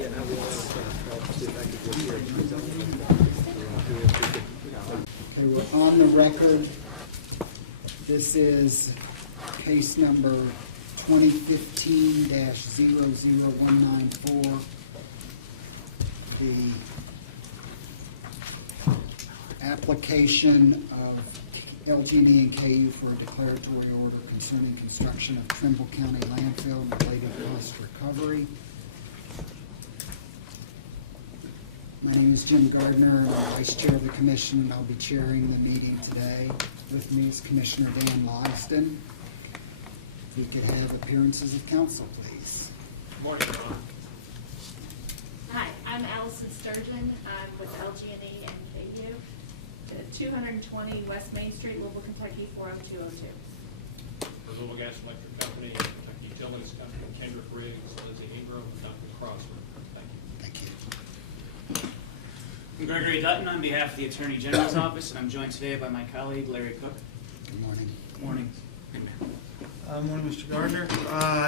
and I will see if I can get here. Okay, we're on the record. This is case number 2015-00194. The application of LG&E and KU for a declaratory order concerning construction of Trimble County landfill and related cost recovery. My name is Jim Gardner. I'm Vice Chair of the Commission, and I'll be chairing the meeting today. With me is Commissioner Dan Lysden. If we could have appearances of council, please. Good morning, Your Honor. Hi, I'm Allison Sturgeon. I'm with LG&E and KU, 220 West Main Street, Louisville, Kentucky, 40202. For Louisville Gas and Electric Company, Kentucky Utilities Company, Kendrick Riggs, Lindsay Ingram, and Duncan Crossman. Thank you. Thank you. I'm Gregory Dutton on behalf of the Attorney General's Office, and I'm joined today by my colleague Larry Cook. Good morning. Good morning. Morning, Mr. Gardner.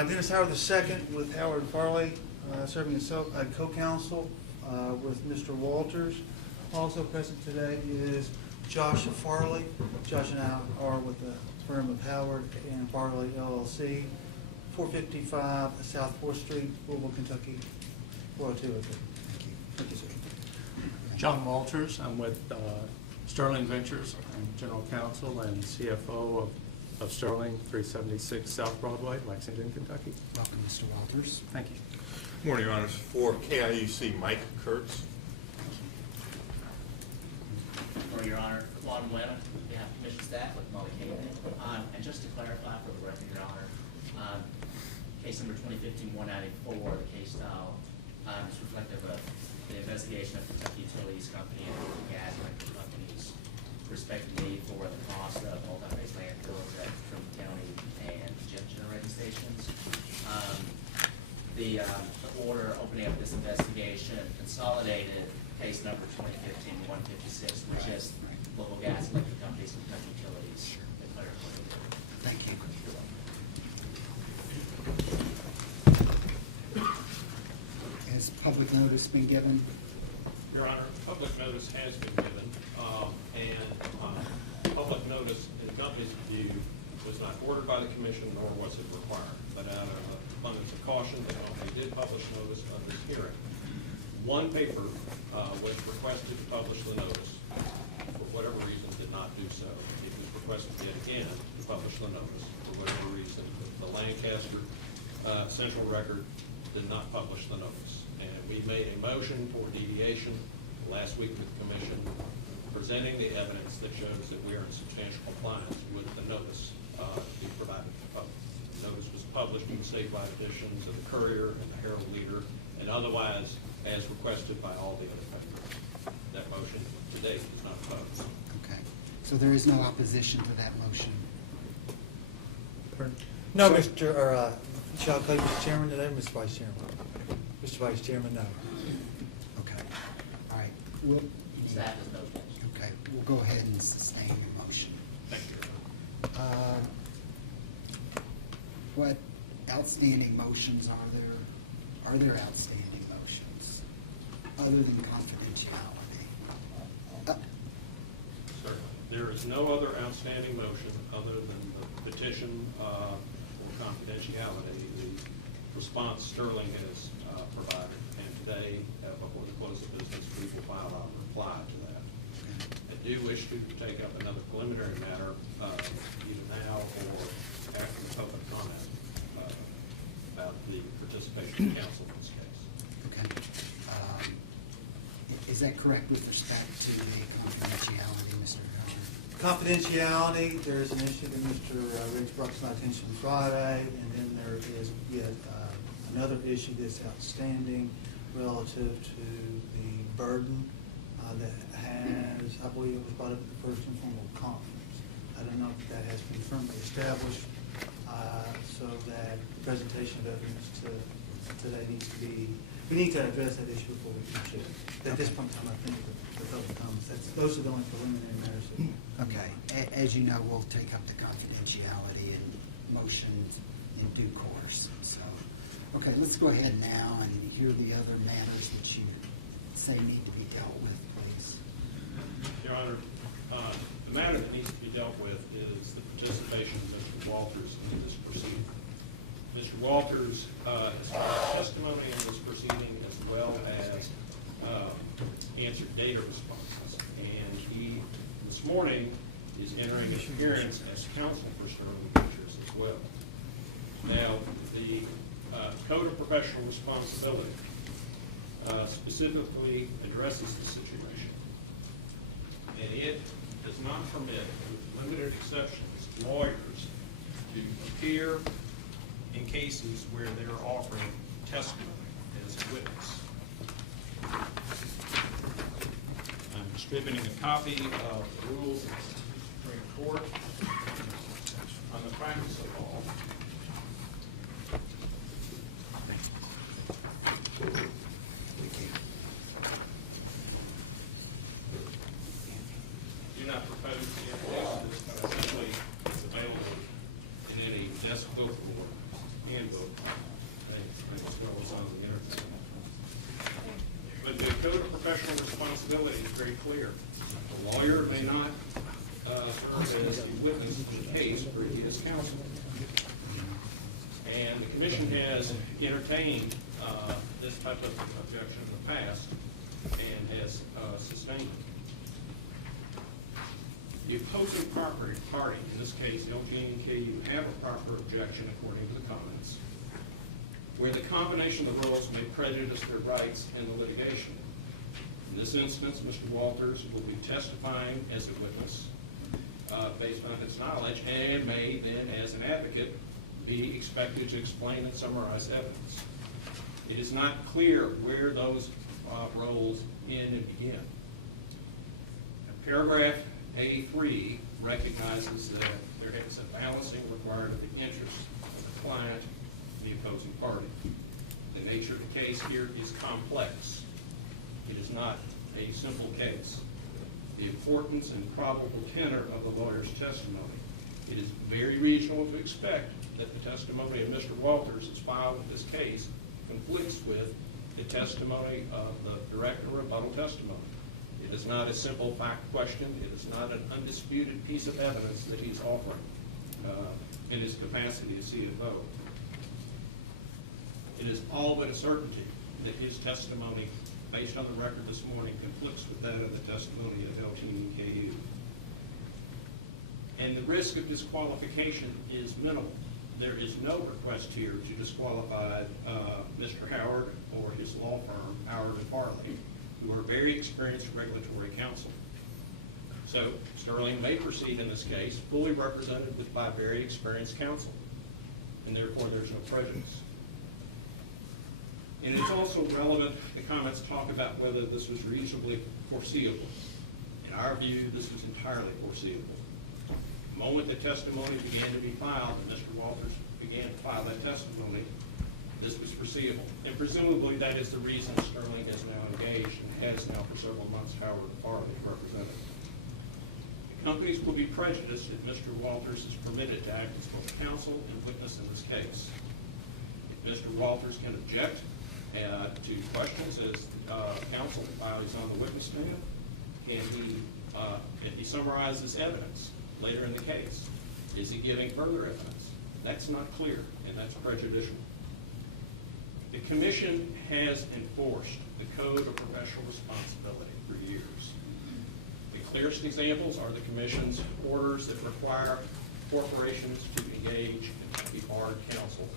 Dennis Howard II with Howard Farley, serving as co-counsel with Mr. Walters. Also present today is Josh Farley. Josh and I are with the firm of Howard and Farley LLC, 455 South 4th Street, Louisville, Kentucky, 40202. Thank you, sir. John Walters. I'm with Sterling Ventures. I'm General Counsel and CFO of Sterling, 376 South Broadway, Lexington, Kentucky. Welcome, Mr. Walters. Thank you. Morning, Your Honor. For KIUC, Mike Kurtz. For Your Honor, Claude Webb, on behalf of Commission staff with Molly Caden. And just to clarify for the record, Your Honor, case number 2015-194, the case style, is reflective of the investigation of Kentucky Utilities Company and gas and electric companies respectively for the cost of multi-phase landfills at Trimble County and jet generating stations. The order opening up this investigation consolidated case number 2015-156, which is local gas and electric companies and Kentucky Utilities. Thank you. Has public notice been given? Your Honor, public notice has been given, and public notice, in the company's view, was not ordered by the Commission, nor was it required. But out of abundance of caution, the company did publish notice of this hearing. One paper was requested to publish the notice. For whatever reason, did not do so. It was requested yet again to publish the notice. For whatever reason, the Lancaster Central Record did not publish the notice. And we made a motion for deviation last week with the Commission, presenting the evidence that shows that we are in substantial compliance with the notice to be provided to the public. The notice was published in the statewide editions of the Courier and the Herald Leader, and otherwise as requested by all the other papers. That motion to date is not opposed. Okay. So there is no opposition to that motion? No, shall I call you Mr. Chairman today, Mr. Vice Chairman? Mr. Vice Chairman, no. Okay. All right. Staff has no objection. Okay. We'll go ahead and sustain your motion. Thank you. What outstanding motions are there? Are there outstanding motions other than confidentiality? Certainly. There is no other outstanding motion other than the petition for confidentiality. The response Sterling has provided, and today, before the close of business, we will file a reply to that. I do wish to take up another preliminary matter, either now or after the public comment about the participation of council in this case. Okay. Is that correct with respect to the confidentiality, Mr. Gardner? Confidentiality, there is an issue that Mr. Riggs brought to my attention Friday, and then there is yet another issue that's outstanding relative to the burden that has, I believe it was brought up at the first informal conference. I don't know if that has been firmly established, so that the presentation of evidence today needs to be, we need to address that issue before we can share. At this point in time, I think the public comments, those are the only preliminary matters. Okay. As you know, we'll take up the confidentiality and motions in due course. So Okay, let's go ahead now and hear the other matters that you say need to be dealt with, please. Your Honor, the matter that needs to be dealt with is the participation of Mr. Walters in this proceeding. Mr. Walters has provided testimony in this proceeding as well as answered data responses. And he, this morning, is entering his appearance as counsel for Sterling Ventures as well. Now, the Code of Professional Responsibility specifically addresses the situation. And it does not permit, with limited exceptions, lawyers to appear in cases where they're offering testimony as a witness. I'm distributing a copy of the rules of the Supreme Court on the practice of law. Do not propose to introduce this, but essentially it's available in any desk book or handbook, as well as on the internet. But the Code of Professional Responsibility is very clear. A lawyer may not serve as a witness in the case for his counsel. And the commission has entertained this type of objection in the past and has sustained it. The opposing party, in this case LG&E and KU, have a proper objection according to the comments, where the combination of the rules may prejudice their rights in the litigation. In this instance, Mr. Walters will be testifying as a witness based on his knowledge, and may then, as an advocate, be expected to explain and summarize evidence. It is not clear where those roles end and begin. Paragraph A3 recognizes that there is a balancing required of the interests of the client and the opposing party. The nature of the case here is complex. It is not a simple case. The importance and probable tenor of the lawyer's testimony. It is very reasonable to expect that the testimony of Mr. Walters as filed in this case conflicts with the testimony of the direct or rebuttal testimony. It is not a simple fact question. It is not an undisputed piece of evidence that he's offering in his capacity as CFO. It is all but a certainty that his testimony, based on the record this morning, conflicts with that of the testimony of LG&E and KU. And the risk of disqualification is minimal. There is no request here to disqualify Mr. Howard or his law firm, Howard & Farley, who are very experienced regulatory counsel. So Sterling may proceed in this case fully represented by very experienced counsel, and therefore there's no prejudice. And it's also relevant, the comments talk about whether this was reasonably foreseeable. In our view, this was entirely foreseeable. The moment the testimony began to be filed and Mr. Walters began to file that testimony, this was foreseeable. And presumably that is the reason Sterling is now engaged and has now for several months Howard & Farley represented. The companies will be prejudiced if Mr. Walters is permitted to act as both counsel and witness in this case. Mr. Walters can object to questions as counsel while he's on the witness stand, and he summarizes evidence later in the case. Is he giving further evidence? That's not clear, and that's prejudicial. The Commission has enforced the Code of Professional Responsibility for years. The clearest examples are the Commission's orders that require corporations to engage in the barred counsel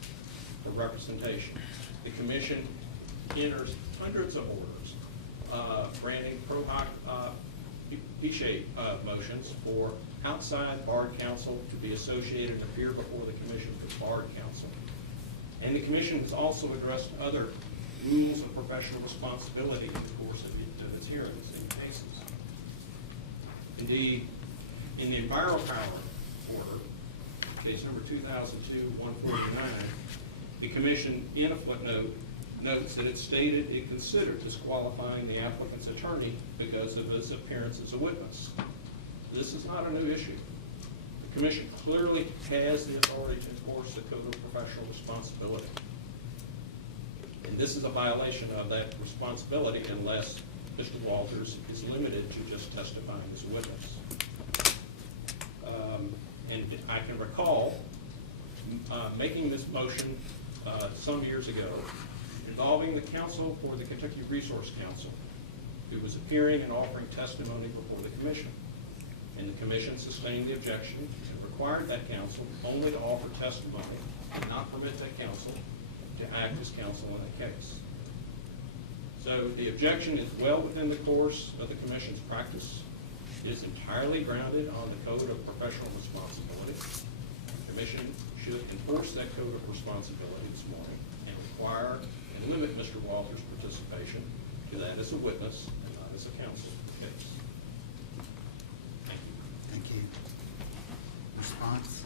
for representation. The Commission enters hundreds of orders granting pro hoc motions for outside barred counsel to be associated and appear before the Commission for barred counsel. And the Commission has also addressed other rules of professional responsibility in the course of its hearings in cases. Indeed, in the EnviroPower order, case number 2002-149, the Commission, in a footnote, notes that it stated it considered disqualifying the applicant's attorney because of his appearance as a witness. This is not a new issue. The Commission clearly has the authority to enforce the Code of Professional Responsibility. And this is a violation of that responsibility unless Mr. Walters is limited to just testifying as a witness. And I can recall making this motion some years ago involving the counsel for the Kentucky Resource Council, who was appearing and offering testimony before the commission. And the commission sustained the objection and required that counsel only to offer testimony and not permit that counsel to act as counsel in a case. So the objection is well within the course of the commission's practice. It is entirely grounded on the Code of Professional Responsibility. The commission should enforce that Code of Responsibility this morning and require and limit Mr. Walters' participation to that as a witness and not as a counsel case. Thank you. Thank you. Response?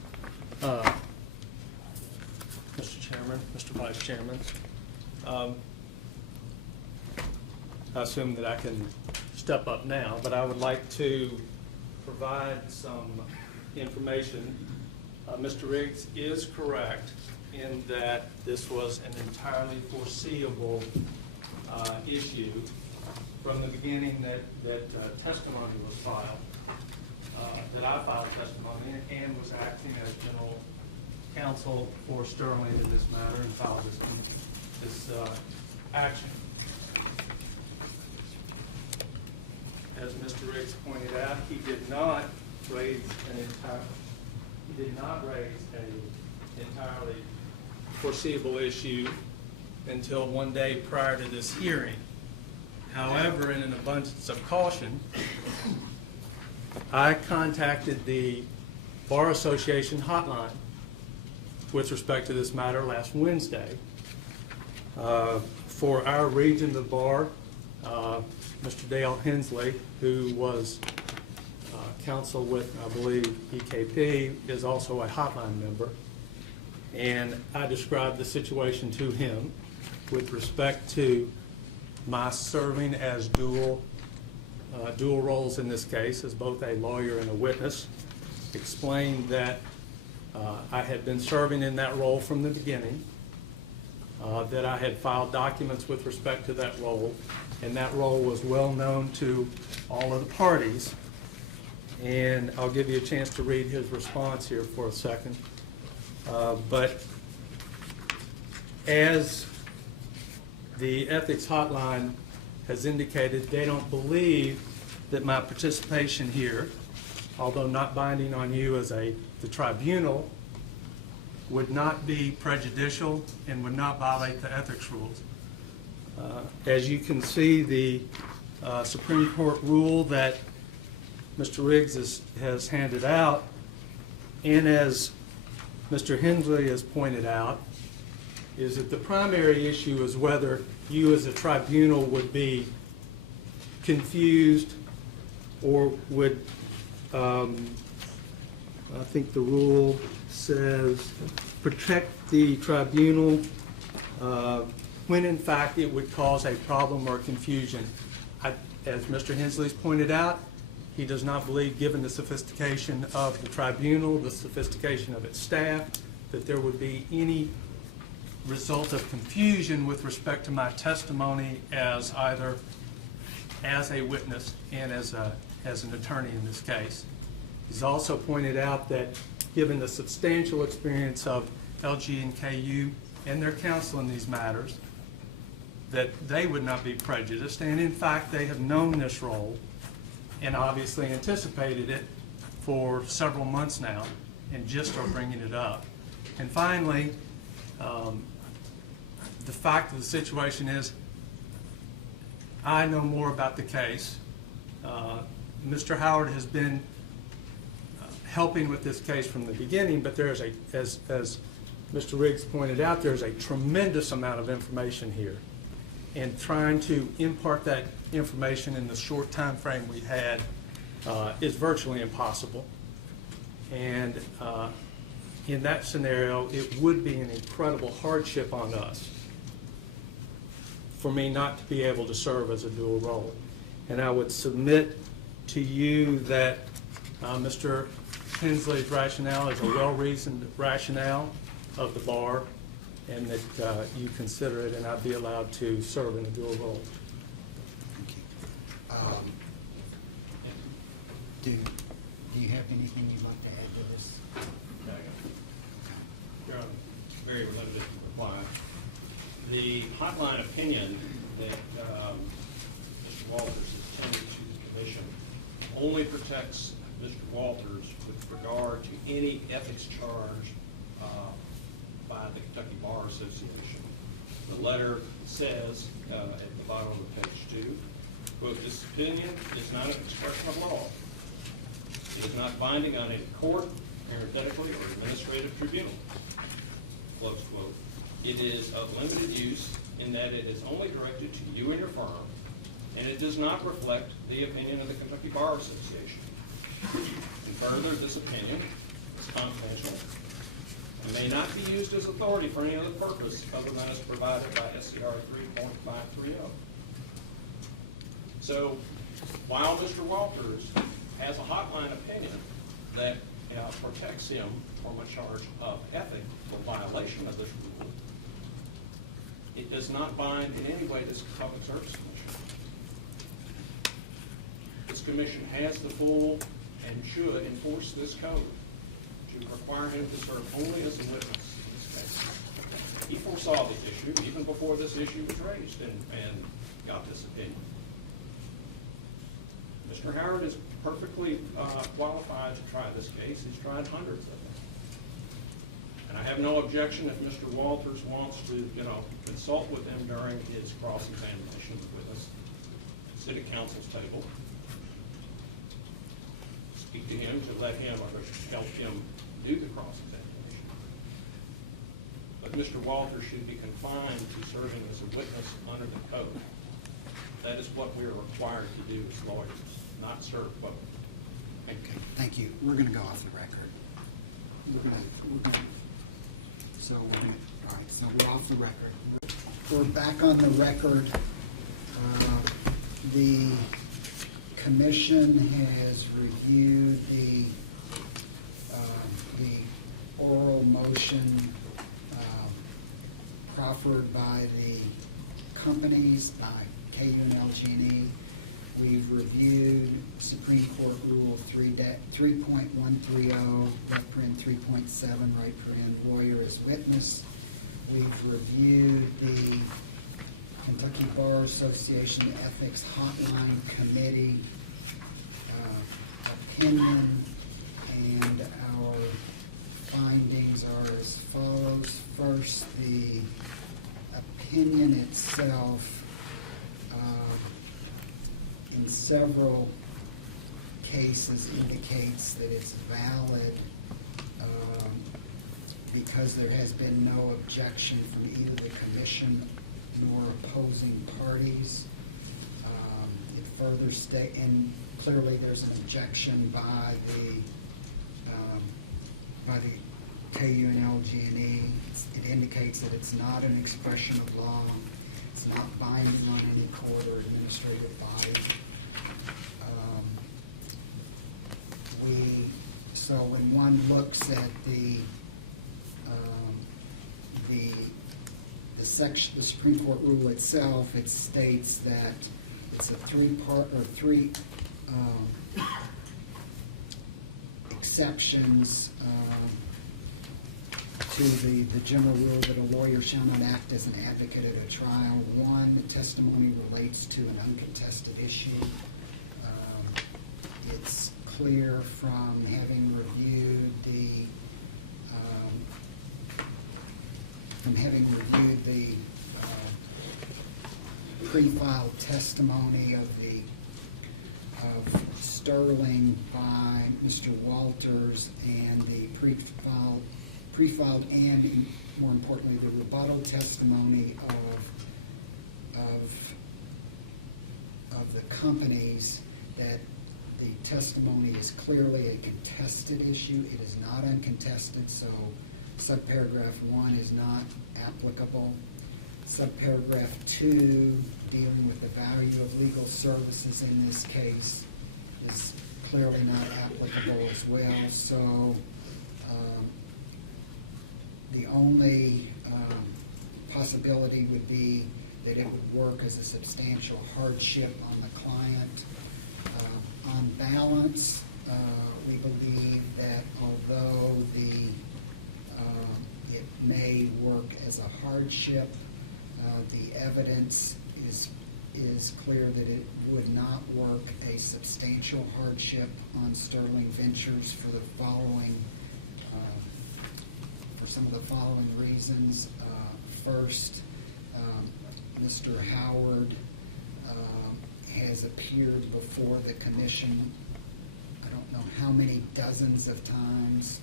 Mr. Chairman, Mr. Vice Chairman, I assume that I can step up now, but I would like to provide some information. Mr. Riggs is correct in that this was an entirely foreseeable issue from the beginning that testimony was filed, that I filed testimony and was acting as general counsel for Sterling in this matter and filed this action. As Mr. Riggs pointed out, he did not raise an entirely foreseeable issue until one day prior to this hearing. However, in an abundance of caution, I contacted the Bar Association hotline with respect to this matter last Wednesday. For our region of the bar, Mr. Dale Hensley, who was counsel with, I believe, EKP, is also a hotline member. And I described the situation to him with respect to my serving as dual roles in this case, as both a lawyer and a witness. Explained that I had been serving in that role from the beginning, that I had filed documents with respect to that role, and that role was well known to all of the parties. And I'll give you a chance to read his response here for a second. But as the ethics hotline has indicated, they don't believe that my participation here, although not binding on you as the tribunal, would not be prejudicial and would not violate the ethics rules. As you can see, the Supreme Court rule that Mr. Riggs has handed out, and as Mr. Hensley has pointed out, is that the primary issue is whether you as a tribunal would be confused or would, I think the rule says, protect the tribunal when in fact it would cause a problem or confusion. As Mr. Hensley's pointed out, he does not believe, given the sophistication of the tribunal, the sophistication of its staff, that there would be any result of confusion with respect to my testimony as either as a witness and as an attorney in this case. He's also pointed out that given the substantial experience of LG and KU and their counsel in these matters, that they would not be prejudiced, and in fact they have known this role and obviously anticipated it for several months now and just are bringing it up. And finally, the fact of the situation is I know more about the case. Mr. Howard has been helping with this case from the beginning, but there's as Mr. Riggs pointed out, there's a tremendous amount of information here. And trying to impart that information in the short time frame we had is virtually impossible. And in that scenario, it would be an incredible hardship on us for me not to be able to serve as a dual role. And I would submit to you that Mr. Hensley's rationale is a well-reasoned rationale of the bar, and that you consider it, and I'd be allowed to serve in a dual role. Thank you. Do you have anything you'd like to add to this? Your Honor, very limited reply. The hotline opinion that Mr. Walters has tendered to the commission only protects Mr. Walters with regard to any ethics charge by the Kentucky Bar Association. The letter says at the bottom of page 2, quote, "This opinion is not an expression of law. It is not binding on any court, parenthetically, or administrative tribunal." Close quote. It is of limited use in that it is only directed to you and your firm, and it does not reflect the opinion of the Kentucky Bar Association. And further, this opinion is confidential and may not be used as authority for any other purpose other than as provided by SCR 3.530. So, while Mr. Walters has a hotline opinion that protects him from a charge of ethics or violation of this rule, it does not bind in any way this Public Service Commission. This commission has the full and should enforce this code, should require him to serve only as a witness in this case. He foresaw this issue even before this issue was raised and got this opinion. Mr. Howard is perfectly qualified to try this case. He's tried hundreds of them. And I have no objection if Mr. Walters wants to, consult with him during his cross-examination with us, sit at counsel's table, speak to him to let him or help him do the cross-examination. But Mr. Walters should be confined to serving as a witness under the code. That is what we are required to do as lawyers, not serve both. Thank you. Okay, thank you. We're gonna go off the record. All right, so we're off the record. We're back on the record. The commission has reviewed the oral motion proffered by the companies, by KU and LG&E. We've reviewed Supreme Court Rule 3.130, left paren 3.7, right paren lawyer as witness. We've reviewed the Kentucky Bar Association Ethics Hotline Committee opinion, and our findings are as follows. First, the opinion itself in several cases indicates that it's valid because there has been no objection from either the commission nor opposing parties. It further states, and clearly there's an objection by the KU and LG&E. It indicates that it's not an expression of law. It's not binding on any court or administrative body. So when one looks at the Supreme Court rule itself, it states that it's a three exceptions to the general rule that a lawyer shall not act as an advocate at a trial. One, the testimony relates to an uncontested issue. It's clear from having reviewed the pre-filed testimony of Sterling by Mr. Walters and the pre-filed and, more importantly, the rebuttal testimony of the companies, that the testimony is clearly a contested issue. It is not uncontested, so subparagraph 1 is not applicable. Subparagraph 2, dealing with the value of legal services in this case, is clearly not applicable as well. So the only possibility would be that it would work as a substantial hardship on the client. On balance, we believe that although it may work as a hardship, the evidence is clear that it would not work a substantial hardship on Sterling Ventures for the following, for some of the following reasons. First, Mr. Howard has appeared before the commission, I don't know how many dozens of times.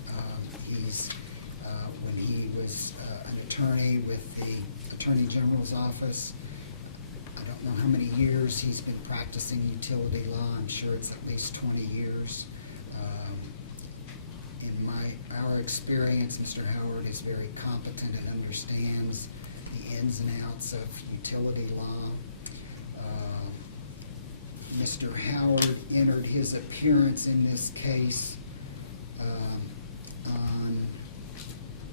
When he was an attorney with the Attorney General's office, I don't know how many years he's been practicing utility law. I'm sure it's at least 20 years. In our experience, Mr. Howard is very competent and understands the ins and outs of utility law. Mr. Howard entered his appearance in this case on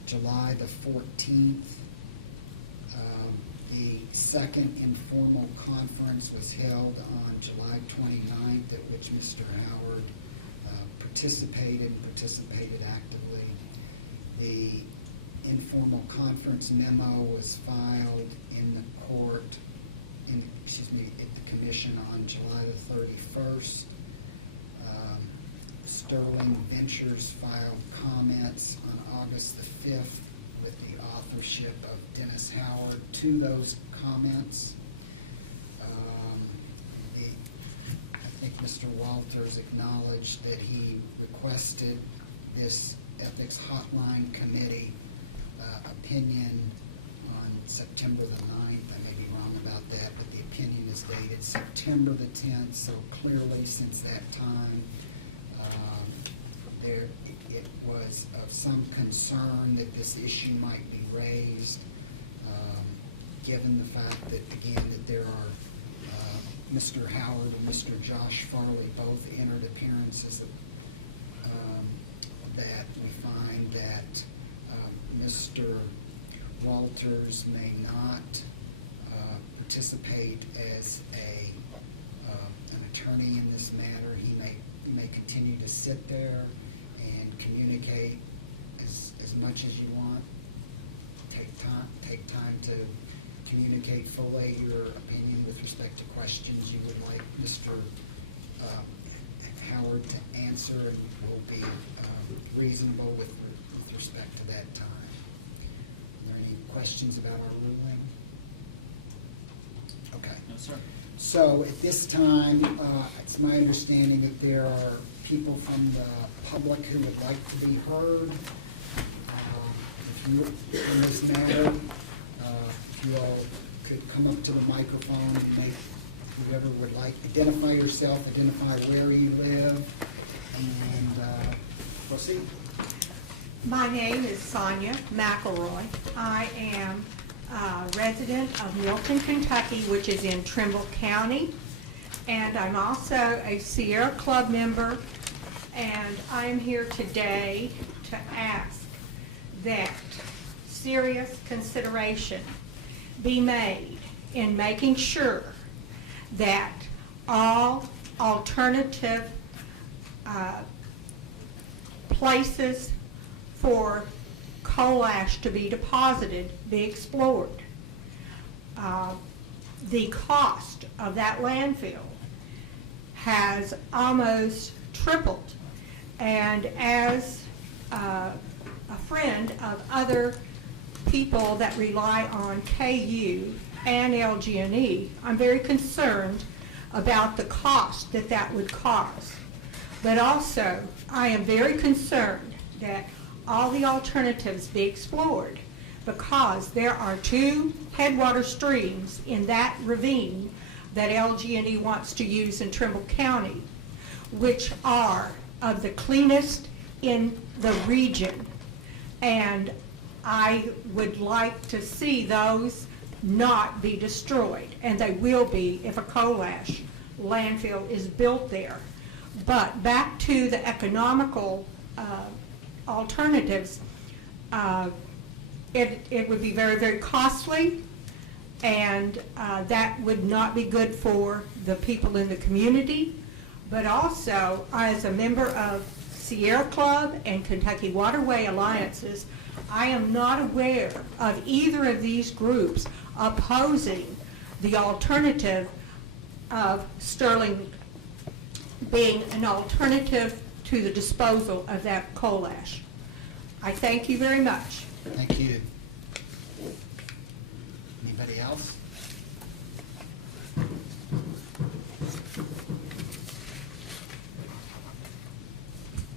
July the 14th. The second informal conference was held on July 29th, at which Mr. Howard participated actively. The informal conference memo was filed in the court, at the commission on July the 31st. Sterling Ventures filed comments on August the 5th with the authorship of Dennis Howard to those comments. I think Mr. Walters acknowledged that he requested this Ethics Hotline Committee opinion on September the 9th. I may be wrong about that, but the opinion is dated September the 10th, so clearly since that time, it was of some concern that this issue might be raised, given the fact that, again, that there are Mr. Howard and Mr. Josh Farley both entered appearances that we find that Mr. Walters may not participate as an attorney in this matter. He may continue to sit there and communicate as much as you want. Take time to communicate fully your opinion with respect to questions you would like Mr. Howard to answer, and will be reasonable with respect to that time. Are there any questions about our ruling? Okay. No, sir. So at this time, it's my understanding that there are people from the public who would like to be heard. If you, in this matter, if you all could come up to the microphone and make whoever would like, identify yourself, identify where you live, and proceed. My name is Sonia McElroy. I am a resident of Milton, Kentucky, which is in Trimble County, and I'm also a Sierra Club member, and I'm here today to ask that serious consideration be made in making sure that all alternative places for coal ash to be deposited be explored. The cost of that landfill has almost tripled, and as a friend of other people that rely on KU and LG&E, I'm very concerned about the cost that would cause. But also, I am very concerned that all the alternatives be explored, because there are two headwater streams in that ravine that LG&E wants to use in Trimble County, which are of the cleanest in the region. And I would like to see those not be destroyed, and they will be if a coal ash landfill is built there. But back to the economical alternatives, it would be very, very costly, and that would not be good for the people in the community. But also, as a member of Sierra Club and Kentucky Waterway Alliances, I am not aware of either of these groups opposing the alternative of Sterling being an alternative to the disposal of that coal ash. I thank you very much. Thank you. Anybody else?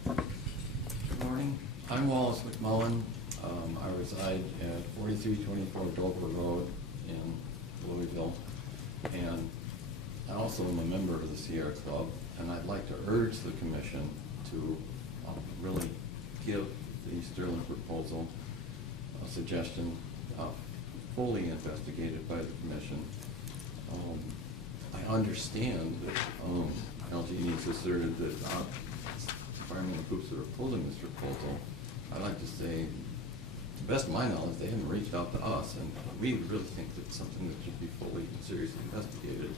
Good morning. I'm Wallace McMullen. I reside at 4324 Dover Road in Louisville. And I also am a member of the Sierra Club, and I'd like to urge the commission to really give the Sterling proposal a suggestion fully investigated by the commission. I understand that LG&E has asserted that environmental groups are opposing this proposal. I'd like to say, to the best of my knowledge, they haven't reached out to us, and we really think that it's something that should be fully and seriously investigated.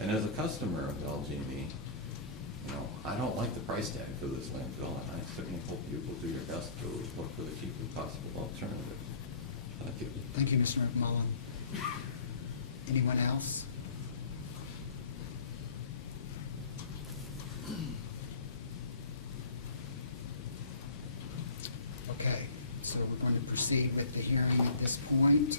And as a customer of LG&E, I don't like the price tag for this landfill, and I certainly hope you will do your best to look for the cheapest possible alternative. Thank you. Thank you, Mr. McMullen. Anyone else? Okay, so we're going to proceed with the hearing at this point.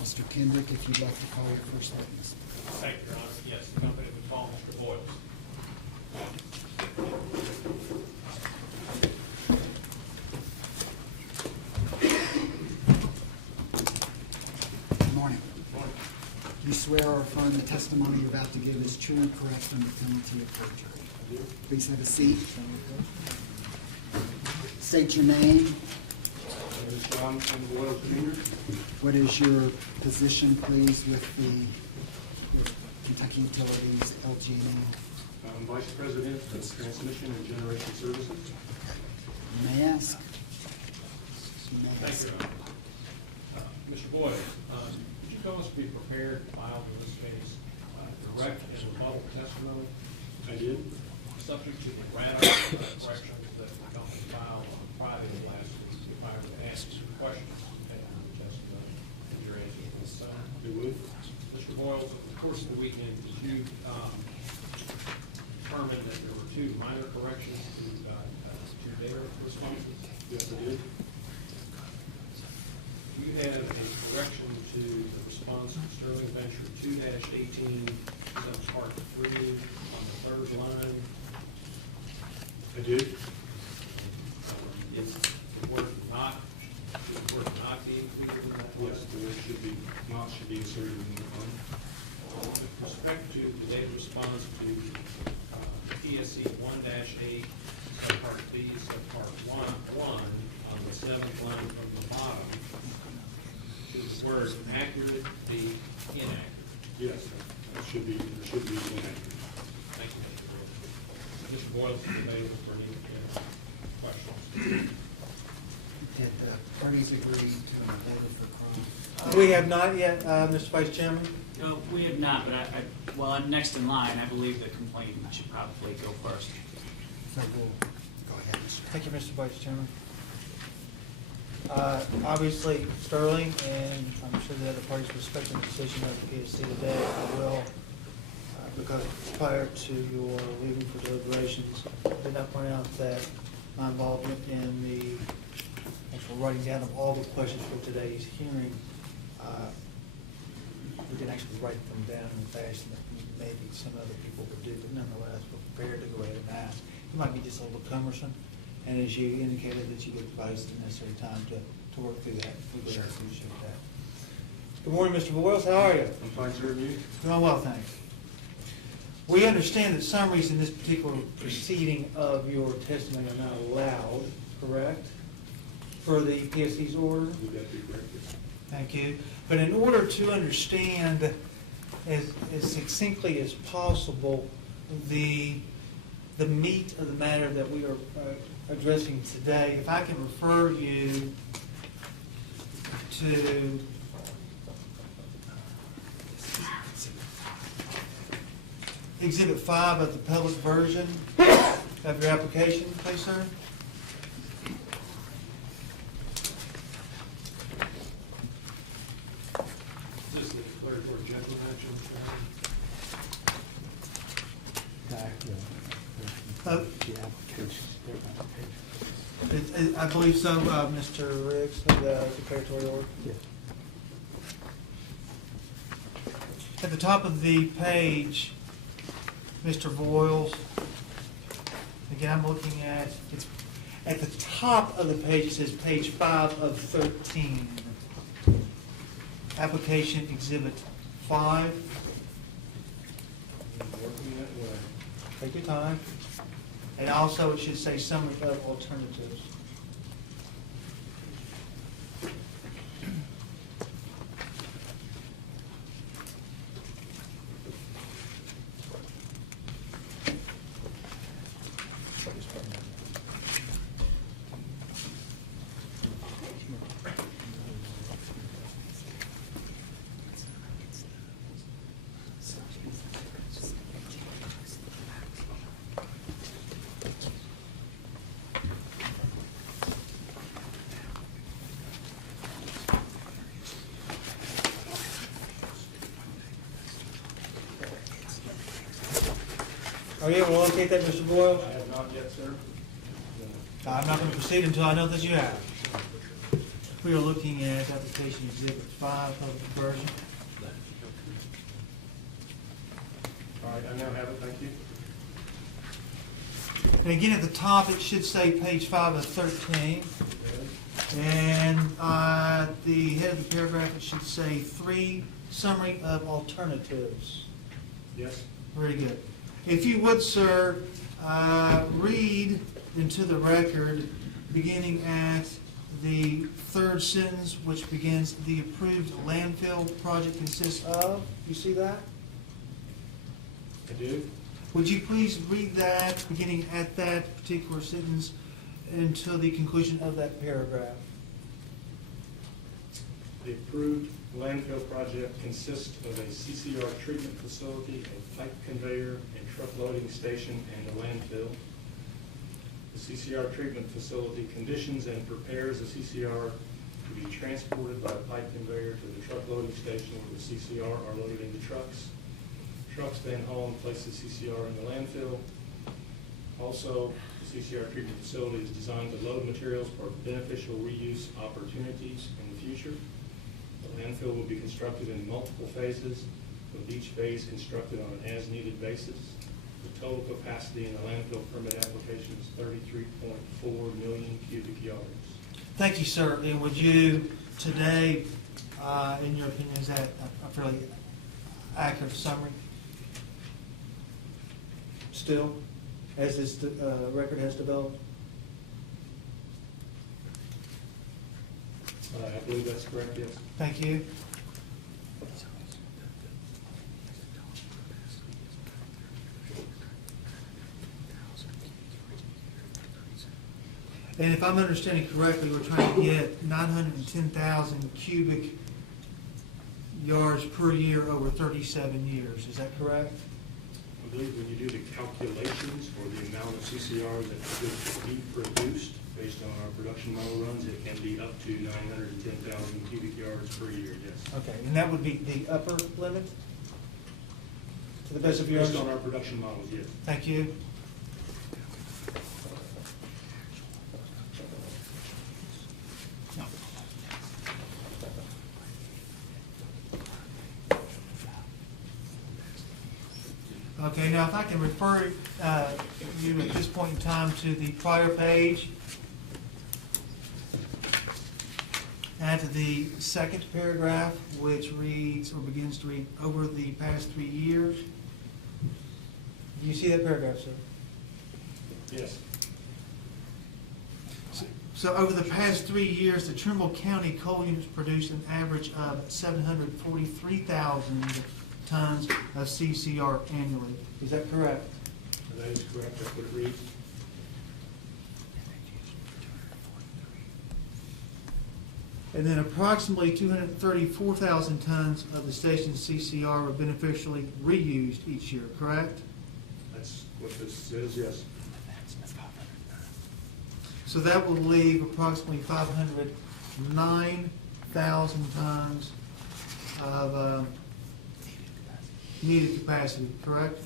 Mr. Kendrick, if you'd like to call your first witness. Thank you, Your Honor. Yes, the company would call Mr. Boyles. Good morning. Do you swear or affirm the testimony you're about to give is true and correct under penalty of perjury? Please have a seat. State your name. John Boyle Jr. What is your position, please, with the Kentucky Utilities LG&E? I'm Vice President of Transmission and Generation Services. You may ask. You may Thank ask. you, Your Honor. Mr. Boyles, would you tell us to be prepared to file in this case direct and rebuttal testimony? I did. Subject to the radical corrections that the company filed on Friday of last week. If I were to ask you questions and testimony, and your answers will sound. You would. Mr. Boyles, over the course of the weekend, did you determine that there were two minor corrections to their responses? Yes, I did. You had a correction to the response to Sterling Venture 2-18, subpart 3 on the third line. I did. Is the word not be included in that Yes, list? the word should be inserted in the fund. With respect to today's response to PSC 1-8, subpart B, subpart 1, on the seventh line from the bottom, is the word accurate be inaccurate? Yes, it should be inaccurate. Thank you, Mr. Boyles. Mr. Boyles is available for any questions. Did the parties agree to an indictment for crime? We have not yet, Mr. Vice Chairman. No, we have not, but well, I'm next in line. I believe the complainant should probably go first. So we'll go ahead, Mr. Thank you, Mr. Vice Chairman. Obviously, Sterling, and I'm sure the other parties respecting the decision of the PSC today, I will, because prior to your leaving for deliberations, did not point out that my involvement in the actual writing down of all the questions for today's hearing, we didn't actually write them down in the fashion that maybe some other people would do, but nonetheless, we're prepared to go ahead and ask. It might be just a little cumbersome, and as you indicated that you get advice the necessary time to work through that, we really appreciate that. Good morning, Mr. Boyles, how are you? I'm fine, sir, and you? Doing well, thanks. We understand that summaries in this particular proceeding of your testimony are not allowed, correct? For the PSC's order? Would that be correct? Yes. Thank you. But in order to understand as succinctly as possible the meat of the matter that we are addressing today, if I can refer you to Exhibit 5 of the public version of your application, please, sir. This is the declaratory judgment action. Uh, The application. I believe so, Mr. Riggs, the declaratory order. Yeah. At the top of the page, Mr. Voiles, again, I'm looking at, it's, at the top of the page, it says page 5 of 13. Application Exhibit 5. Working that way. Take your time. And also, it should say summary of alternatives. Are you able to locate that, Mr. Boyle? I have not yet, sir. I'm not going to proceed until I know that you have. We are looking at application Exhibit 5 of the version. All right, I now have it, thank you. And again, at the top, it should say page 5 of 13. And the head of the paragraph, it should say 3 summary of alternatives. Yes? Very good. If you would, sir, read into the record, beginning at the third sentence, which begins, "The approved landfill project consists of," you see that? I do. Would you please read that, beginning at that particular sentence, until the conclusion of that paragraph? The approved landfill project consists of a CCR treatment facility, a pipe conveyor, a truck loading station, and a landfill. The CCR treatment facility conditions and prepares the CCR to be transported by a pipe conveyor to the truck loading station where the CCR are loaded into trucks. Trucks then haul and place the CCR in the landfill. Also, the CCR treatment facility is designed to load materials for beneficial reuse opportunities in the future. The landfill will be constructed in multiple phases, with each phase constructed on an as-needed basis. The total capacity in the landfill permit application is 33.4 million cubic yards. Thank you, sir. And would you today, in your opinion, is that a fairly accurate summary? Still, as this record has developed? I believe that's correct, yes. Thank you. And if I'm understanding correctly, we're trying to get 910,000 cubic yards per year over 37 years. Is that correct? I believe when you do the calculations for the amount of CCR that could be produced based on our production model runs, it can be up to 910,000 cubic yards per year, yes. Okay, and that would be the upper limit? To the best of your Based on understanding? our production models, yes. Thank you. Okay, now if I can refer you at this point in time to the prior page, and to the second paragraph, which reads, or begins to read, "over the past 3 years." Do you see that paragraph, sir? Yes. So over the past 3 years, the Trimble County coal units produced an average of 743,000 tons of CCR annually. Is that correct? That is correct, that's what it reads. And then approximately 234,000 tons of the station's CCR are beneficially reused each year, correct? That's what this says, yes. So that will leave approximately 509,000 tons of needed capacity, correct?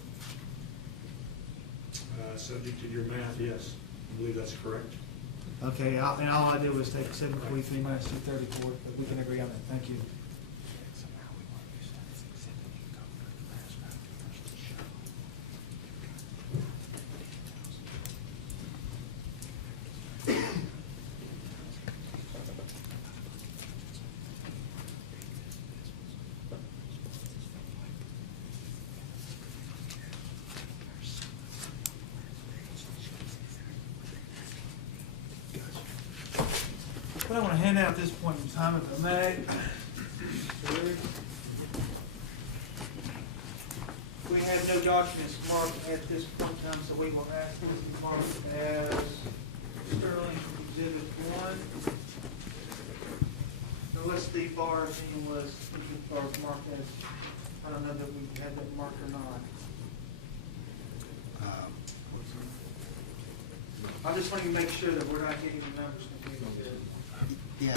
Subject to your math, yes. I believe that's correct. Okay, and all I did was take 743 minus 234, but we can agree on that. Thank you. What I want to hand out at this point in time, if I may. We have no documents marked at this point in time, so we will ask this to be marked as Sterling Exhibit 1. Unless the bar opinion was marked as, I don't know that we had that marked or not. I'm just wanting to make sure that we're not getting the numbers confused. Yeah,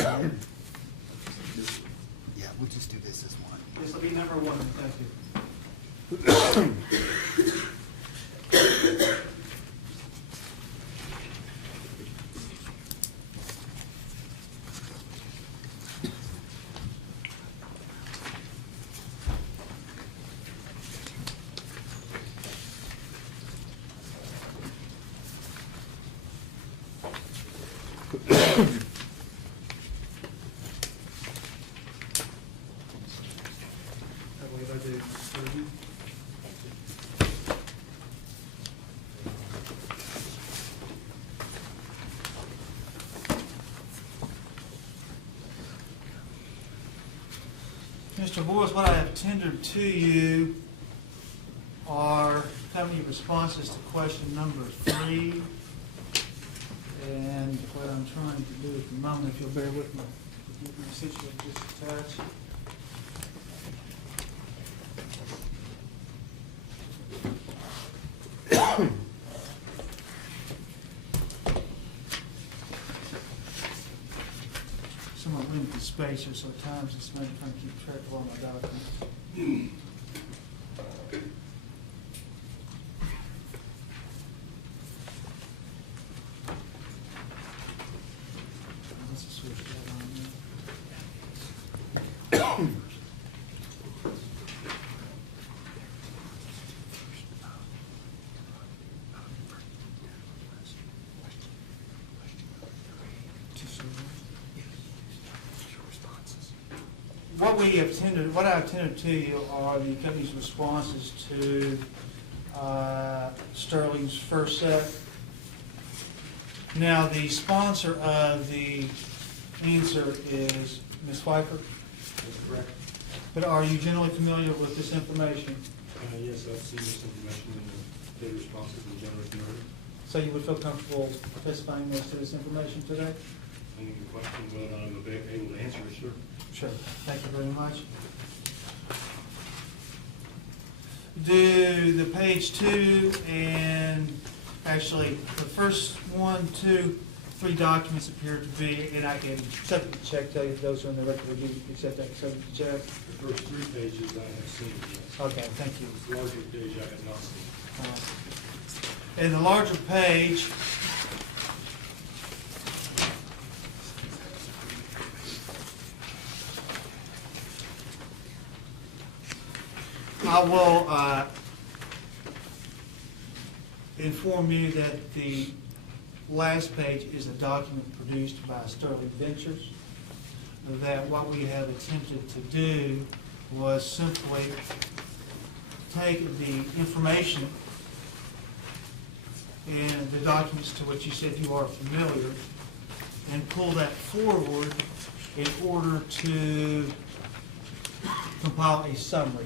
yeah, we'll just do this as one. This will be number 1, thank you. I believe I do. Mr. Boyce, what I have tendered to you are company responses to question number 3. And what I'm trying to do at the moment, if you'll bear with me, give me a situation just a touch. Somewhat limited space here, so at times it's maybe trying to keep track of all my documents. Let's switch that on there. What I have tendered to you are the company's responses to Sterling's first set. Now, the sponsor of the answer is Ms. Pfeiffer, That's correct. but are you generally familiar with this information? Yes, I've seen this information in the responses to the general committee. So you would feel comfortable participating as to this information today? Any question, whether I'm able to answer it, sure. Sure. Thank you very much. Do the page 2 and actually the first 1, 2, 3 documents appear to be, and I can subject to check, tell you if those are in the record, would you accept that subject to check? The first 3 pages I have seen, yes. Okay, thank you. The larger page I have not seen. In the larger page, I will inform you that the last page is a document produced by Sterling Ventures, that what we have attempted to do was simply take the information and the documents to which you said you are familiar and pull that forward in order to compile a summary.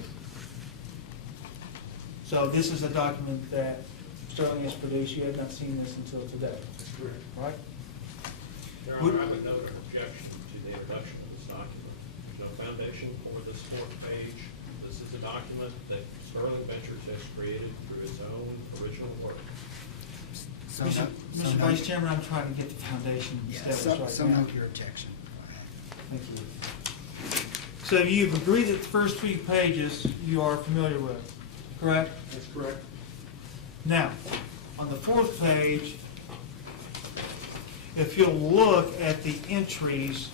So this is a document that Sterling has produced. You have not seen this until today, That's correct. right? Your Honor, I would note an objection to the the introduction of this document. There's no foundation for this fourth page. This is a document that Sterling Ventures has created through its own original work. Mr. Vice Chairman, I'm trying to get the foundation established right So now. note your objection. Thank you. So you've agreed that the first 3 pages you are familiar with, correct? That's correct. Now, on the 4th page, if you'll look at the entries,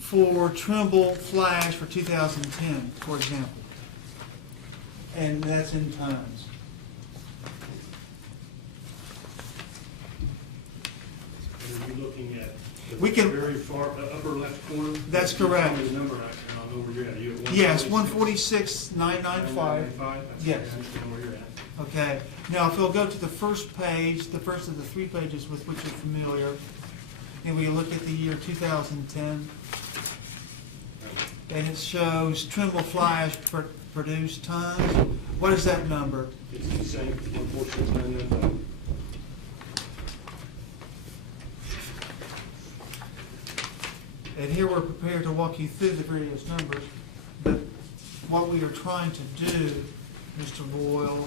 for Trimble Flash for 2010, for example, and that's in tons. And are you looking at the We can- very far, upper left corner? That's You tell correct. me the number, and I'll know where you're at. Are you at Yes, 146? 146,995. 995? Yes. I understand where you're at. Okay, now if you'll go to the first page, the first of the 3 pages with which you're familiar, and we look at the year 2010, and it shows Trimble Flash produced tons. What is that number? It's the same, 146,995. And here we're prepared to walk you through the various numbers, but what we are trying to do, Mr. Boyle,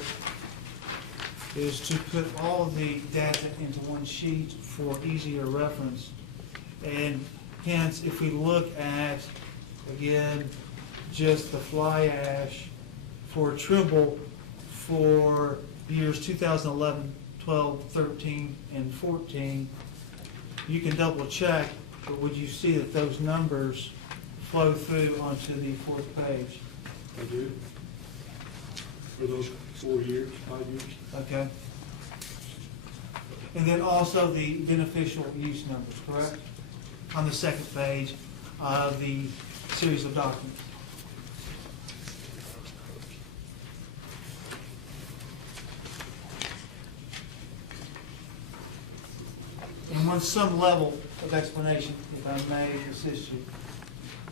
is to put all of the data into one sheet for easier reference. And hence, if we look at, again, just the fly ash for Trimble for years 2011, 12, 13, and 14, you can double check, but would you see that those numbers flow through onto the 4th page? I do. For those 4 years, 5 years? Okay? And then also the beneficial use numbers, correct? On the 2nd page of the series of documents. And with some level of explanation, if I may assist you,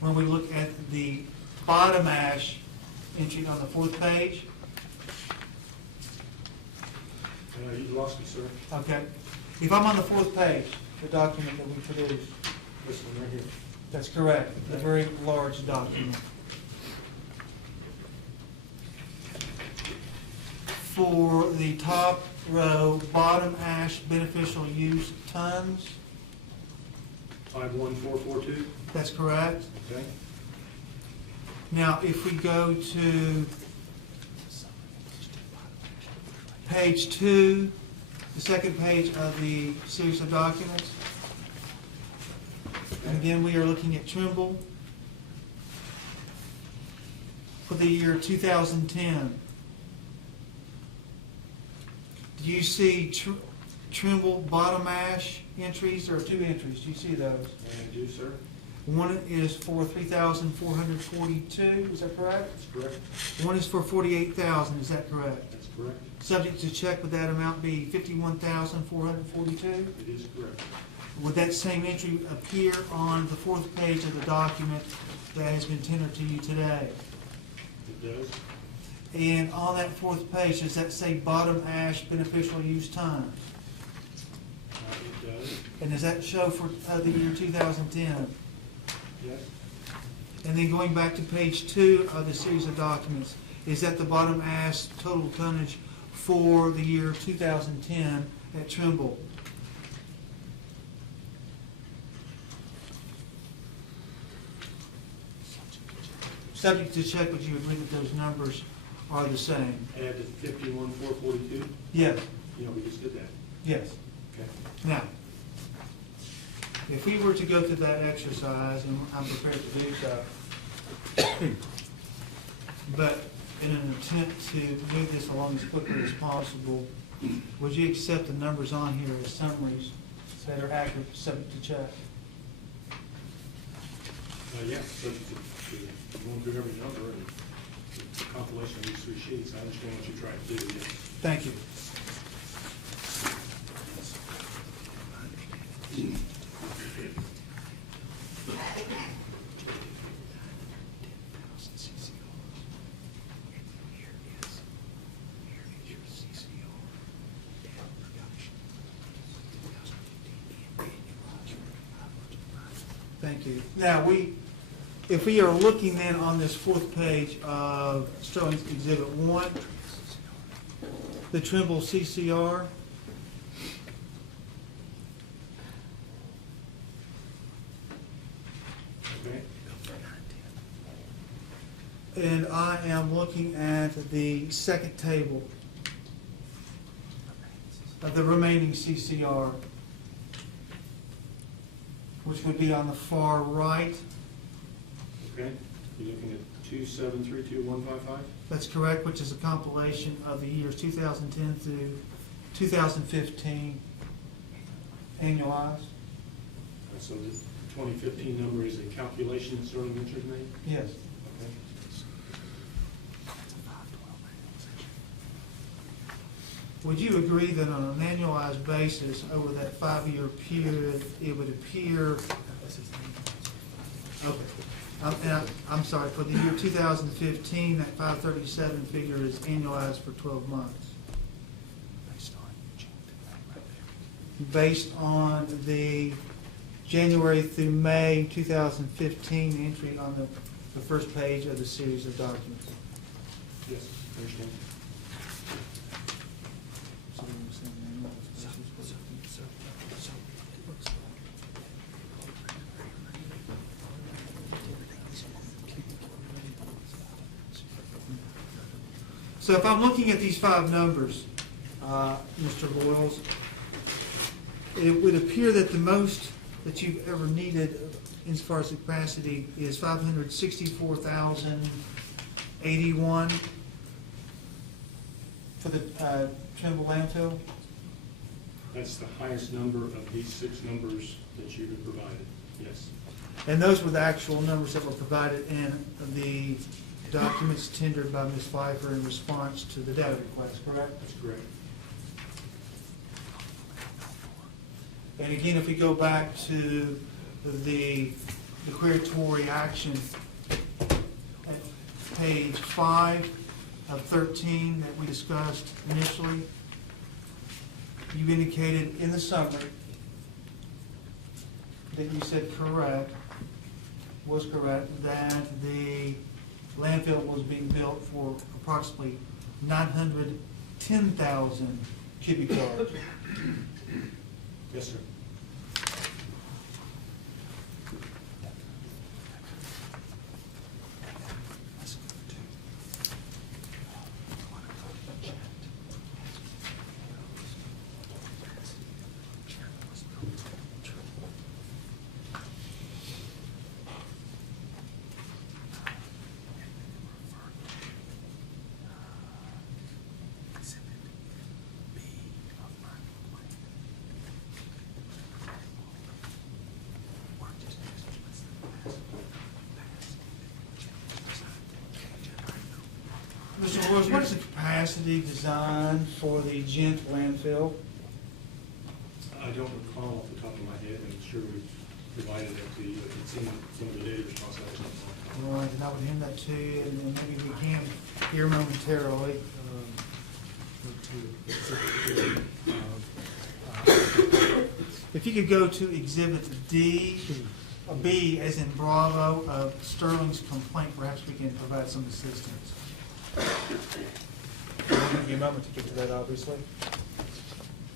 when we look at the bottom ash entry on the 4th page, You lost me, sir. okay, if I'm on the 4th page, the document that we produced, This one right here. that's correct, the very large document. For the top row, bottom ash beneficial use tons, 51442, that's correct. okay? Now, if we go to page 2, the 2nd page of the series of documents, and again, we are looking at Trimble for the year 2010. Do you see Trimble bottom ash entries? There are 2 entries. Do you see those? And I do, sir. One is for 3,442, is that correct? That's correct. One is for 48,000, is that correct? That's correct. Subject to check, would that amount be 51,442? It is correct. Would that same entry appear on the 4th page of the document that has been tendered to you today? It does. And on that 4th page, does that say bottom ash beneficial use tons? It does. And does that show for the year 2010? Yes. And then going back to page 2 of the series of documents, is that the bottom ash total tonnage for the year 2010 at Trimble? Subject to check, would you agree that those numbers are the same? Add the 51442? Yes. Yeah, we just did that. Yes. Okay. Now, if we were to go through that exercise, and I'm prepared to do so, but in an attempt to move this along as quickly as possible, would you accept the numbers on here as summaries that are accurate, subject to check? Yeah, subject to going through every number and the compilation of these 3 sheets. I understand what you're trying to do, yes. Thank you. you. Now, if we are looking then on this fourth page of Sterling's Exhibit 1, the Trimble CCR, Okay. and I am looking at the second table of the remaining CCR, which would be on the far right. Okay, you're looking at 2732155? That's correct, which is a compilation of the years 2010 through 2015 annualized. So the 2015 number is a calculation that Sterling Ventures made? Yes. Okay. Would you agree that on an annualized basis, over that 5-year period, it would appear, okay, I'm sorry, for the year 2015, that 537 figure is annualized for 12 months? Based on the January through May 2015 entry on the first page of the series of documents. Yes, I understand. So if I'm looking at these 5 numbers, Mr. Boyles, it would appear that the most that you've ever needed as far as the capacity is 564,081 for the Trimble landfill. That's the highest number of these 6 numbers that you have provided, yes. And those were the actual numbers that were provided in the documents tendered by Ms. Pfeiffer in response to the data request, correct? That's correct. And again, if we go back to the declaratory action at page 5 of 13 that we discussed initially, you indicated in the summary that you said was correct, that the landfill was being built for approximately 910,000 cubic yards. Yes, sir. Mr. Rose, what is the capacity design for the Gent landfill? I don't recall off the top of my head. I'm sure we provided that to you. It's in some of the data responsibilities. All right, and I would hand that to you, and then maybe we can hear momentarily. If you could go to Exhibit B as in Bravo of Sterling's complaint, perhaps we can provide some assistance. I'll give you a moment to get to that, obviously.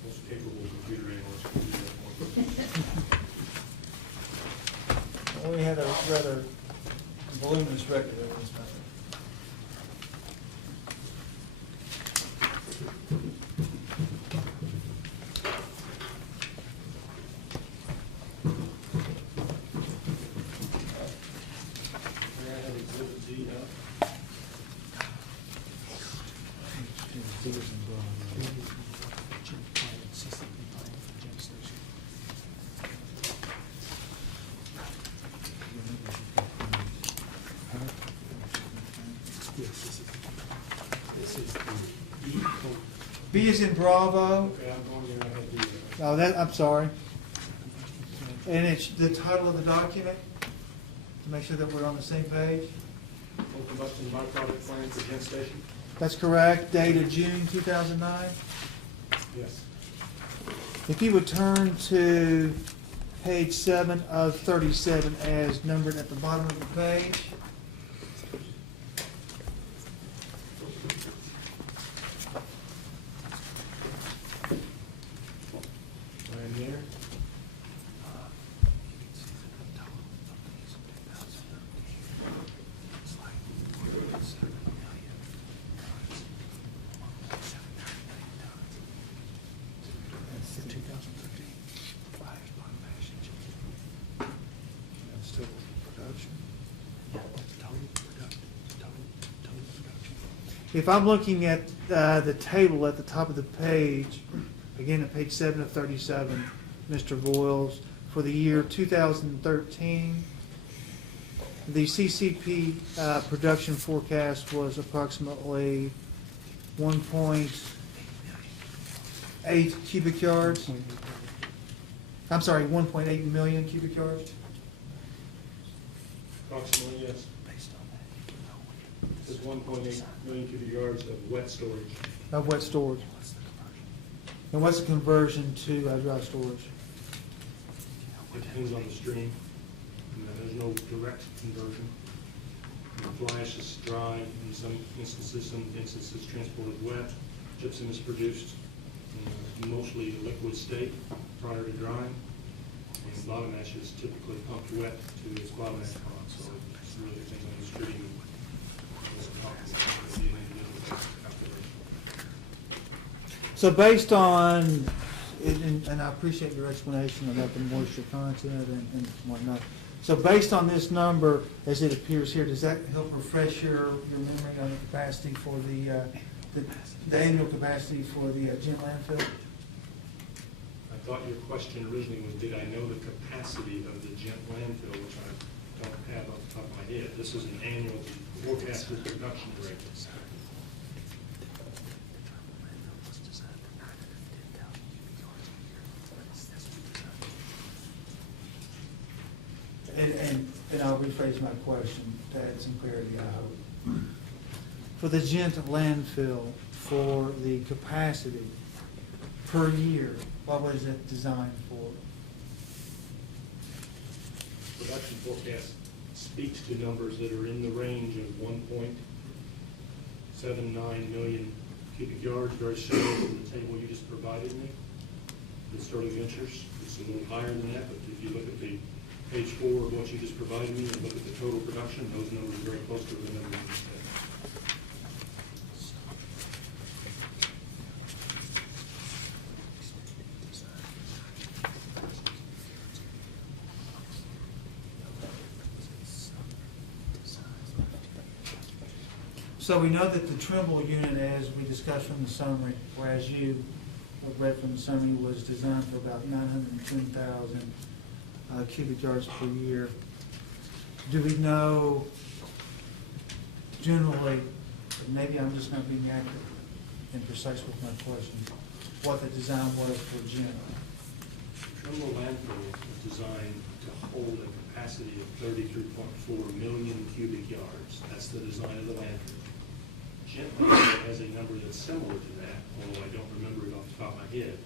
Most capable computer analyst can do that for you. We had a rather voluminous record of this matter. May I have Exhibit D up? B is in Bravo. Okay, I'm going there. I have D. Oh, I'm sorry. And it's the title of the document, to make sure that we're on the same page. Full combustion byproduct plan for Gent Station? That's correct, dated June 2009. Yes. If you would turn to page 7 of 37 as numbered at the bottom of the page. Right there. That's the 2013. That's total production. If I'm looking at the table at the top of the page, again at page 7 of 37, Mr. Voiles, for the year 2013, the CCP production forecast was approximately 1.8 cubic yards. I'm sorry, 1.8 million cubic yards. Approximately, yes. It's 1.8 million cubic yards of wet storage. Of wet storage. And what's the conversion to dry storage? It depends on the stream. There's no direct conversion. Fly ash is dry in some instances transported wet. Gypsum is produced in mostly liquid state prior to drying. And bottom ash is typically pumped wet to its bottom ash pond, so it really depends on the stream. So based on, and I appreciate your explanation about the moisture content and whatnot. So based on this number, as it appears here, does that help refresh your memory on the capacity for the annual capacity for the Gent landfill? I thought your question originally was, did I know the capacity of the Gent landfill, which I don't have off the top of my head. This is an annual forecasted production rate. And I'll rephrase my question to add some clarity, I hope. For the Gent landfill, for the capacity per year, what was it designed for? Production forecast speaks to numbers that are in the range of 1.79 million cubic yards, very similar to the table you just provided me. The Sterling Ventures, it's a little higher than that, but if you look at the page 4 of what you just provided me and look at the total production, those numbers are very close to the numbers you said. So we know that the Trimble unit, as we discussed from the summary, or as you read from the summary, was designed for about 910,000 cubic yards per year. Do we know generally, maybe I'm just not being accurate and precise with my question, what the design was for Gent? Trimble landfill was designed to hold a capacity of 33.4 million cubic yards. That's the design of the landfill. Gent landfill has a number that's similar to that, although I don't remember it off the top of my head.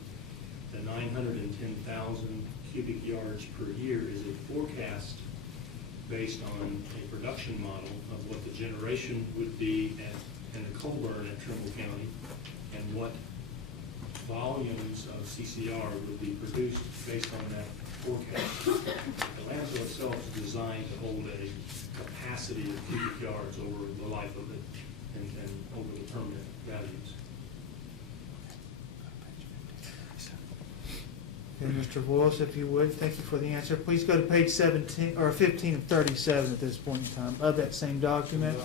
The 910,000 cubic yards per year is a forecast based on a production model of what the generation would be in the coal burn at Trimble County and what volumes of CCR would be produced based on that forecast. The landfill itself is designed to hold a capacity of cubic yards over the life of it and over the permanent values. Okay, Mr. Voiles, if you would, thank you for the answer. Please go to page 17, or 15 of 37 at this point in time, of that same document.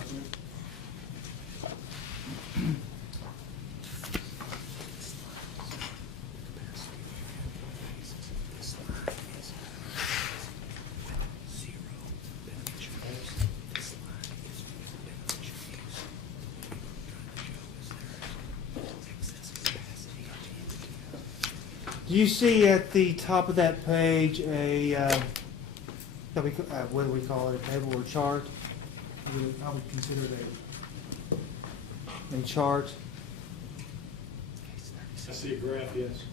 Do you see at the top of that page what do we call it, a table or chart? I would consider it a chart. I see a graph, yes.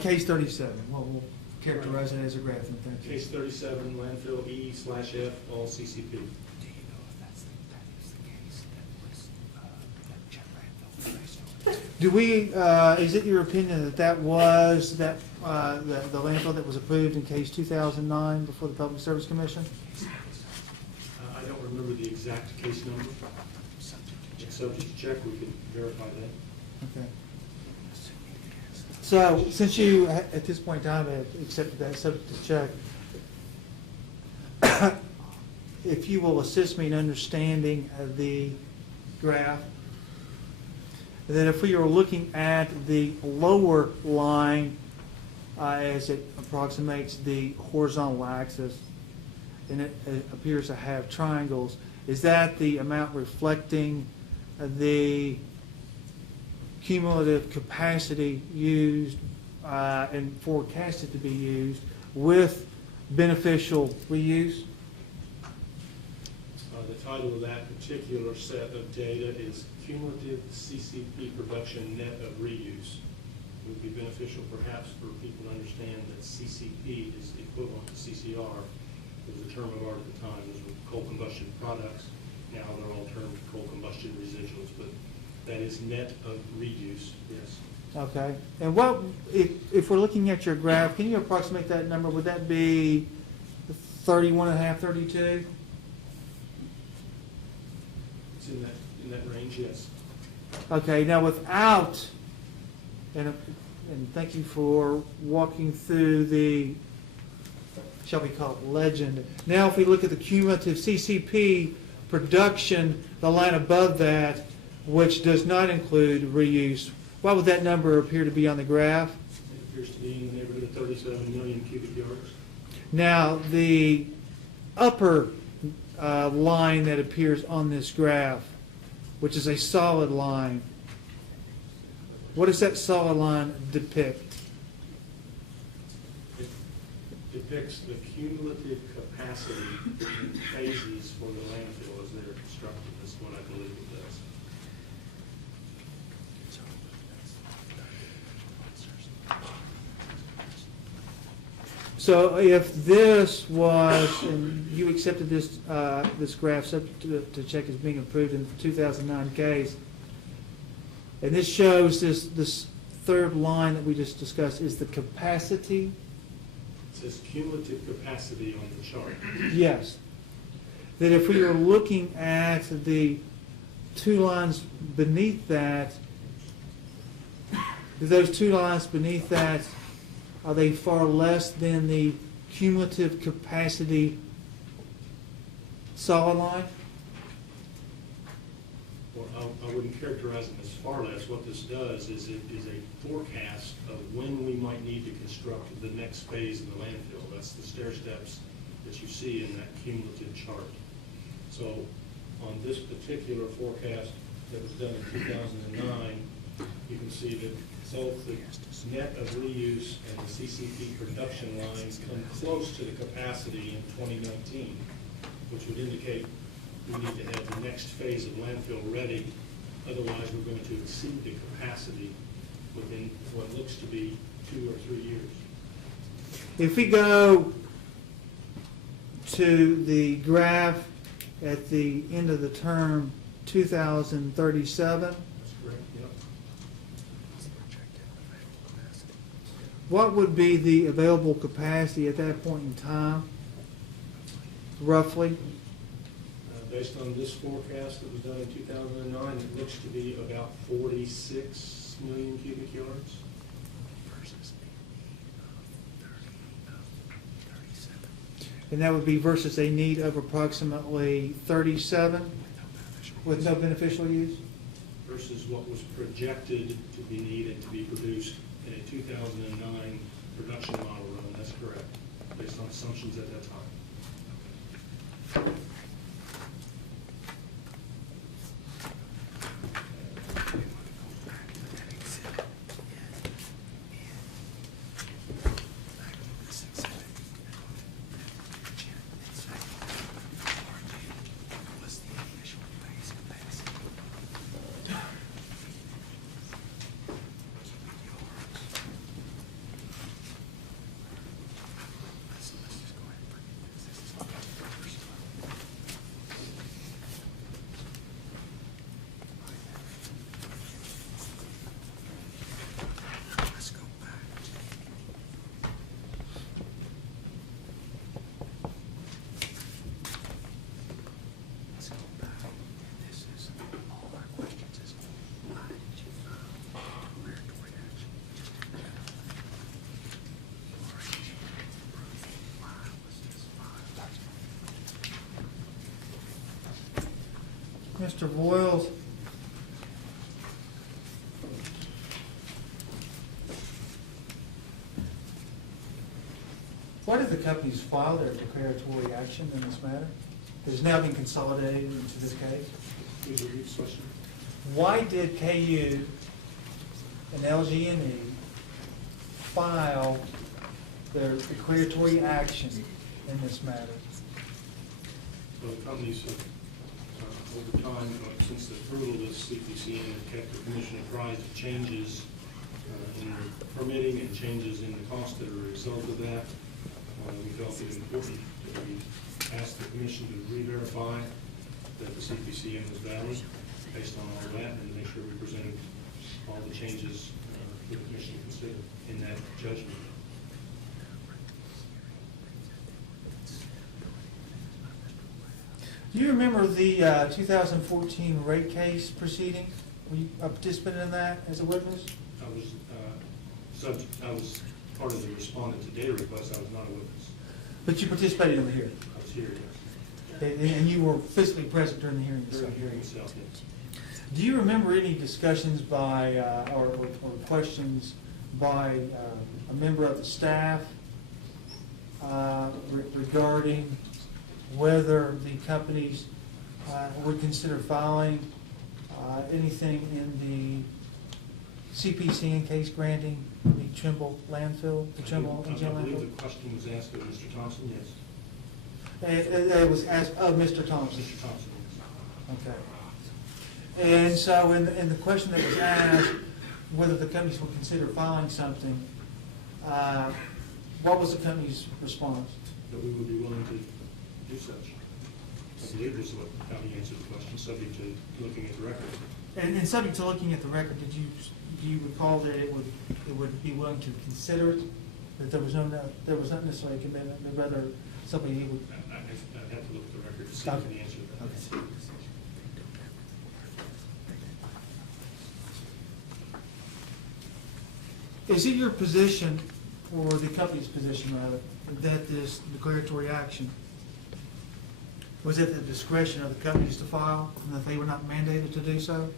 Case 37. Well, characterize it as a graph, and thank you. Case 37, landfill E/F, all CCP. Do we, is it your opinion that that was, the landfill that was approved in case 2009 before the Public Service Commission? I don't remember the exact case number. It's subject to check, we can verify that. Okay. So, since you, at this point in time, have accepted that subject to check, if you will assist me in understanding the graph, that if we are looking at the lower line as it approximates the horizontal axis, and it appears to have triangles, is that the amount reflecting the cumulative capacity used and forecasted to be used with beneficial reuse? The title of that particular set of data is Cumulative CCP Production Net of Reuse. It would be beneficial perhaps for people to understand that CCP is equivalent to CCR. It was a term of art at the time. Those were coal combustion products. Now they're all termed coal combustion residuals, but that is net of reuse, yes. Okay. And what, if we're looking at your graph, can you approximate that number? Would that be 31.5, 32? It's in that range, yes. Okay, now without, and thank you for walking through the, shall we call it legend. Now if we look at the cumulative CCP production, the line above that, which does not include reuse, what would that number appear to be on the graph? It appears to be in the neighborhood of 37 million cubic yards. Now the upper line that appears on this graph, which is a solid line, what does that solid line depict? It depicts the cumulative capacity in phases for the landfill as they're constructed. That's what I believe it does. So if this was, and you accepted this this graph subject to check as being approved in the 2009 case, and this shows this third line that we just discussed is the capacity. It says cumulative capacity on the chart. Yes. That if we are looking at the two lines beneath that, those two lines beneath that, are they far less than the cumulative capacity solid line? Well, I wouldn't characterize it as far less. What this does is it is a forecast of when we might need to construct the next phase of the landfill. That's the stair steps that you see in that cumulative chart. So on this particular forecast that was done in 2009, you can see that both the net of reuse and the CCP production lines come close to the capacity in 2019, which would indicate we need to have the next phase of landfill ready. Otherwise, we're going to exceed the capacity within what looks to be 2 or 3 years. If we go to the graph at the end of the term 2037, That's correct, yep. what would be the available capacity at that point in time, roughly? Based on this forecast that was done in 2009, it looks to be about 46 million cubic yards. And that would be versus a need of approximately 37 with no beneficial use? Versus what was projected to be needed to be produced in a 2009 production model run. That's correct, based on assumptions at that time. Mr. Boyles. Why did the companies file their declaratory action in this matter? It has now been consolidated into this case. Please repeat the question. Why did KU and LG&E file their declaratory action in this matter? So the companies have, over time, since the approval of this CPCN, have kept the commission apprised of changes in the permitting and changes in the cost that are a result of that. We felt it was important that we asked the commission to re-verify that the CPCN was valid based on all that, and make sure we presented all the changes for the commission to consider in that judgment. Do you remember the 2014 rate case proceeding? Were you a participant in that as a witness? I was part of the respondent to data request. I was not a witness. But you participated in the hearing? I was here, yes. And you were physically present during the hearing? During the hearing itself, yes. Do you remember any discussions by, or questions by a member of the staff regarding whether the companies would consider filing anything in the CPCN case granting the Trimble landfill, the Trimble I NGL believe landfill? the question was asked of Mr. Thompson, yes. It was asked of Mr. Thompson. Mr. Thompson, yes. Okay. And so in the question that was asked, whether the companies would consider filing something, what was the company's response? That we would be willing to do such. I believe this is how he answered the question, subject to looking at the record. And subject to looking at the record, do you recall that it would be willing to consider it? That there was not necessarily a commitment, but rather something he would? I'd have to look at the record to see the answer to that. Okay. Is it your position, or the company's position rather, that this declaratory action was at the discretion of the companies to file, and that they were not mandated to do so?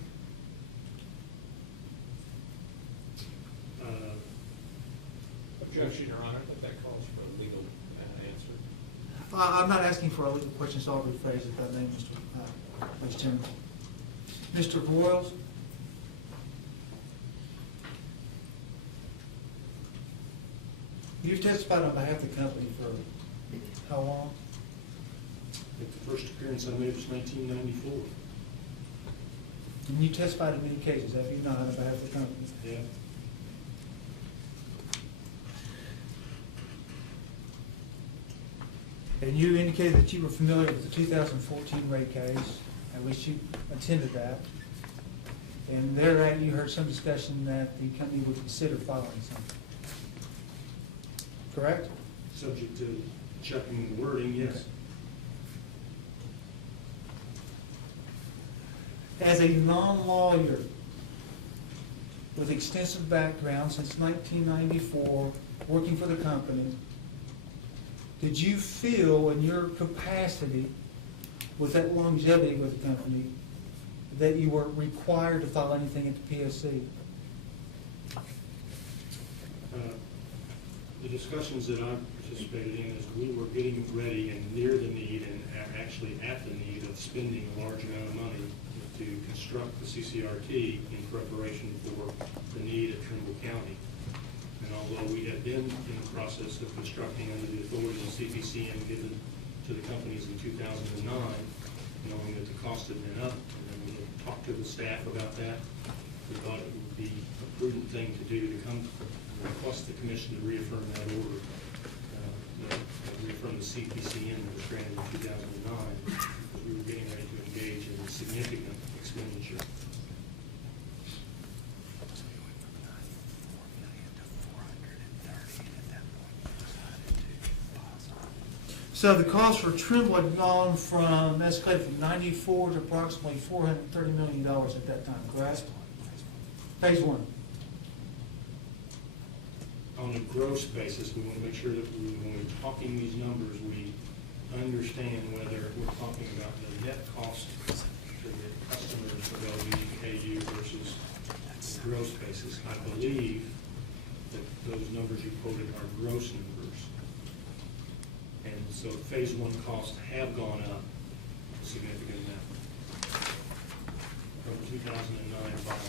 Objection, Your Honor, that calls for a legal answer. I'm not asking for a legal question, so I'll rephrase it that name, Mr. Vice Chairman. Mr. Boyles? You've testified on behalf of the company for how long? I think the first appearance I made was 1994. And you testified in many cases, have you not, on behalf of the company? Yeah. And you indicated that you were familiar with the 2014 rate case, at least you attended that. And thereat, you heard some discussion that the company would consider filing something. Correct? Subject to checking the wording, yes. As a non-lawyer with extensive background since 1994, working for the company, did you feel in your capacity with that longevity with the company that you were required to file anything at the PSC? The discussions that I participated in is we were getting ready and near the need and actually at the need of spending a large amount of money to construct the CCRT in preparation for the need at Trimble County. And although we had been in the process of constructing under the authority of CPCN given to the companies in 2009, knowing that the cost had been up, and then we talked to the staff about that, we thought it would be a prudent thing to do to come request the commission to reaffirm that order, reaffirm the CPCN that was granted in 2009, because we were getting ready to engage in significant expenditure. So the cost for Trimble had gone from, escalated from 94 to approximately $430 million at that time, correct? Phase one. On a gross basis, we want to make sure that when we're talking these numbers, we understand whether we're talking about the net cost to to the customers of LG and KU versus the gross basis. I believe that those numbers you quoted are gross numbers. And so phase one costs have gone up a significant amount from 2009 bond.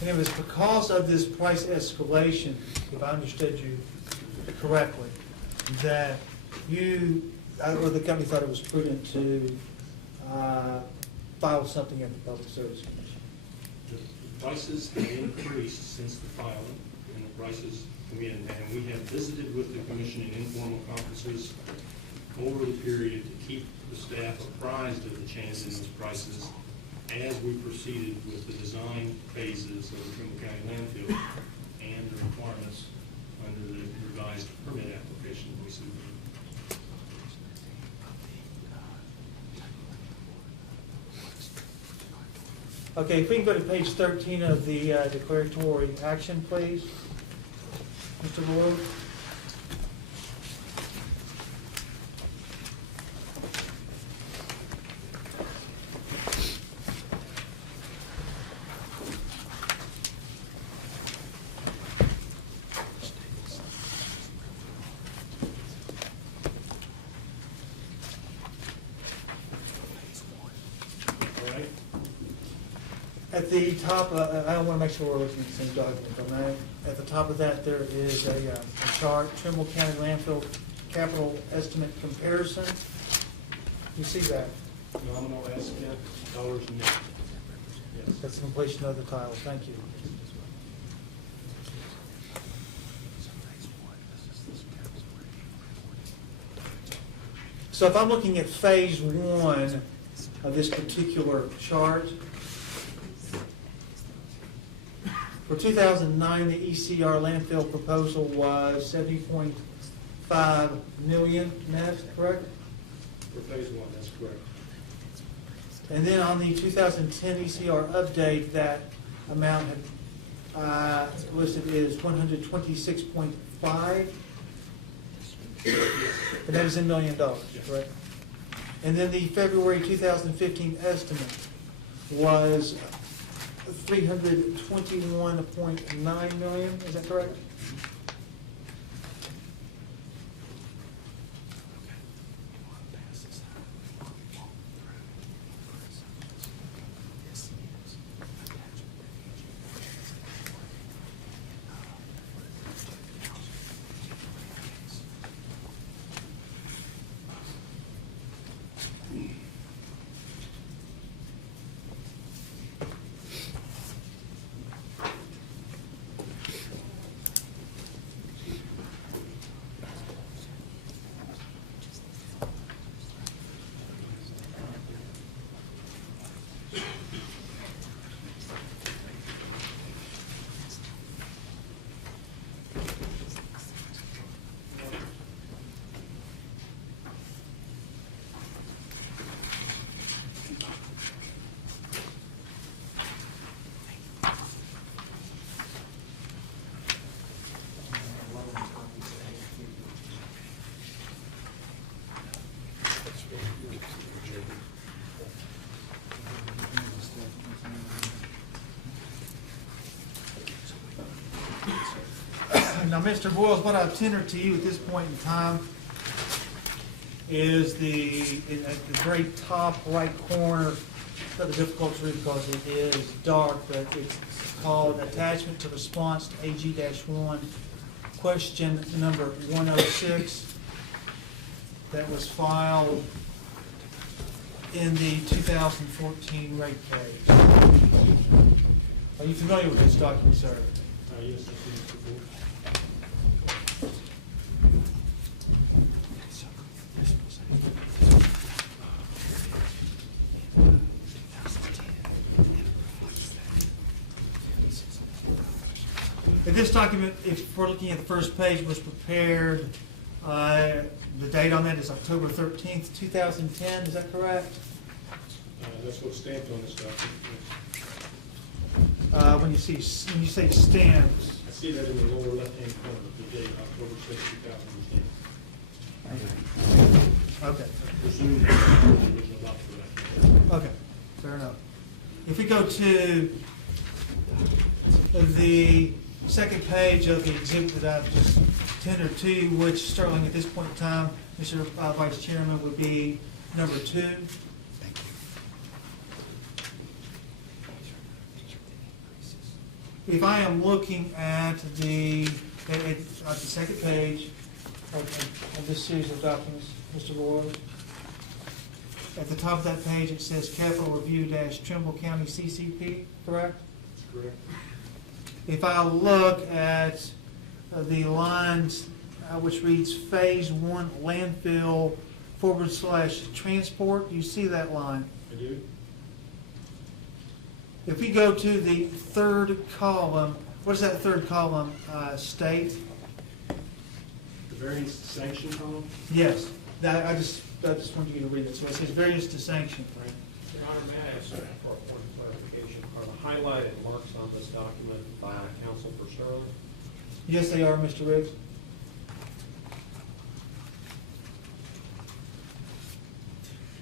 And it was because of this price escalation, if I understood you correctly, that you, or the company thought it was prudent to file something at the Public Service Commission. The prices have increased since the filing, and the prices, we have visited with the commission in informal conferences over the period to keep the staff apprised of the changes in those prices as we proceeded with the design phases of the Trimble County landfill and the requirements under the revised permit application we submitted. Okay, if we can go to page 13 of the declaratory action, please. Mr. Lord? All right? At the top, I want to make sure we're looking at the same document, don't I? At the top of that, there is a chart, Trimble County landfill capital estimate comparison. You see that? Nominal estimate, dollars net. Yes. That's the completion of the title. Thank you. So if I'm looking at phase one of this particular chart, for 2009, the ECR landfill proposal was 70.5 million net, correct? For phase one, that's correct. And then on the 2010 ECR update, that amount had listed is 126.5. And that is in $1 million, correct? And then the February 2015 estimate was 321.9 million, is that correct? Now, Mr. Boyles, what I've tendered to you at this point in time is at the very top right corner, it's got the difficult to read because it is dark, but it's called Attachment to Response to AG-1, question number 106, that was filed in the 2014 rate case. Are you familiar with this document, sir? Yes, I see Mr. Ford. This document, if we're looking at the first page, was prepared, the date on that is October 13th, 2010, is that correct? That's what's stamped on this document. When you say stamps, I see that in the lower left-hand corner, the date, October 6, 2010. assume that it was enough for that. Okay, fair enough. If we go to the second page of the exhibit that I've just tendered to you, which Sterling, at this point in time, Mr. Vice Chairman, would be number 2. If I am looking at the second page of this series of documents, Mr. Lloyd, at the top of that page, it says Capital Review - Trimble County CCP, correct? That's correct. If I look at the lines which reads Phase 1 Landfill / Transport, do you see that line? I do. If we go to the third column, what does that third column state? The variance sanction column? Yes, I just wanted you to read it. So it says various to sanction. Your Honor, may I ask for one clarification? Are the highlighted marks on this document by counsel for Sterling? Yes, they are, Mr. Riggs.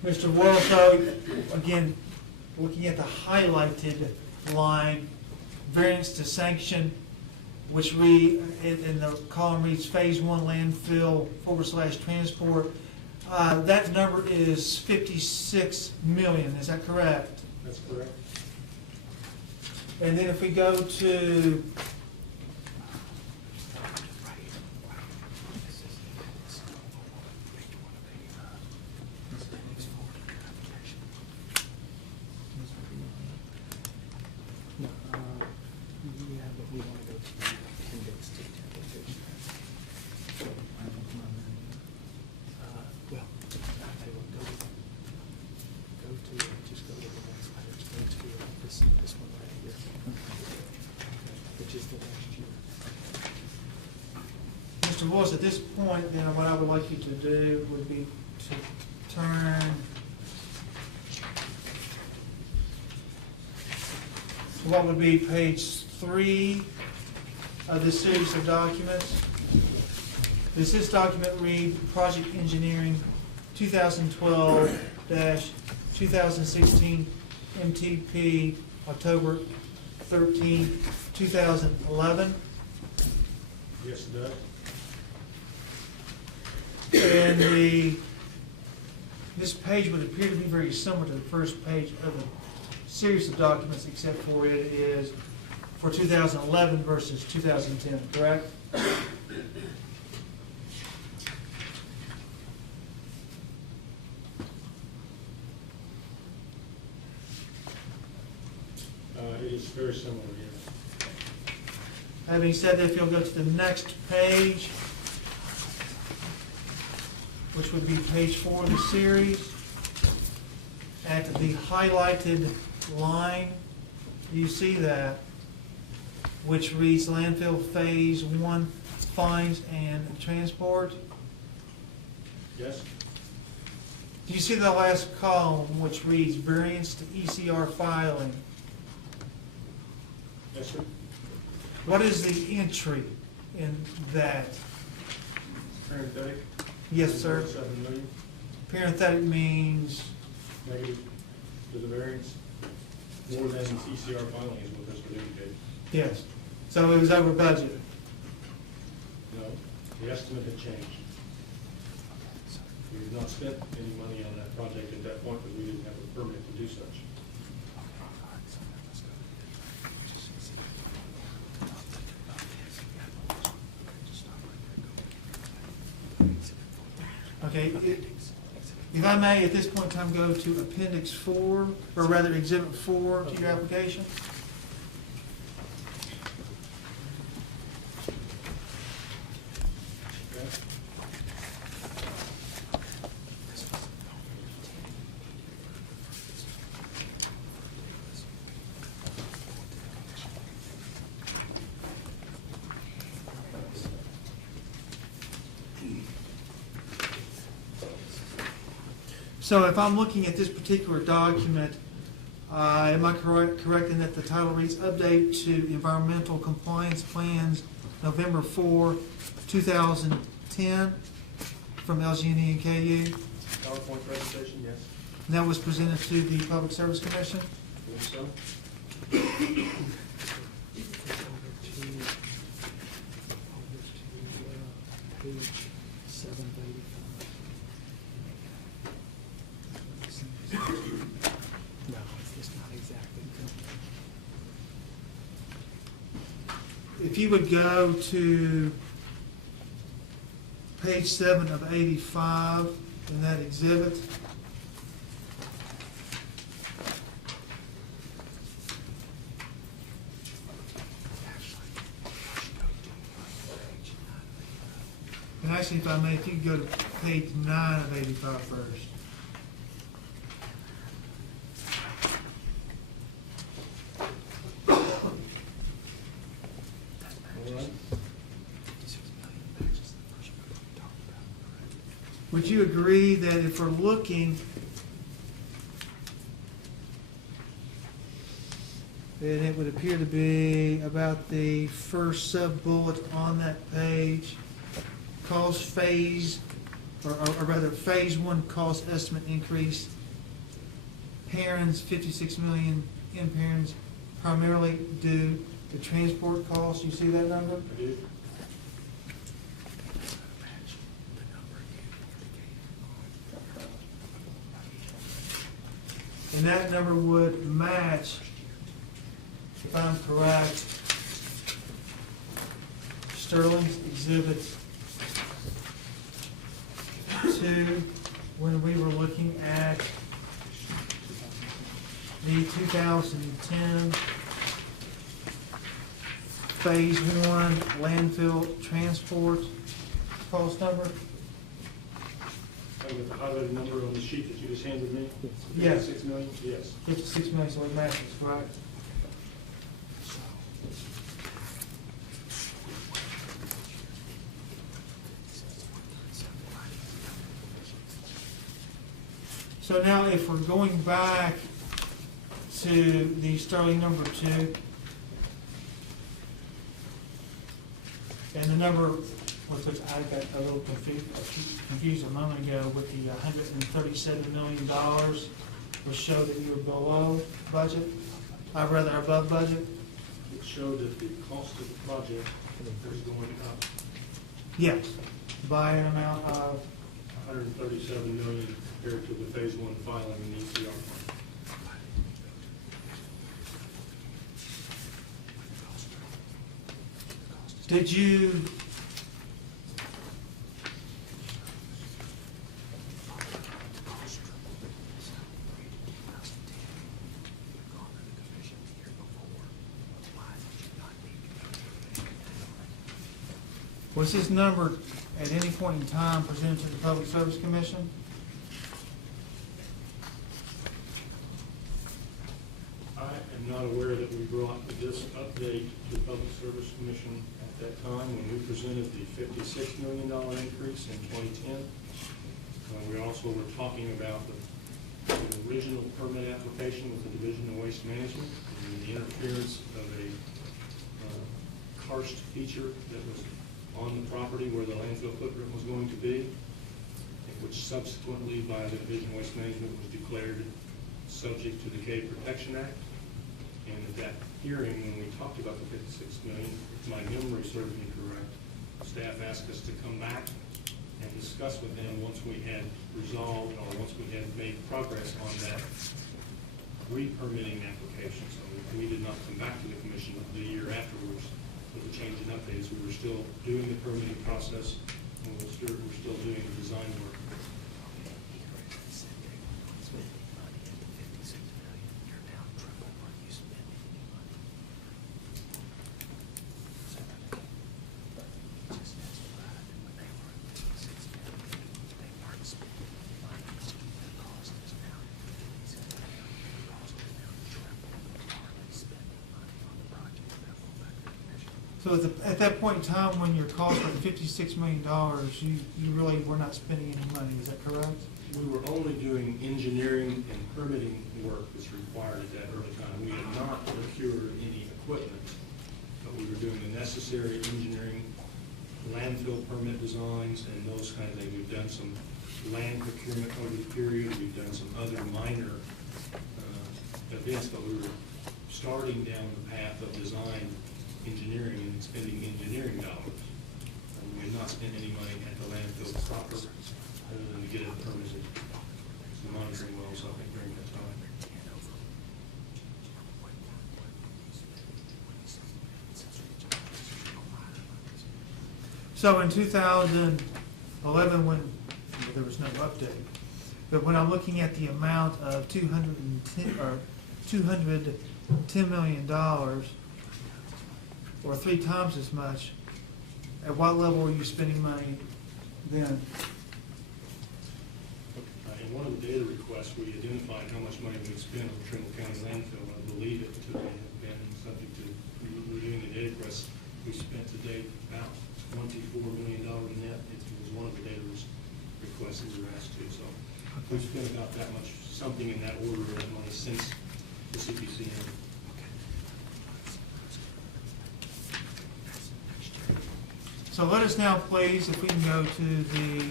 Mr. Worrell, so again, looking at the highlighted line, variance to sanction, which in the column reads Phase 1 Landfill / Transport, that number is 56 million, is that correct? That's correct. And then if we go to Mr. Willis, at this point, then what I would like you to do would be to turn to what would be page 3 of this series of documents. Does this document read Project Engineering 2012-2016 MTP October 13, 2011? Yes, it does. And this page would appear to be very similar to the first page of the series of documents, except for it is for 2011 versus 2010, correct? It is very similar, yes. Having said that, if you'll go to the next page, which would be page 4 of the series, at the highlighted line, you see that, which reads Landfill Phase 1 Fines and Transport. Yes? Do you see the last column, which reads Variance to ECR Filing? Yes, sir. What is the entry in that? Parenthetic? Yes, sir. 7 million, Parenthetic means, negative to the variance, more than CCR filing is what this would indicate. yes. So it was over budget. No, the estimate had changed. We had not spent any money on that project at that point because we didn't have a permit to do such. Okay, if I may, at this point in time, go to Appendix 4, or rather Exhibit 4 to your application. Okay? So if I'm looking at this particular document, am I correct in that the title reads Update to Environmental Compliance Plans, November 4, 2010, from LG&E and KU? PowerPoint presentation, yes. And that was presented to the Public Service Commission? I believe so. Page 785. No, it's not exactly. If you would go to page 7 of 85 in that exhibit. And actually, if I may, if you could go to page 9 of 85 first. All right. Would you agree that if we're looking, then it would appear to be about the first sub-bullet on that page, cost phase, or rather, phase 1 cost estimate increase, parents, 56 million in parents, primarily due to transport costs. You see that number? I do. And that number would match, if I'm correct, Sterling's Exhibit 2, when we were looking at the 2010 Phase 1 landfill transport cost number. With the highlighted number on the sheet that you just handed me? Yes. 56 million? Yes. 56 million, so it matches, right? So now if we're going back to the Sterling number 2, and the number, which I got a little confused a moment ago with the $137 million, which showed that you were below budget, or rather above budget. It showed that the cost of the project was going up Yes, by an amount of, 137 million compared to the phase 1 filing in the ECR fund. did you, was this number at any point in time presented to the Public Service Commission? I am not aware that we brought this update to the Public Service Commission at that time when we presented the $56 million increase in 2010. We also were talking about the original permit application with the Division of Waste Management and the interference of a karst feature that was on the property where the landfill footprint was going to be, which subsequently by the Division of Waste Management was declared subject to the Cave Protection Act. And at that hearing, when we talked about the 56 million, if my memory serves me correct, staff asked us to come back and discuss with them once we had resolved or once we had made progress on that re-permitting application. So we did not come back to the commission the year afterwards with a change in updates. We were still doing the permitting process and we're still doing the design work. So at that point in time, when your cost was $56 million, you really were not spending any money, is that correct? We were only doing engineering and permitting work that's required at that early time. We had not procured any equipment, but we were doing the necessary engineering, landfill permit designs, and those kind of things. We've done some land procurement over the period. We've done some other minor events, but we were starting down the path of design engineering and spending engineering dollars. We have not spent any money at the landfill proper, other than to get it permitted. The monitoring wells, I think, during that time. So in 2011, when there was no update, but when I'm looking at the amount of $210 million, or 3 times as much, at what level are you spending money then? In one of the data requests, we identified how much money we spent on Trimble County landfill. I believe it to have been subject to reviewing the data request. We spent to date about $24 million net. It was one of the data requests that we were asked to. So we've spent about that much, something in that order of money since the CPC ended. So let us now, please, if we can go to the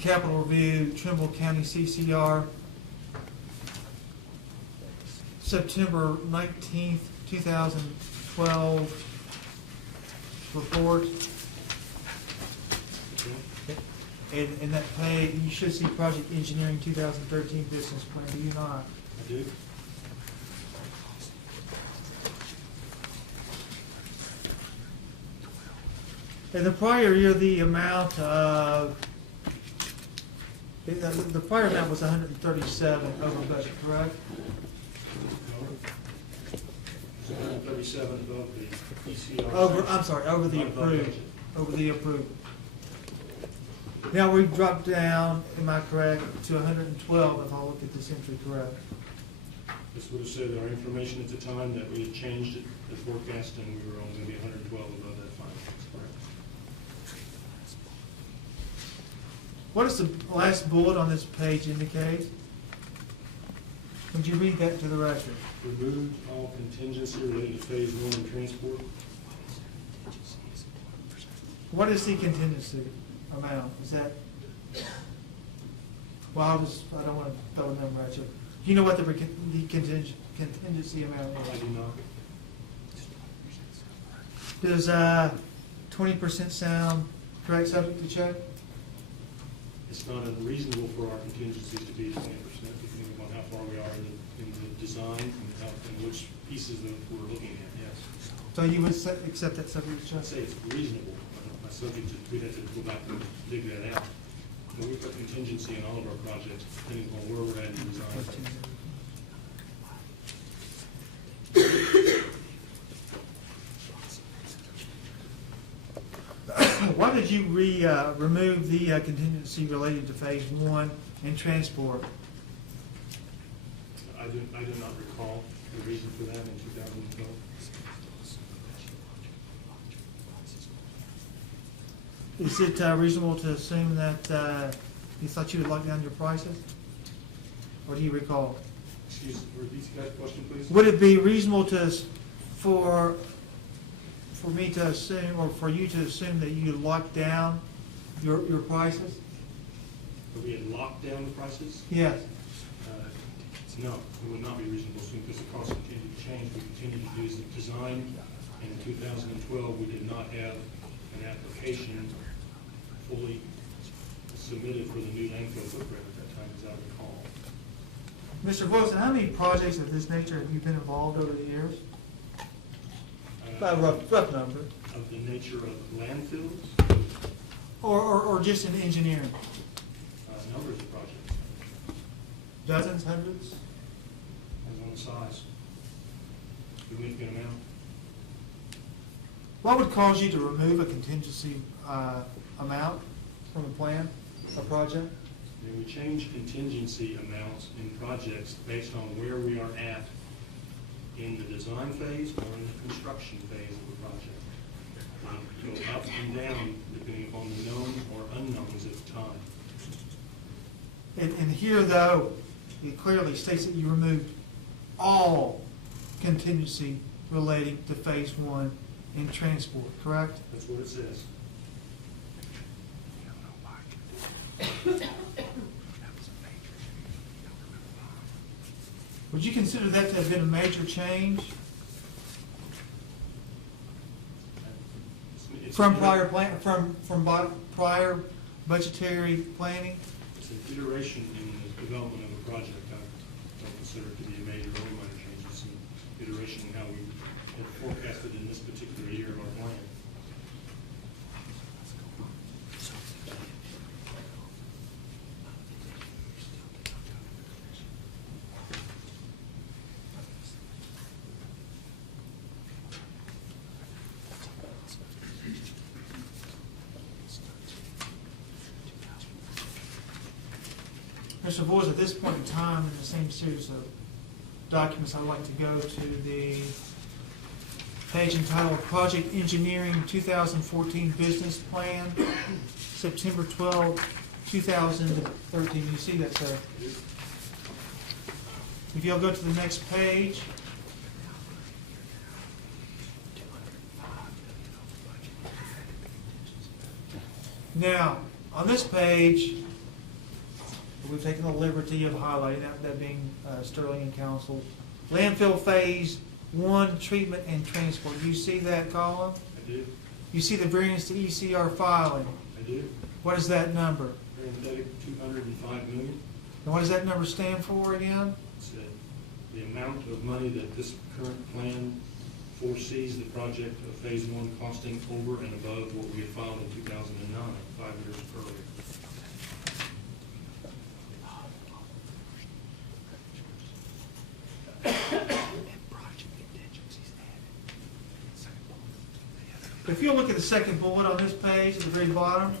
capital review, Trimble County CCR, September 19th, 2012 report. And in that page, you should see Project Engineering 2013 Business Plan, do you not? I do. In the prior year, the amount of, the prior amount was 137 over budget, correct? It's 137 above the PCR. Over, I'm sorry, over the Not above approved, budget. over the approved. Now we've dropped down, am I correct, to 112 if I look at this entry correct? This would have said our information at the time that we had changed it, the forecast, and we were only going to be 112 above that final. That's correct. What does the last bullet on this page indicate? Would you read that to the record? Removed all contingency related to phase 1 and transport. What is the contingency amount? Is that, well, I don't want to throw a number at you. Do you know what the contingency amount I is? do not. Does 20% sound correct, subject to check? It's not unreasonable for our contingencies to be 20%, depending upon how far we are in the design and which pieces that we're looking at, yes. So you would accept that subject to I'd check? say it's reasonable. My subject to, we'd have to go back and dig that out. But we've got contingency in all of our projects, depending upon where we're at in design. Why did you remove the contingency related to phase 1 and transport? I do not recall the reason for that in 2012. Is it reasonable to assume that you thought you would lock down your prices? Or do you recall? Excuse me, repeat that question, please. Would it be reasonable for me to assume, or for you to assume that you locked down your prices? That we had locked down the prices? Yes. No, it would not be reasonable to assume because the costs continue to change. We continue to use the design, and in 2012, we did not have an application fully submitted for the new landfill footprint at that time, as I recall. Mr. Wilson, how many projects of this nature have you been involved over the years? About a rough number. Of the nature of landfills, Or just in engineering? numbers of projects, Dozens, hundreds? depends on the size. Significant amount. What would cause you to remove a contingency amount from a plan, a project? And we change contingency amounts in projects based on where we are at in the design phase or in the construction phase of the project. Go up and down depending upon the knowns or unknowns at the time. And here, though, it clearly states that you removed all contingency relating to phase 1 in transport, correct? That's what it says. Would you consider that to have been a major change from prior prior budgetary planning? It's an iteration in the development of the project. I don't consider it to be a major or minor change. It's an iteration in how we had forecasted in this particular year of our plan. Mr. Boys, at this point in time, in the same series of documents, I'd like to go to the page entitled Project Engineering 2014 Business Plan, September 12, 2013. You see that, sir? If you'll go to the next page. Now, on this page, we've taken the liberty of highlighting that being Sterling and Council. Landfill Phase 1, treatment and transport. You see that column? I do. You see the variance to ECR filing. I do. What is that number? Parenthetic 205 million. And what does that number stand for again? It's the amount of money that this current plan foresees the project of Phase 1 costing over and above what we had filed in 2009, 5 years earlier. If you look at the second bullet on this page at the very bottom,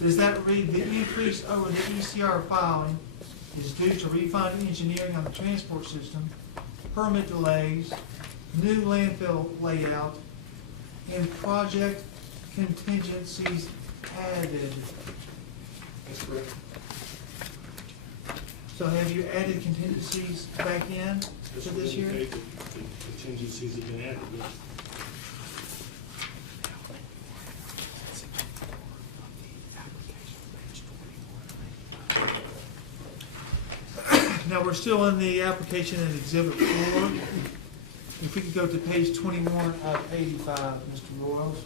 does that read the increase over the ECR filing is due to refined engineering on the transport system, permit delays, new landfill layout, and project contingencies added? That's correct. So have you added contingencies back in to this year? The contingencies have been added. Yes. Now, we're still in the application in Exhibit 4. If we could go to page 21 of 85, Mr. Royals.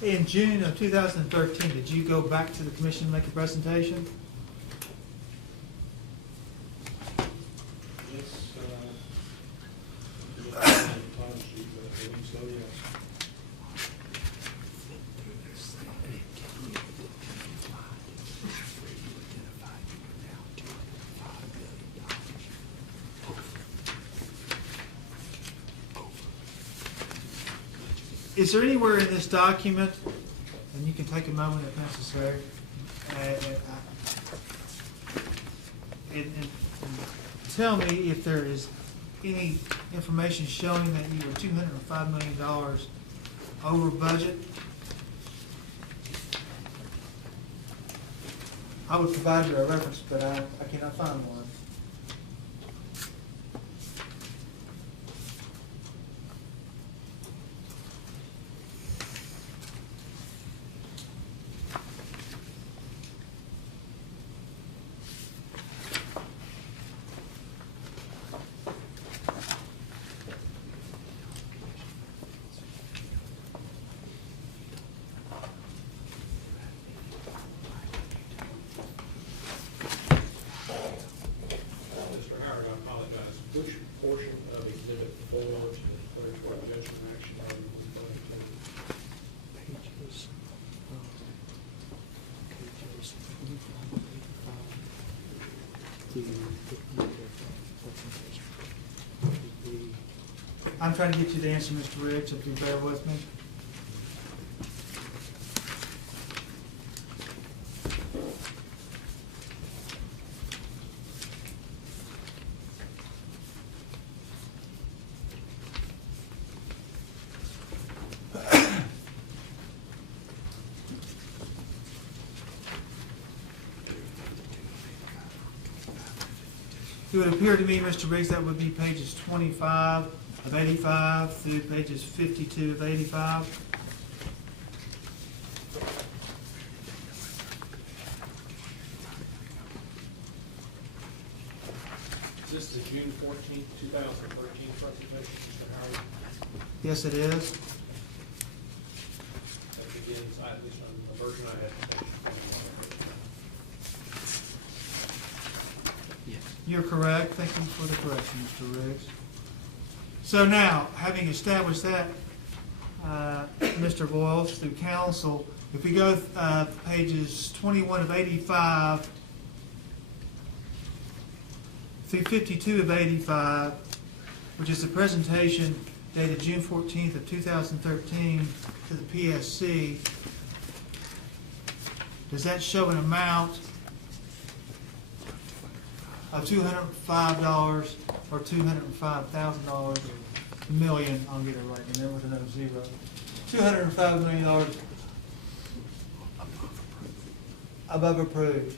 In June of 2013, did you go back to the commission and make a presentation? Yes, I believe so, yes. Is there anywhere in this document, and you can take a moment if necessary, and tell me if there is any information showing that you were $205 million over budget? I would provide you a reference, but I cannot find one. Mr. Howard, I apologize. Which portion of Exhibit 4 to the clerk's court judgment action are you referring to? Pages 25, 85. The presentation. I'm trying to get you to answer, Mr. Riggs, if you bear with me. It would appear to me, Mr. Riggs, that would be pages 25 of 85 through pages 52 of 85. Is this the June 14th, 2013 presentation, Mr. Howard? Yes, it is. That begins, at least on the version I had. You're correct. Thank you for the correction, Mr. Riggs. So now, having established that, Mr. Boyles, through council, if we go pages 21 of 85 through 52 of 85, which is the presentation dated June 14th of 2013 to the PSC, does that show an amount of $205 or $205,000 million? I'll get it right in there with another zero. $205 million above approved.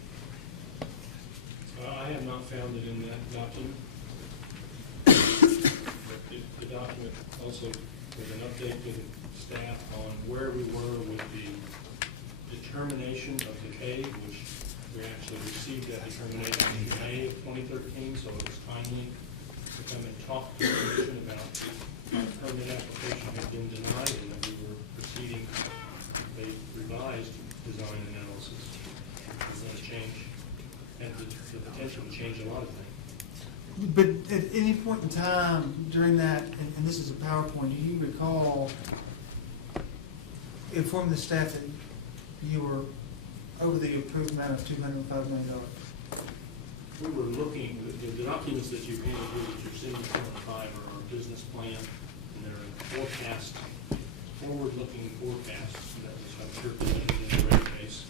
I have not found it in that document. But the document also was an update to the staff on where we were with the determination of the cave, which we actually received that determination in May of 2013, so it was timely to come and talk to the commission about how the permit application had been denied and that we were proceeding with a revised design analysis. It's going to change, and the potential to change a lot of things. But at any point in time during that, and this is a PowerPoint, do you recall informing the staff that you were over the approved amount of $205 million? We were looking, the documents that you've handed here that you're seeing in front of five are our business plan, and they're forecast, forward-looking forecasts that was, I'm sure, presented in the rate case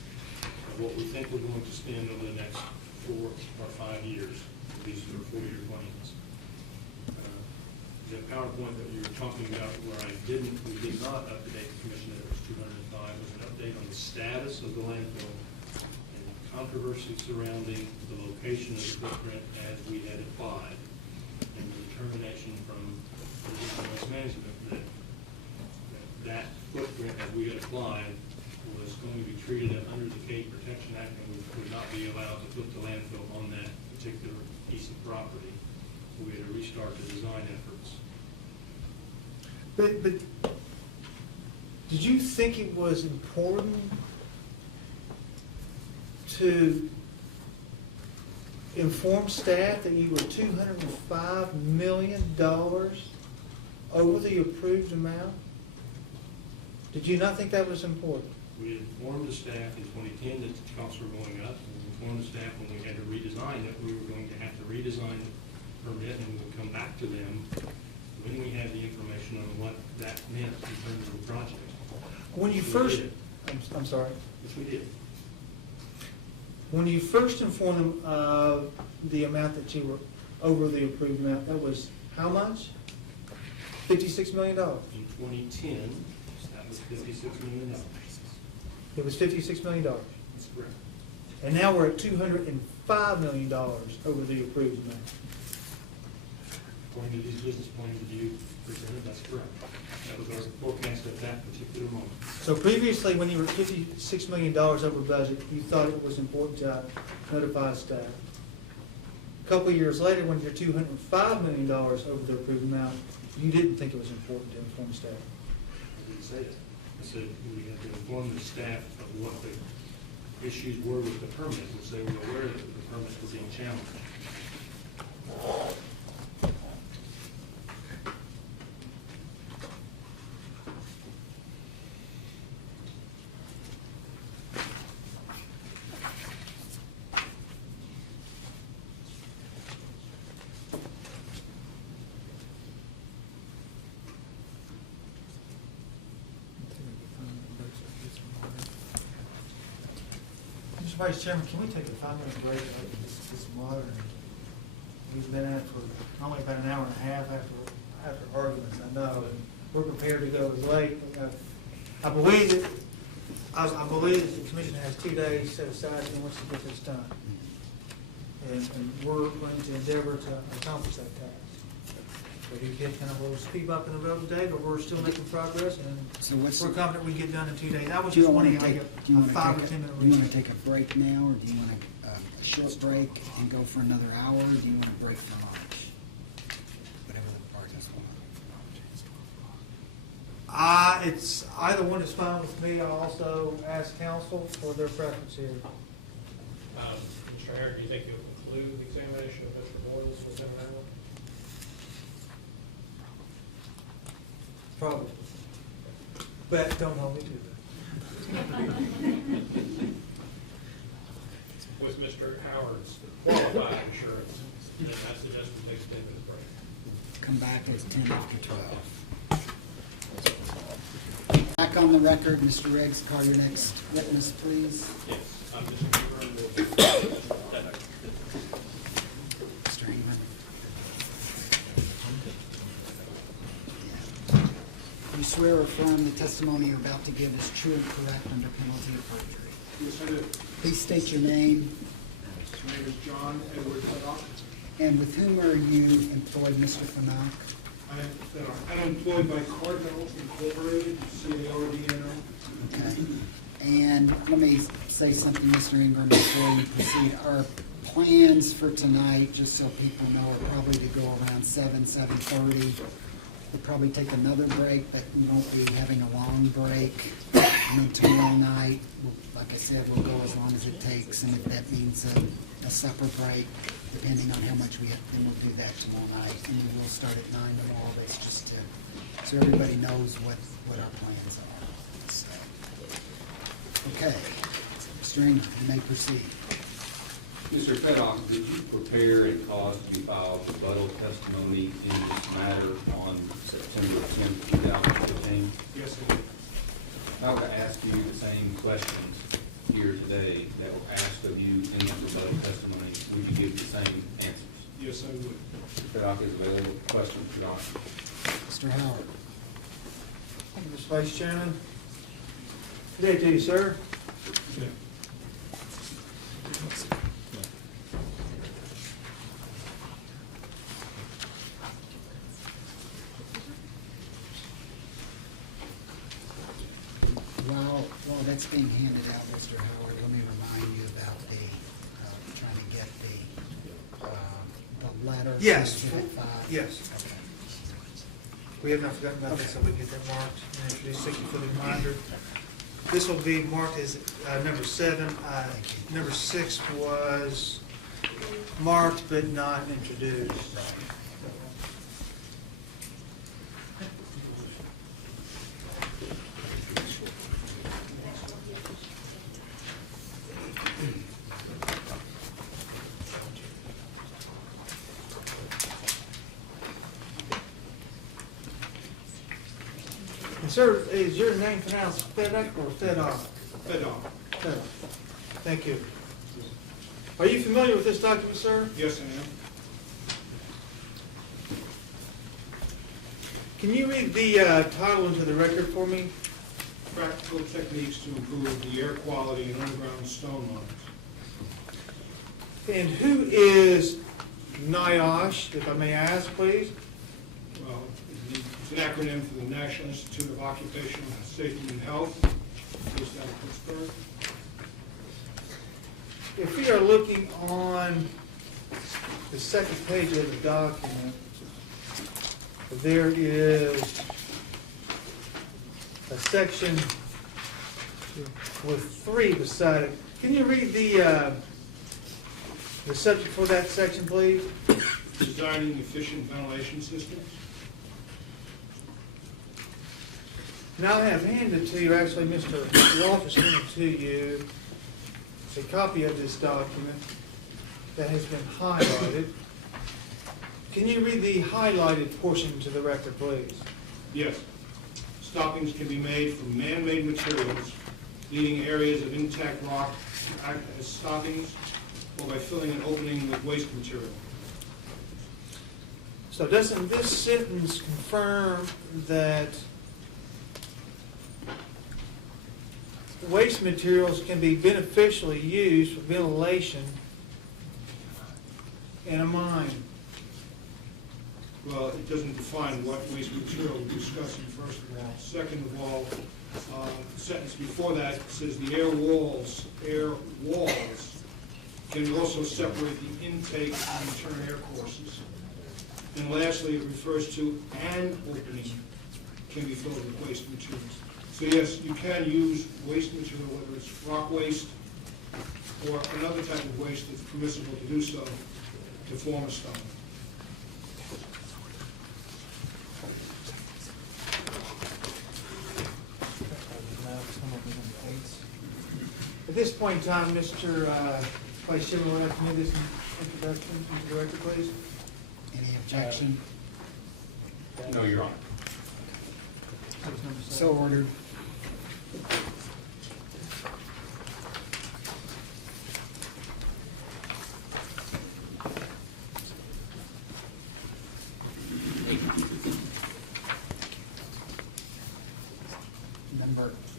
of what we think we're going to spend over the next 4 or 5 years. These are 4-year plans. The PowerPoint that you were talking about where we did not update the commission that it was 205 was an update on the status of the landfill and controversy surrounding the location of the footprint as we had applied, and the determination from the Waste Management that footprint as we had applied was going to be treated under the Cave Protection Act and we would not be allowed to put the landfill on that particular piece of property. So we had to restart the design efforts. But did you think it was important to inform staff that you were $205 million over the approved amount? Did you not think that was important? We informed the staff in 2010 that the costs were going up, and we informed the staff when we had to redesign that we were going to have to redesign the permit, and we would come back to them when we had the information on what that meant in terms of the project. When you first, I'm sorry. Which we did. When you first informed them of the amount that you were over the approved amount, that was how much? $56 million. In 2010, that was $56 million. It was $56 million. That's correct. And now we're at $205 million over the approved amount. According to these business plans that you presented, that's correct. That was our forecast at that particular moment. So previously, when you were $56 million over budget, you thought it was important to notify staff. A couple of years later, when you're $205 million over the approved amount, you didn't think it was important to inform staff. I didn't say that. I said we had to inform the staff of what the issues were with the permit, which they were aware that the permit was being challenged. Vice Chairman, can we take a 5-minute break? This water, we've been at it for only about an hour and a half after arguments, I know, and we're prepared to go as late. I believe that the commission has 2 days set aside in which to get this done. And we're going to endeavor to accomplish that task. So we get kind of a little speed bump in the road today, but we're still making progress, So and what's we're confident we get done in 2 days. I was Do you just want wanting to like take, a 5 or 10 minute do you want recess. to take a break now, or do you want a short break and go for another hour, or do you want to break for lunch? Whatever the parties want. It's, either one is fine with me. I'll also ask council for their preference here. Mr. Harris, do you think you'll conclude the examination of Mr. Boyles within an hour? Probably. But don't hold me to that. With Mr. Howard's qualified insurance, then I suggest we take a 10-minute break. Come back at 10 after 12. Back on the record, Mr. Riggs, call your next witness, please. Yes, I'm just confirming the Mr. England. You swear or affirm the testimony you're about to give is true and correct under penalty of perjury? Yes, I do. Please state your name, My name is John Edward Feddock. and with whom are you employed, Mr. Fanak? I'm employed by Cardinal Incorporated, C-A-R-D-N-O. Okay. And let me say something, Mr. Ingram, before you proceed. Our plans for tonight, just so people know, are probably to go around 7:30. We'll probably take another break, but we won't be having a long break. And then tomorrow night, like I said, we'll go as long as it takes, and if that means a supper break, depending on how much we have, then we'll do that tomorrow night. And then we'll start at 9 tomorrow, that's just to, so everybody knows what our plans are. So, okay, Mr. Ingram, you may proceed. Mr. Feddock, did you prepare and cause to be filed rebuttal testimony in this matter on September 10th, 2015? Yes, I do. If I were to ask you the same questions here today that were asked of you in the rebuttal testimony, would you give the same answers? Yes, I would. Mr. Feddock is available. Question for Your Honor. Mr. Howard. Thank you, Mr. Vice Chairman. Good day to you, sir. Yeah. While that's being handed out, Mr. Howard, let me remind you about the, trying to get the letter. Yes. Exhibit 5. Yes. Okay. We have not forgotten about this, so we get that marked and introduced. Thank you for the reminder. This will be marked as number 7. Number 6 was marked but not introduced. And sir, is your name pronounced Feddock or Feddock? Feddock. Feddock. Thank you. Are you familiar with this document, sir? Yes, I am. Can you read the title into the record for me? Practical techniques to improve the air quality in underground stone mines. And who is NIOSH, if I may ask, please? Well, it's an acronym for the National Institute of Occupational Safety and Health, based out of Pittsburgh. If we are looking on the second page of the document, there is a section with 3 beside it. Can you read the subject for that section, please? Designing efficient ventilation systems. Now I have handed to you, actually Mr. Walters handed to you a copy of this document that has been highlighted. Can you read the highlighted portion to the record, please? Yes. Stoppings can be made from man-made materials, leaving areas of intact rock act as stockings or by filling an opening with waste material. So doesn't this sentence confirm that waste materials can be beneficially used for ventilation in a mine? Well, it doesn't define what waste material we're discussing, first of all. Second of all, the sentence before that says the air walls can also separate the intake and return air courses. And lastly, it refers to an opening can be filled with waste materials. So yes, you can use waste material, whether it's rock waste or another type of waste that's permissible to do so, to form a stone. At this point in time, Mr. Vice Chairman, would like to make this introduction to the director, please? Any objection? No, Your Honor. So ordered.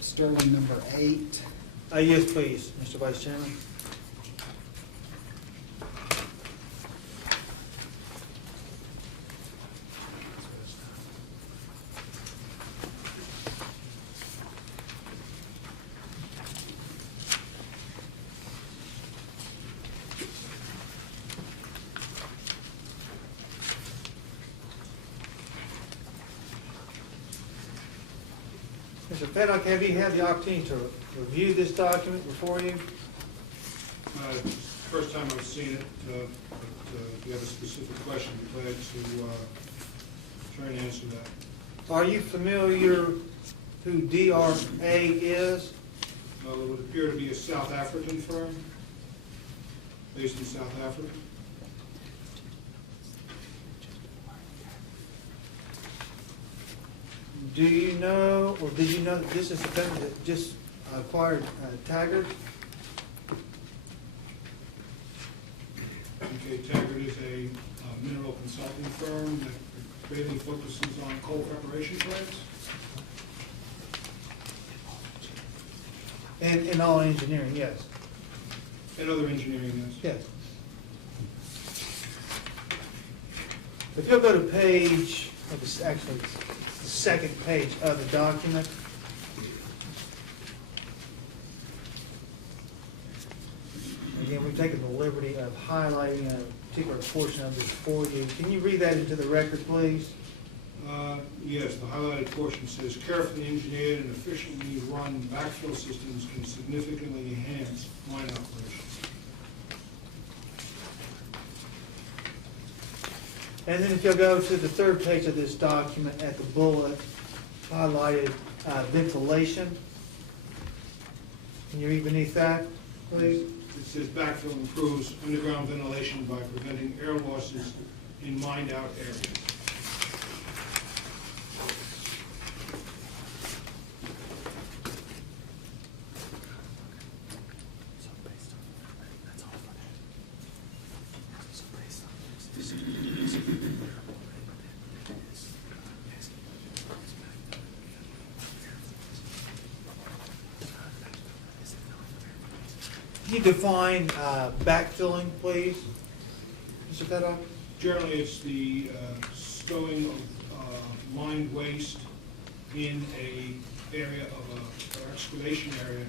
Sterling number 8. Yes, please, Mr. Vice Chairman. Mr. Paddock, have you had the opportunity to review this document before you? First time I've seen it, but if you have a specific question, I'd be glad to try and answer that. Are you familiar who DRA is? It would appear to be a South African firm, based in South Africa. Do you know, or did you know that this is the company that just acquired Taggart? Okay, Taggart is a mineral consulting firm that mainly focuses on coal preparation plants. And all engineering, yes. And other engineering, yes. Yes. If you'll go to page, actually, the second page of the document. Again, we've taken the liberty of highlighting a particular portion of this for you. Can you read that into the record, please? Yes, the highlighted portion says, carefully engineered and efficiently run backfill systems can significantly enhance mine operations. And then if you'll go to the third page of this document at the bullet highlighted ventilation. Can you read beneath that, please? It says backfill improves underground ventilation by preventing air losses in mined out areas. Can you define backfilling, please, Mr. Paddock? Generally, it's the stowing of mined waste in a area of or excavation area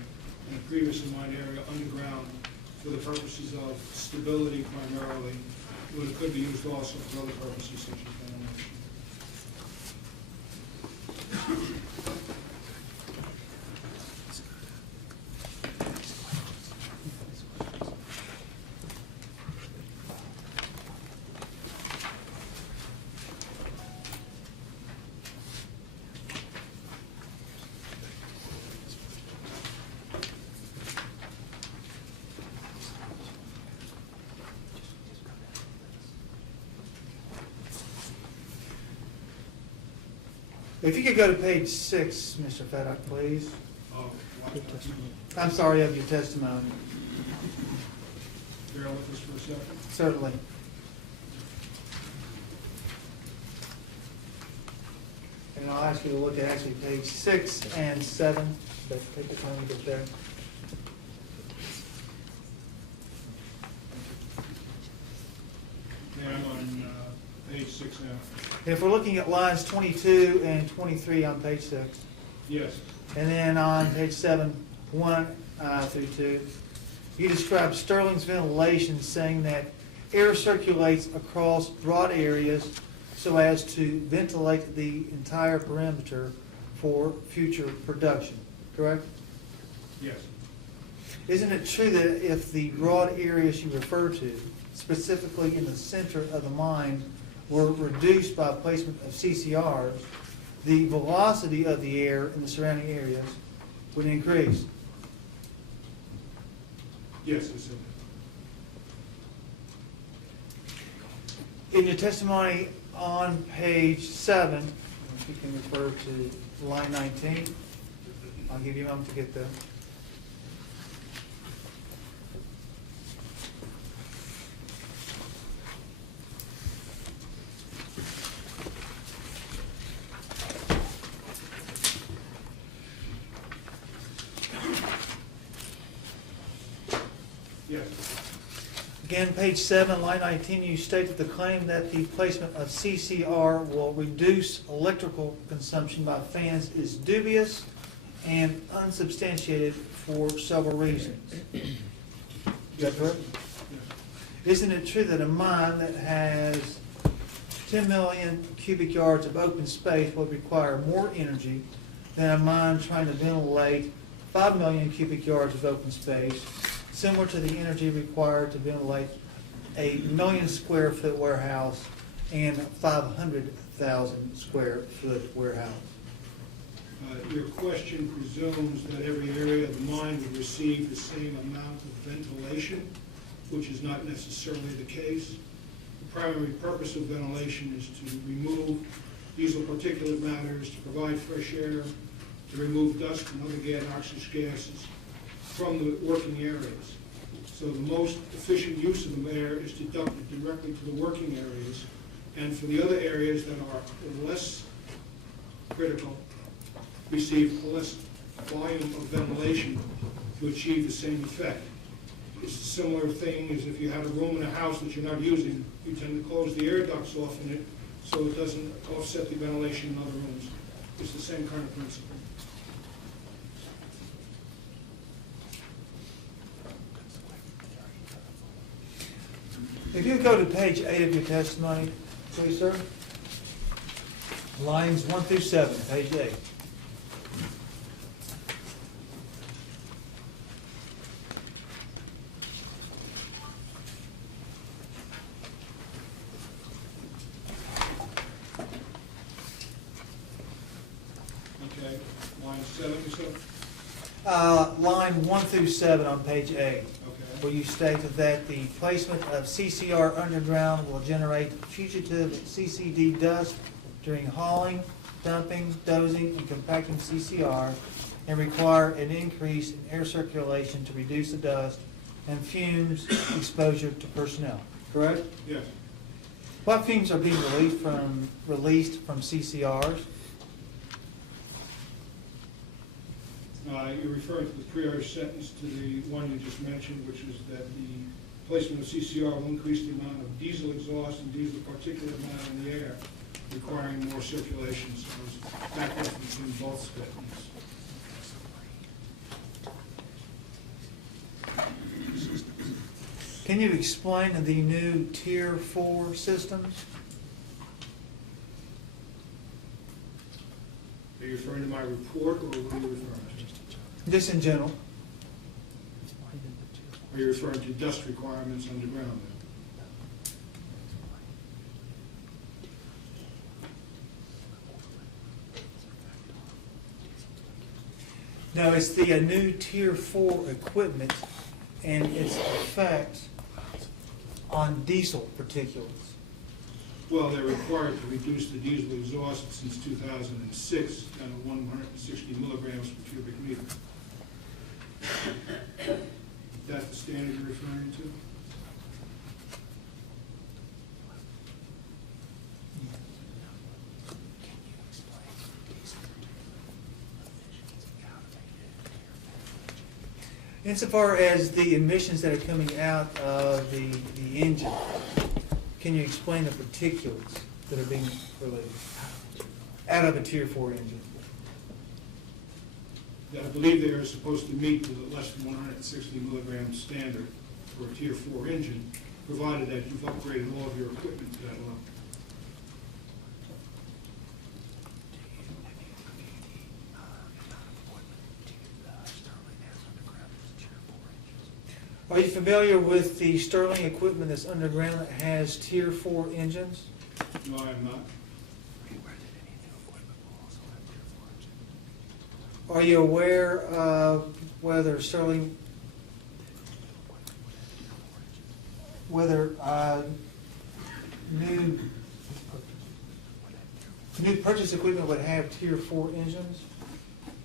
in a previously mined area underground for the purposes of stability primarily, but it could be used also for other purposes such as ventilation. If you could go to page 6, Mr. Paddock, please. Oh, I'm sorry, of your testimony. bear with us for a second? Certainly. And I'll ask you to look at actually page 6 and 7, but take the time to get there. Yeah, I'm on page 6 now. And if we're looking at lines 22 and 23 on page 6, Yes. and then on page 7, 1 through 2, you describe Sterling's ventilation, saying that air circulates across broad areas so as to ventilate the entire perimeter for future production, correct? Yes. Isn't it true that if the broad areas you refer to, specifically in the center of the mine, were reduced by placement of CCRs, the velocity of the air in the surrounding areas would increase? Yes, it's In your testimony on page 7, if you can refer to line 19, I'll give you a moment to get there. Yes. Again, page 7, line 19, you state that the claim that the placement of CCR will reduce electrical consumption by fans is dubious and unsubstantiated for several reasons. Is that correct? Isn't it true that a mine that has 10 million cubic yards of open space will require more energy than a mine trying to ventilate 5 million cubic yards of open space, similar to the energy required to ventilate a 1 million square foot warehouse and 500,000 square foot warehouse? Your question presumes that every area of the mine would receive the same amount of ventilation, which is not necessarily the case. The primary purpose of ventilation is to remove diesel particulate matters, to provide fresh air, to remove dust and other noxious gases from the working areas. So the most efficient use of the air is to dump it directly to the working areas, and for the other areas that are less critical, receive less volume of ventilation to achieve the same effect. It's a similar thing as if you had a room in a house that you're not using, you tend to close the air ducts off in it so it doesn't offset the ventilation in other rooms. It's the same kind of principle. If you go to page 8 of your testimony, please, sir. Lines 1 through 7, page 8. Okay, line 7 you said? Line 1 through 7 on page 8. Okay. Where you state that the placement of CCR underground will generate fugitive CCD dust during hauling, dumping, dozing, and compacting CCR, and require an increase in air circulation to reduce the dust and fumes exposure to personnel. Correct? Yes. What fumes are being released from CCRs? You're referring to the prior sentence to the one you just mentioned, which is that the placement of CCR will increase the amount of diesel exhaust and diesel particulate matter in the air, requiring more circulation. So it's back reference in both statements. Can you explain the new Tier 4 systems? Are you referring to my report, or what are you referring to? Just in general. Are you referring to dust requirements underground? No, it's the new Tier 4 equipment and its effect on diesel particulates. Well, they're required to reduce the diesel exhaust since 2006 down to 160 milligrams per cubic meter. Is that the standard you're referring to? Insofar as the emissions that are coming out of the engine, can you explain the particulates that are being released out of a Tier 4 engine? I believe they are supposed to meet the less than 160 milligram standard for a Tier 4 engine, provided that you've upgraded all of your equipment to that level. Are you familiar with the Sterling equipment that's underground that has Tier 4 engines? No, I am not. Are you aware of whether Sterling, new purchase equipment would have Tier 4 engines?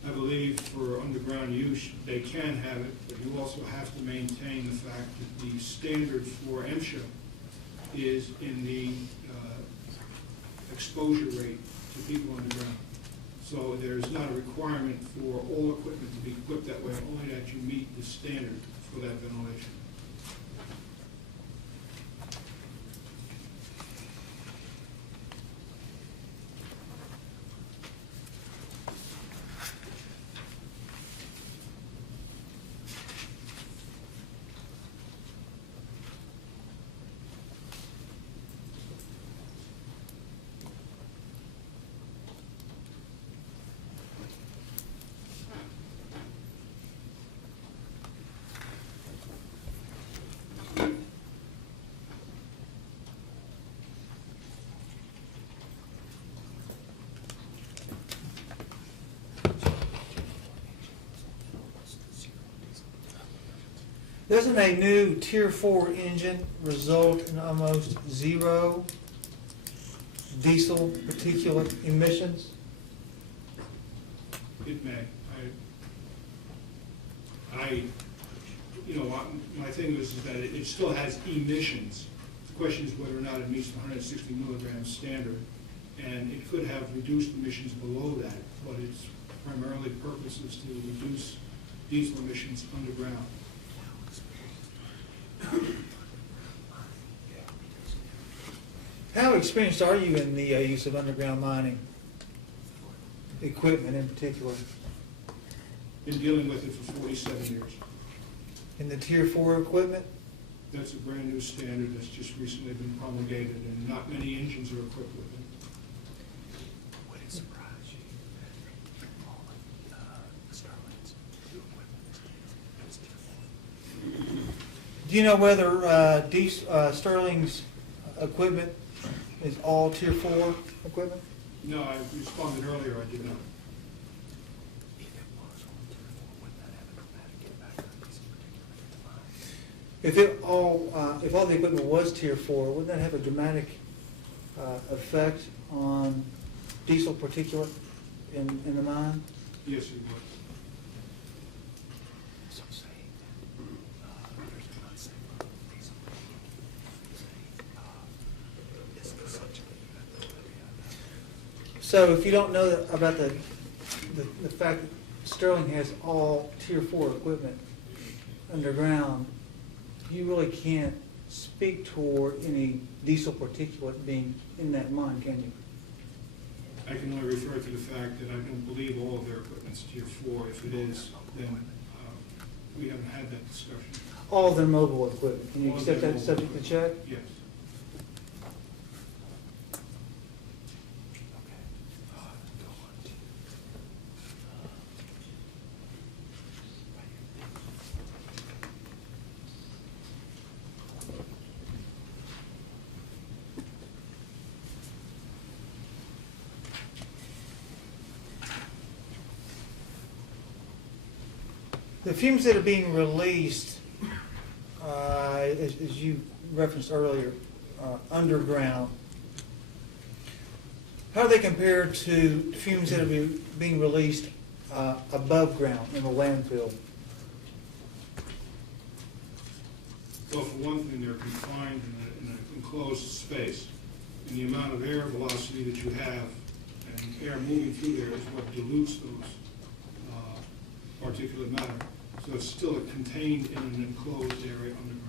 I believe for underground use, they can have it, but you also have to maintain the fact that the standard for MSHA is in the exposure rate to people underground. So there's not a requirement for all equipment to be equipped that way, only that you meet the standard for that ventilation. Doesn't a new Tier 4 engine result in almost zero diesel particulate emissions? It may. My thing is that it still has emissions. The question is whether or not it meets the 160 milligram standard, and it could have reduced emissions below that, but its primarily purpose is to reduce diesel emissions underground. How experienced are you in the use of underground mining equipment in particular? Been dealing with it for 47 years. In the Tier 4 equipment? That's a brand new standard that's just recently been promulgated, and not many engines are equipped with it. Would it surprise you that all of Sterling's new equipment is Tier 4? Do you know whether Sterling's equipment is all Tier 4 equipment? No, I responded earlier, I did not. If it was on Tier 4, wouldn't that have a dramatic impact on these particular lines? If all the equipment was Tier 4, wouldn't that have a dramatic effect on diesel particulate in the mine? Yes, it would. So saying that there's an unsafe level of diesel, is essentially So if you don't know about the fact that Sterling has all Tier 4 equipment underground, you really can't speak toward any diesel particulate being in that mine, can you? I can only refer to the fact that I don't believe all of their equipment's Tier 4. If it is, then we haven't had that discussion. All their mobile equipment, can you All accept their that mobile subject to check? Yes. go on to The fumes that are being released, as you referenced earlier, underground, how are they compared to fumes that are being released above ground in a landfill? Well, for one thing, they're confined in an enclosed space, and the amount of air velocity that you have and air moving through there is what dilutes those particulate matter. So it's still contained in an enclosed area underground.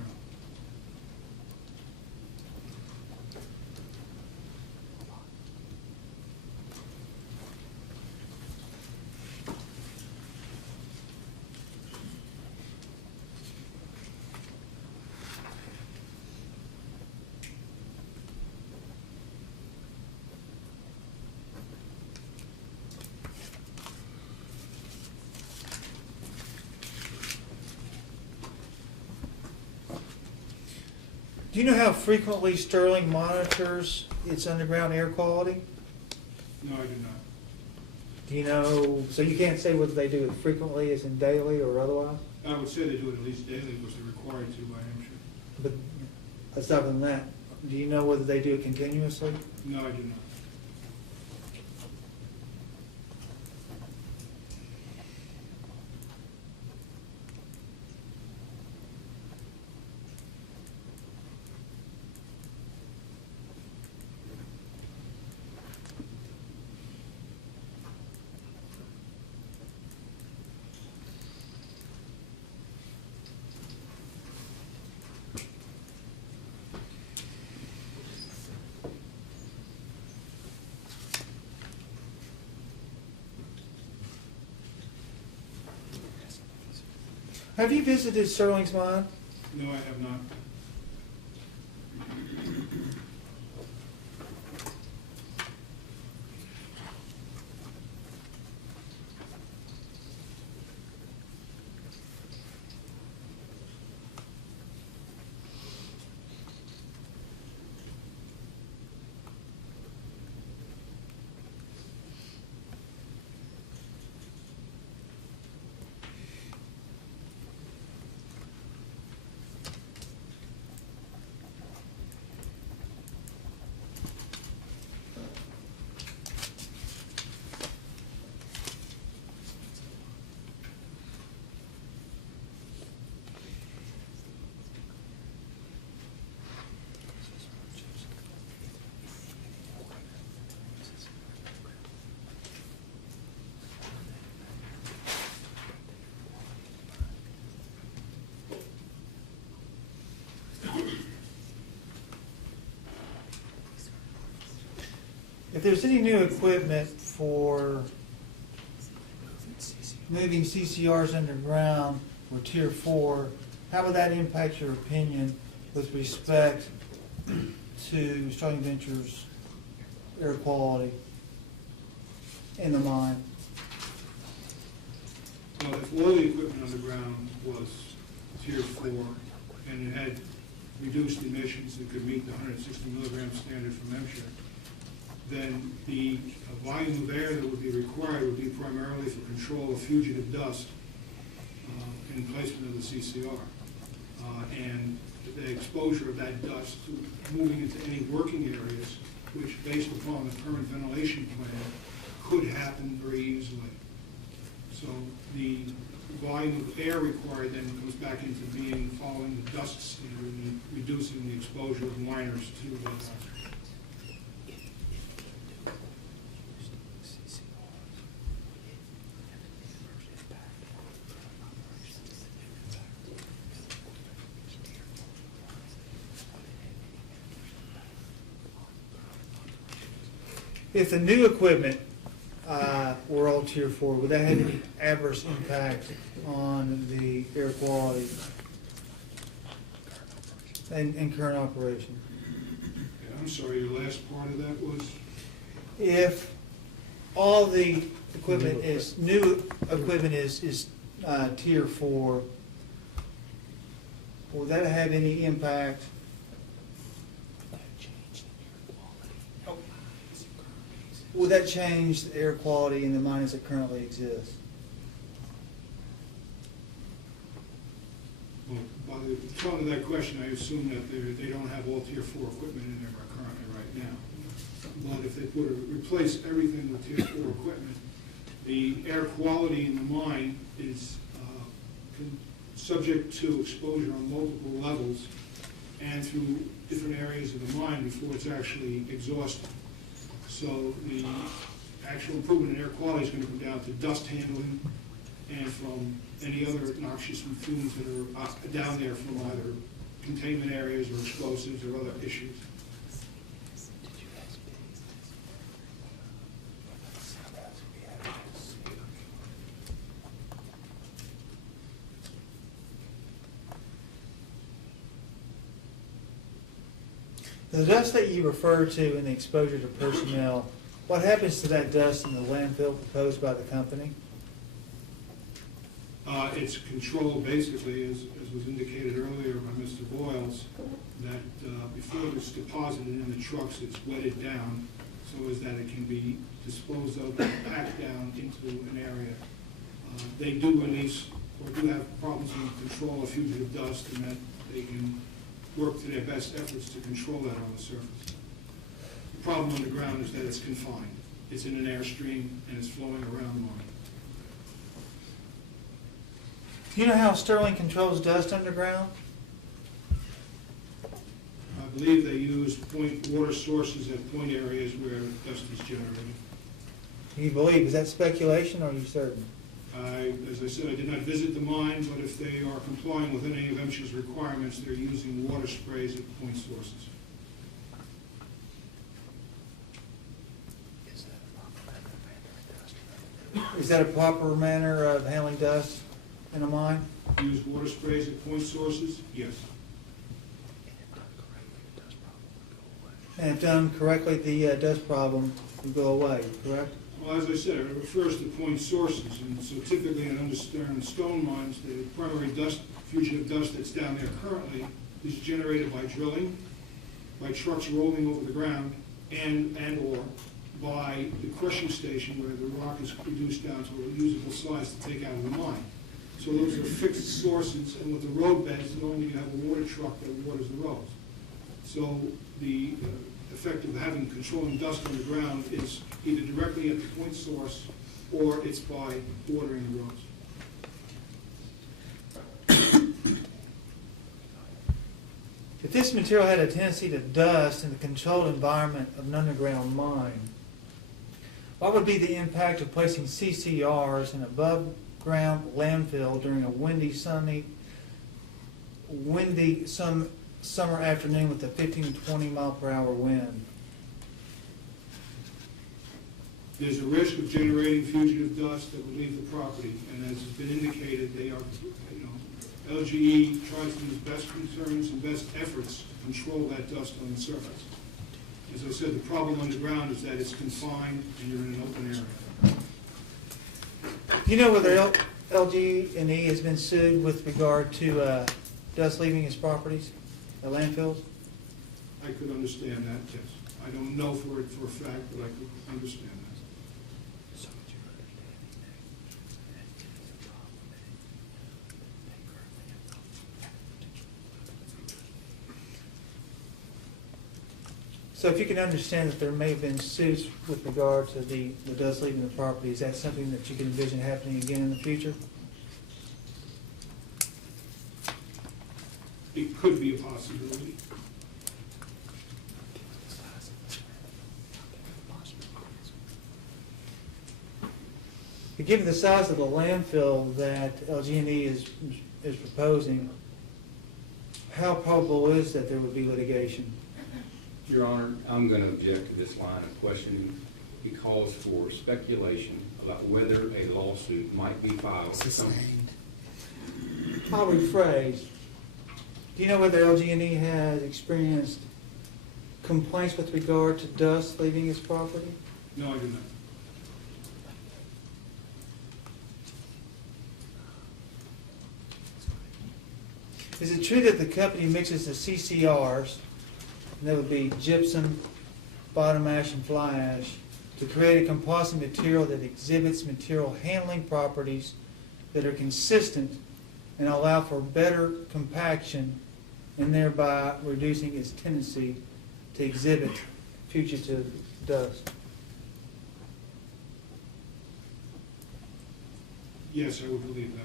Do you know how frequently Sterling monitors its underground air quality? No, I do not. Do you know, so you can't say whether they do it frequently, as in daily or otherwise? I would say they do it at least daily because they're required to by Hampshire. But aside from that, do you know whether they do it continuously? No, I do not. Have you visited Sterling's mine? No, I have not. If there's any new equipment for moving CCRs underground or Tier 4, how would that impact your opinion with respect to Sterling Ventures' air quality in the mine? Well, if all the equipment underground was Tier 4 and it had reduced emissions that could meet the 160 milligram standard from Hampshire, then the volume of air that would be required would be primarily for control of fugitive dust in placement of the CCR. And the exposure of that dust moving into any working areas, which based upon the current ventilation plan, could happen very easily. So the volume of air required then comes back into being following the dust standard and reducing the exposure of miners to If the new equipment were all Tier 4, would that have any adverse impact on the air quality in current operation? I'm sorry, your last part of that was? If all the equipment is, new equipment is Tier 4, will that have any impact? Would that change the air quality in the mine as it currently exists? Well, by the tone of that question, I assume that they don't have all Tier 4 equipment in there currently right now. But if they were to replace everything with Tier 4 equipment, the air quality in the mine is subject to exposure on multiple levels and through different areas of the mine before it's actually exhausted. So the actual improvement in air quality is going to come down to dust handling and from any other noxious fumes that are down there from either containment areas or explosives or other issues. The dust that you refer to in the exposure to personnel, what happens to that dust in the landfill proposed by the company? It's controlled basically, as was indicated earlier by Mr. Boyles, that before it's deposited in the trucks, it's wetted down so as that it can be disposed of and packed down into an area. They do release, or do have problems in control of fugitive dust, and that they can work to their best efforts to control that on the surface. The problem underground is that it's confined. It's in an airstream and it's flowing around the mine. Do you know how Sterling controls dust underground? I believe they use point water sources at point areas where dust is generated. You believe, is that speculation or are you certain? As I said, I did not visit the mine, but if they are complying with any of MSHA's requirements, they're using water sprays at point sources. Is that a proper manner of handling dust in a mine? Use water sprays at point sources? Yes. And if done correctly, the dust problem will go away, correct? Well, as I said, it refers to point sources, and so typically in underground stone mines, the primary dust, fugitive dust that's down there currently is generated by drilling, by trucks rolling over the ground, and/or by the crushing station where the rock is reduced down to a usable size to take out of the mine. So those are fixed sources, and with the road beds, normally you have a water truck that waters the roads. So the effect of having controlling dust on the ground is either directly at the point source or it's by watering the roads. If this material had a tendency to dust in the controlled environment of an underground mine, what would be the impact of placing CCRs in above-ground landfill during a windy summer afternoon with a 15 to 20 mile per hour wind? There's a risk of generating fugitive dust that would leave the property, and as has been indicated, they are, LG&E tries to use best concerns and best efforts to control that dust on the surface. As I said, the problem underground is that it's confined and you're in an open area. You know whether LG&E has been sued with regard to dust leaving its properties at landfills? I could understand that, yes. I don't know for a fact, but I could understand that. So if you can understand that there may have been suits with regard to the dust leaving the property, is that something that you can envision happening again in the future? It could be a possibility. Given the size of the landfill that LG&E is proposing, how probable is that there would be litigation? Your Honor, I'm going to object to this line of questioning. It calls for speculation about whether a lawsuit might be filed. Sustained. I'll rephrase. Do you know whether LG&E has experienced complaints with regard to dust leaving its property? No, I do not. Is it true that the company mixes the CCRs, and that would be gypsum, bottom ash, and fly ash, to create a composite material that exhibits material handling properties that are consistent and allow for better compaction and thereby reducing its tendency to exhibit fugitive dust? Yes, I would believe that.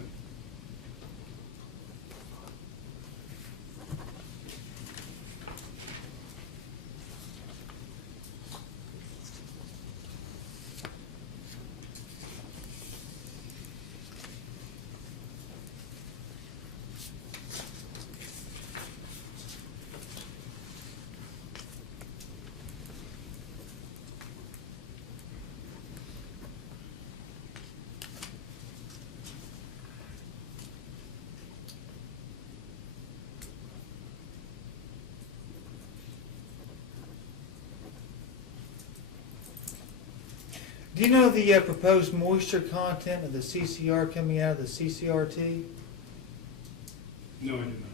Do you know the proposed moisture content of the CCR coming out of the CCRT? No, I do not.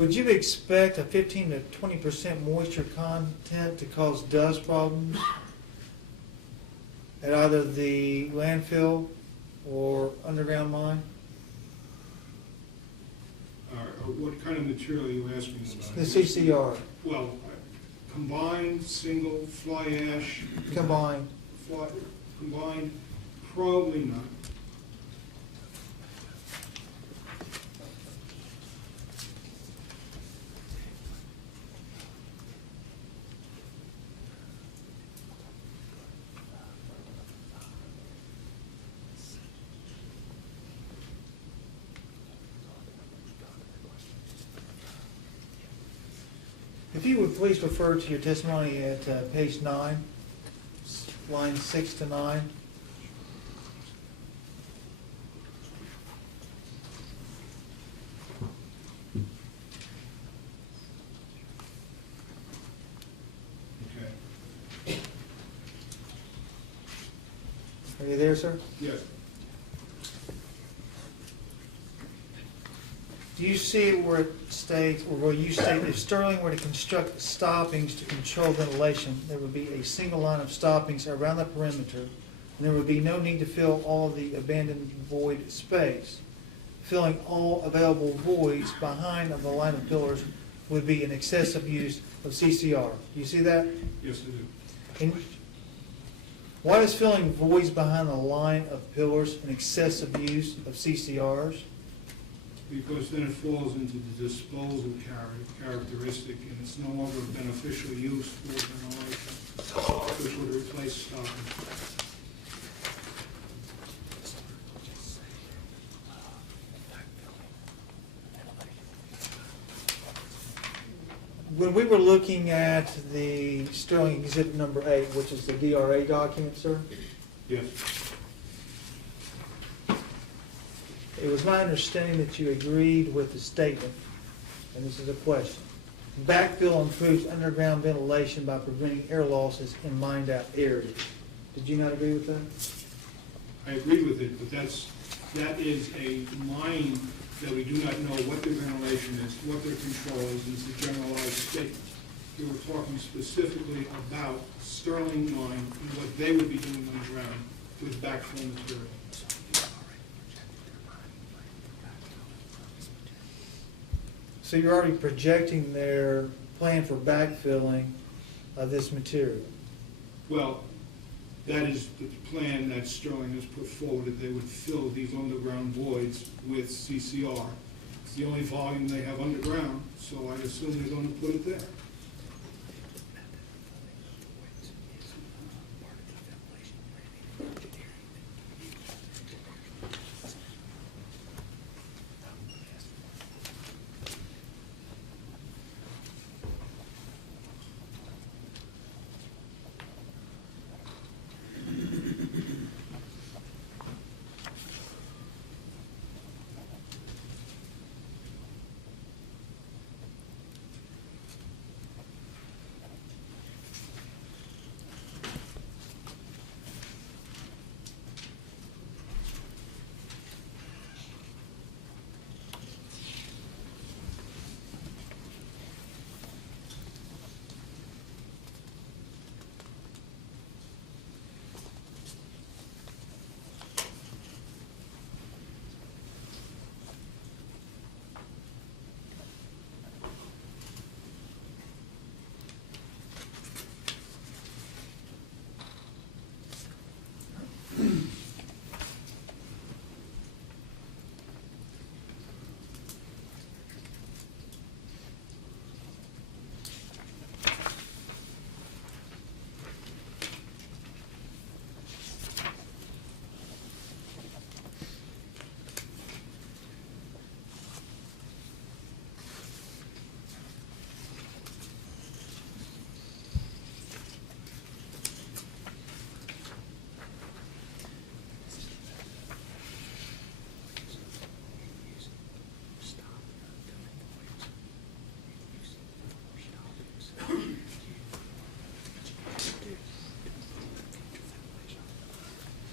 Would you expect a 15 to 20% moisture content to cause dust problems at either the landfill or underground mine? What kind of material are you asking about? The CCR Well, combined, single, fly ash, combined. combined, probably not. If you would please refer to your testimony at page 9, lines 6 to 9. Okay. Are you there, sir? Yes. Do you see where it states, or where you state, if Sterling were to construct stoppings to control ventilation, there would be a single line of stoppings around the perimeter, and there would be no need to fill all of the abandoned void space. Filling all available voids behind of the line of pillars would be an excessive use of CCR. Do you see that? Yes, I do. And why is filling voids behind the line of pillars an excessive use of CCRs? Because then it falls into the disposal characteristic, and it's no longer a beneficial use for ventilation, which would replace stopping. When we were looking at the Sterling Exhibit number 8, which is the DRA document, sir, Yes. it was my understanding that you agreed with the statement, and this is a question. Backfill improves underground ventilation by preventing air losses in mined-out areas. Did you not agree with that? I agree with it, but that is a mine that we do not know what their ventilation is, what their control is, and it's a generalized statement. We were talking specifically about Sterling Mine and what they would be doing underground with backfill material. So you're already projecting their plan for backfilling of this material. Well, that is the plan that Sterling has put forward, that they would fill these underground voids with CCR. It's the only volume they have underground, so I assume they're going to put it there.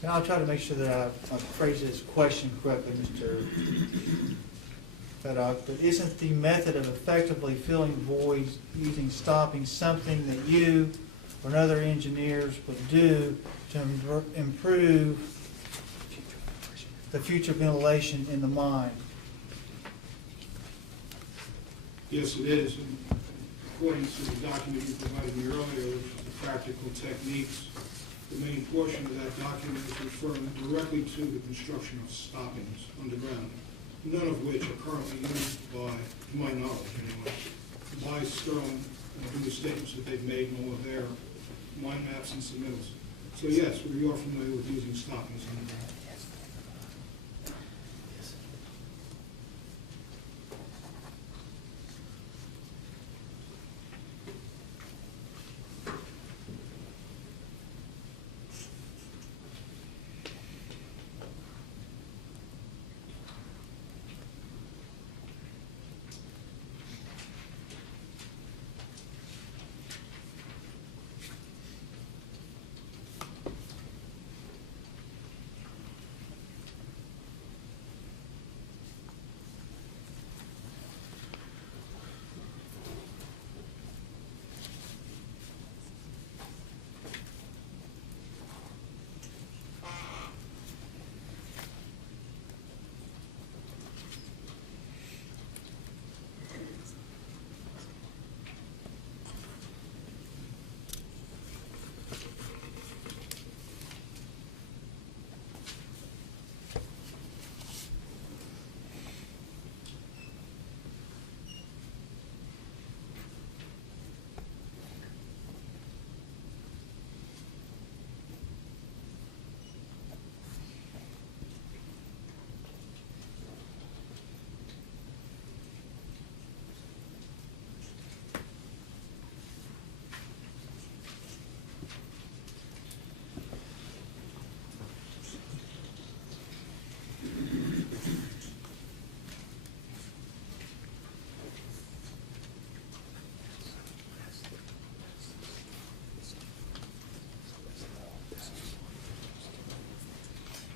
And I'll try to make sure that I phrase this question correctly, Mr. Fedok, but isn't the method of effectively filling voids using stopping something that you or other engineers would do to improve the future ventilation in the mine? Yes, it is. And according to the document you provided me earlier, which is the practical techniques, the main portion of that document is referring directly to the construction of stoppings underground, none of which are currently used by, to my knowledge anyway, by Sterling in the statements that they've made in all of their mine maps and submittals. So yes, we are familiar with using stoppings underground.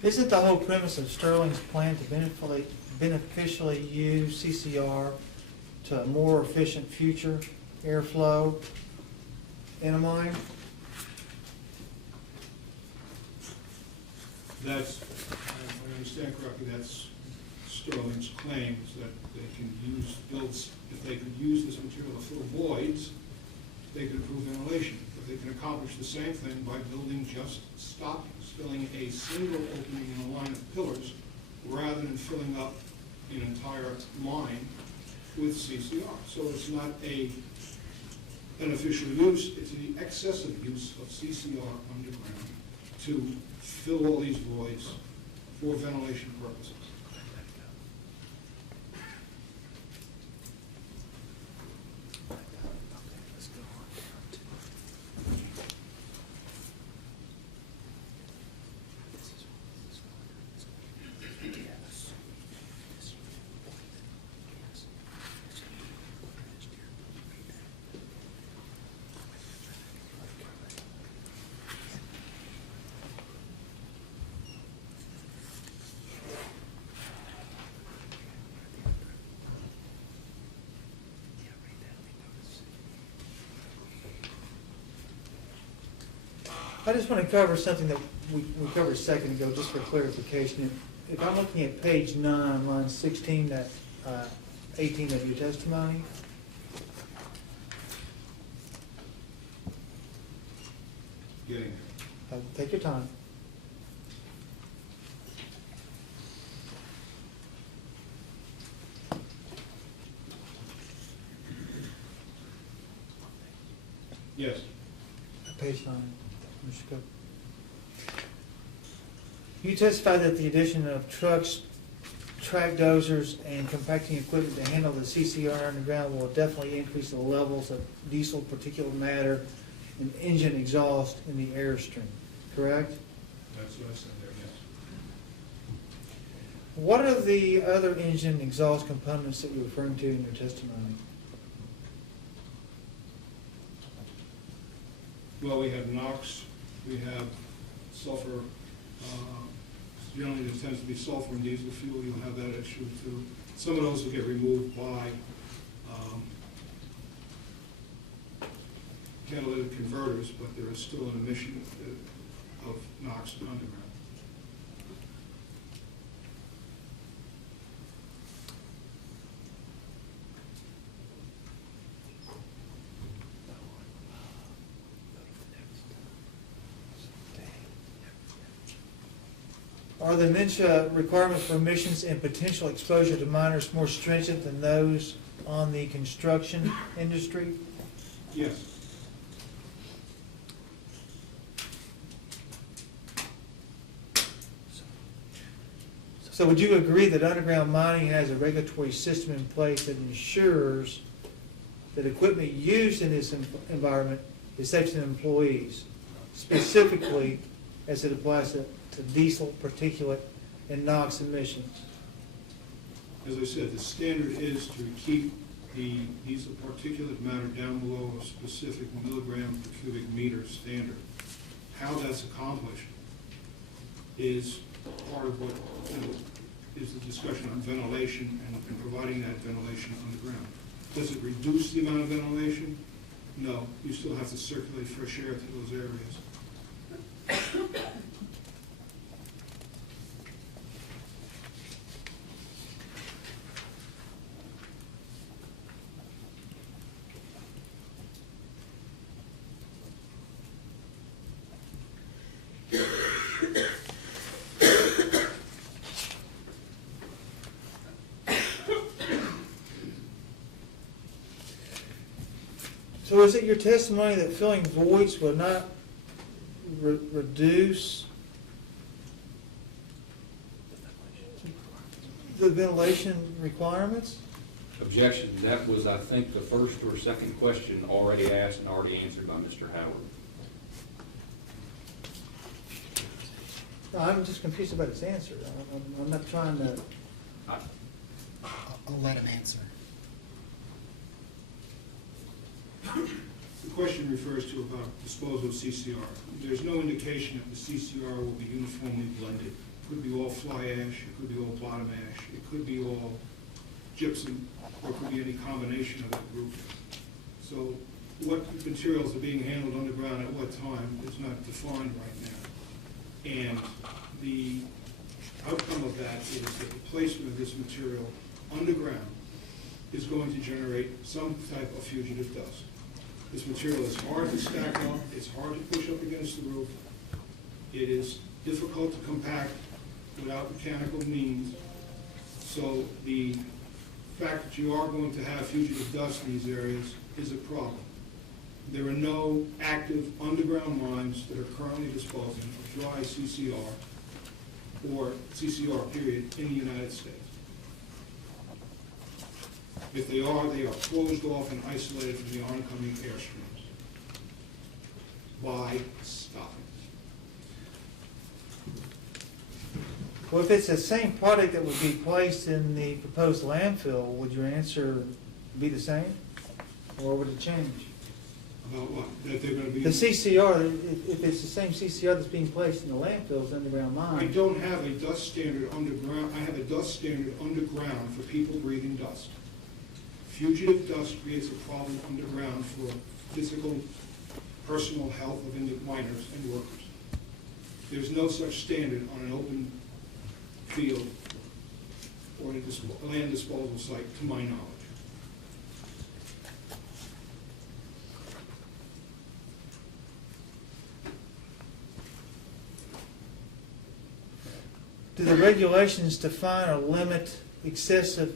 Isn't the whole premise of Sterling's plan to beneficially use CCR to a more efficient future airflow in a mine? That's, if I understand correctly, that's Sterling's claims that they can use, if they could use this material to fill voids, they could improve ventilation. But they can accomplish the same thing by building just stoppings, filling a single opening in a line of pillars, rather than filling up an entire line with CCR. So it's not a beneficial use, it's the excessive use of CCR underground to fill all these voids for ventilation purposes. I just want to cover something that we covered a second ago, just for clarification. If I'm looking at page 9, line 16, that 18 of your testimony, Getting there. take your time. Yes. Page 9, Mr. Cook. You testified that the addition of trucks, track dozers, and compacting equipment to handle the CCR underground will definitely increase the levels of diesel particulate matter and engine exhaust in the airstream, correct? That's what I said there, yes. What are the other engine exhaust components that you're referring to in your testimony? Well, we have NOx, we have sulfur Generally, there tends to be sulfur in diesel fuel, you'll have that issue too. Some of those will get removed by catalytic converters, but there is still an emission of NOx underground. Are the NHTSA requirements for emissions and potential exposure to minors more stringent than those on the construction industry? Yes. So would you agree that underground mining has a regulatory system in place that ensures that equipment used in this environment is safe to employees, specifically as it applies to diesel, particulate, and NOx emissions? As I said, the standard is to keep the diesel particulate matter down below a specific milligram per cubic meter standard. How that's accomplished is part of what is the discussion on ventilation and providing that ventilation underground. Does it reduce the amount of ventilation? No, you still have to circulate fresh air to those areas. So is it your testimony that filling voids will not reduce the ventilation requirements? Objection. That was, I think, the first or second question already asked and already answered by Mr. Howard. No, I'm just confused about his answer. I'm not trying to... I'll let him answer. The question refers to about disposal of CCR. There's no indication that the CCR will be uniformly blended. It could be all fly ash, it could be all bottom ash, it could be all gypsum, or it could be any combination of that group. So what materials are being handled underground at what time is not defined right now. And the outcome of that is that the placement of this material underground is going to generate some type of fugitive dust. This material is hard to stack up, it's hard to push up against the roof, it is difficult to compact without mechanical means. So the fact that you are going to have fugitive dust in these areas is a problem. There are no active underground mines that are currently disposing of dry CCR or CCR period in the United States. If they are closed off and isolated from the oncoming airstreams by stopping. Well, if it's the same product that would be placed in the proposed landfill, would your answer be the same? Or would it change? About what? That they're going to be... The CCR, if it's the same CCR that's being placed in the landfills, underground I mines. don't have a dust standard underground. I have a dust standard underground for people breathing dust. Fugitive dust creates a problem underground for physical, personal health of miners and workers. There's no such standard on an open field or a land disposal site, to my knowledge. Do the regulations define or limit excessive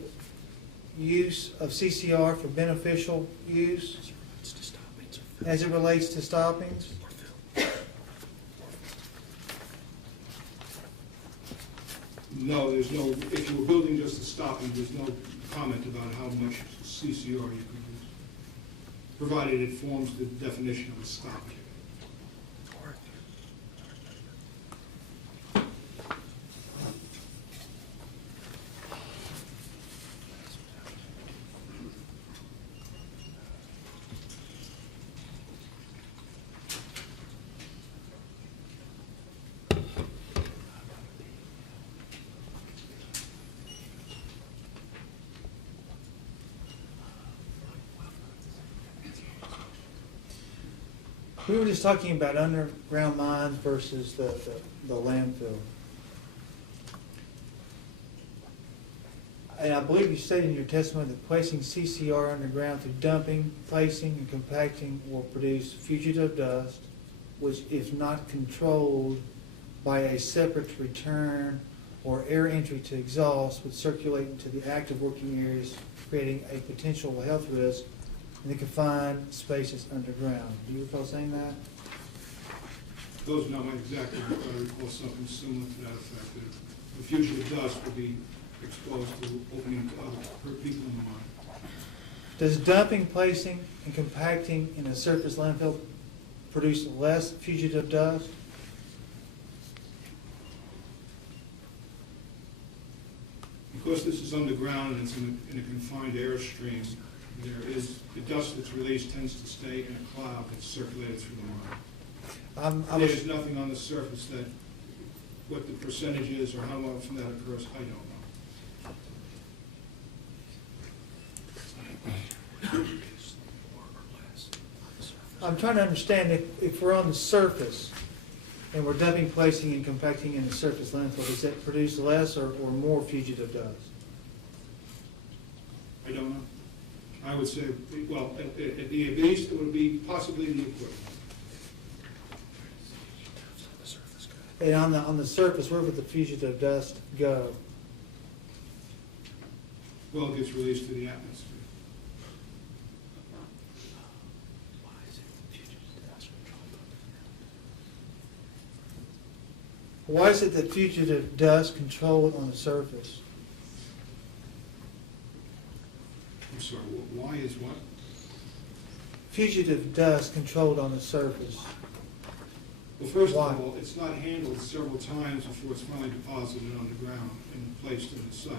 use of CCR for beneficial use as it relates to stoppings? No, there's no, if you were building just a stopping, there's no comment about how much CCR you could use, provided it forms the definition of a stopping. We were just talking about underground mines versus the landfill. And I believe you stated in your testimony that placing CCR underground through dumping, placing, and compacting will produce fugitive dust, which if not controlled by a separate return or air entry to exhaust, would circulate into the active working areas, creating a potential health risk in the confined spaces underground. Do you recall saying that? Those are not my exact words, but I recall something similar to that effect, that the fugitive dust will be exposed to opening to other people in the mine. Does dumping, placing, and compacting in a surface landfill produce less fugitive dust? Because this is underground and it's in a confined airstream, the dust that's released tends to stay in a cloud that's circulated through the mine. There's nothing on the surface that, what the percentage is or how often that occurs, I don't know. I'm trying to understand if we're on the surface and we're dumping, placing, and compacting in the surface landfill, does that produce less or more fugitive dust? I don't know. I would say, well, at the least, it would be possibly the equivalent. And on the surface, where would the fugitive dust go? Well, it gets released to the atmosphere. Why is it that fugitive dust controlled on the surface? I'm sorry, why is what? Fugitive dust controlled on the surface. Well, first Why? of all, it's not handled several times before it's finally deposited underground and placed in the site.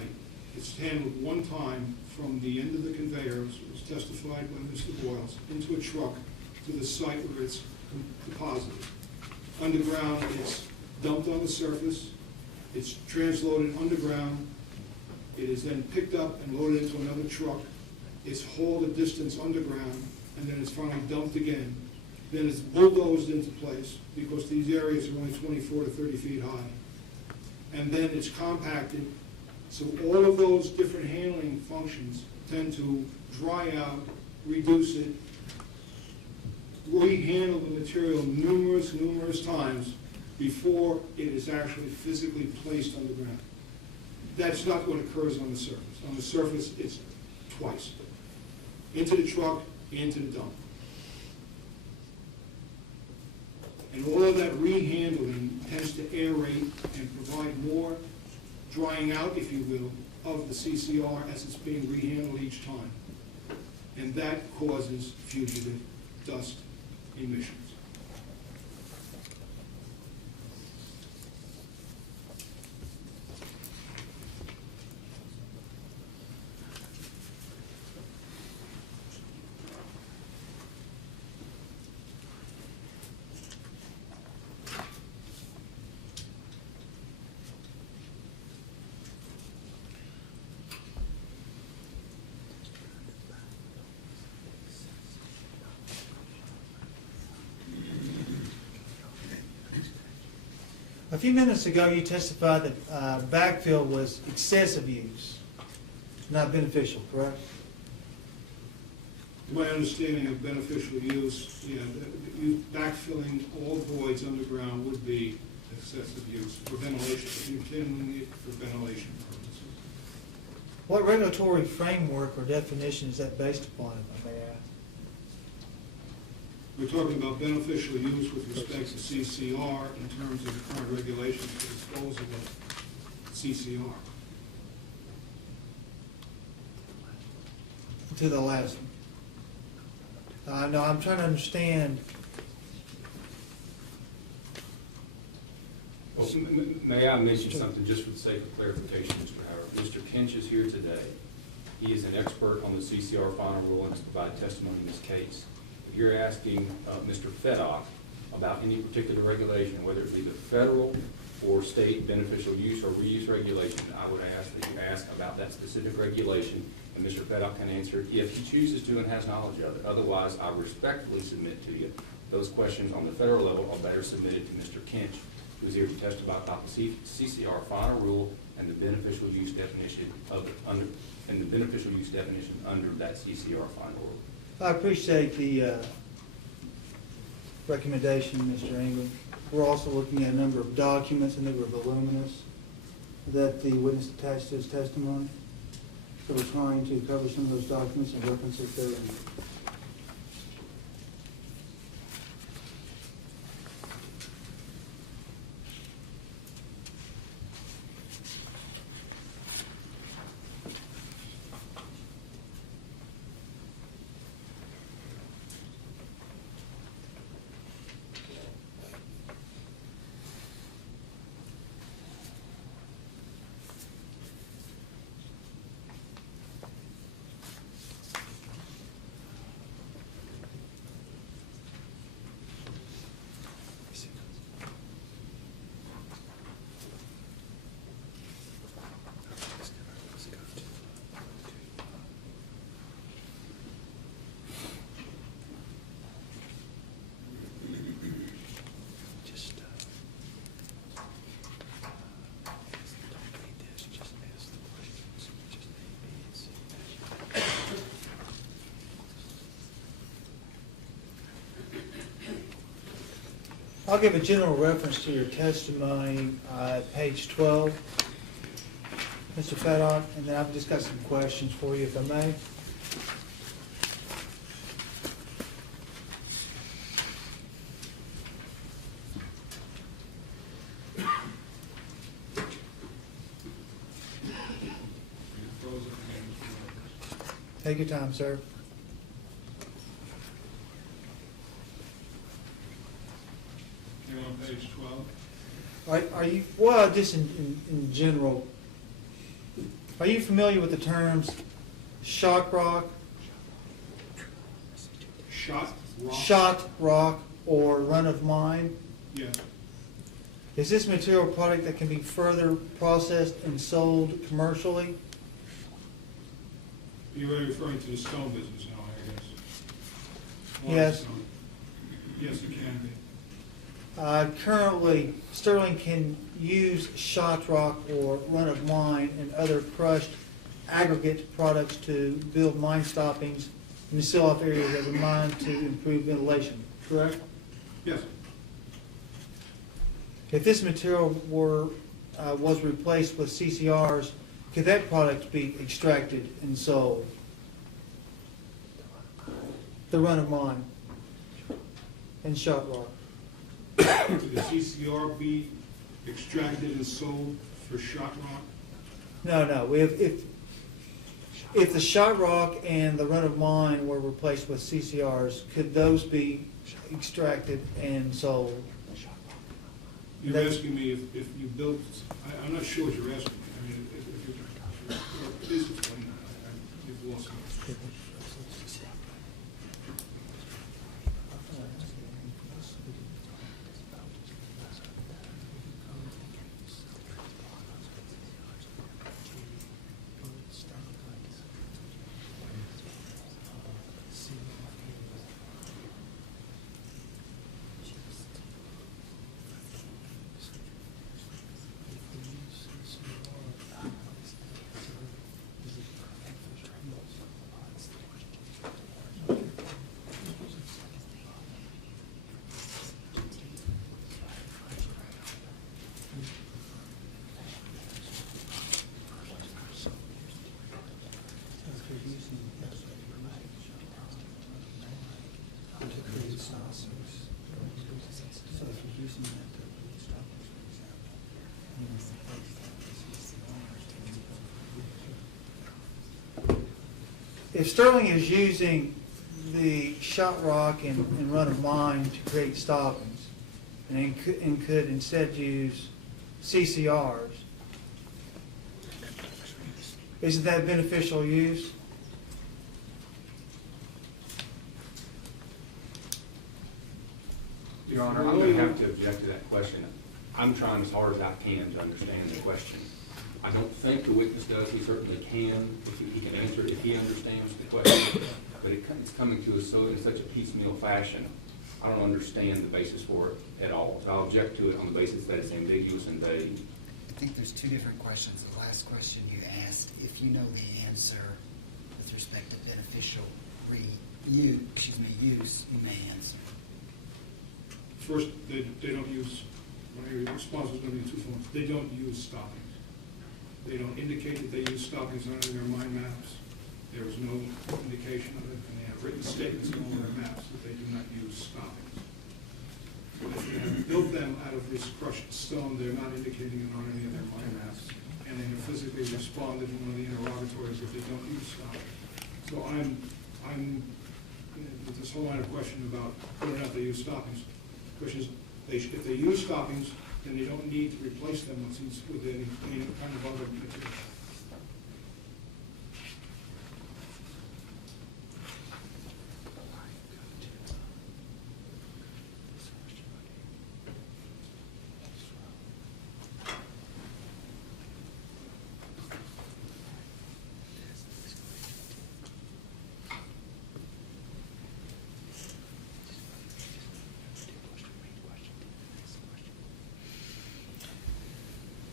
It's handled one time from the end of the conveyor, as was testified by Mr. Boyles, into a truck to the site where it's deposited. Underground, it's dumped on the surface, it's transloaded underground, it is then picked up and loaded into another truck, it's hauled a distance underground, and then it's finally dumped again. Then it's bulldozed into place, because these areas are only 24 to 30 feet high. And then it's compacted, so all of those different handling functions tend to dry out, reduce it, rehandle the material numerous times before it is actually physically placed underground. That's not what occurs on the surface. On the surface, it's twice. Into the truck, into the dump. And all of that rehandling tends to aerate and provide more drying out, if you will, of the CCR as it's being rehandled each time. And that causes fugitive dust emissions. A few minutes ago, you testified that backfill was excessive use, not beneficial, correct? To my understanding of beneficial use, yeah, backfilling all voids underground would be excessive use for ventilation, intending it for ventilation purposes. What regulatory framework or definition is that based upon, if I may ask? We're talking about beneficial use with respect to CCR in terms of the current regulations for disposal of CCR. To the last one. No, I'm trying to understand. Well, may I mention something just for the sake of clarification, Mr. Howard? Mr. Kinch is here today. He is an expert on the CCR final rule and has provided testimony in this case. If you're asking Mr. Fedock about any particular regulation, whether it be the federal or state beneficial use or reuse regulation, I would ask that you ask about that specific regulation and Mr. Feddock can answer if he chooses to and has knowledge of it. Otherwise, I respectfully submit to you, those questions on the federal level are better submitted to Mr. Kinch, who's here to testify about the CCR final rule and the beneficial use definition under that CCR final rule. I appreciate the recommendation, Mr. Ingram. We're also looking at a number of documents, and they were voluminous, that the witness attached to his testimony. So we're trying to cover some of those documents and references therein. I'll give a general reference to your testimony, page 12, Mr. Feddock, and then I've just got some questions for you, if I may. Take your time, sir. You're on page 12. Are you, well, just in general, are you familiar with the terms shock rock, shot rock, or run of mine? Yeah. Is this material product that can be further processed and sold commercially? You're really referring to the stone business now, I guess. Yes. Stone. Yes, it can be. Currently, Sterling can use shot rock or run of mine and other crushed aggregate products to build mine stoppings and seal off areas of the mine to improve ventilation, correct? Yes. If this material was replaced with CCRs, could that product be extracted and sold? The run of mine and shot rock. Could the CCR be extracted and sold for shot rock? No. If the shot rock and the run of mine were replaced with CCRs, could those be extracted and sold? You're asking me if you built, I'm not sure what you're asking me. I mean, if please explain that. You've lost me. If Sterling is using the shot rock and run of mine to create stoppings and could instead use CCRs, isn't that beneficial use? Your Honor, I'm going to have to object to that question. I'm trying as hard as I can to understand the question. I don't think the witness does. He certainly can, if he can answer it, if he understands the question. But it's coming to us so in such a piecemeal fashion. I don't understand the basis for it at all. So I'll object to it on the basis that it's ambiguous and vague. I think there's two different questions. The last question you asked, if you know the answer with respect to beneficial use, you may answer. First, they don't use, my response was going to be in two forms. They don't use stoppings. They don't indicate that they use stoppings on any of their mine maps. There is no indication of it, and they have written statements on all their maps that they do not use stoppings. If they have built them out of this crushed stone, they're not indicating it on any of their mine maps, and they have physically responded in one of the interrogatories that they don't use stoppings. So with this whole line of question about whether or not they use stoppings, the question is, if they use stoppings, then they don't need to replace them with any kind of other material.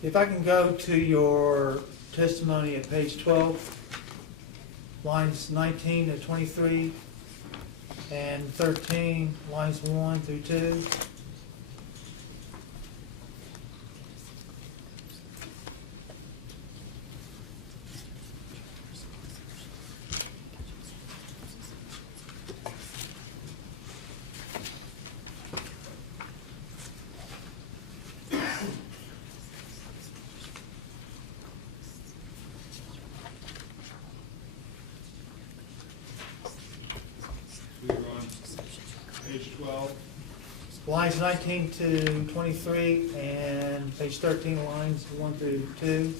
If I can go to your testimony at page 12, lines 19 to 23, and 13, lines 1 through 2. We are on page 12. Lines 19 to 23 and page 13, lines 1 through 2.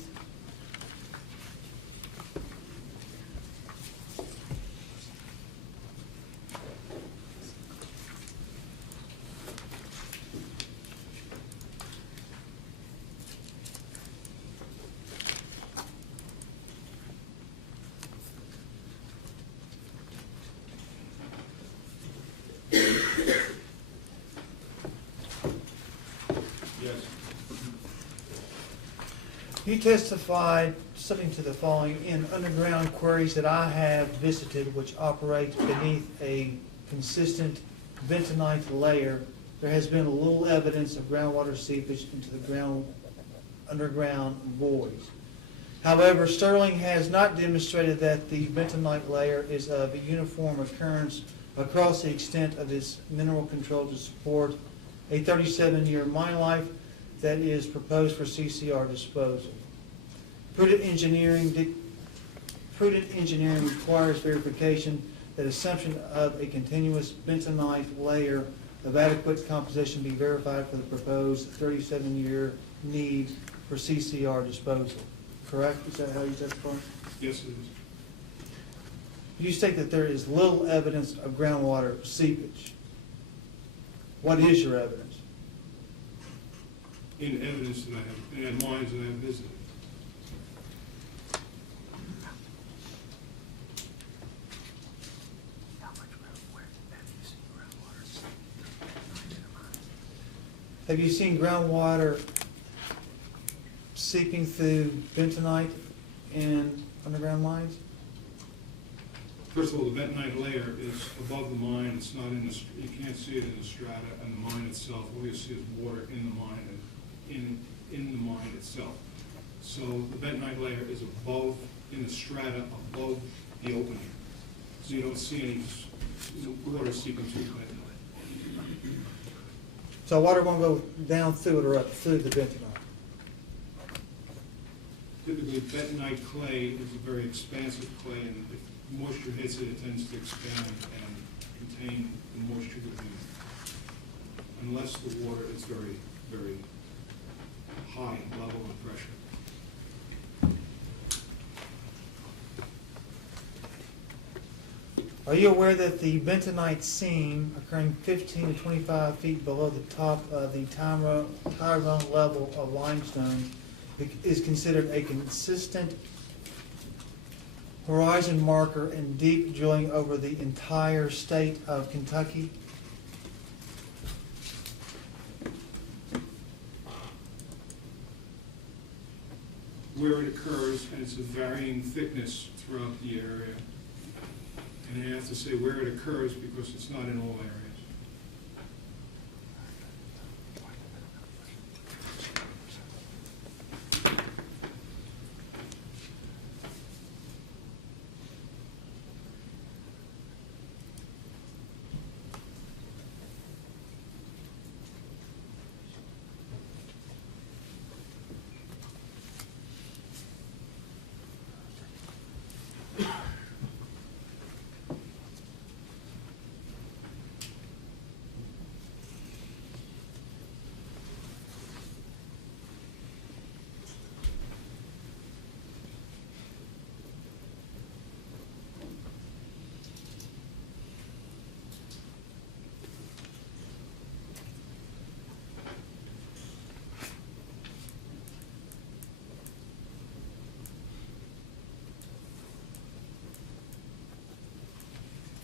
Yes. You testified something to the following: in underground quarries that I have visited, which operate beneath a consistent bentonite layer, there has been little evidence of groundwater seepage into the underground voids. However, Sterling has not demonstrated that the bentonite layer is of a uniform occurrence across the extent of its mineral control to support a 37-year mine life that is proposed for CCR disposal. Prudent engineering requires verification that assumption of a continuous bentonite layer of adequate composition be verified for the proposed 37-year need for CCR disposal. Correct? Is that how you testify? Yes, it is. You state that there is little evidence of groundwater seepage. What is your evidence? In evidence that I have, in mines that I have visited. Have you seen groundwater seeping through bentonite in underground mines? First of all, the bentonite layer is above the mine. It's not in the, you can't see it in the strata and the mine itself. All you see is water in the mine and in the mine itself. So the bentonite layer is above, in the strata above the opening. So you don't see any water seeping through the bentonite. So water won't go down through it or up through the bentonite? Typically, bentonite clay is a very expansive clay, and if moisture hits it, it tends to expand and contain the moisture within it. Unless the water is very, very high level of pressure. Are you aware that the bentonite seam occurring 15 to 25 feet below the top of the Tyrone level of limestone is considered a consistent horizon marker in deep drilling over the entire state of Kentucky? Where it occurs, and it's a varying thickness throughout the area. And I have to say where it occurs because it's not in all areas.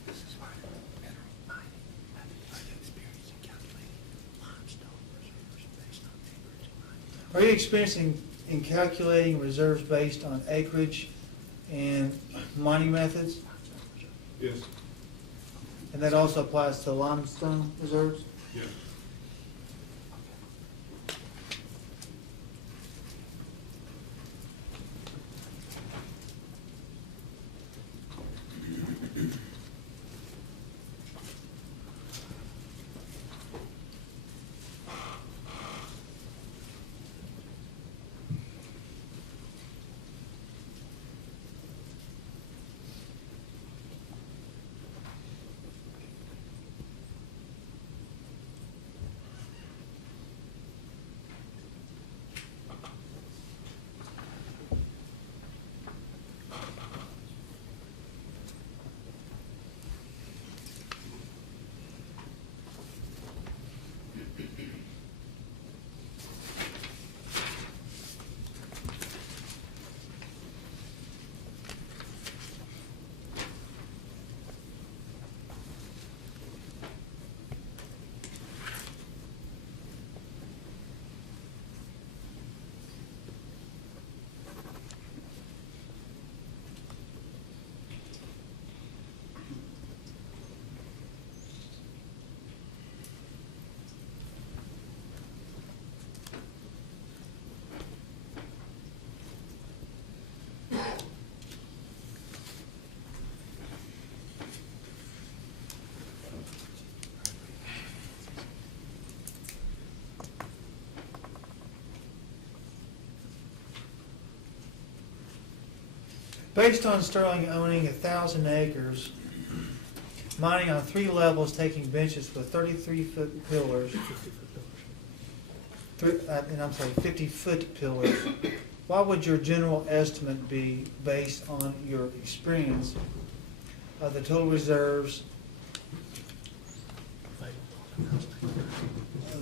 This is why mineral mining methods are experienced in calculating limestone reserves based on acreage and mining. Are you experiencing in calculating reserves based on acreage and mining methods? Yes, And that also applies to limestone reserves? yes. Based on Sterling owning 1,000 acres, mining on 3 levels, taking benches with 33-foot pillars, 50-foot pillars, what would your general estimate be based on your experience of the total reserves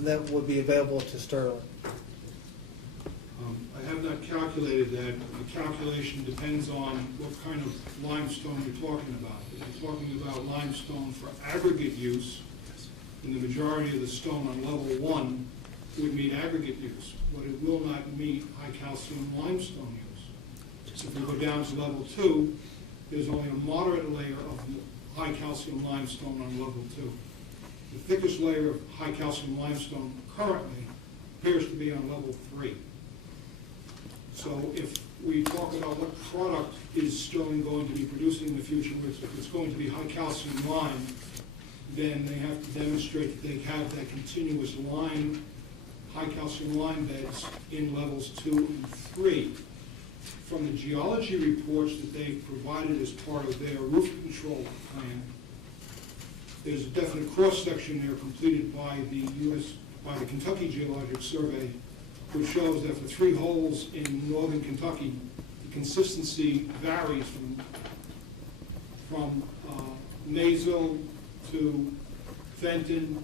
that would be available to Sterling? I have not calculated that. The calculation depends on what kind of limestone you're talking about. If you're talking about limestone for aggregate use, then the majority of the stone on level 1 would meet aggregate use, but it will not meet high calcium limestone use. So if we go down to level 2, there's only a moderate layer of high calcium limestone on level 2. The thickest layer of high calcium limestone currently appears to be on level 3. So if we talk about what product is Sterling going to be producing in the future, if it's going to be high calcium lime, then they have to demonstrate that they have that continuous lime, high calcium lime beds in levels 2 and 3. From the geology reports that they provided as part of their roof control plan, there's a definite cross-section there completed by the Kentucky Geologic Survey, which shows that for 3 holes in northern Kentucky, the consistency varies from Maysville to Fenton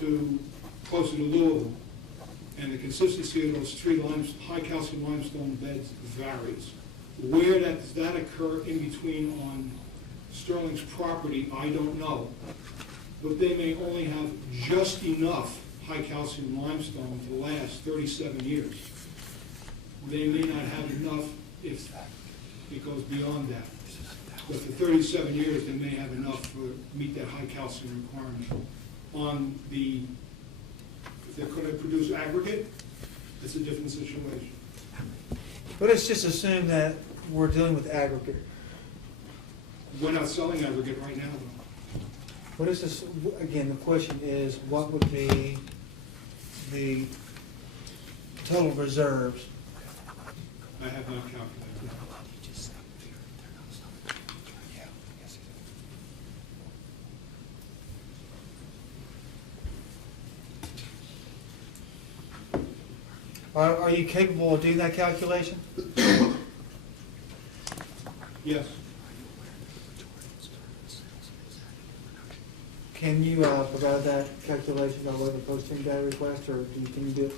to closer to Louisville. and the consistency of those high calcium limestone beds varies. Where does that occur in between on Sterling's property, I don't know. But they may only have just enough high calcium limestone to last 37 years. They may not have enough if it goes beyond that. But for 37 years, they may have enough to meet that high calcium requirement. If they're going to produce aggregate, it's a different situation. But let's just assume that we're dealing with aggregate. We're not selling aggregate right now, though. What is this, again, the question is, what would be the total reserves? I have not calculated. Are you capable of doing that calculation? Yes. Can you provide that calculation by way of a posting day request, or can you do it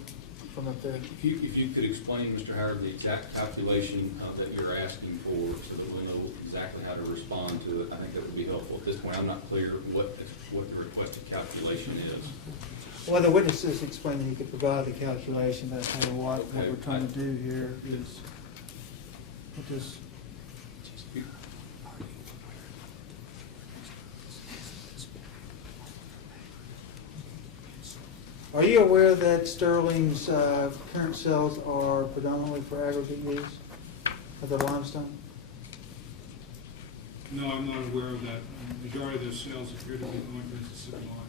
from up there? If you could explain, Mr. Howard, the exact calculation that you're asking for, so that we know exactly how to respond to it, I think that would be helpful. At this point, I'm not clear what the requested calculation is. Well, the witnesses explained that he could provide the calculation. That's kind of what we're trying to do here is just. Are you aware that Sterling's current sales are predominantly for aggregate use of the limestone? No, I'm not aware of that. The majority of their sales appear to be going to Mississippi line.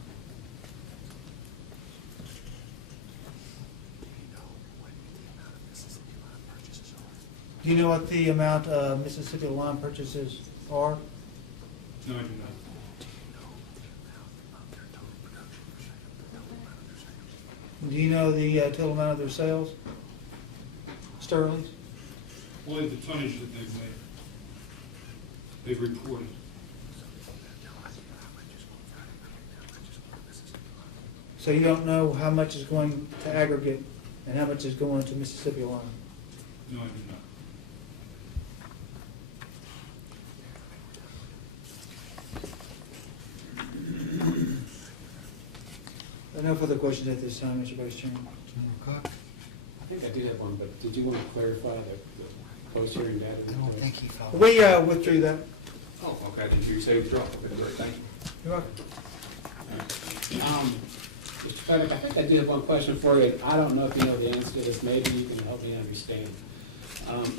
Do you know what the amount of Mississippi lime purchases are? No, I do not. Do you know the total amount of their sales? Sterling's? Only the tonnage that they've reported. So you don't know how much is going to aggregate and how much is going to Mississippi lime? No, I do not. No further questions at this time, Mr. Vice Chairman. I think I did have one, but did you want to clarify the post-hearing data? No, thank you, Colin. We withdrew that. Oh, okay, I didn't hear you say withdraw. Okay, great, thank you. You're welcome. Mr. Frederick, I think I do have one question for you. I don't know if you know the answer to this. Maybe you can help me understand.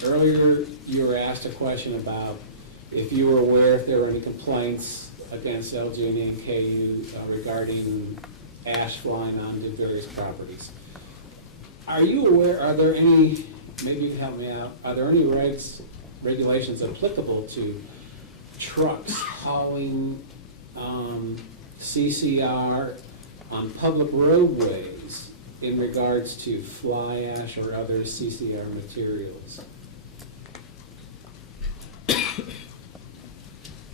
Earlier, you were asked a question about if you were aware if there were any complaints against LG&E and KU regarding ash flying onto various properties. Are you aware, are there any, maybe you can help me out, are there any regulations applicable to trucks hauling CCR on public roadways in regards to fly ash or other CCR materials?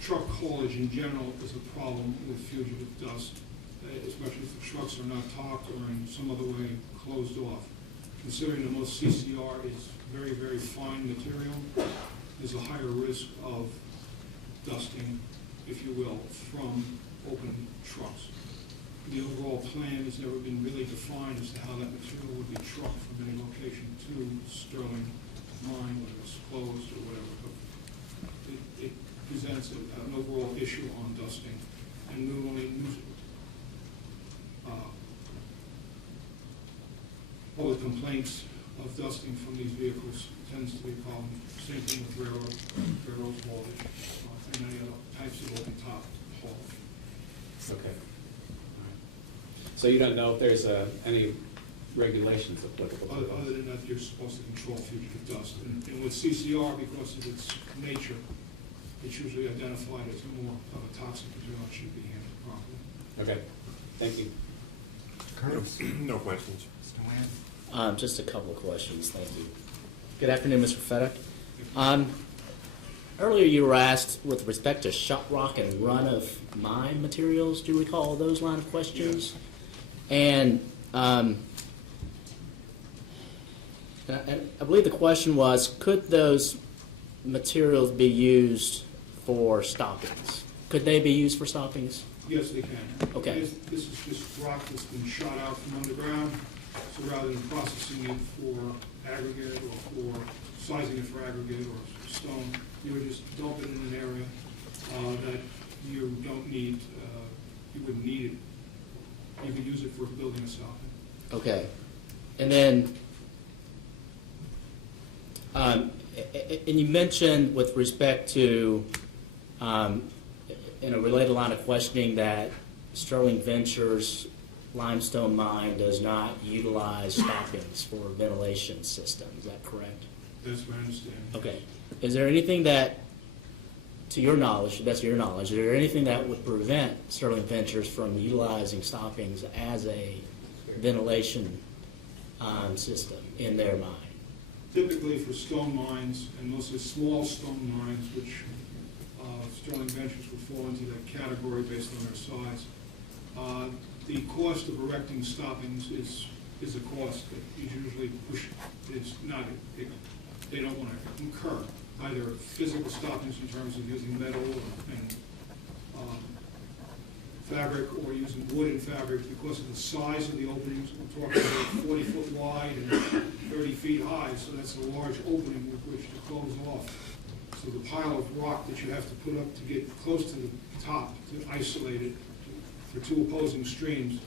Truck haulage in general is a problem with fugitive dust, especially if the trucks are not topped or in some other way closed off. Considering that most CCR is very, very fine material, there's a higher risk of dusting, if you will, from open trucks. The overall plan has never been really defined as to how that material would be trucked from any location to Sterling mine, whether it's closed or whatever. But it presents an overall issue on dusting, and we only use it. All the complaints of dusting from these vehicles tends to be a problem. Same thing with railroad haulage, and any other types of open top haulage. Okay. All right. So you don't know if there's any regulations applicable to those? Other than that, you're supposed to control fugitive dust. And with CCR, because of its nature, it's usually identified as more of a toxic material that should be handled properly. Okay, thank you. Curtis? No questions. Mr. Wynn? Just a couple of questions, thank you. Good afternoon, Mr. Fedek. Earlier you were asked with respect to shot rock and run of mine materials. Do you recall those line of questions? Yes. And And I believe the question was, could those materials be used for stoppings? Could they be used for stoppings? Yes, they can. Okay. This is just rock that's been shot out from underground, so rather than processing it for aggregate or for sizing it for aggregate or stone, you would just dump it in an area that you don't need, you wouldn't need it. You could use it for building a stopping. Okay. And then, and you mentioned with respect to, in a related line of questioning, that Sterling Ventures limestone mine does not utilize stoppings for ventilation system. Is that correct? That's my understanding. Okay. Is there anything that, to your knowledge, to the best of your knowledge, is there anything that would prevent Sterling Ventures from utilizing stoppings as a ventilation system in their mine? Typically for stone mines, and mostly small stone mines, which Sterling Ventures would fall into that category based on their size, the cost of erecting stoppings is a cost that you usually push. It's not, they don't want to incur either physical stoppings in terms of using metal and fabric or using wood and fabric because of the size of the openings. We're talking about 40 foot wide and 30 feet high, so that's a large opening with which to close off. So the pile of rock that you have to put up to get close to the top to isolate it for two opposing streams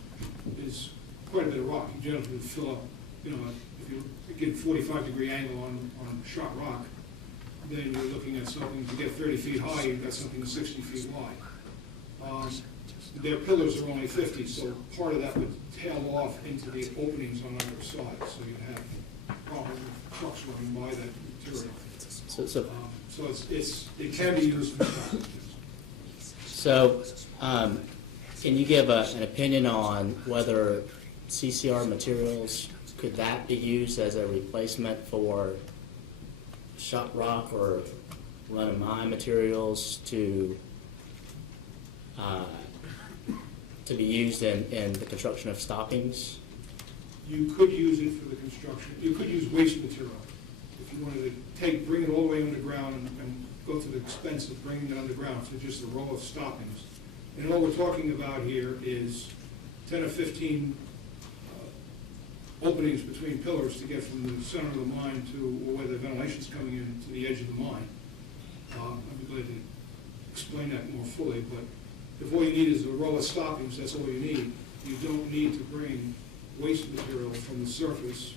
is quite a bit of rock. You generally would fill up, if you get 45-degree angle on shot rock, then you're looking at something to get 30 feet high, you've got something 60 feet wide. Their pillars are only 50, so part of that would tail off into the openings on either side, so you'd have probably trucks running by that material. So it can be used for So, can you give an opinion on whether CCR materials, could that be used as a replacement for shot rock or run-of-mine materials to be used in the construction of stoppings? You could use it for the construction. You could use waste material. If you wanted to bring it all the way underground and go to the expense of bringing it underground to just a row of stoppings. And all we're talking about here is 10 or 15 openings between pillars to get from the center of the mine to where the ventilation's coming in to the edge of the mine. I'd be glad to explain that more fully, but if all you need is a row of stoppings, that's all you need. You don't need to bring waste material from the surface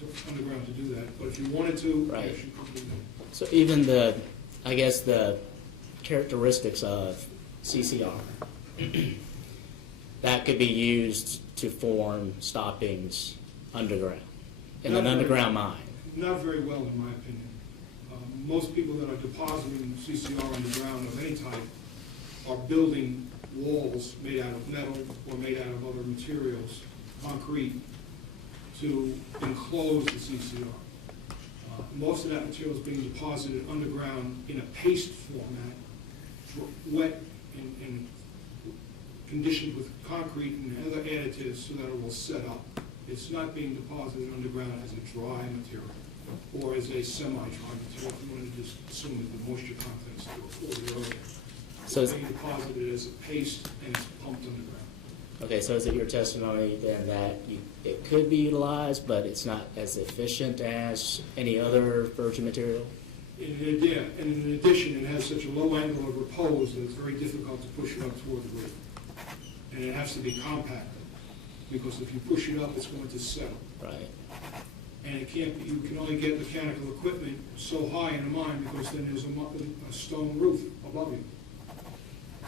to underground to do that. But if you wanted to, Right. yes, you could do that. So even the characteristics of CCR, that could be used to form stoppings underground, in an underground mine. Not very well, in my opinion. Most people that are depositing CCR underground of any type are building walls made out of metal or made out of other materials, concrete, to enclose the CCR. Most of that material is being deposited underground in a paste format, wet and conditioned with concrete and other additives so that it will set up. It's not being deposited underground as a dry material or as a semi-dry material. If you want to just assume that the moisture contents to the earlier. So It's being deposited as a paste and it's pumped underground. Okay, so is it your testimony then that it could be utilized, but it's not as efficient as any other virgin material? Yeah, and in addition, it has such a low angle of repose that it's very difficult to push it up toward the roof. And it has to be compacted, because if you push it up, it's going to settle. Right. And it can't be, you can only get mechanical equipment so high in a mine because then there's a stone roof above you.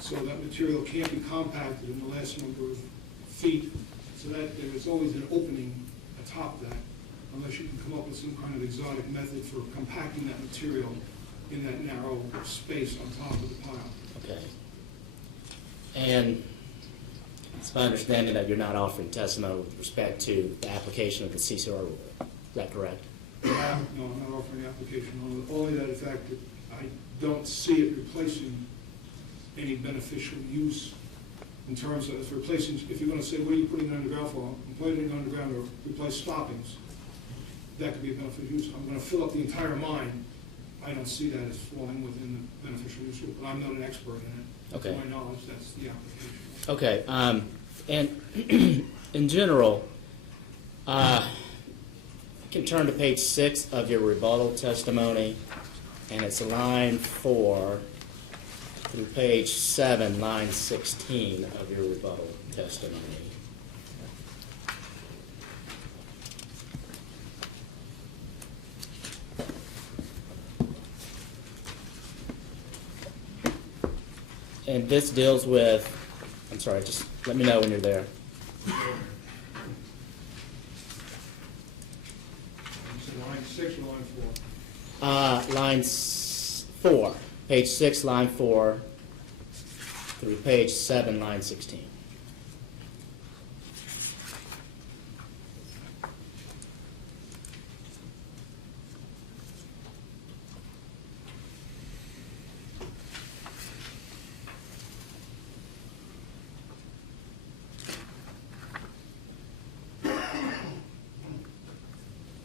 So that material can't be compacted in the last number of feet, so that there is always an opening atop that, unless you can come up with some kind of exotic method for compacting that material in that narrow space on top of the pile. Okay. And it's my understanding that you're not offering testimony with respect to the application of the CCR rule. Is that correct? No, I'm not offering the application, only that in fact that I don't see it replacing any beneficial use in terms of replacing. If you're going to say, what are you putting it underground for? I'm putting it underground to replace stoppings. that could be a beneficial use. I'm gonna fill up the entire mine. I don't see that as falling within the beneficial use, but I'm not an expert in it. Okay. To my knowledge, that's the application. Okay, and in general, you can turn to page 6 of your rebuttal testimony, and it's line 4 through page 7, line 16 of your rebuttal testimony. And this deals with, I'm sorry, just let me know when you're there. You said line 6 or line 4? Line 4, page 6, line 4, through page 7, line 16.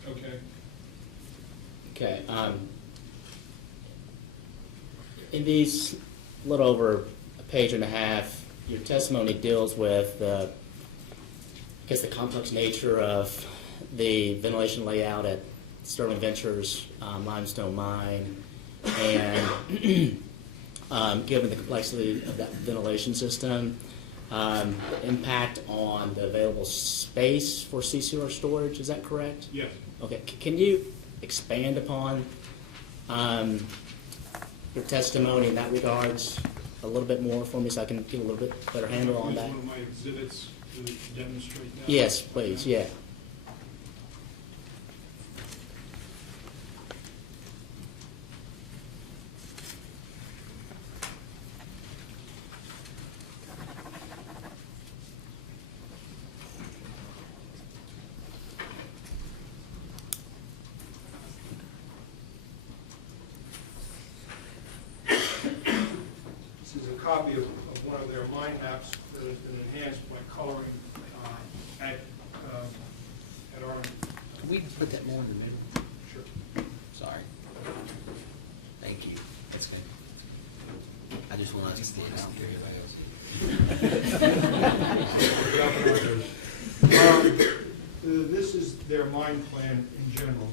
Okay. Okay. In these little over a page and a half, your testimony deals with the complex nature of the ventilation layout at Sterling Ventures limestone mine, and given the complexity of that ventilation system, the impact on the available space for CCR storage. Is that correct? Yes. Okay. Can you expand upon your testimony in that regards a little bit more for me, so I can get a little bit better handle on that? One of my exhibits to demonstrate that. Yes, please. Yeah. This is a copy of one of their mine maps that has been enhanced by coloring at our. Can we put that more in the middle? Sure. Sorry. Thank you. That's good. I just want us to stand out there. This is their mine plan in general,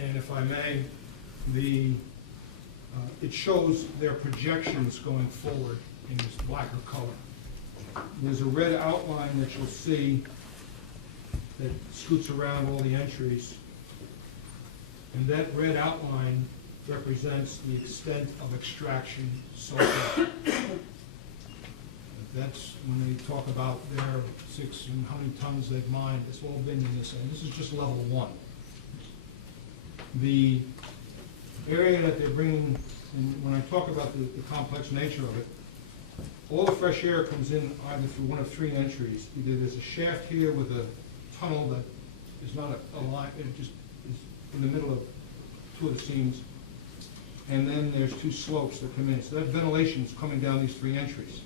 and if I may, it shows their projections going forward in this blacker color. There's a red outline that you'll see that scoots around all the entries, and that red outline represents the extent of extraction so far. That's when they talk about their 6 and how many tons they've mined, it's all been in this, and this is just level 1. The area that they're bringing, and when I talk about the complex nature of it, all the fresh air comes in either through one of 3 entries. Either there's a shaft here with a tunnel that is not a line, it just is in the middle of 2 of the seams, and then there's 2 slopes that come in. So that ventilation is coming down these 3 entries.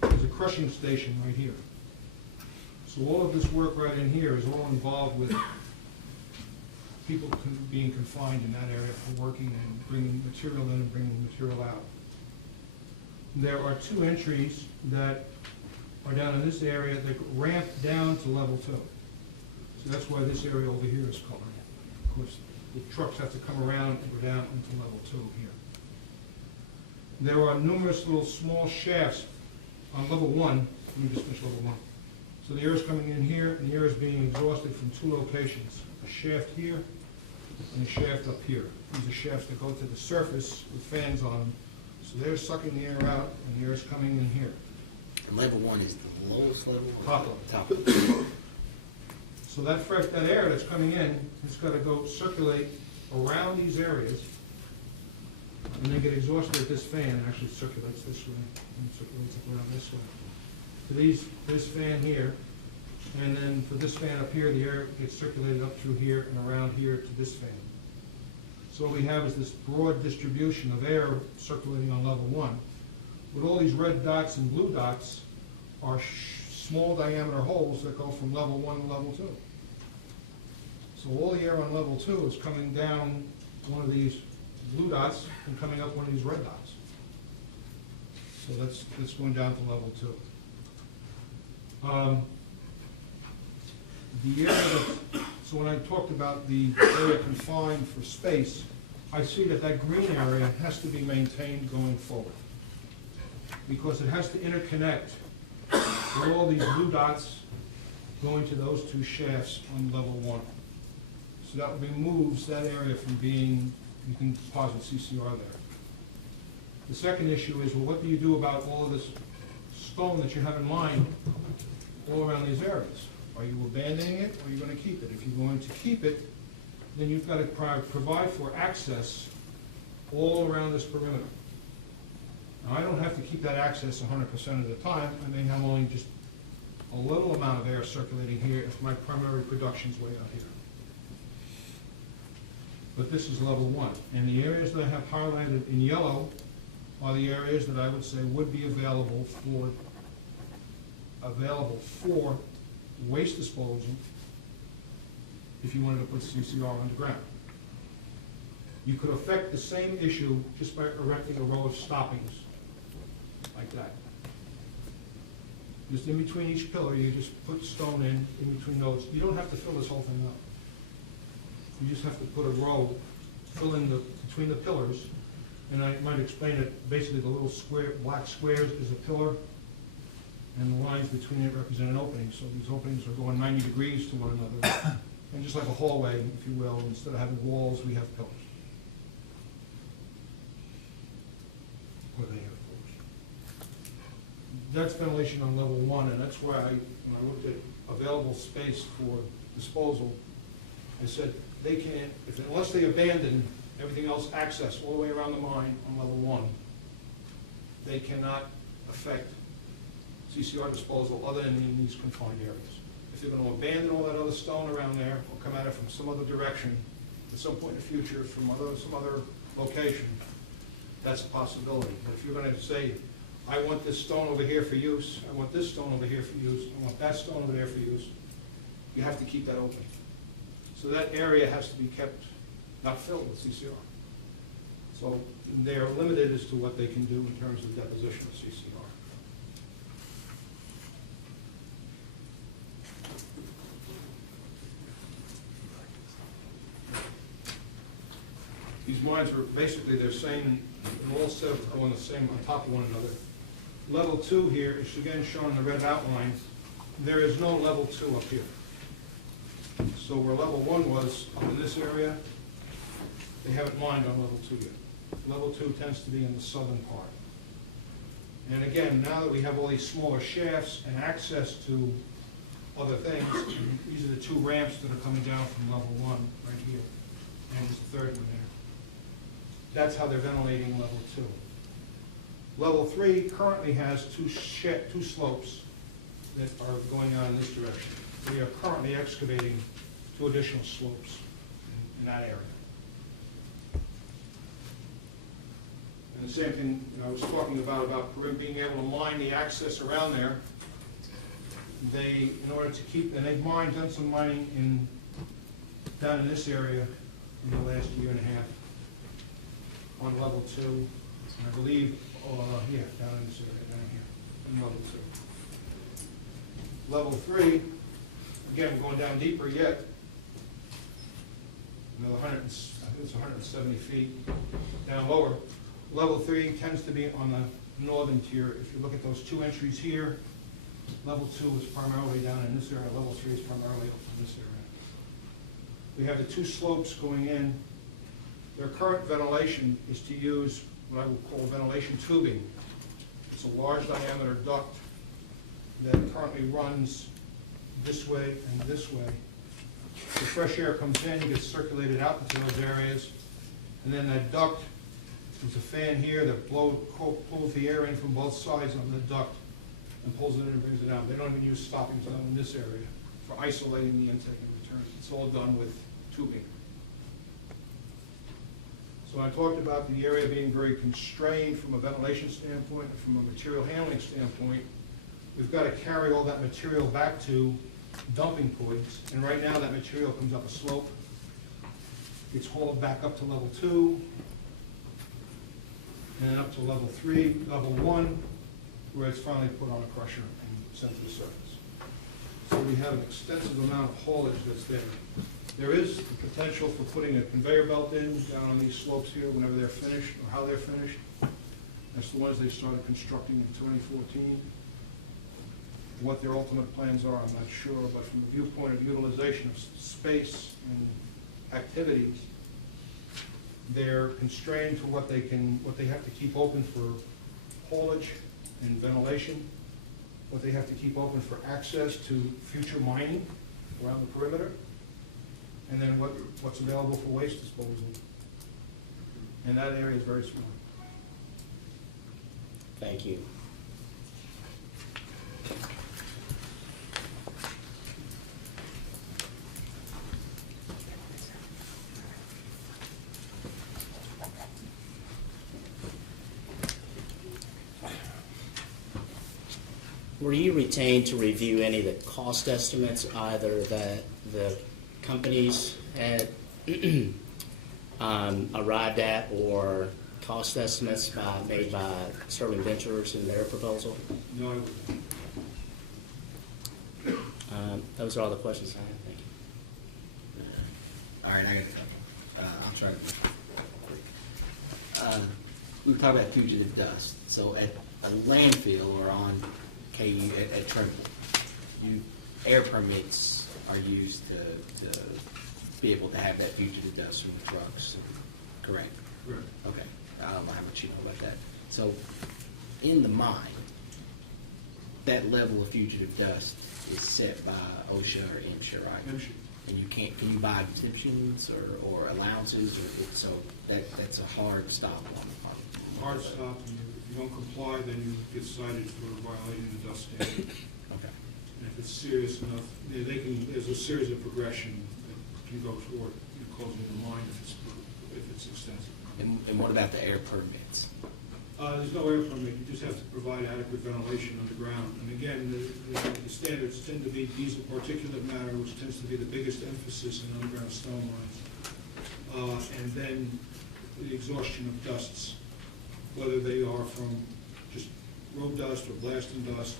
There's a crushing station right here. So all of this work right in here is all involved with people being confined in that area for working and bringing material in and bringing material out. There are 2 entries that are down in this area that ramp down to level 2. So that's why this area over here is colored. Of course, the trucks have to come around and go down into level 2 here. There are numerous little small shafts on level 1. Let me just finish level 1. So the air is coming in here, and the air is being exhausted from 2 locations. A shaft here and a shaft up here. These are shafts that go to the surface with fans on them. So they're sucking the air out, and the air is coming in here. And level 1 is the lowest level? Top level. Top. So that air that's coming in, it's got to go circulate around these areas, and then get exhausted at this fan. It actually circulates this way, and circulates it around this way. For this fan here, and then for this fan up here, the air gets circulated up through here and around here to this fan. So what we have is this broad distribution of air circulating on level 1. With all these red dots and blue dots are small diameter holes that go from level 1 to level 2. So all the air on level 2 is coming down one of these blue dots and coming up one of these red dots. So that's going down to level 2. The area so when I talked about the area confined for space, I see that green area has to be maintained going forward, because it has to interconnect with all these blue dots going to those 2 shafts on level 1. So that removes that area from being, you can deposit CCR there. The second issue is, well, what do you do about all of this stone that you have in mind all around these areas? Are you abandoning it, or are you going to keep it? If you're going to keep it, then you've got to provide for access all around this perimeter. Now, I don't have to keep that access 100% of the time. I may have only just a little amount of air circulating here if my primary production's way out here. But this is level 1. And the areas that I have highlighted in yellow are the areas that I would say would be available for waste disposal if you wanted to put CCR underground. You could affect the same issue just by erecting a row of stoppings like that. Just in between each pillar, you just put stone in between those. You don't have to fill this whole thing up. You just have to put a row, fill in between the pillars, and I might explain it, basically the little black squares is a pillar, and the lines between it represent an opening. So these openings are going 90 degrees to one another. And just like a hallway, if you will, instead of having walls, we have pillars. Or they have pillars. That's ventilation on level 1, and that's why when I looked at available space for disposal, I said they can't, unless they abandon everything else access all the way around the mine on level 1, they cannot affect CCR disposal other than in these confined areas. If they're going to abandon all that other stone around there or come at it from some other direction at some point in the future from some other location, that's a possibility. But if you're going to say, I want this stone over here for use, I want this stone over here for use, I want that stone over there for use, you have to keep that open. So that area has to be kept not filled with CCR. So they are limited as to what they can do in terms of deposition of CCR. These mines are basically, they're same, and all 7 go on the same, on top of one another. Level 2 here is again shown in the red outline. There is no level 2 up here. So where level 1 was up in this area, they haven't mined on level 2 yet. Level 2 tends to be in the southern part. And again, now that we have all these smaller shafts and access to other things, these are the 2 ramps that are coming down from level 1 right here. And there's the 3rd one there. That's how they're ventilating level 2. Level 3 currently has two slopes that are going on in this direction. We are currently excavating 2 additional slopes in that area. And the same thing I was talking about being able to mine the access around there. In order to keep, and they've done some mining down in this area in the last year and a half on level 2, and I believe, down in this area, down here, in level 2. Level 3, again, going down deeper yet, another I think it's 170 feet down lower. Level 3 tends to be on the northern tier. If you look at those 2 entries here, level 2 is primarily down in this area, level 3 is primarily up in this area. We have the 2 slopes going in. Their current ventilation is to use what I would call ventilation tubing. It's a large diameter duct that currently runs this way and this way. The fresh air comes in, gets circulated out into those areas, and then that duct, there's a fan here that pulls the air in from both sides of the duct and pulls it in and brings it out. They don't even use stoppings down in this area for isolating the intake and return. It's all done with tubing. So I talked about the area being very constrained from a ventilation standpoint and from a material handling standpoint. We've got to carry all that material back to dumping points, and right now that material comes up a slope. It's hauled back up to level 2, and then up to level 3, level 1, where it's finally put on a crusher and sent to the surface. So we have an extensive amount of haulage that's there. There is the potential for putting a conveyor belt in down on these slopes here whenever they're finished, or how they're finished. That's the ones they started constructing in 2014. What their ultimate plans are, I'm not sure, but from the viewpoint of utilization of space and activities, they're constrained to what they have to keep open for haulage and ventilation, what they have to keep open for access to future mining around the perimeter, and then what's available for waste disposal. And that area is very small. Thank you. Were you retained to review any of the cost estimates, either that the companies had arrived at, or cost estimates made by Sterling Ventures in their proposal? No, I wouldn't. Those are all the questions I have. Thank you. All right, I'll try to. We were talking about fugitive dust. So at a landfill or on KU at Trimble, air permits are used to be able to have that fugitive dust from the trucks, correct? Right. Okay, I don't know how much you know about that. So in the mine, that level of fugitive dust is set by OSHA or MSHA, right? MSHA. And you can't, can you buy exemptions or allowances, so that's a hard stop on the farm? Hard stop, and if you don't comply, then you get cited for violating the dust standard. Okay. And if it's serious enough, there's a series of progression that can go toward closing the mine if it's extensive. And what about the air permits? There's no air permit, you just have to provide adequate ventilation underground. And again, the standards tend to be diesel particulate matter, which tends to be the biggest emphasis in underground stone mines. And then the exhaustion of dusts, whether they are from just road dust or blasting dust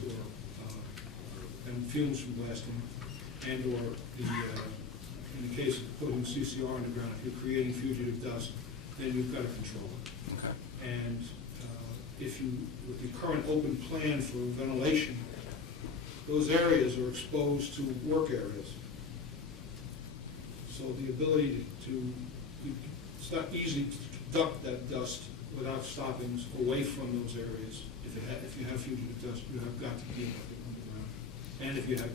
and fumes from blasting, and or in the case of putting CCR underground, if you're creating fugitive dust, then you've got to control it. Okay. And with the current open plan for ventilation, those areas are exposed to work areas. So the ability it's not easy to conduct that dust without stoppings away from those areas. If you have fugitive dust, you have got to deal with it underground. And if you have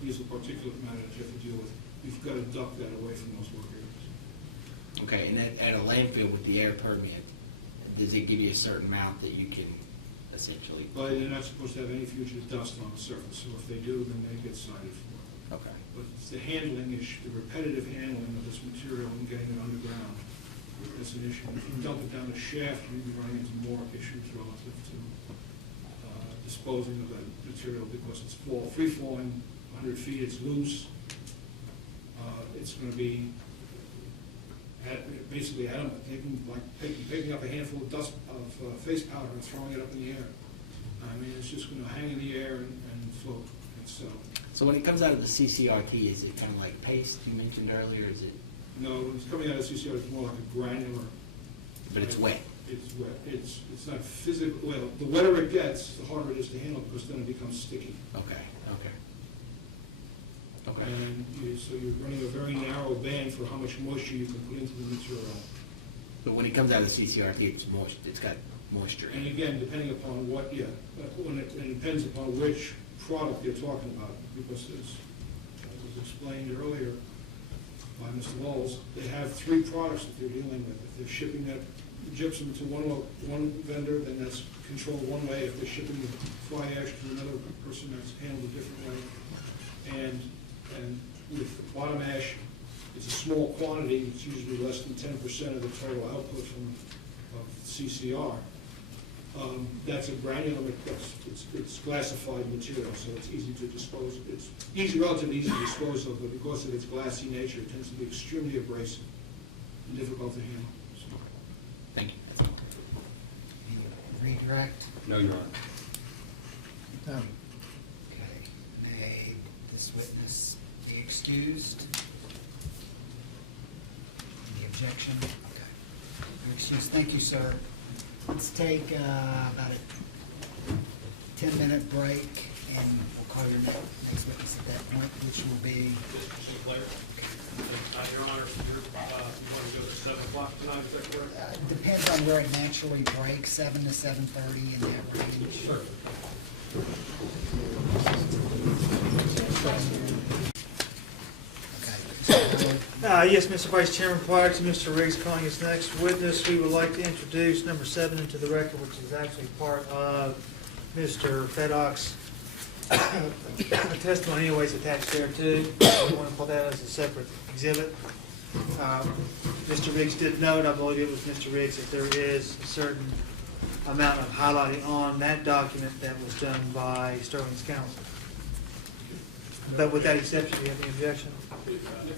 diesel particulate matter that you have to deal with, you've got to duct that away from those work areas. Okay, and at a landfill with the air permit, does it give you a certain amount that you can essentially? But they're not supposed to have any fugitive dust on the surface, so if they do, then they get cited for it. Okay. But it's the handling issue, the repetitive handling of this material and getting it underground. That's an issue. If you dump it down the shaft, you'd be running into more issues relative to disposing of that material, because it's free falling 100 feet, it's loose. It's going to be basically picking up a handful of dust of face powder and throwing it up in the air. I mean, it's just going to hang in the air and float and settle. So when it comes out of the CCRT, is it kind of like paste you mentioned earlier? Is it? No, when it's coming out of CCR, it's more like a granular. But it's wet. It's wet. It's not physical. Well, the wetter it gets, the harder it is to handle, because then it becomes sticky. Okay. And so you're running a very narrow band for how much moisture you can put into the material. But when it comes out of the CCRT, it's moist. It's got moisture in And it. again, depending upon what, it depends upon which product you're talking about, because as was explained earlier by Mr. Walls, they have 3 products that they're dealing with. If they're shipping that gypsum to one vendor, then that's controlled one way. If they're shipping the fly ash to another person, that's handled a different way. And with bottom ash, it's a small quantity. It's usually less than 10% of the total output of CCR. That's a granular, it's classified material, so it's easy to dispose, it's easy, relatively easy to dispose of, but because of its glassy nature, it tends to be extremely abrasive and difficult to handle. So, Thank you. Any redirect? No, Your Honor. No. Okay. May this witness be excused? Any objection? Okay. You're excused. Thank you, sir. Let's take about a 10-minute break, and we'll call your next witness at that point, which will be... Mr. Sinclair? Your Honor, you want to go to 7 o'clock tonight, is that correct? Depends on where it naturally breaks, 7 to 7:30 in that range. Sure. Yes, Mr. Vice Chairman, prior to Mr. Riggs calling his next witness, we would like to introduce number 7 into the record, which is actually part of Mr. Feddock's testimony anyways attached there too. We want to put that as a separate exhibit. Mr. Riggs did note, I believe it was Mr. Riggs, that there is a certain amount of highlighting on that document that was done by Sterling's counsel. But with that exception, do you have any objection?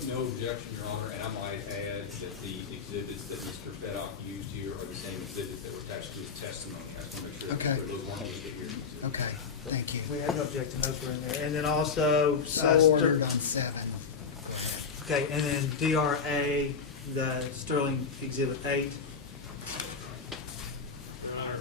No objection, Your Honor, and I might add that the exhibits that Mr. Feddock used here are the same exhibits that were attached to his testimony. I just want to make sure Okay. that those ones that here. Okay, thank you. We have no objection, those were in there. And then also... So ordered on 7. Okay, and then DRA, the Sterling Exhibit 8. Your Honor,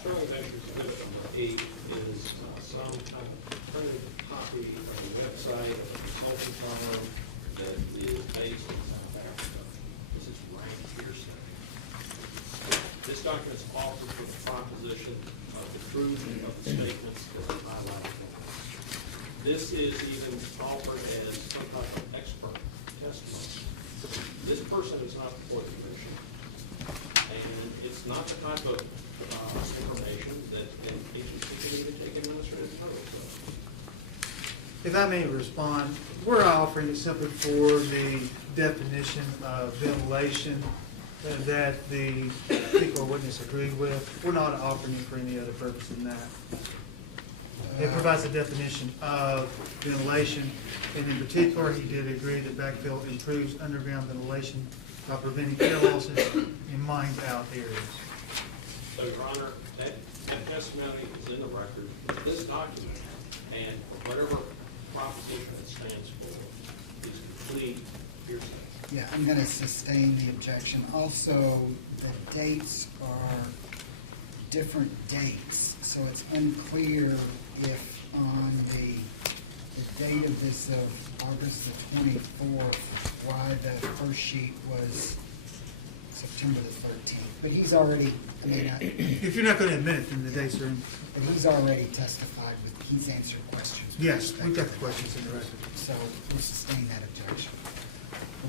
Sterling's exhibit number 8 is some kind of printed copy of a website of a consulting firm that is based in South Africa. This is rank hearsay. This document is offered for the proposition of the truth of the statements that are highlighted. This is even offered as some type of expert testimony. This person is not before the commission, and it's not the type of information that an agency can even take administrative notice of. If I may respond, we're offering it simply for the definition of ventilation that the particular witness agreed with. We're not offering it for any other purpose than that. It provides a definition of ventilation, and in particular, he did agree that backfill improves underground ventilation by preventing air losses in mined-out areas. So, Your Honor, that testimony is in the record. This document and whatever proposition it stands for is complete hearsay. Yeah, I'm going to sustain the objection. Also, the dates are different dates, so it's unclear if on the date of this of August the 24th, why the first sheet was September the 13th. But he's already, I mean, If you're not going to admit it, then the dates are in. but he's already testified with, he's answered questions. Yes, we've got the questions in the record. So we'll sustain that objection.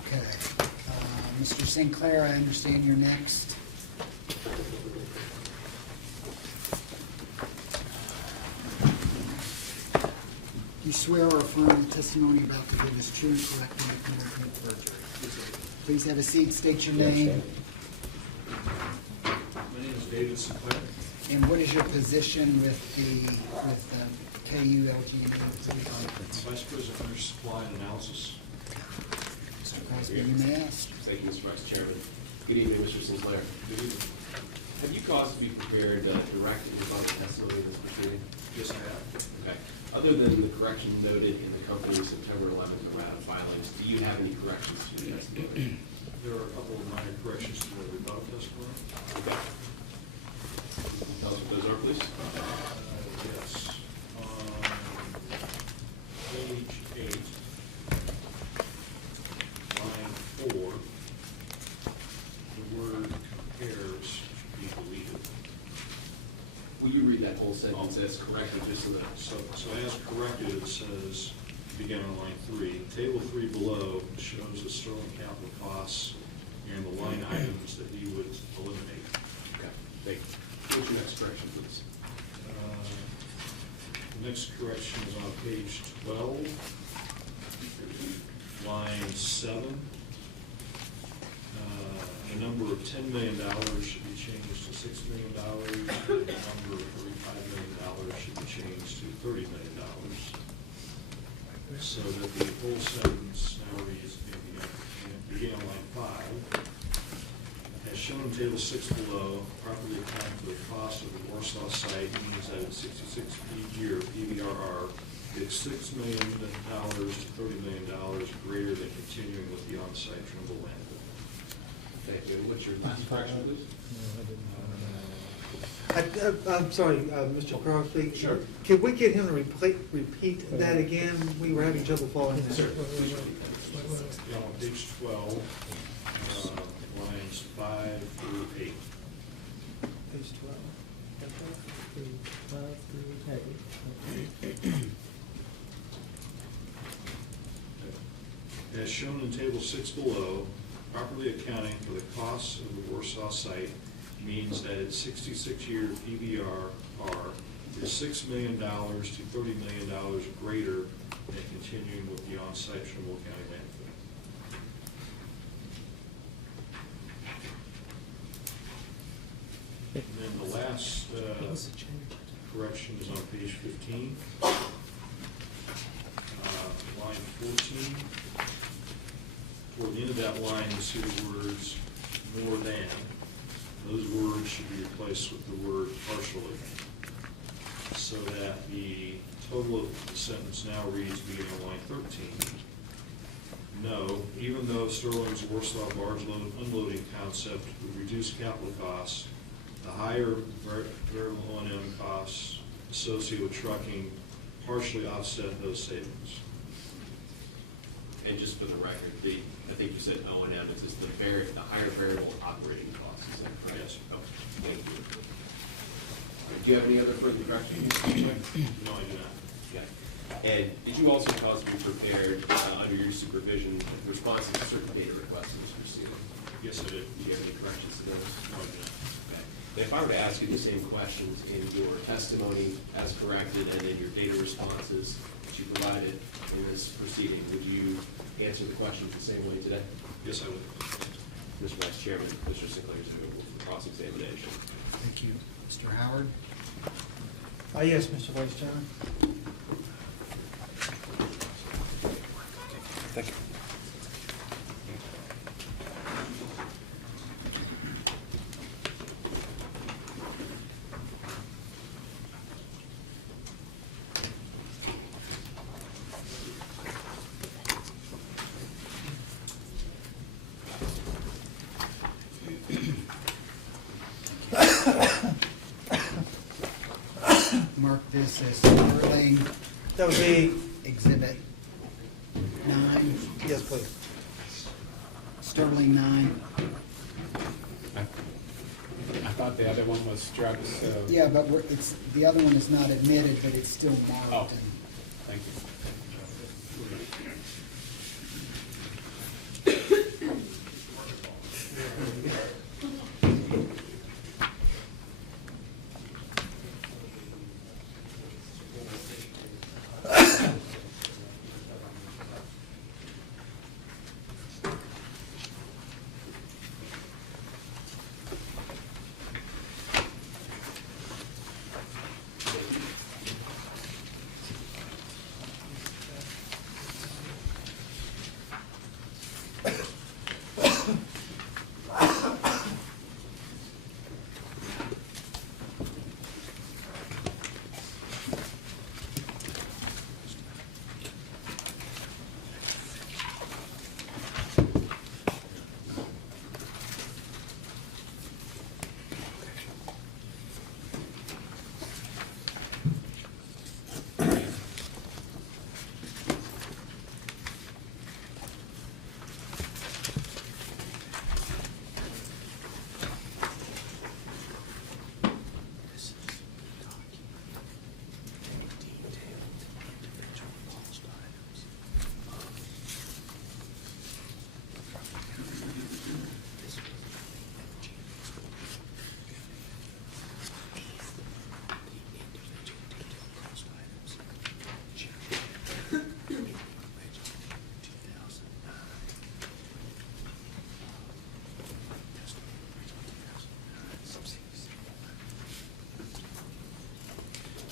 Okay. Mr. Sinclair, I understand you're next. You swear or affirm the testimony about to give is true and correct and you cannot commit perjury. Please have a seat, state your name. My name is David Sinclair. And what is your position with KU, LG&E? Vice President of Energy Supply and Analysis. Mr. Crosby, you may ask. Thank you, Mr. Vice Chairman. Good evening, Mr. Sinclair. Good evening. Have you caused to be prepared direct and rebuttal testimony in this proceeding? Yes, I have. Okay. Other than the correction noted in the company's September 11th errata filings, do you have any corrections to the testimony? There are a couple of minor corrections to the rebuttal testimony. Okay. Tell us what those are, please. Yes. Page 8, line 4, the word pairs should be deleted. Will you read that whole sentence as corrected, just so that... So as corrected, it says, begin on line 3, table 3 below shows the Sterling capital costs and the line items that he would eliminate. Okay, thank you. What's your next correction, please? The next correction is on page 12, line 7. And number of $10 million should be changed to $6 million, and the number of $35 million should be changed to $30 million. So that the whole sentence now reads, beginning on line 5, as shown in table 6 below, properly accounting for the cost of the Warsaw site means that a 66 year PVRR is $6 million to $30 million greater than continuing with the on-site Trimble landfill. Thank you. What's your last correction, please? I'm sorry, Mr. Crosby. Sure. Can we get him to repeat that again? We were having trouble following that. Yeah, on page 12, lines 5 through 8. Page 12. As shown in table 6 below, properly accounting for the costs of the Warsaw site means that its 66-year PVRR is $6 million to $30 million greater than continuing with the on-site Trimble County landfill. And then the last correction is on page 15. Line 14. Toward the end of that line, you see the words more than. Those words should be replaced with the word partially, so that the total of the sentence now reads, beginning on line 13, no, even though Sterling's Warsaw barge load unloading concept would reduce capital costs, the higher variable O&M costs associated with trucking partially offset those savings. And just for the record, I think you said O&M, it's just the higher variable operating costs, is that correct? Yes. Okay, thank you. Do you have any other further corrections? No, I do not. Yeah. And did you also cause to be prepared, under your supervision, responses to certain data requests that was received? Yes, I did. Do you have any corrections to those? No, I do not. Okay. If I were to ask you the same questions in your testimony as corrected and in your data responses that you provided in this proceeding, would you answer the questions the same way today? Yes, I would. Mr. Vice Chairman, Mr. Sinclair is available for cross-examination. Thank you. Mr. Howard? Yes, Mr. Vice Chairman. Thank you. Mark this as Sterling That would be, Exhibit 9. yes, please. Sterling 9. I thought the other one was struck, so. Yeah, but the other one is not admitted, but it's still Oh, marked. And thank you.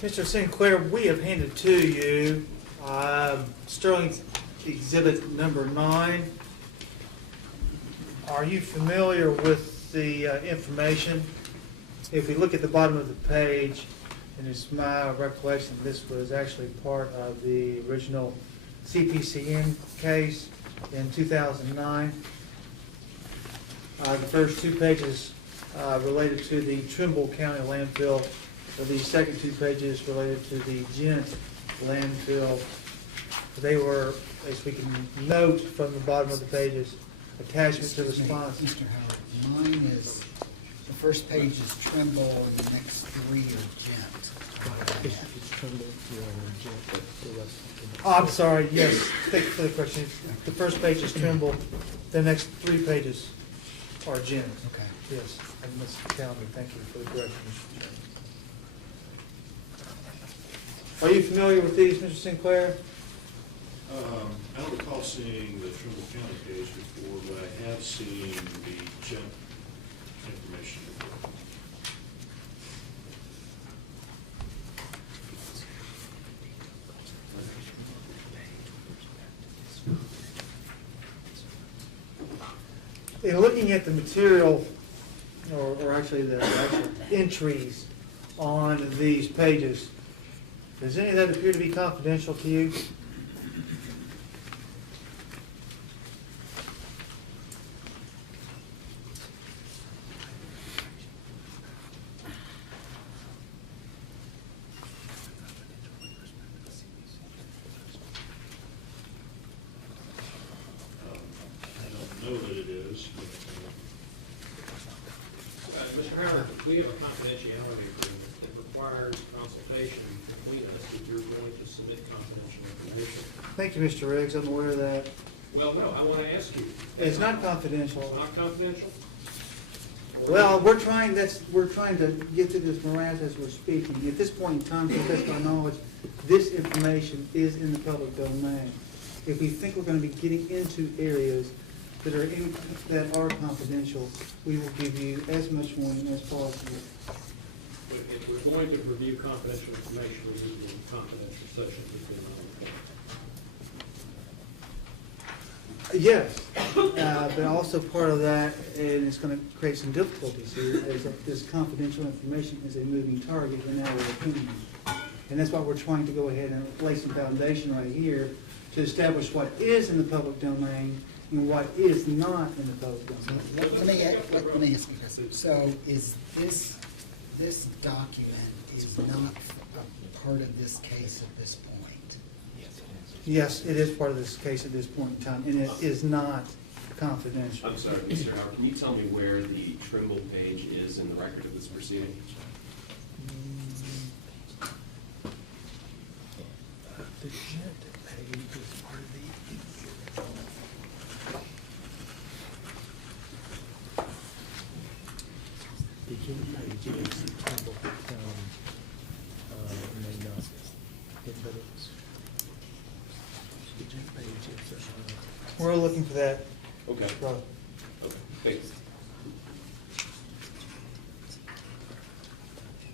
Mr. Sinclair, we have handed to you Sterling Exhibit number 9. Are you familiar with the information? If we look at the bottom of the page, and it's my recollection, this was actually part of the original CPCN case in 2009. The first 2 pages related to the Trimble County landfill. The second 2 pages related to the Gent landfill. They were, as we can note from the bottom of the pages, attachment to response. Mr. Howard, mine is, the first page is Trimble and the next 3 are Gent. Oh, I'm sorry, yes, thank you for the question. The first page is Trimble, the next 3 pages are Gent. Okay. Yes, I missed the calendar, thank you for the correction, Mr. Chairman. Are you familiar with these, Mr. Sinclair? I don't recall seeing the Trimble County page before, but I have seen the Gent information before. In looking at the material, or actually the actual entries on these pages, does any of that appear to be confidential to you? I don't know that it is. Mr. Howard, we have a confidentiality agreement that requires consultation between us if you're going to submit confidential information. Thank you, Mr. Riggs, I'm aware of that. Well, no, I want to ask you. It's not confidential. It's not confidential? Well, we're trying to get to this morass as we're speaking. At this point in time, to the best of my knowledge, this information is in the public domain. If we think we're going to be getting into areas that are confidential, we will give you as much warning as possible. But if we're going to review confidential information, we need to have confidential sessions between Yes, but also part of that, and it's going to create some difficulties here, is that this confidential information is a moving target in our opinion. And that's why we're trying to go ahead and lay some foundation right here to establish what is in the public domain and what is not in the public domain. Let me ask you this. So is this document is not a part of this case at this point? Yes, it is part of this case at this point in time, and it is not confidential. I'm sorry, Mr. Howard, can you tell me where the Trimble page is in the record of this proceeding? The Gent page is part of the Gent page is the Trimble County, but it's the Gent page is. We're looking for that. Okay. Right. Okay, thanks.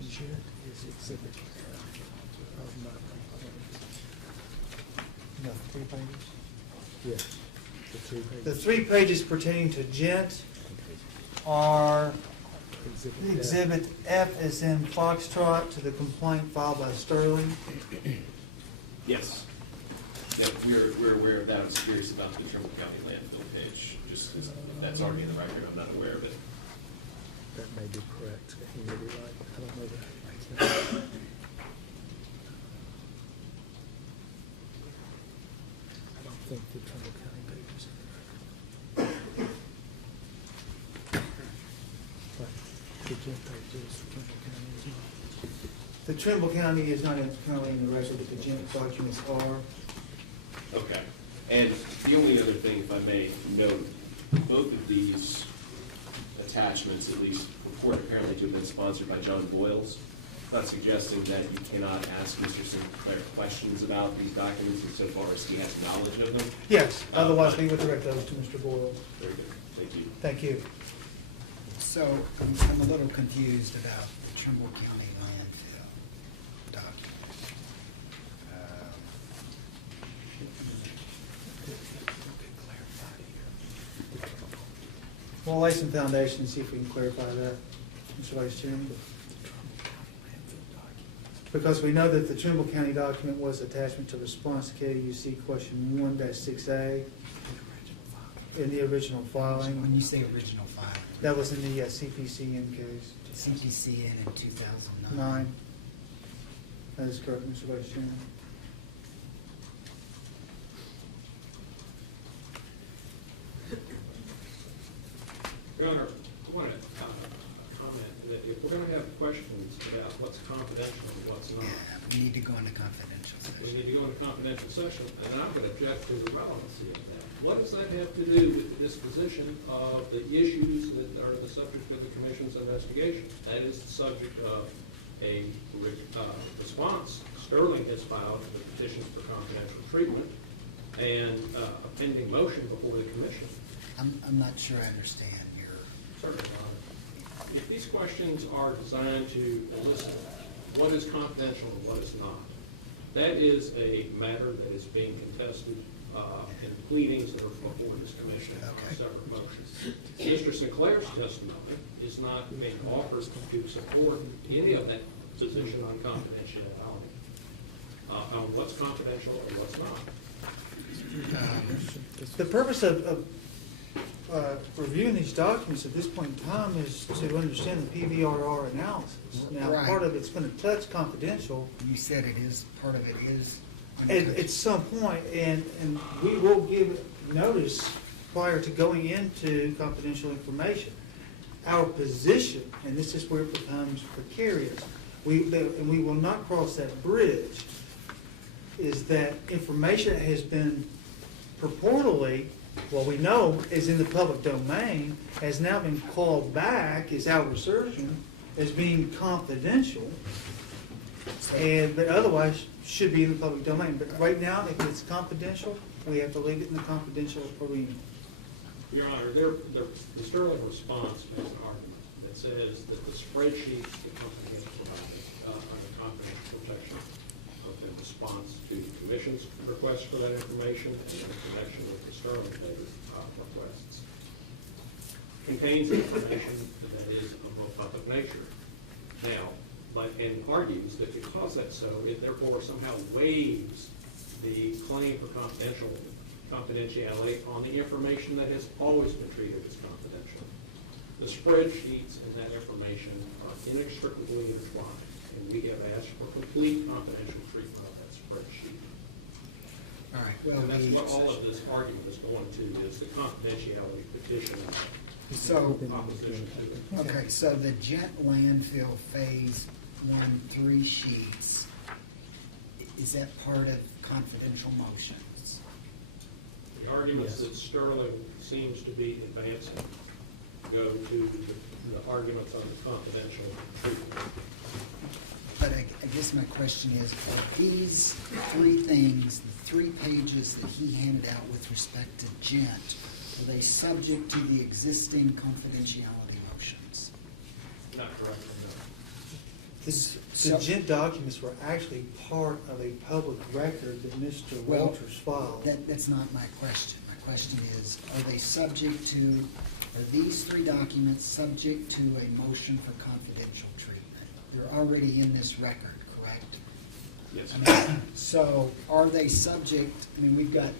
Gent is exhibit of my complaint. No, 3 pages? Yes. The 3 pages pertaining to Gent are Exhibit F is in Foxtrot to the complaint filed by Sterling. Yes. Yeah, we're aware of that. I was curious about the Trimble County landfill page, just because that's already in the record. I'm not aware of it. That may be correct. He may be right. I don't know that. I don't think the Trimble County page is in there. But the Gent page is Trimble County as well. The Trimble County is not currently in the record, but the Gent documents are. Okay. And the only other thing, if I may note, both of these attachments, at least purport apparently to have been sponsored by John Boyles. Not suggesting that you cannot ask Mr. Sinclair questions about these documents insofar as he has knowledge of them. Yes, otherwise we would direct those to Mr. Boyle. Very good. Thank you. Thank you. So I'm a little confused about the Trimble County landfill document. We'll lay some foundation and see if we can clarify that, Mr. Vice Chairman. Because we know that the Trimble County document was attachment to response to KUC question 1-6A in the original filing. When you say original filing, That was in the CPCN case. CPCN in 2009. 9. That is correct, Mr. Vice Chairman. Your Honor, I want to comment that if we're going to have questions about what's confidential and what's not, We need to go into confidential we session. need to go into confidential session, and I'm going to object to the relevancy of that. What does that have to do with the disposition of the issues that are the subject of the commission's investigation? That is the subject of a response Sterling has filed to the petitions for confidential treatment and a pending motion before the commission. I'm not sure I understand your. Certainly, Your Honor. If these questions are designed to elicit what is confidential and what is not, that is a matter that is being contested in pleadings that are before this commission on several motions. Mr. Sinclair's testimony is not being offered to support any of that position on confidentiality, on what's confidential and what's not. The purpose of reviewing these documents at this point in time is to understand the PVRR analysis. Now, Right. part of it's going to touch confidential You said it is, part of it is. at some point, and we will give notice prior to going into confidential information. Our position, and this is where it becomes precarious, and we will not cross that bridge, is that information that has been purportedly, well, we know is in the public domain, has now been called back as our assertion as being confidential, but otherwise should be in the public domain. But right now, if it's confidential, we have to leave it in the confidential arena. Your Honor, the Sterling response makes an argument that says that the spreadsheets the company has provided under confidential protection in response to the commission's request for that information and in connection with the Sterling later requests contains information that is of a public nature. Now, and argues that because that's so, it therefore somehow waives the claim for confidentiality on the information that has always been treated as confidential. The spreadsheets and that information are inextricably intertwined, and we have asked for complete confidential treatment of that spreadsheet. All right, well, And that's what all of this argument is going to, is the confidentiality petition So, opposition to it. okay, so the Gent landfill phase 1-3 sheets, is that part of confidential motions? The arguments that Sterling seems to be advancing go to the arguments on the confidential treatment. But I guess my question is, are these three things, the 3 pages that he handed out with respect to Gent, are they subject to the existing confidentiality motions? Not correct, no. The JIT documents were actually part of a public record that Mr. Well, Walters filed. That's not my question. My question is, are they subject to, are these 3 documents subject to a motion for confidential treatment? They're already in this record, correct? Yes. I mean, so are they subject, I mean, we've got,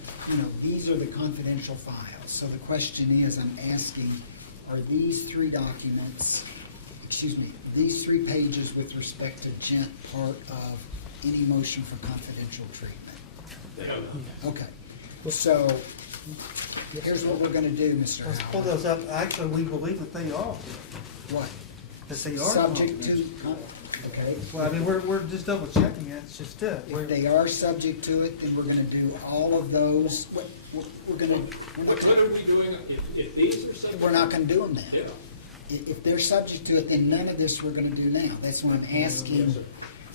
these are the confidential files. So the question is, I'm asking, are these 3 documents, these 3 pages with respect to Gent part of any motion for confidential treatment? They have not. Okay, so here's what we're gonna do, Mr. Let's pull Howard. those up. Actually, we believe that they are. What? That they are Subject to, confidential. okay. Well, I mean, we're just double checking it. It's just it. If they are subject to it, then we're gonna do all of those, we're not What gonna, are we doing, if these are subject? we're not gonna do them then. Yeah. If they're subject to it, then none of this we're gonna do now. That's what I'm asking. Or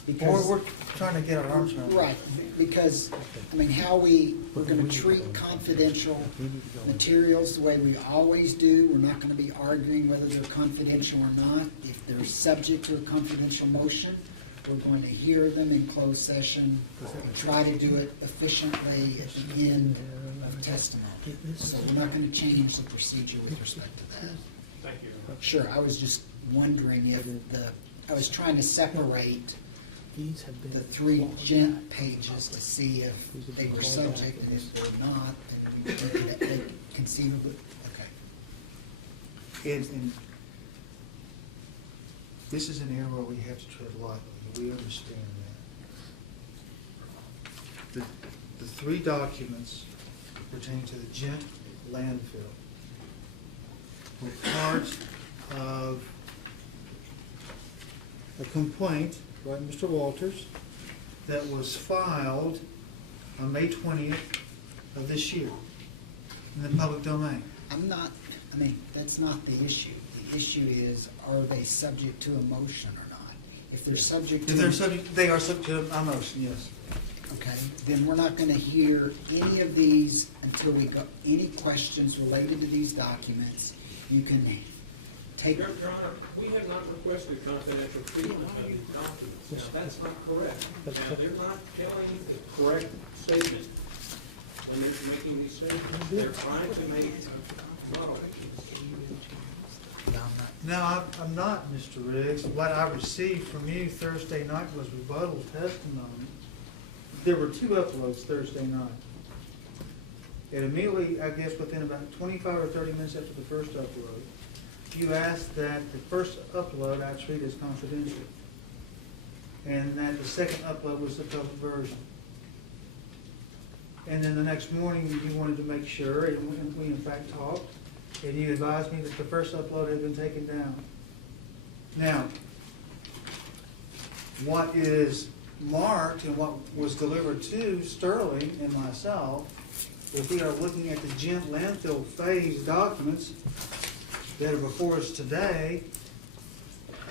Because, we're trying to get our arms around it. right, because, I mean, we're gonna treat confidential materials the way we always do. We're not gonna be arguing whether they're confidential or not. If they're subject to a confidential motion, we're going to hear them in closed session and try to do it efficiently at the end of testimony. So we're not gonna change the procedure with respect to that. Thank you. Sure, I was just wondering if I was trying to separate the three gent pages to see if they were subject, and if they're not, then they conceivably, okay. And this is an area where we have to tread lightly, we understand that. The three documents pertaining to the Gent landfill were part of a complaint by Mr. Walters that was filed on May 20th of this year in the public domain. That's not the issue. The issue is, are they subject to a motion or not? If they're subject to. They are subject to a motion, yes. Okay, then we're not gonna hear any of these until we got any questions related to these documents. You can take. Your Honor, we have not requested confidential treatment of these documents. Now, that's not correct. Now, they're not telling the correct statement when they're making these statements. They're trying to make model. No, I'm not, Mr. Riggs. What I received from you Thursday night was rebuttal testimony. There were 2 uploads Thursday night. And immediately, I guess within about 25 or 30 minutes after the first upload, you asked that the first upload I treat as confidential, and that the second upload was the public version. And then the next morning, you wanted to make sure, and we in fact talked, and you advised me that the first upload had been taken down. Now, what is marked and what was delivered to Sterling and myself, if we are looking at the Gent landfill phase documents that are before us today,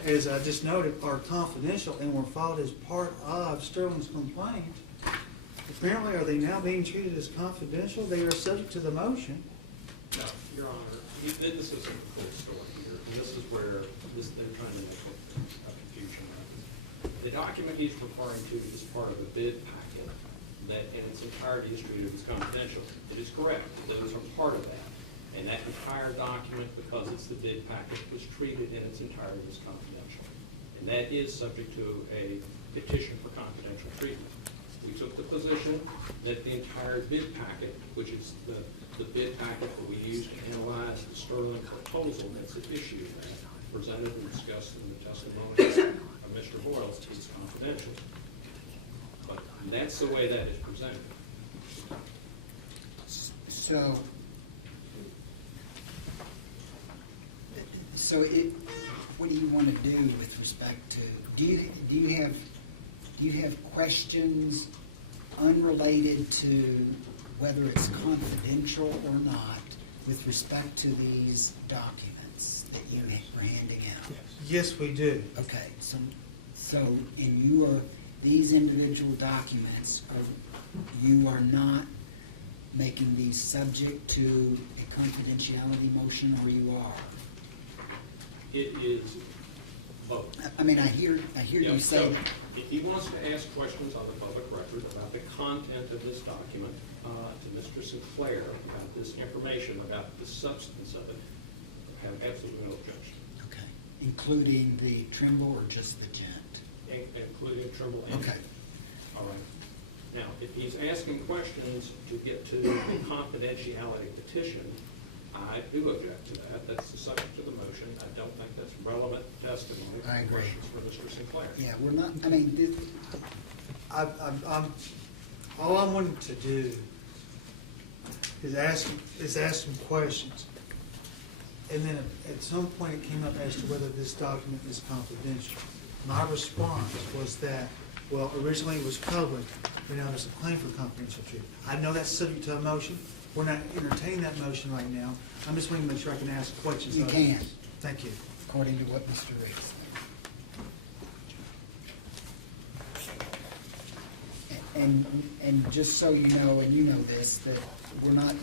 as I just noted, are confidential and were filed as part of Sterling's complaint. Apparently, are they now being treated as confidential? They are subject to the motion. No, Your Honor, this isn't the full story here. And this is where they're trying to make a confusion. The document he's referring to is part of a bid packet that in its entirety is treated as confidential. It is correct. Those are part of that. And that entire document, because it's the bid packet, was treated in its entirety as confidential. And that is subject to a petition for confidential treatment. We took the position that the entire bid packet, which is the bid packet that we use to analyze the Sterling proposal that's at issue, presented and discussed in the testimony of Mr. Boyles, is confidential. But that's the way that is presented. So what do you want to do with respect to, do you have questions unrelated to whether it's confidential or not with respect to these documents that you are handing out? Yes, we do. Okay, so in these individual documents, you are not making these subject to a confidentiality motion, or you are? It is both. I hear you say so that. If he wants to ask questions on the public record about the content of this document to Mr. Sinclair about this information, about the substance of it, I have absolutely no objection. Okay, including the Trimble or just the Gent? Including Trimble and. Okay. All right. Now, if he's asking questions to get to the confidentiality petition, I do object to that. That's the subject of the motion. I don't think that's relevant testimony. I agree. For Mr. Sinclair. Yeah, we're not, All I wanted to do is ask some questions. And then at some point it came up as to whether this document is confidential. My response was that, well, originally it was public, but now there's a claim for confidential treatment. I know that's subject to a motion. We're not entertaining that motion right now. I'm just wanting to make sure I can ask questions. You can. Thank you. According to what Mr. Riggs said. And just so you know, and you know this, that we're not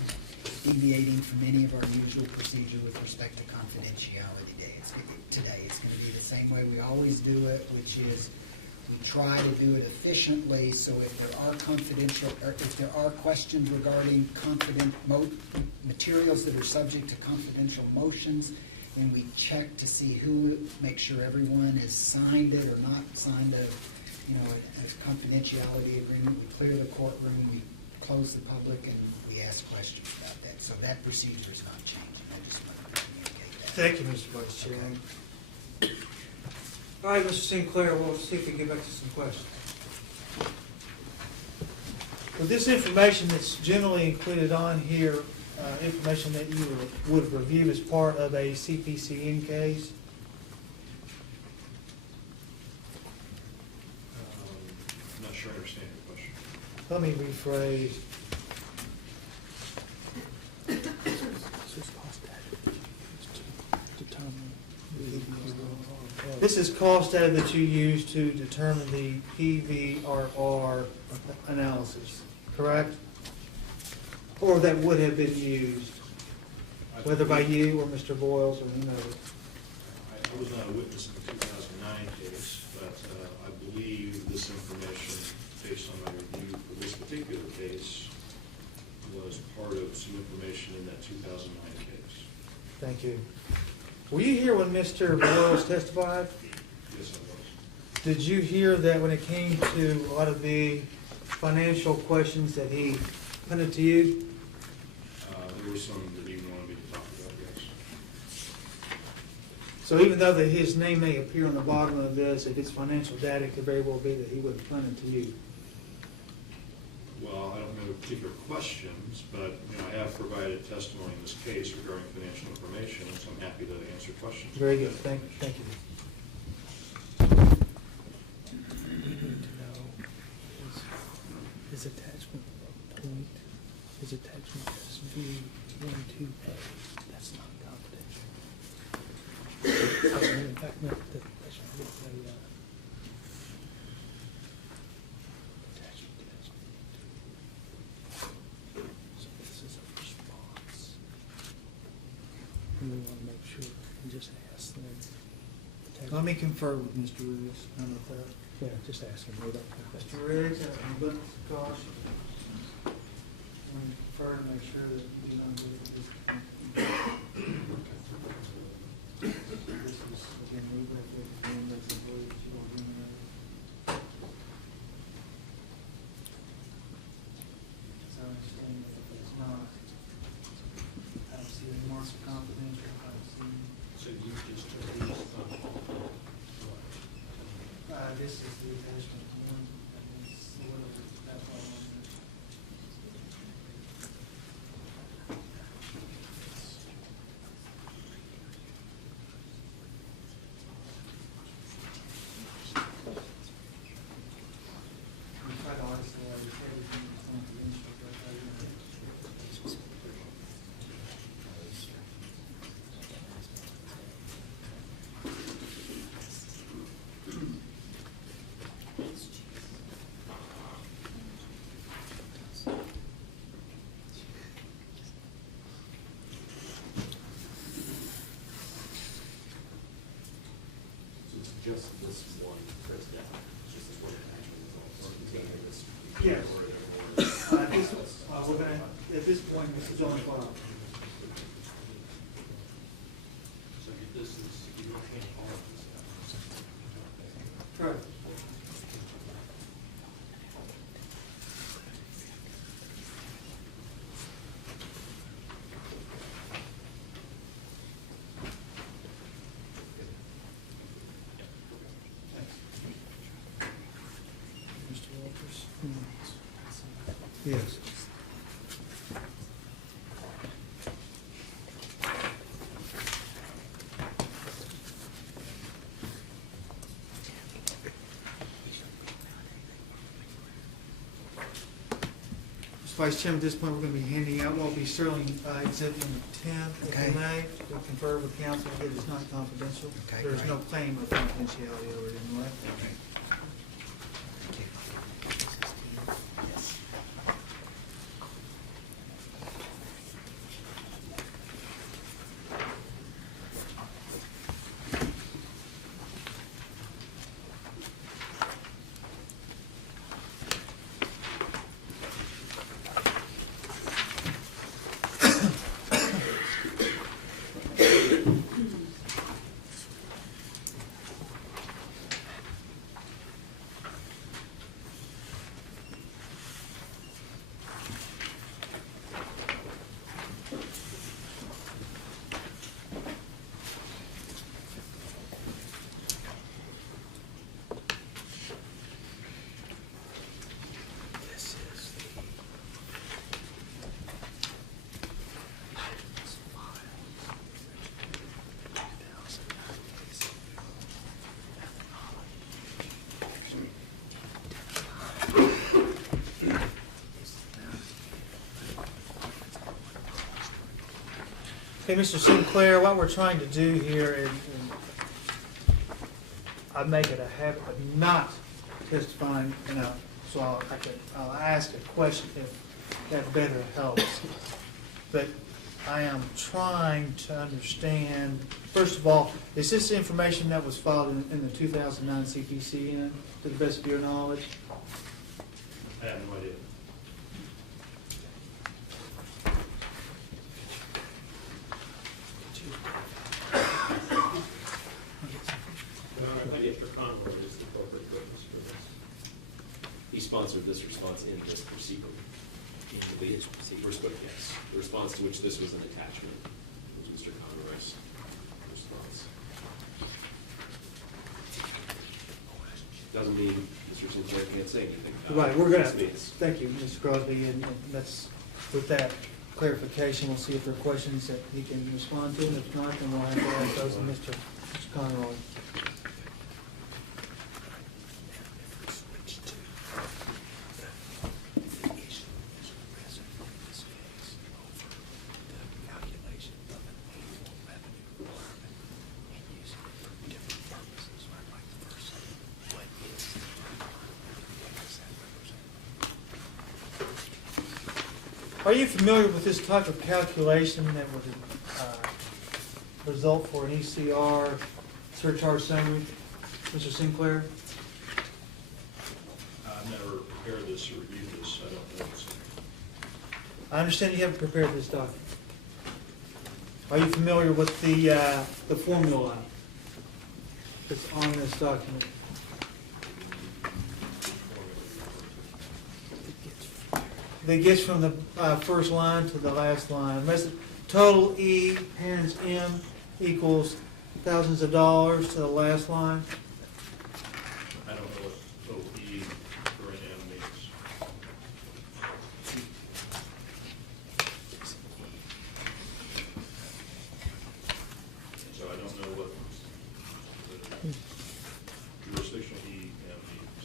deviating from any of our usual procedure with respect to confidentiality today. It's going to be the same way we always do it, which is We try to do it efficiently, so if there are confidential, or if there are questions regarding materials that are subject to confidential motions, and we check to see who, make sure everyone has signed it or not signed a confidentiality agreement. We clear the courtroom, we close the public, and we ask questions about that. So that procedure is not changing. I just wanted to communicate that. Thank you, Mr. Vice Chairman. All right, Mr. Sinclair, we'll see if we can get back to some questions. With this information that's generally included on here, information that you would review as part of a CPCN case, I'm not sure I understand your question. let me rephrase. This is cost data that you use to determine the PVRR analysis, correct? Or that would have been used, whether by you or Mr. Boyles or whomever. I was not a witness in the 2009 case, but I believe this information, based on my review for this particular case, was part of some information in that 2009 case. Thank you. Were you here when Mr. Boyles testified? Yes, I was. Did you hear that when it came to a lot of the financial questions that he put it to you? There were some that he wanted me to talk about, yes. So even though that his name may appear on the bottom of this, if it's financial data, it could very well be that he would have punted to you. Well, I don't know particular questions, but I have provided testimony in this case regarding financial information, and so I'm happy to answer questions. Very good. Thank you. His attachment point, his attachment is V12A. That's not confidential. In fact, no, that should be a attachment test. So this is a response. And we want to make sure and just ask them. Let me confer with Mr. Riggs on that. Yeah, just ask him. We don't think that's- Mr. Riggs, abundance of caution. We prefer to make sure that we do not do this. This is, again, we have to recommend that you will do that. So I understand that if it's not, I don't see any marks of confidential, I don't see. So you just took these This is the attachment one, and it's whatever, that's all on there. We try to isolate everything that's confidential, but It's just this one, it's just this one attachment is all contained in this. Yes. We're gonna, at this point, this is on file. So this is, you don't change all of this stuff. Correct. Mr. Walters? Yes. Mr. Vice Chairman, at this point, we're going to be handing out what will be Sterling Exhibit number 10, if Okay. we may. We'll confer with counsel that it's not confidential. Okay, There is great. no claim of confidentiality over it anyway. Yes. Okay, Mr. Sinclair, what we're trying to do here, and I make it a habit of not testifying, so I'll ask a question if that better helps. But I am trying to understand, first of all, is this information that was filed in the 2009 CPCN, to the best of your knowledge? I have no idea. I think Mr. Conroy is the appropriate witness for this. He sponsored this response in this proceeding. Yes, the response to which this was an attachment, was Mr. Conroy's response. Doesn't mean Mr. Sinclair can't say anything about Right, it. we're gonna, This means- thank you, Mr. Crosby, and that's, with that clarification, we'll see if there are questions that he can respond to, and if not, then we'll have to ask those of Mr. Conroy. Are you familiar with this type of calculation that would result for an ECR surcharge summary, Mr. Sinclair? I've never prepared this or reviewed this, I don't know. I understand you haven't prepared this document. Are you familiar with the formula that's on this document? That gets from the first line to the last line. Total E parents M equals thousands of dollars to the last line. I don't know what total E for an M means. So I don't know what the jurisdictional E M means,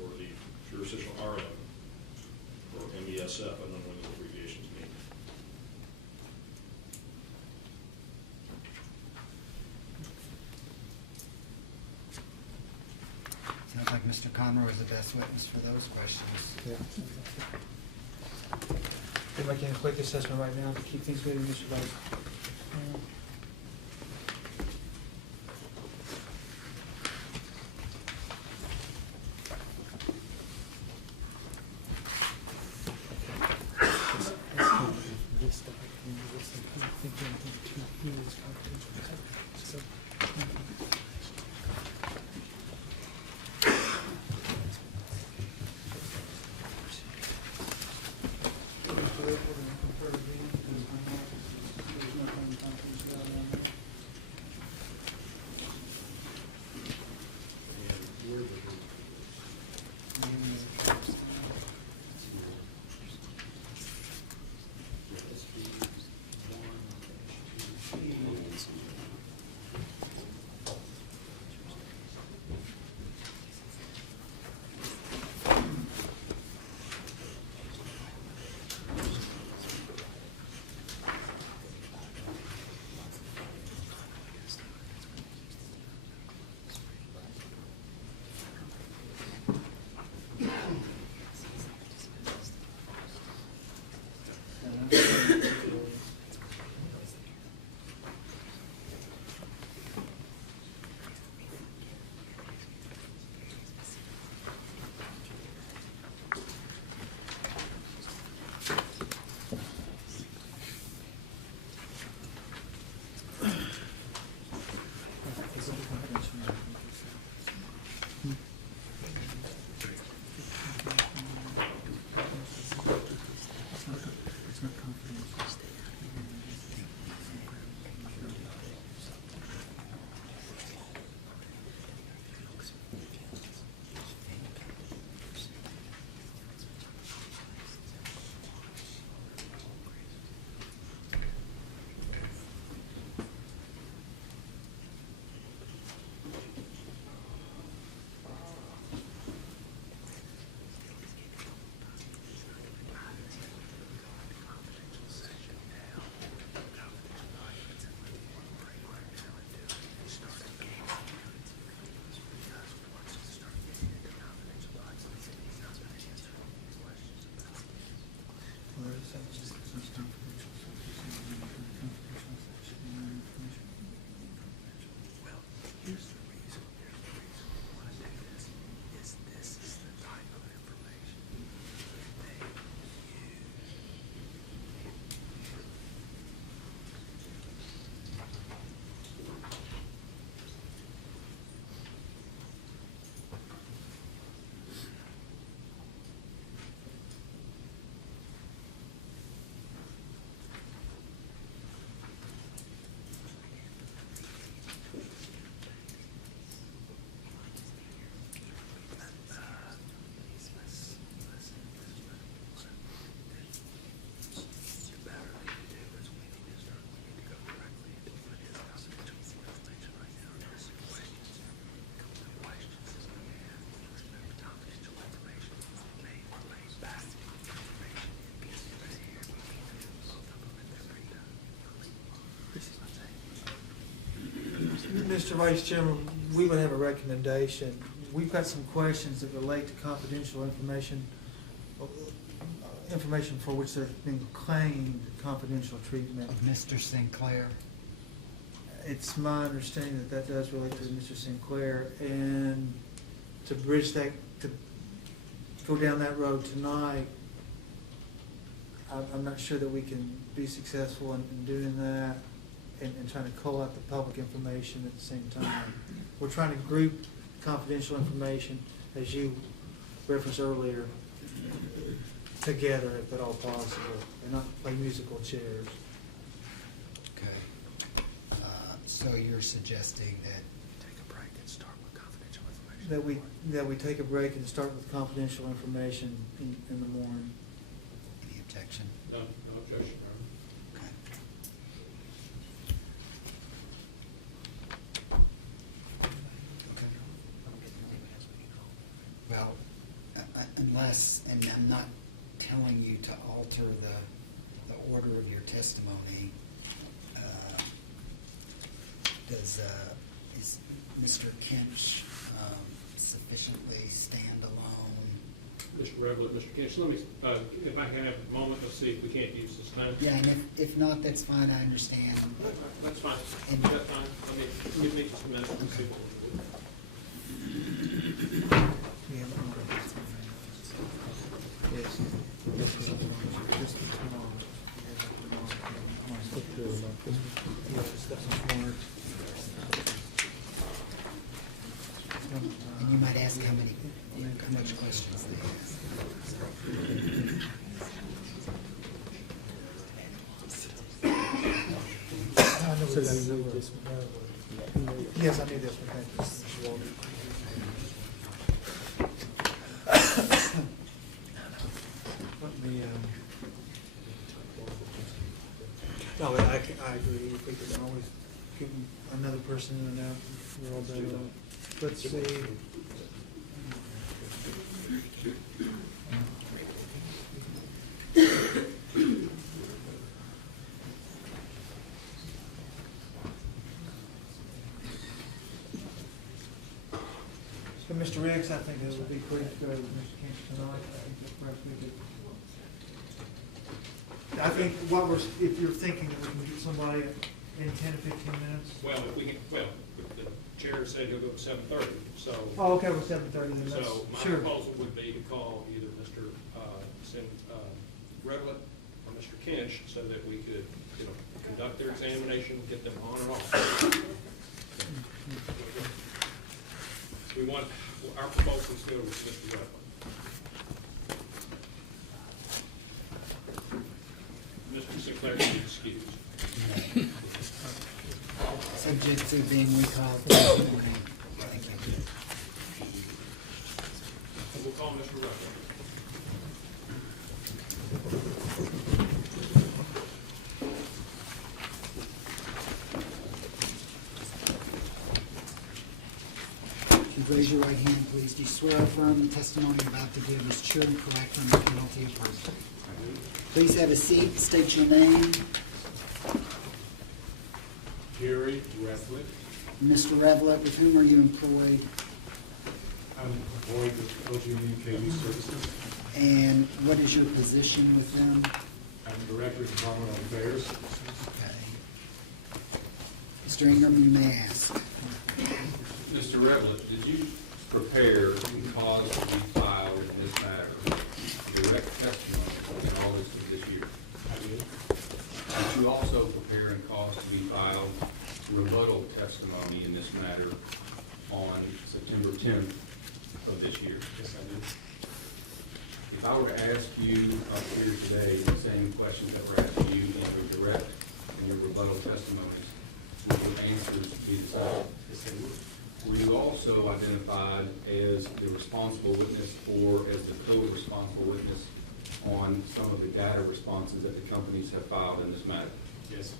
or the jurisdictional RM, or MESF, I don't know what the abbreviations mean. Sounds like Mr. Conroy is the best witness for those questions. You're making a quick assessment right now to keep things moving, Mr. Vice. Mr. Vice Chairman, we would have a recommendation. We've got some questions that relate to confidential information, information for which there's been claimed confidential treatment. Of Mr. Sinclair. It's my understanding that that does relate to Mr. Sinclair, and to bridge that, to go down that road tonight, I'm not sure that we can be successful in doing that and trying to call out the public information at the same time. We're trying to group confidential information, as you referenced earlier, together if at all possible, and not play musical chairs. Okay. So you're suggesting that take a break and start with confidential information? That we take a break and start with confidential information in the morning. Any objection? No, no objection, Your Honor. Okay. Well, unless, and I'm not telling you to alter the order of your testimony, is Mr. Kinch sufficiently stand alone? Mr. Revelett, Mr. Kinch, let me, if I can have a moment, let's see if we can't use this time. Yeah, and if not, that's fine, I understand. That's fine. And- That's fine. Okay, give me just a minute. Let's see what we can do. Yes. This was tomorrow. Yes, that's tomorrow. And you might ask how much questions they ask. I know this one. Yes, I knew this one, thank you. Let me, no, I agree, if we could always give another person in and out, we're all better off. Let's see. So, Mr. Riggs, I think it would be pretty good with Mr. Kinch tonight. I think that perhaps we could. I think what we're, if you're thinking that we can get somebody in 10 to 15 minutes. Well, if we can, well, the chair said he'll go to 7:30, so. Oh, okay, well, 7:30 then, that's, So my sure. proposal would be to call either Mr. Revelett or Mr. Kinch so that we could, conduct their examination, get them on and off. We want, our proposal is to go with Mr. Revelett. Mr. Sinclair is excused. Subject to being recalled this morning. Thank you. We'll call Mr. Revelett. If you raise your right hand, please. Do you swear or affirm the testimony you're about to give is true and correct under penalty of perjury? Please have a seat. State your name. Gary Revelett. Mr. Revelett, with whom are you employed? I'm employed with LG&E and KU services. And what is your position with them? I'm Director of Environmental Affairs. Okay. Mr. Ingram, you may ask. Mr. Revelett, did you prepare and cause to be filed in this matter direct testimony in August of this year? I did. Did you also prepare and cause to be filed rebuttal testimony in this matter on September 10th of this year? Yes, I did. If I were to ask you up here today the same questions that were asked to you in your direct and your rebuttal testimonies, would your answers be the same? Yes, I would. Were you also identified as the responsible witness or as the co-responsible witness on some of the data responses that the companies have filed in this matter? Yes.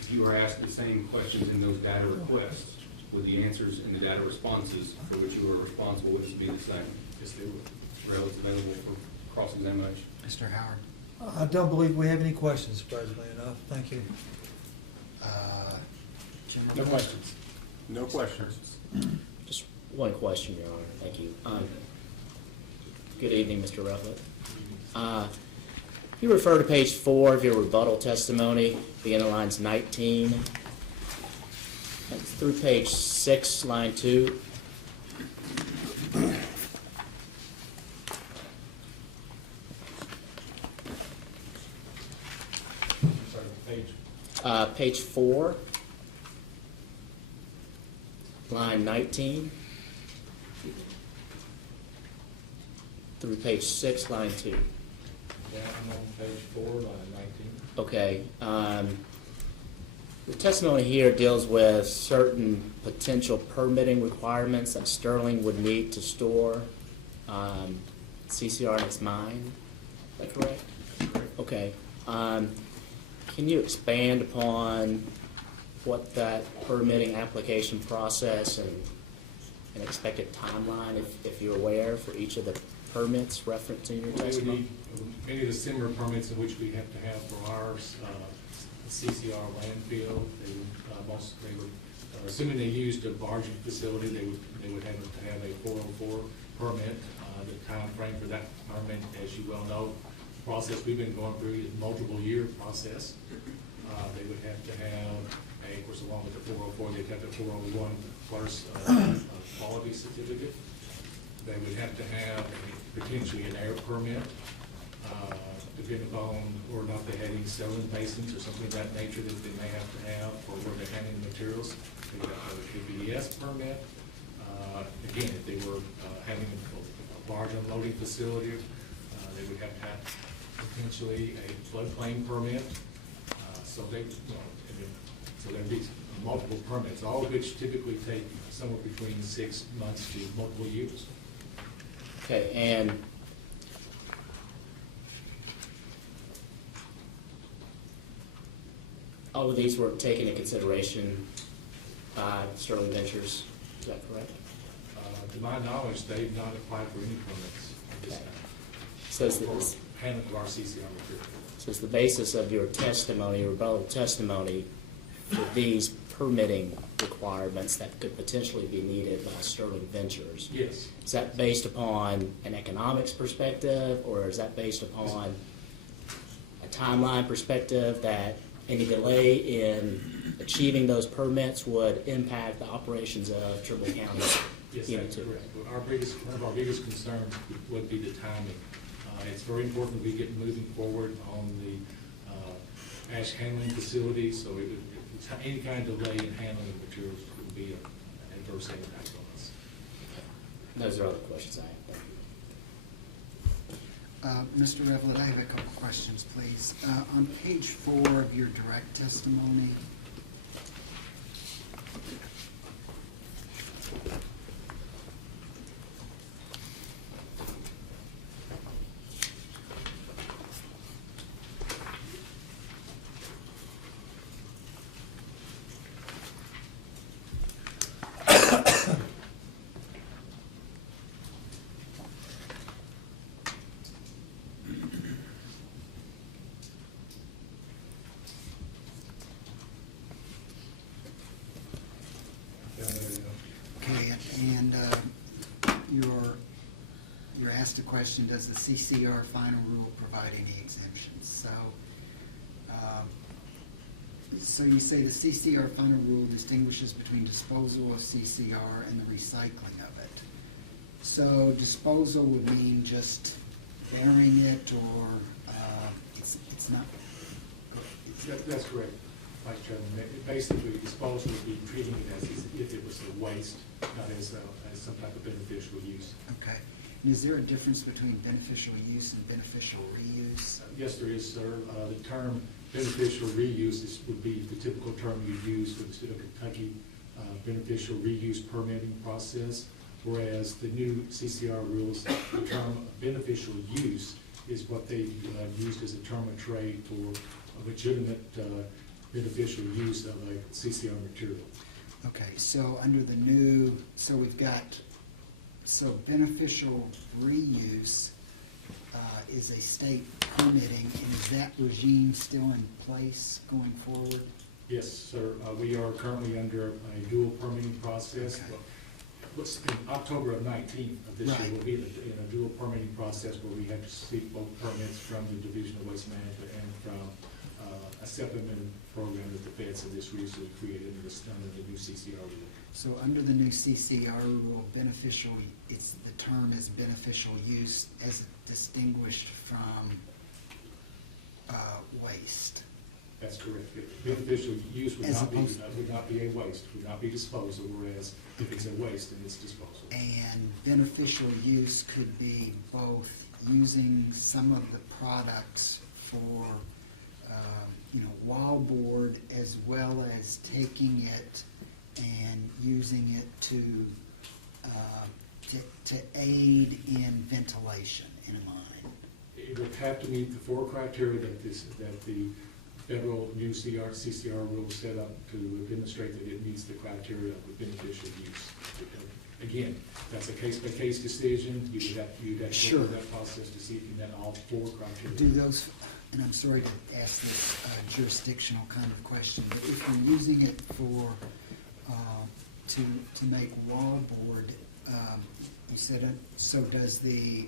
If you were asked the same questions in those data requests, would the answers in the data responses for which you were a responsible witness be the same? Yes, they would. Relative available for cross-examination? Mr. Howard. I don't believe we have any questions, surprisingly enough. Thank you. No questions. No questions. Just one question, Your Honor. Thank you. Good evening, Mr. Rufflet. You refer to page 4 of your rebuttal testimony, beginning of lines 19, and through page 6, line 2. Sorry, page. Page 4, line 19, through page 6, line 2. Yeah, I'm on page 4, line 19. Okay. The testimony here deals with certain potential permitting requirements that Sterling would need to store CCR in its mine. Is that correct? Okay. Can you expand upon what that permitting application process and an expected timeline, if you're aware, for each of the permits referenced in your We would testimony? need many of the similar permits in which we have to have for ours, CCR landfill. They would, assuming they used a barging facility, they would have to have a 404 permit. The time frame for that permit, as you well know, process we've been going through is a multiple-year process. They would have to have, of course, along with the 404, they'd have the 401 plus quality certificate. They would have to have potentially an air permit, depending upon whether or not they had any selling basins or something of that nature that they may have to have, or where they're handling materials. They would have to have a KBS permit. Again, if they were having a large unloading facility, they would have to have potentially a floodplain permit. So there'd be multiple permits, all of which typically take somewhere between 6 months to multiple years. Okay, and all of these were taken into consideration by Sterling Ventures, is that correct? To my knowledge, they've not applied for any permits at this Okay. time. So is For this, handling of our CCR material. so is the basis of your testimony, your rebuttal testimony, for these permitting requirements that could potentially be needed by Sterling Ventures? Yes. Is that based upon an economics perspective, or is that based upon a timeline perspective that any delay in achieving those permits would impact the operations of Trimble County? Yes, Unit that's 2? correct. One of our biggest concerns would be the timing. It's very important we get moving forward on the ash handling facility, so any kind of delay in handling the materials would be an adverse impact on us. Those are all the questions I have. Thank you. Mr. Revlett, I have a couple questions, please. On page 4 of your direct testimony, okay, and you're asked the question, does the CCR final rule provide any exemptions? So you say the CCR final rule distinguishes between disposal of CCR and the recycling of it. So disposal would mean just burying it, or it's not? That's correct, Vice Chairman. Basically, disposal would be treating it as if it was a waste, not as some type of beneficial use. Okay. And is there a difference between beneficial use and beneficial reuse? Yes, there is, sir. The term beneficial reuse would be the typical term you use for the state of Kentucky beneficial reuse permitting process, whereas the new CCR rules, the term beneficial use is what they used as a term of trade for a legitimate beneficial use of a CCR material. Okay, so under the new, so we've got, so beneficial reuse is a state permitting, and is that regime still in place going forward? Yes, sir. We are currently under a dual permitting process. Okay. What's in October of 19 of this year, Right. we'll be in a dual permitting process where we have to seek both permits from the Division of Waste Management and from a supplement program that the feds have just recently created under the new CCR rule. So under the new CCR rule, beneficial, the term is beneficial use as distinguished from waste. That's correct. Beneficial use would As not be, opposed- would not be a waste, would not be disposal, whereas if it's a waste, then it's disposal. And beneficial use could be both using some of the products for, wallboard, as well as taking it and using it to aid in ventilation in a mine. It would have to meet the 4 criteria that the federal new CCR rule set up to demonstrate that it meets the criteria of beneficial use. Again, that's a case-by-case decision. You would have to go Sure. through that process to see if you met all 4 criteria. Do those, and I'm sorry to ask this jurisdictional kind of question, but if you're using it for, to make wallboard, you said, so does the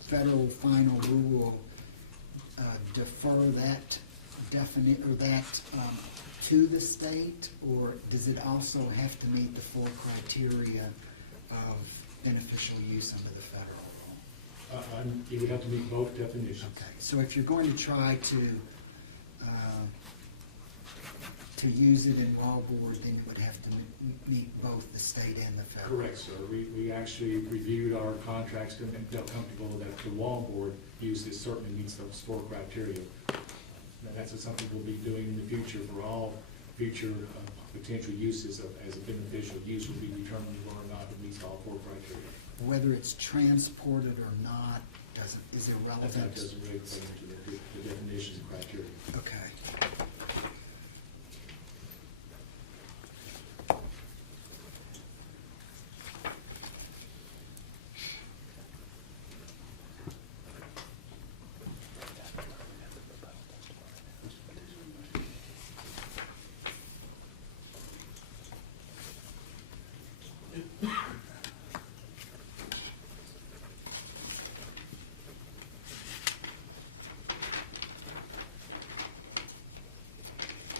federal final rule defer that to the state, or does it also have to meet the 4 criteria of beneficial use under the federal rule? You would have to meet both definitions. Okay, so if you're going to try to use it in wallboard, then it would have to meet both the state and the federal. Correct, sir. We actually reviewed our contracts and felt comfortable that the wallboard use certainly meets those 4 criteria. Now, that's something we'll be doing in the future for all future potential uses as a beneficial use will be determined whether or not it meets all 4 criteria. Whether it's transported or not is irrelevant. That doesn't really play into the definitions and criteria. Okay.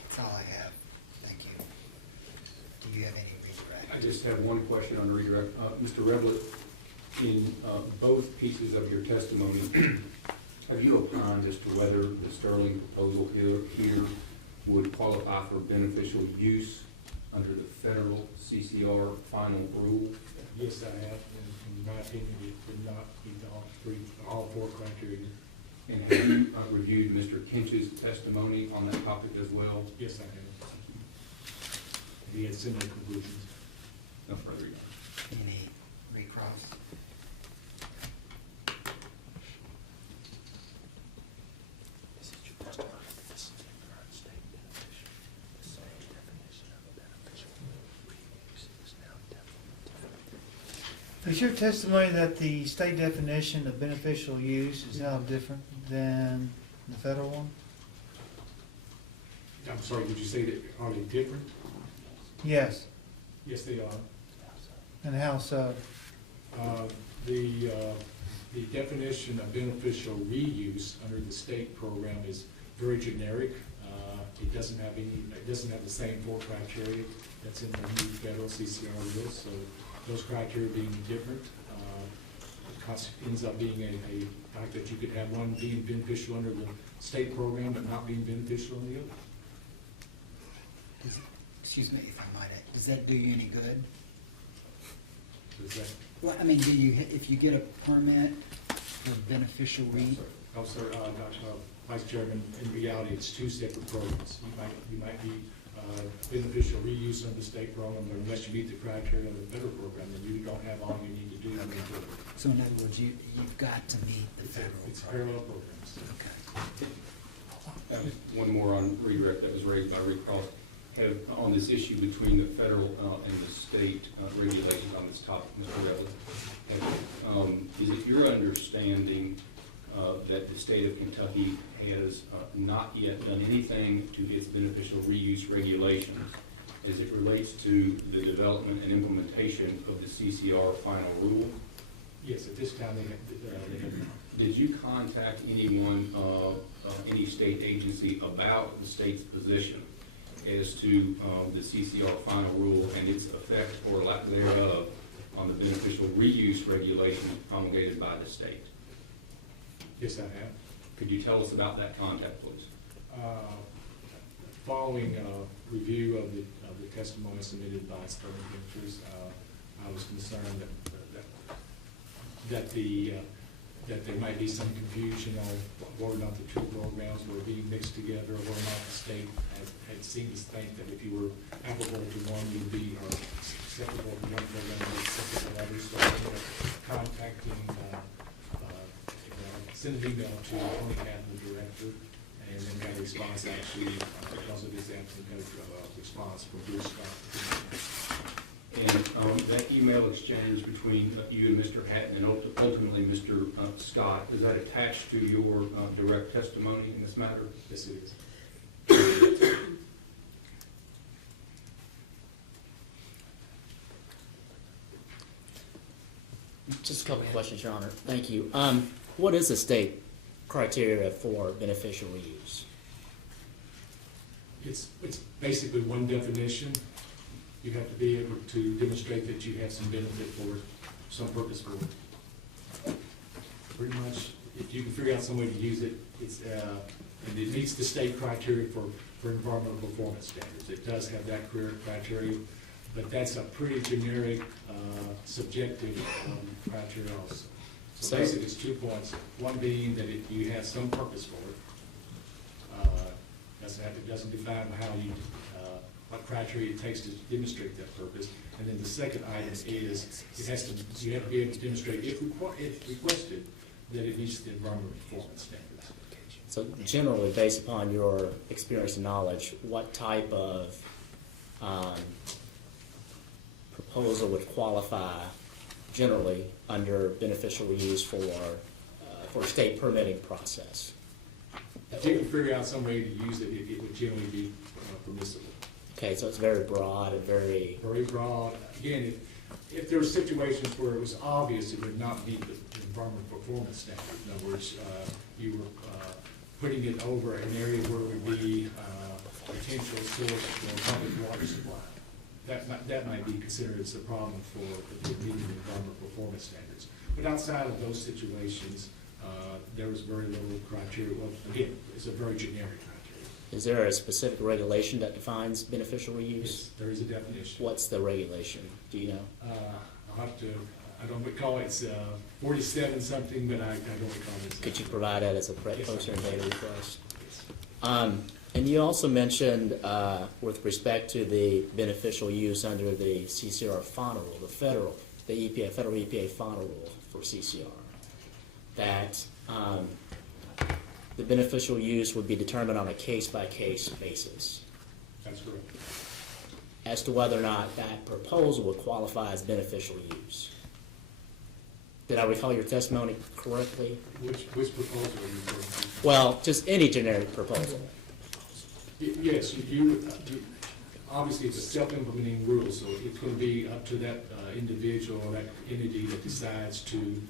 That's all I have. Thank you. Do you have any redirect? I just have one question on redirect. Mr. Revlett, in both pieces of your testimony, have you opined as to whether the Sterling proposal here would qualify for beneficial use under the federal CCR final rule? Yes, I have. In my opinion, it would not meet all 4 criteria. And have you reviewed Mr. Kinch's testimony on that topic as well? Yes, I have. He had similar conclusions. No further. Any recross? Is your testimony that the state definition of beneficial use is now different than the federal one? I'm sorry, did you say that, are they different? Yes. Yes, they are. And how so? The definition of beneficial reuse under the state program is very generic. It doesn't have the same 4 criteria that's in the new federal CCR rule, so those criteria being different, ends up being a fact that you could have one being beneficial under the state program but not being beneficial in the other. Excuse me if I might add, does that do you any good? Does that? Well, I mean, if you get a permit for beneficial Oh, sir, Vice Chairman, in reality, it's 2 separate programs. You might be beneficial reuse under the state program, but unless you meet the criteria of the federal program, then you don't have all you need to do. So in other words, you've got to meet the federal. It's parallel programs. Okay. One more on redirect that was raised by Rick Cross. On this issue between the federal and the state regulations on this topic, Mr. Revlett, is it your understanding that the state of Kentucky has not yet done anything to its beneficial reuse regulations as it relates to the development and implementation of the CCR final rule. Yes, at this time, they have not. Did you contact anyone, any state agency about the state's position as to the CCR final rule and its effect or lack thereof on the beneficial reuse regulations promulgated by the state? Yes, I have. Could you tell us about that contact, please? Following review of the testimony submitted by Sterling Ventures, I was concerned that there might be some confusion on whether or not the two programs were being mixed together, or whether or not the state had seemed to think that if you were applicable to one, you'd be acceptable to one program and acceptable to others. So I ended up contacting, sent an email to Tony Catton, the director, and then got a response actually because of his absence, response from Bruce Scott. And that email exchange between you and Mr. Hatton and ultimately Mr. Scott, is that attached to your direct testimony in this matter? Yes, it is. Just a couple of questions, Your Honor. Thank you. What is the state criteria for beneficial reuse? It's basically one definition. You have to be able to demonstrate that you have some benefit for it, some purpose for it. Pretty much, if you can figure out some way to use it, and it meets the state criteria for environmental performance standards. It does have that criteria, but that's a pretty generic, subjective criteria also. So basically, it's 2 points. One being that you have some purpose for it. It doesn't define what criteria it takes to demonstrate that purpose. And then the second item is you have to be able to demonstrate, if requested, that it meets the environmental performance standards. So generally, based upon your experience and knowledge, what type of proposal would qualify generally under beneficial reuse for state permitting process? If you can figure out some way to use it, it would generally be permissible. Okay, so it's very broad and very... Very broad. Again, if there were situations where it was obvious it would not meet the environmental performance standard, in other words, you were putting it over an area where it would be a potential source for public water supply, that might be considered as a problem for meeting the environmental performance standards. But outside of those situations, there was very little criteria. Well, again, it's a very generic criteria. Is there a specific regulation that defines beneficial reuse? Yes, there is a definition. What's the regulation? Do you know? I'll have to, I don't recall, it's 47 something, but I don't recall it. Could you provide that as a poster and data request? Yes. And you also mentioned, with respect to the beneficial use under the CCR final rule, the federal EPA final rule for CCR, that the beneficial use would be determined on a case-by-case basis. That's correct. As to whether or not that proposal would qualify as beneficial use. Did I recall your testimony correctly? Which proposal are you referring to? Well, just any generic proposal. Yes, obviously it's a self-implementing rule, so it's going to be up to that individual or that entity that decides to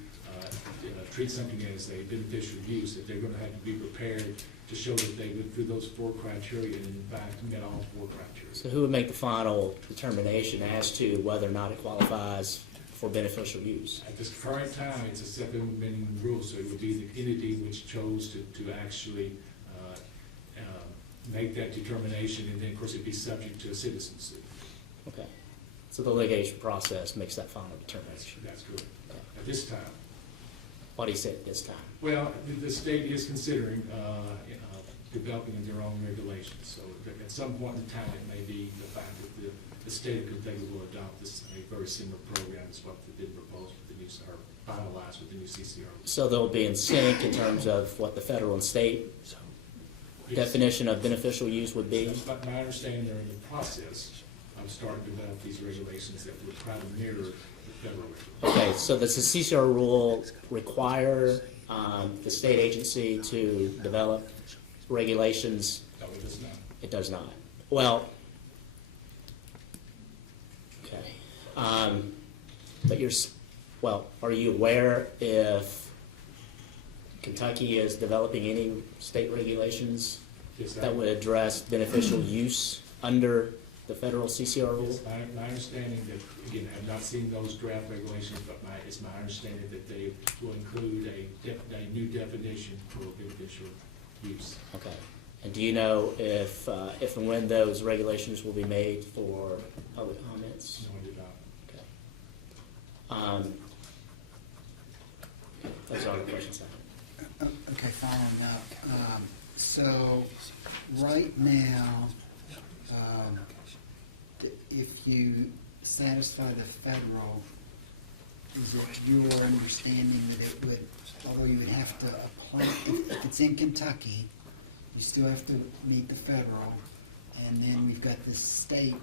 treat something as a beneficial use, that they're going to have to be prepared to show that they went through those 4 criteria and in fact met all 4 criteria. So who would make the final determination as to whether or not it qualifies for beneficial use? At this current time, it's a self-implementing rule, so it would be the entity which chose to actually make that determination, and then of course it'd be subject to a citizen suit. Okay. So the litigation process makes that final determination. That's correct. At this time. What do you say at this time? Well, the state is considering developing their own regulations. So at some point in time, it may be the fact that the state of Kentucky will adopt a very similar program as what they did propose with the new, or finalize with the new CCR. So they'll be in sync in terms of what the federal and state definition of beneficial use would be? But my understanding, they're in the process of starting to develop these regulations that would try to mirror the federal regulations. Okay, so does the CCR rule require the state agency to develop regulations? No, it does not. It does not. Well, okay. But are you aware if Kentucky is developing any state regulations Yes, that would address beneficial use under the federal CCR rule? It's my understanding that, again, I have not seen those draft regulations, but it's my understanding that they will include a new definition for beneficial use. Okay. And do you know if and when those regulations will be made for public comments? No, I did not. Okay. Those are the questions I have. Okay, following up. So, right now, if you satisfy the federal, is it your understanding that it would, although you would have to apply, if it's in Kentucky, you still have to meet the federal, and then we've got this state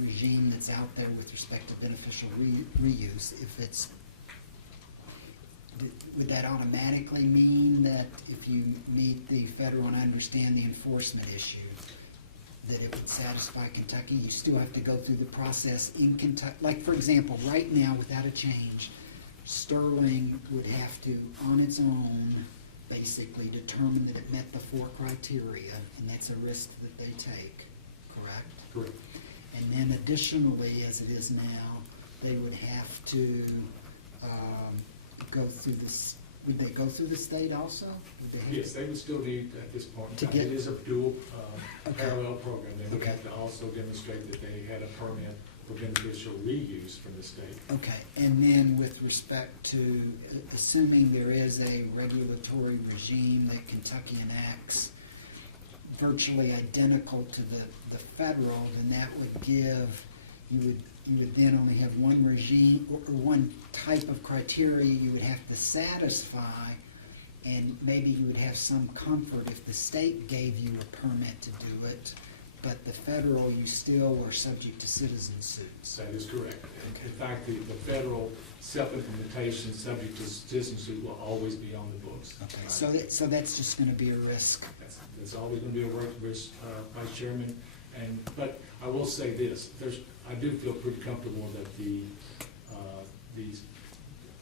regime that's out there with respect to beneficial reuse. If it's, would that automatically mean that if you meet the federal and understand the enforcement issue, that it would satisfy Kentucky? You still have to go through the process in Kentucky. Like, for example, right now, without a change, Sterling would have to, on its own, basically determine that it met the 4 criteria, and that's a risk that they take, correct? Correct. And then additionally, as it is now, they would have to go through this, would they go through the state also? Would they have Yes, they would still need, at this point, To it get- is a dual Okay. parallel program. They would Okay. have to also demonstrate that they had a permit for beneficial reuse from the state. Okay, and then with respect to, assuming there is a regulatory regime that Kentucky enacts virtually identical to the federal, then that would give, you would then only have one regime, or one type of criteria you would have to satisfy, and maybe you would have some comfort if the state gave you a permit to do it, but the federal, you still are subject to citizen suits. That is correct. In fact, the federal self-implementation subject to citizenship will always be on the books. Okay, so that's just gonna be a risk. That's always going to be a work risk, Vice Chairman. But I will say this, I do feel pretty comfortable that the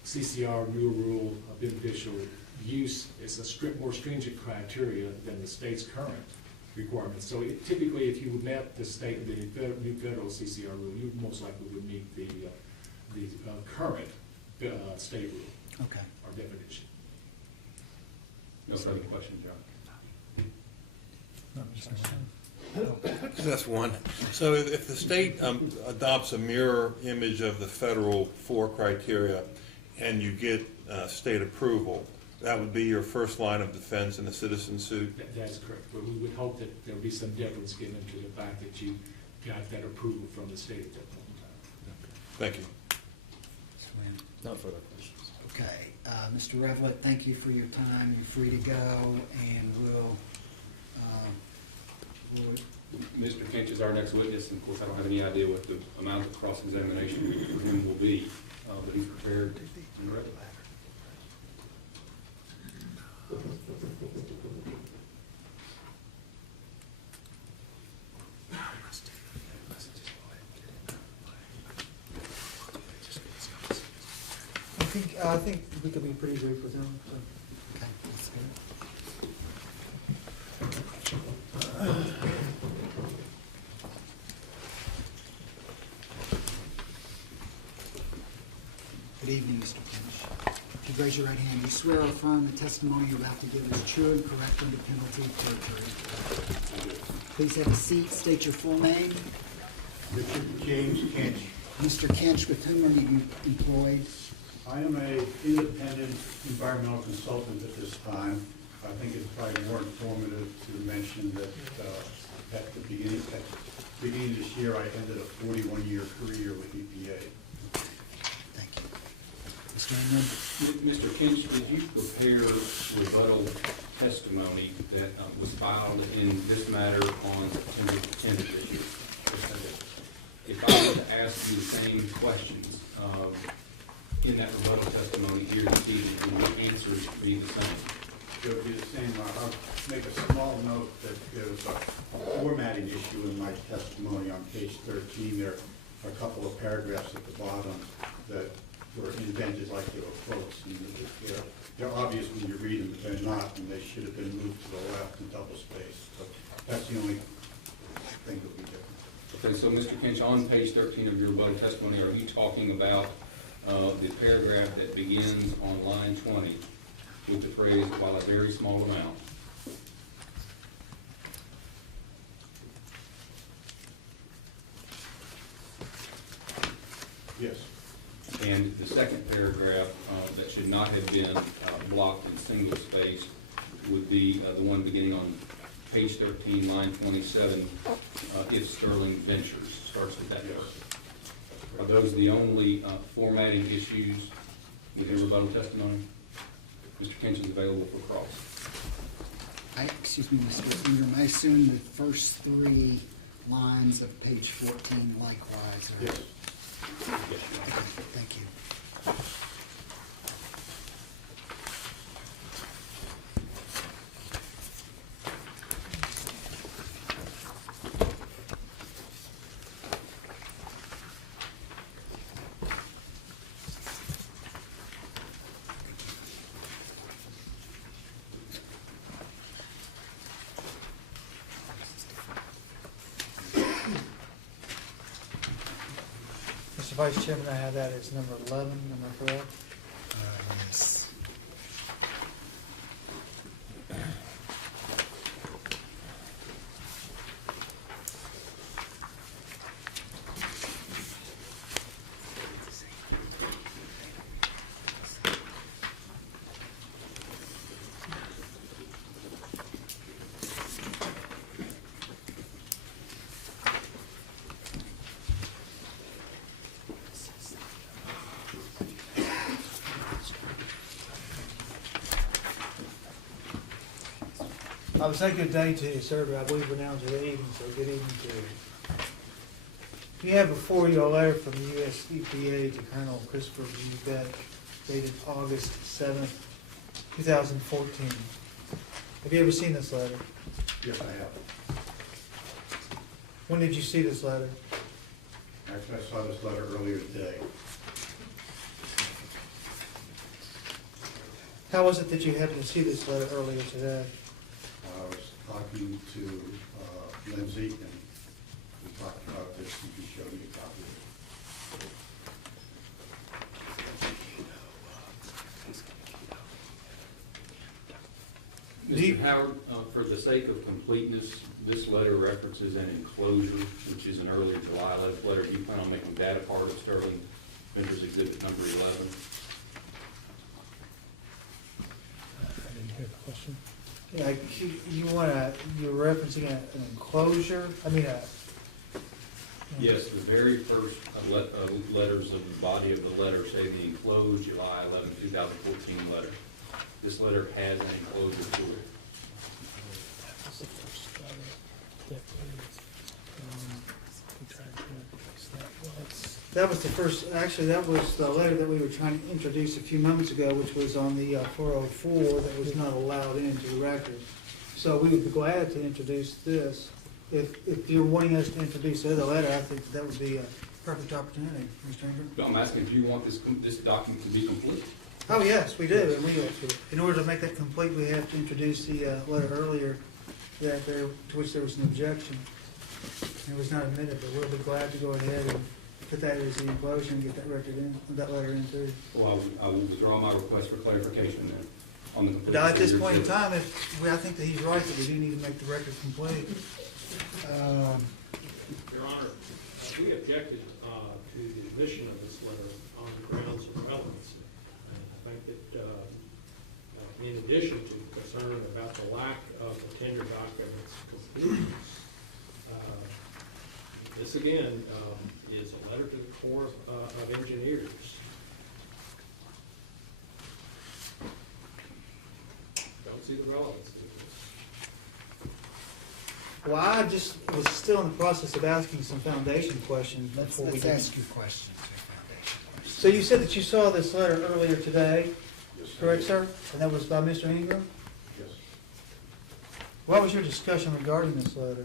CCR new rule of beneficial use is a more stringent criteria than the state's current requirements. So typically, if you met the new federal CCR rule, you most likely would meet the current state rule. Okay. Or definition. No further questions, John? That's one. So if the state adopts a mirror image of the federal 4 criteria and you get state approval, that would be your first line of defense in a citizen suit? That's correct, but we would hope that there would be some difference given to the fact that you got that approval from the state at that point in time. Thank you. No further questions. Okay, Mr. Revlett, thank you for your time. You're free to go, and we'll Mr. Kinch is our next witness, and of course, I don't have any idea what the amount of cross-examination for him will be, but he's prepared and ready. I think we could be pretty brief with him. So. Okay, that's good. Good evening, Mr. Kinch. If you raise your right hand, you swear or affirm the testimony you're about to give is true and correct under penalty of perjury. Please have a seat. State your full name. Richard James Kinch. Mr. Kinch, with whom are you employed? I am an independent environmental consultant at this time. I think it's probably more informative to mention that at the beginning of this year, I ended a 41-year career with EPA. Thank you. Mr. Ingram? Mr. Kinch, did you prepare rebuttal testimony that was filed in this matter on September 10th of this year? If I were to ask you the same questions in that rebuttal testimony here this evening, and the answers be the same? It would be the same. I'll make a small note that there's a formatting issue in my testimony on page 13. There are a couple of paragraphs at the bottom that were indented like they were quotes. And they're obvious when you read them, but they're not, and they should have been moved to the left and double spaced. So that's the only thing that would be different. Okay, so Mr. Kinch, on page 13 of your rebuttal testimony, are you talking about the paragraph that begins on line 20 with the phrase, while a very small amount? Yes. And the second paragraph that should not have been blocked and single spaced would be the one beginning on page 13, line 27, if Sterling Ventures, starts with that word. Are those the only formatting issues with your rebuttal testimony? Mr. Kinch is available for cross. Excuse me, Mr. Ingram, I assume the first 3 lines of page 14 likewise are... Yes. Yes, Your Honor. Thank you. Mr. Vice Chairman, I have that as number 11, am I correct? Yes. I would say good day to you, sir, but I believe we're now to the evening, so good evening to you. You have before you a letter from the U.S. EPA to Colonel Christopher B. Beck dated August 7th, 2014. Have you ever seen this letter? Yes, I have. When did you see this letter? Actually, I saw this letter earlier today. How was it that you happened to see this letter earlier today? I was talking to Lindsay, and we talked about this, and he showed me a copy of it. Mr. Howard, for the sake of completeness, this letter references an enclosure, which is an earlier July 11th letter. Do you plan on making that a part of Sterling Ventures Exhibit number 11? I didn't hear the question. Yeah, you're referencing an enclosure, Yes, the very first letters of the body of the letter say the enclosed July 11, 2014 letter. This letter has an enclosure to it. That was the first, actually, that was the letter that we were trying to introduce a few moments ago, which was on the 404 that was not allowed into the record. So we would be glad to introduce this. If you're wanting us to introduce the other letter, I think that would be a perfect opportunity, Mr. Ingram. But I'm asking if you want this document to be complete. Oh, yes, we do, and in order to make that complete, we have to introduce the letter earlier to which there was an objection. It was not admitted, but we'll be glad to go ahead and put that as the enclosure and get that letter in too. Well, I will withdraw my request for clarification then on the complete. But at this standards point in exhibit. time, I think that he's right, that we do need to make the record complete. Your Honor, we objected to the admission of this letter on the grounds of relevancy. And I think that in addition to concern about the lack of the tender documents completeness, this again is a letter to the Corps of Engineers. Don't see the relevancy of this. Well, I just was still in the process of asking some foundation questions before we Let's did. ask you questions, your foundation questions. So you said that you saw this letter earlier today, Yes, I correct, did. sir? And that was by Mr. Ingram? Yes. What was your discussion regarding this letter?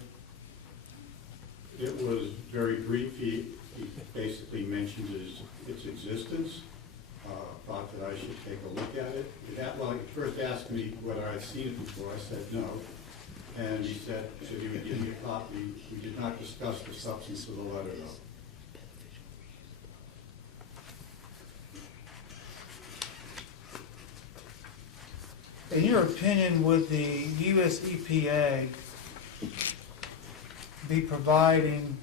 It was very brief. He basically mentioned its existence, thought that I should take a look at it. Well, he first asked me whether I'd seen it before. I said no. And he said he would give me a copy. We did not discuss the substance of the letter, though. In your opinion, would the US EPA be providing,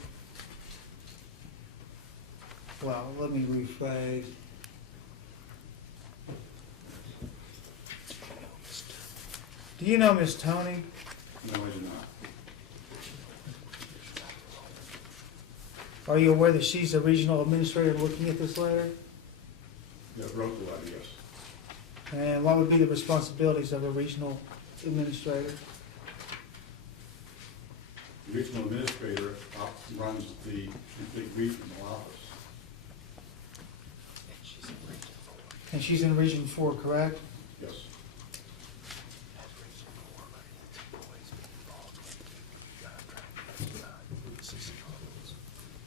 well, let me rephrase. Do you know Ms. Tony? No, I do not. Are you aware that she's a regional administrator looking at this letter? That wrote the letter, yes. And what would be the responsibilities of a regional administrator? The regional administrator runs the complete regional office. And she's in Region 4, correct? Yes.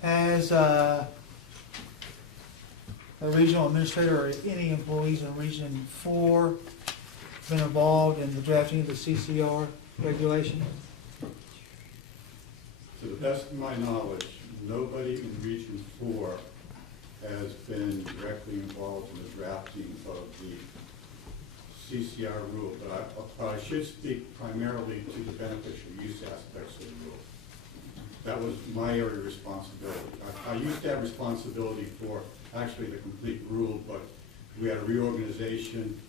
Has a regional administrator or any employees in Region 4 been involved in the drafting of the CCR regulation? To the best of my knowledge, nobody in Region 4 has been directly involved in the drafting of the CCR rule, but I should speak primarily to the beneficial use aspects of the rule. That was my area of responsibility. I used to have responsibility for actually the complete rule, but we had a reorganization,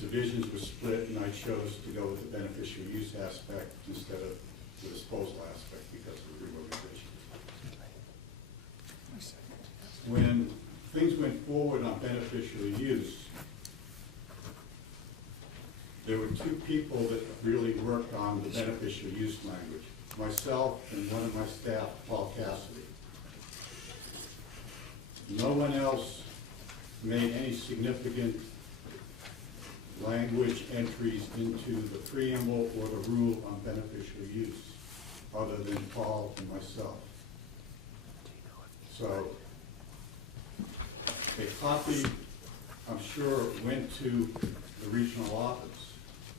divisions were split, and I chose to go with the beneficial use aspect instead of the disposal aspect because of the reorganization. When things went forward on beneficial use, there were two people that really worked on the beneficial use language. Myself and one of my staff, Paul Cassidy. No one else made any significant language entries into the preamble or the rule on beneficial use, other than Paul and myself. So, a copy, I'm sure, went to the regional office.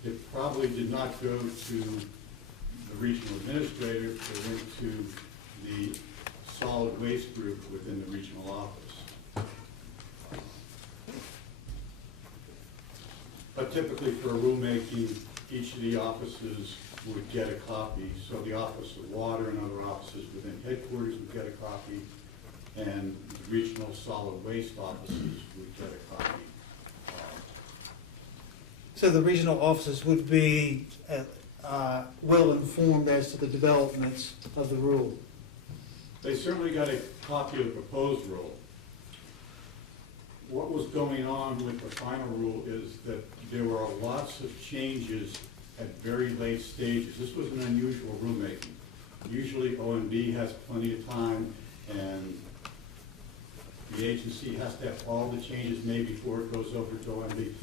It probably did not go to the regional administrator, it went to the solid waste group within the regional office. But typically for rulemaking, each of the offices would get a copy. So the Office of Water and other offices within headquarters would get a copy, and the regional solid waste offices would get a copy. So the regional offices would be well informed as to the developments of the rule. They certainly got a copy of the proposed rule. What was going on with the final rule is that there were lots of changes at very late stages. This was an unusual rulemaking. Usually OMB has plenty of time and the agency has to have all the changes made before it goes over to OMB.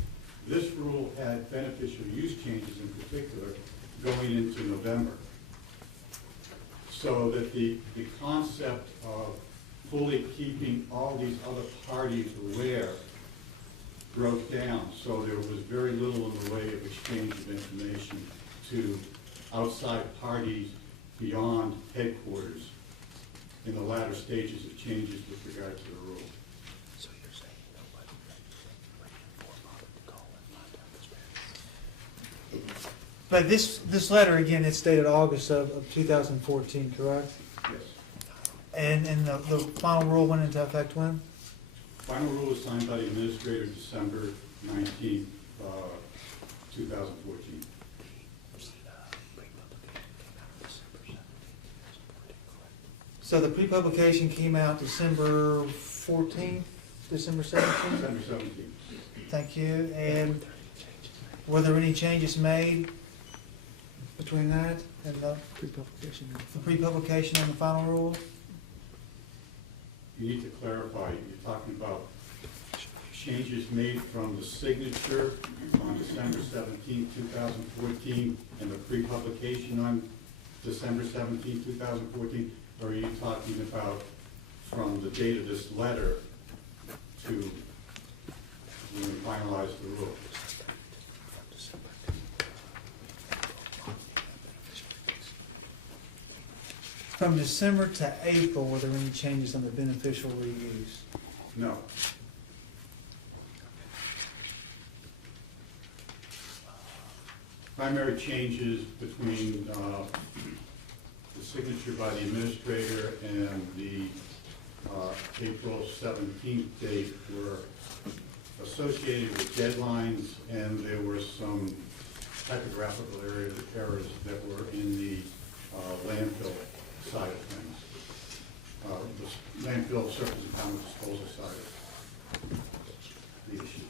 This rule had beneficial use changes in particular going into November. So that the concept of fully keeping all these other parties aware broke down. So there was very little in the way of exchange of information to outside parties beyond headquarters in the latter stages of changes with regard to the rule. So you're saying nobody bothered to call and find out this. But this letter, again, it's dated August of 2014, correct? Yes. And the final rule went into effect when? Final rule was signed by the administrator December 19th, 2014. So the pre-publication came out December 14th, December 17th? December 17th. Thank you. And were there any changes made between that and the pre-publication and the final rule? you need to clarify, you're talking about changes made from the signature on December 17, 2014, and the pre-publication on December 17, 2014, or are you talking about from the date of this letter to when we finalize the rule? From December to April, were there any changes on the beneficial reuse? No. Primary changes between the signature by the administrator and the April 17th date were associated with deadlines, and there were some typographical errors that were in the landfill side of things. The landfill surface and common disposal side of the issue.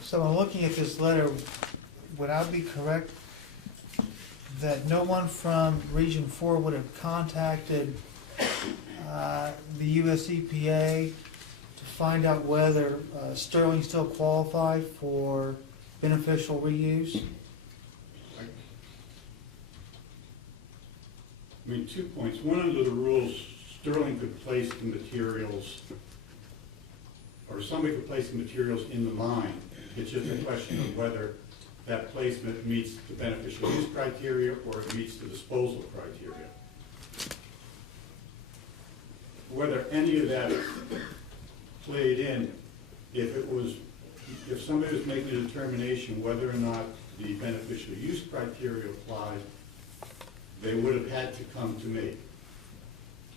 So in looking at this letter, would I be correct that no one from Region 4 would have contacted the US EPA to find out whether Sterling still qualified for beneficial reuse? I mean, 2 points. One, under the rules, Sterling could place the materials, or somebody could place the materials in the mine. It's just a question of whether that placement meets the beneficial use criteria or it meets the disposal criteria. Whether any of that played in, if somebody was making a determination whether or not the beneficial use criteria applied, they would have had to come to me.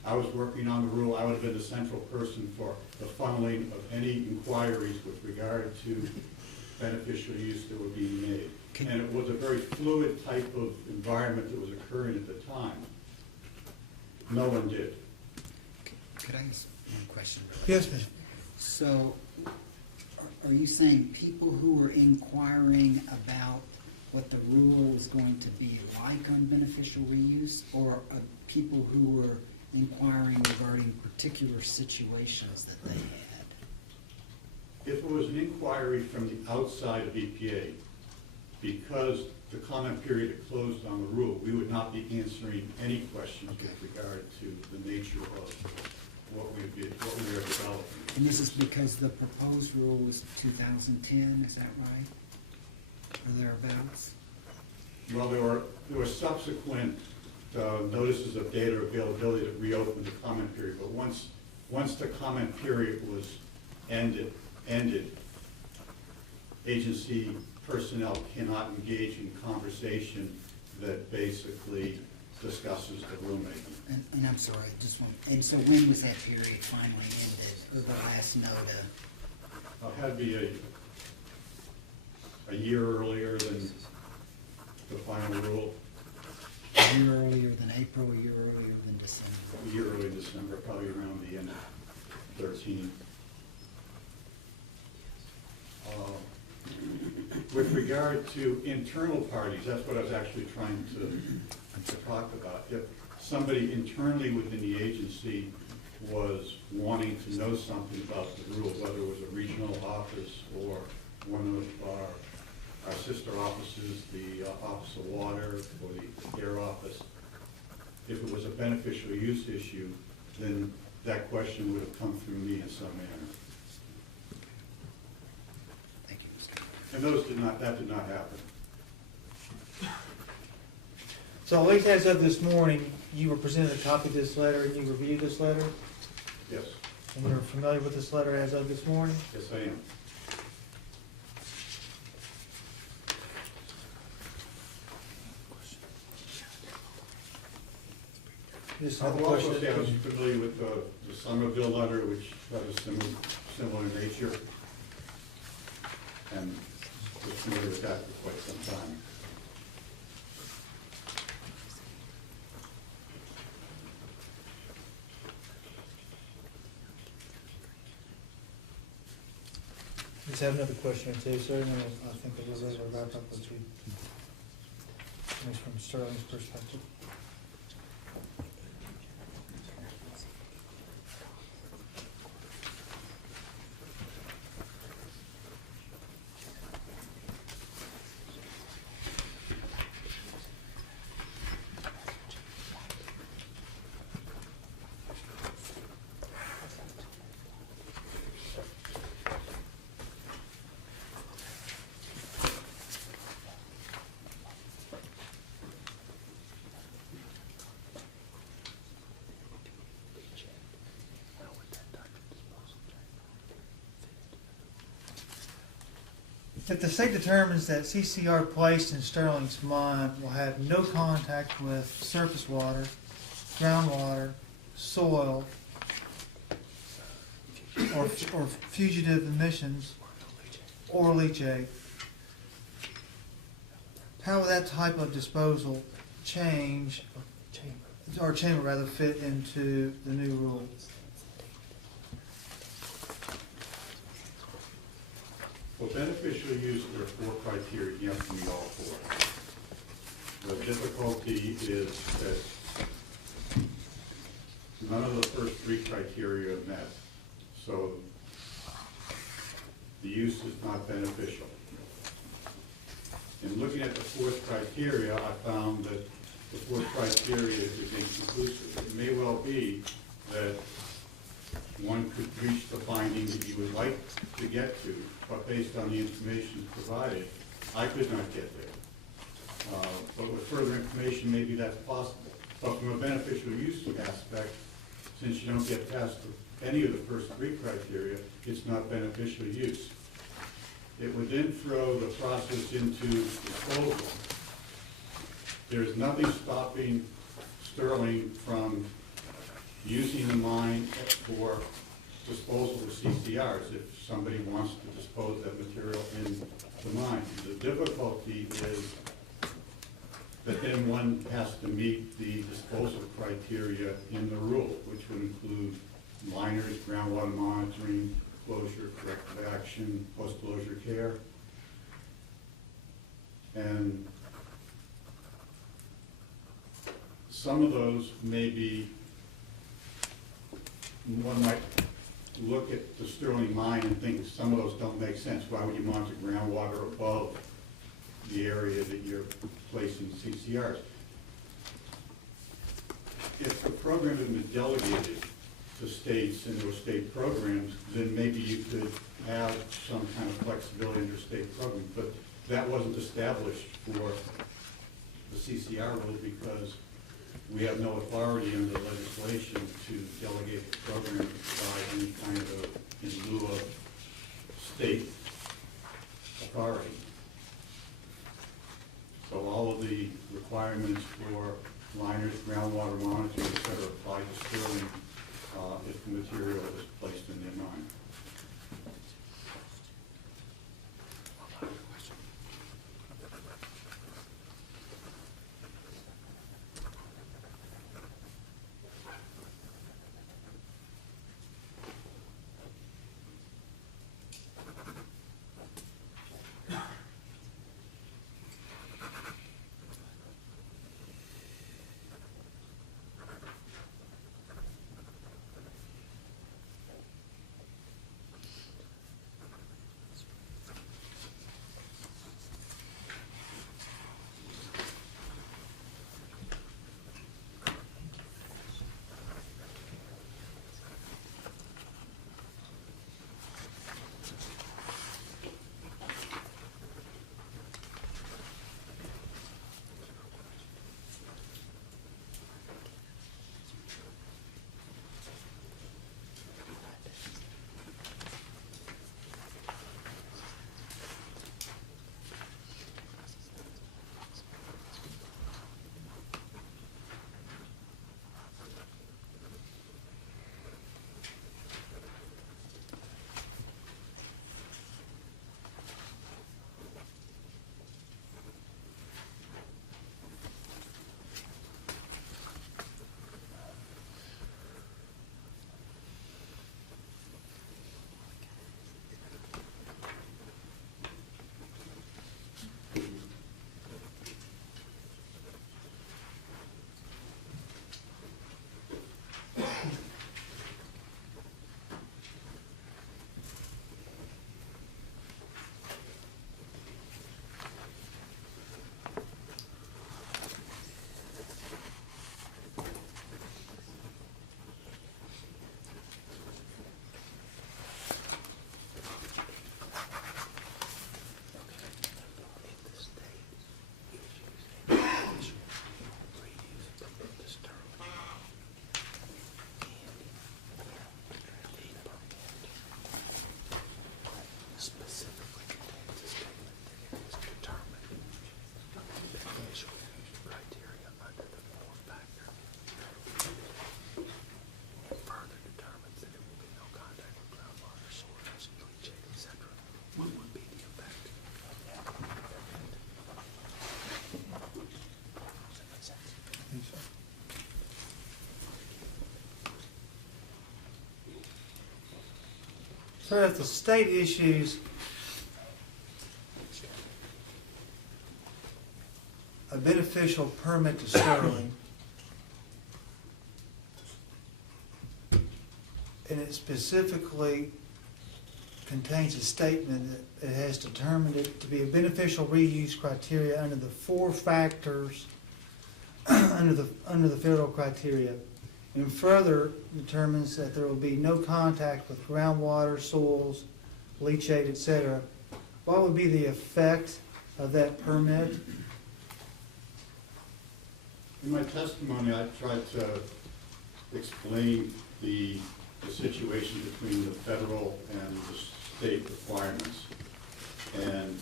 I was working on the rule. I would have been the central person for the funneling of any inquiries with regard to beneficial use that were being made. And it was a very fluid type of environment that was occurring at the time. No one did. Could I ask one question? Yes, Mr. So, are you saying people who were inquiring about what the rule is going to be like on beneficial reuse, or people who were inquiring regarding particular situations that they had? If it was an inquiry from the outside of EPA, because the comment period had closed on the rule, we would not be answering any questions with regard to the nature of what we are developing. And this is because the proposed rule was 2010, is that right? Or thereabouts? Well, there were subsequent notices of data availability that reopened the comment period, but once the comment period was ended, agency personnel cannot engage in conversation that basically discusses the rulemaking. And I'm sorry, and so when was that period finally ended, the last note of? It had to be a year earlier than the final rule. A year earlier than April, a year earlier than December? A year early December, probably around the end of 13. With regard to internal parties, that's what I was actually trying to talk about. If somebody internally within the agency was wanting to know something about the rule, whether it was a regional office or one of our sister offices, the Office of Water or the Air Office, if it was a beneficial use issue, then that question would have come through me in some manner. And that did not happen. So at least as of this morning, you were presented a copy of this letter and you reviewed this letter? Yes. And you're familiar with this letter as of this morning? Yes, I am. Just I have a will also question. say I was familiar with the Somerville letter, which was similar in nature. and was familiar with that for quite some time. Just have another question or two, sir, and then I think we'll be able to wrap up with you. From Sterling's perspective. If the state determines that CCR placed in Sterling's mine will have no contact with surface water, groundwater, soil, or fugitive emissions, or leachate, how will that type of disposal change, or chamber rather, fit into the new rule? For beneficial use, there are 4 criteria you have to meet all 4. The difficulty is that none of the first 3 criteria are met, so the use is not beneficial. In looking at the 4th criteria, I found that the 4th criteria is inconclusive. It may well be that one could reach the finding that you would like to get to, but based on the information provided, I could not get there. But with further information, maybe that's possible. But from a beneficial use aspect, since you don't get past any of the first 3 criteria, it's not beneficial use. It would then throw the process into disposal. There's nothing stopping Sterling from using the mine for disposal of CCRs if somebody wants to dispose that material in the mine. The difficulty is that then one has to meet the disposal criteria in the rule, which would include miners, groundwater monitoring, closure, corrective action, post-closure care. And some of those may be, one might look at the Sterling mine and think some of those don't make sense. Why would you monitor groundwater above the area that you're placing CCRs? If the program had been delegated to states and there were state programs, then maybe you could have some kind of flexibility under state programs. But that wasn't established for the CCR rule because we have no authority under legislation to delegate the program to provide any kind of, in lieu of state authority. So all of the requirements for liners, groundwater monitoring, et cetera, apply to Sterling if the material is placed in their mine. So if the state issues a beneficial permit to Sterling, and it specifically contains a statement that it has determined it to be a beneficial reuse criteria under the 4 factors under the federal criteria, and further determines that there will be no contact with groundwater, soils, leachate, etc. What would be the effect of that permit? In my testimony, I tried to explain the situation between the federal and the state requirements. And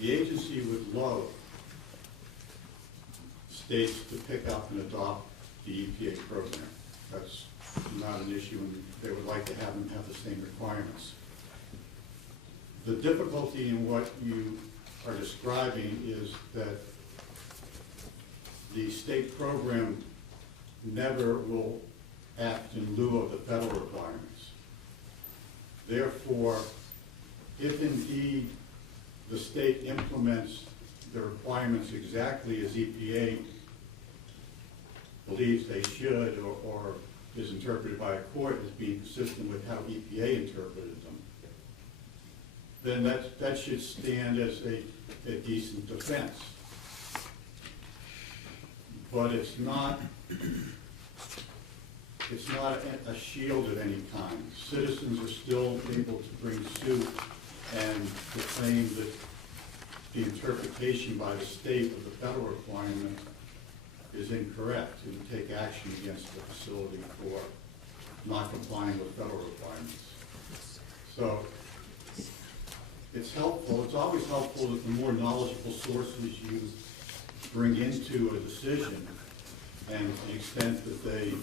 the agency would love states to pick up and adopt the EPA program. That's not an issue, and they would like to have them have the same requirements. The difficulty in what you are describing is that the state program never will act in lieu of the federal requirements. Therefore, if indeed the state implements the requirements exactly as EPA believes they should, or is interpreted by a court as being consistent with how EPA interpreted them, then that should stand as a decent defense. But it's not a shield of any kind. Citizens are still able to bring suit and to claim that the interpretation by the state of the federal requirement is incorrect, and take action against the facility for not complying with federal requirements. So it's helpful, it's always helpful that the more knowledgeable sources you bring into a decision, and to the extent that they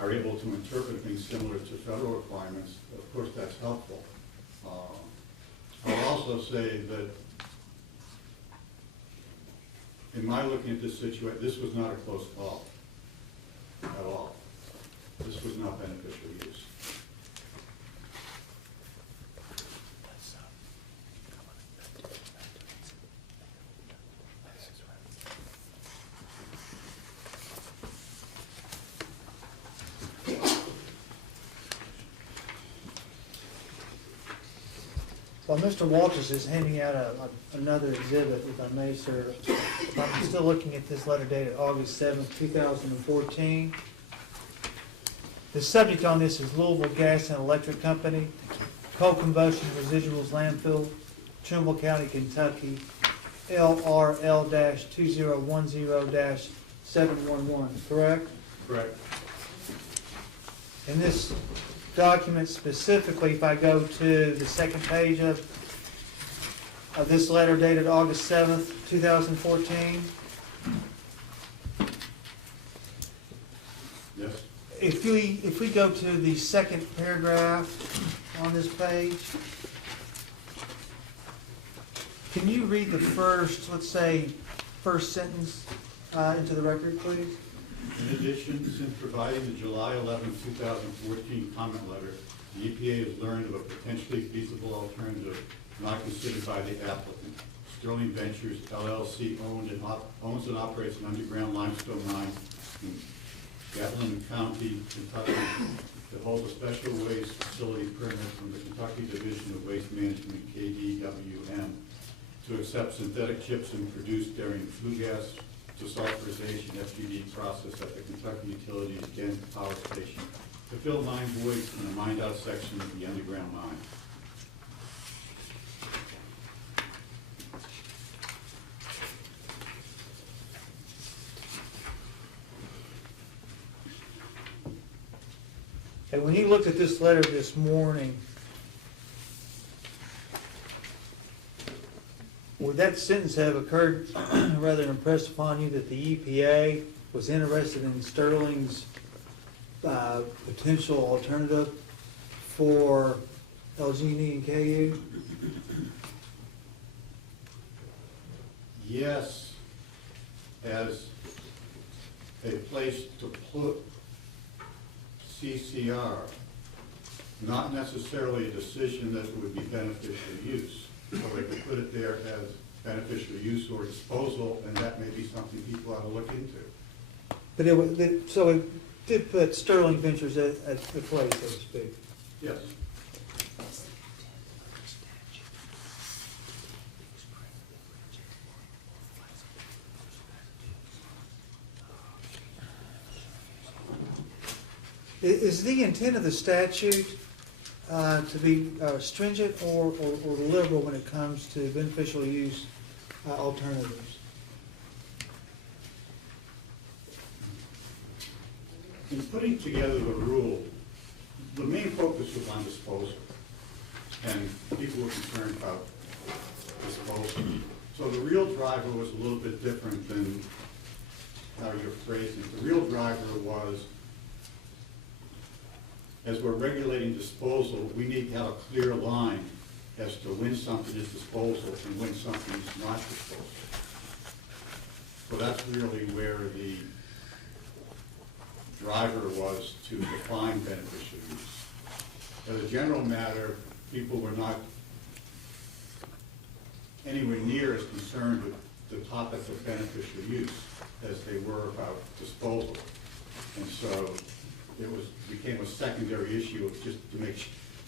are able to interpret things similar to federal requirements, of course that's helpful. I'll also say that in my looking at this situation, this was not a close call at all. This was not beneficial use. While Mr. Walters is handing out another exhibit, if I may, sir, I'm still looking at this letter dated August 7th, 2014. The subject on this is Louisville Gas and Electric Company, Coal Combustion Residuals Landfill, Trimble County, Kentucky, LRL-2010-711, correct? Correct. In this document specifically, if I go to the second page of this letter dated August 7th, 2014. Yes. If we go to the second paragraph on this page, can you read the first, let's say, first sentence into the record, please? In addition, since providing the July 11, 2014 comment letter, the EPA has learned of a potentially feasible alternative not considered by the applicant. Sterling Ventures LLC owns and operates an underground limestone mine in Gatlin County, Kentucky, that holds a special waste facility permit from the Kentucky Division of Waste Management, KDWM, to accept synthetic gypsum produced during flue gas desulfurization FGD process at the Kentucky Utilities Ghent Power Station to fill mine voids in a mined-out section of the underground mine. And when you looked at this letter this morning, would that sentence have occurred rather impressed upon you that the EPA was interested in Sterling's potential alternative for LG&E and KU? Yes, as a place to put CCR, not necessarily a decision that it would be beneficial use. So they could put it there as beneficial use or disposal, and that may be something people ought to look into. But so it did put Sterling Ventures at the place, so to speak. Yes. Is the intent of the statute to be stringent or liberal when it comes to beneficial use alternatives? In putting together the rule, the main focus was on disposal, and people were concerned about disposal. So the real driver was a little bit different than how you're phrasing it. The real driver was, as we're regulating disposal, we need to have a clear line as to when something is disposal and when something is not disposal. So that's really where the driver was to define beneficial use. As a general matter, people were not anywhere near as concerned with the topic of beneficial use as they were about disposal. And so it became a secondary issue of just to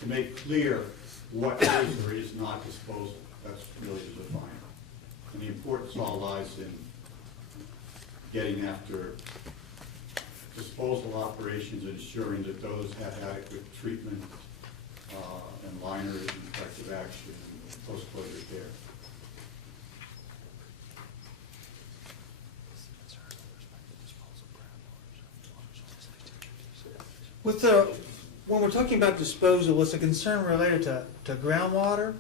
make clear what is or is not disposal. That's really the define. And the importance all lies in getting after disposal operations, ensuring that those have adequate treatment and liners and corrective action and post-closure care. When we're talking about disposal, is a concern related to groundwater,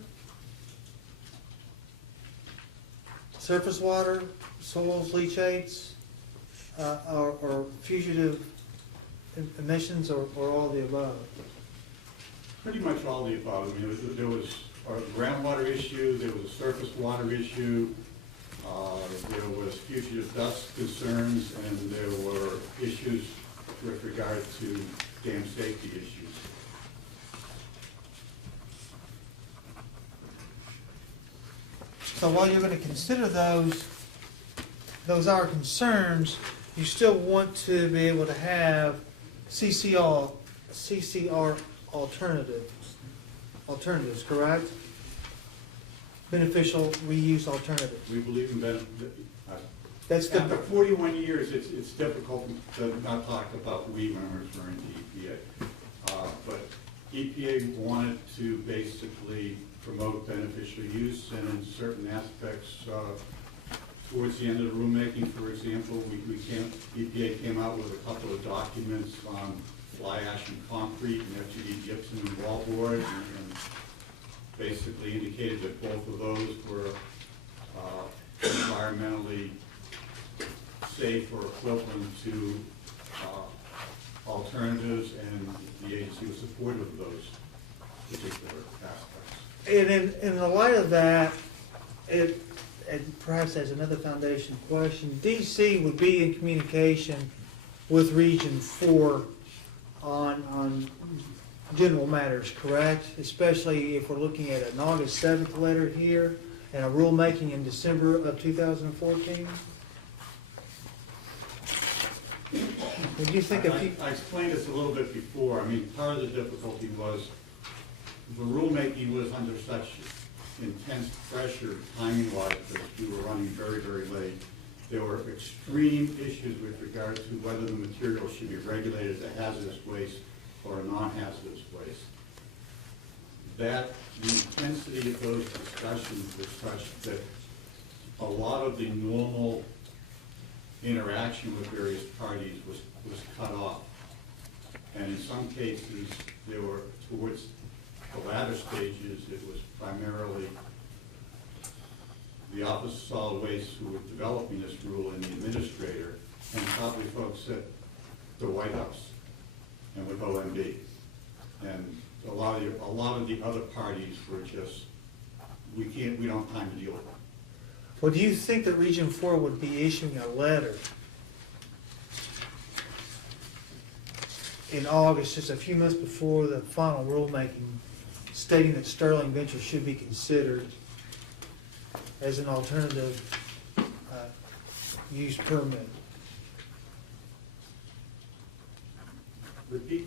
surface water, soils, leachates, or fugitive emissions, or all of the above? Pretty much all the above. I mean, there was a groundwater issue, there was a surface water issue, there was fugitive dust concerns, and there were issues with regard to dam safety issues. So while you're going to consider those are concerns, you still want to be able to have CCR alternatives, correct? Beneficial reuse alternatives. We believe in That's after 41 years, it's difficult to not talk about we when we're referring to EPA. But EPA wanted to basically promote beneficial use, and in certain aspects, towards the end of the rulemaking, for example, EPA came out with a couple of documents on fly ash and concrete and FGD gypsum and wallboard, and basically indicated that both of those were environmentally safe or equivalent to alternatives, and the agency was supportive of those particular aspects. And in the light of that, and perhaps as another foundation question, DC would be in communication with Region 4 on general matters, correct? Especially if we're looking at an August 7th letter here and a rulemaking in December of 2014? What do you think of? I explained this a little bit before. I mean, part of the difficulty was the rulemaking was under such intense pressure timing-wise that we were running very, very late. There were extreme issues with regard to whether the material should be regulated as a hazardous waste or a non-hazardous waste. The intensity of those discussions was such that a lot of the normal interaction with various parties was cut off. And in some cases, there were, towards the latter stages, it was primarily the Office of Solid Waste who were developing this rule and the administrator, and probably folks at the White House and with OMB. And a lot of the other parties were just, we don't have time to deal with them. Well, do you think that Region 4 would be issuing a letter in August, just a few months before the final rulemaking, stating that Sterling Ventures should be considered as an alternative use permit. Repeat.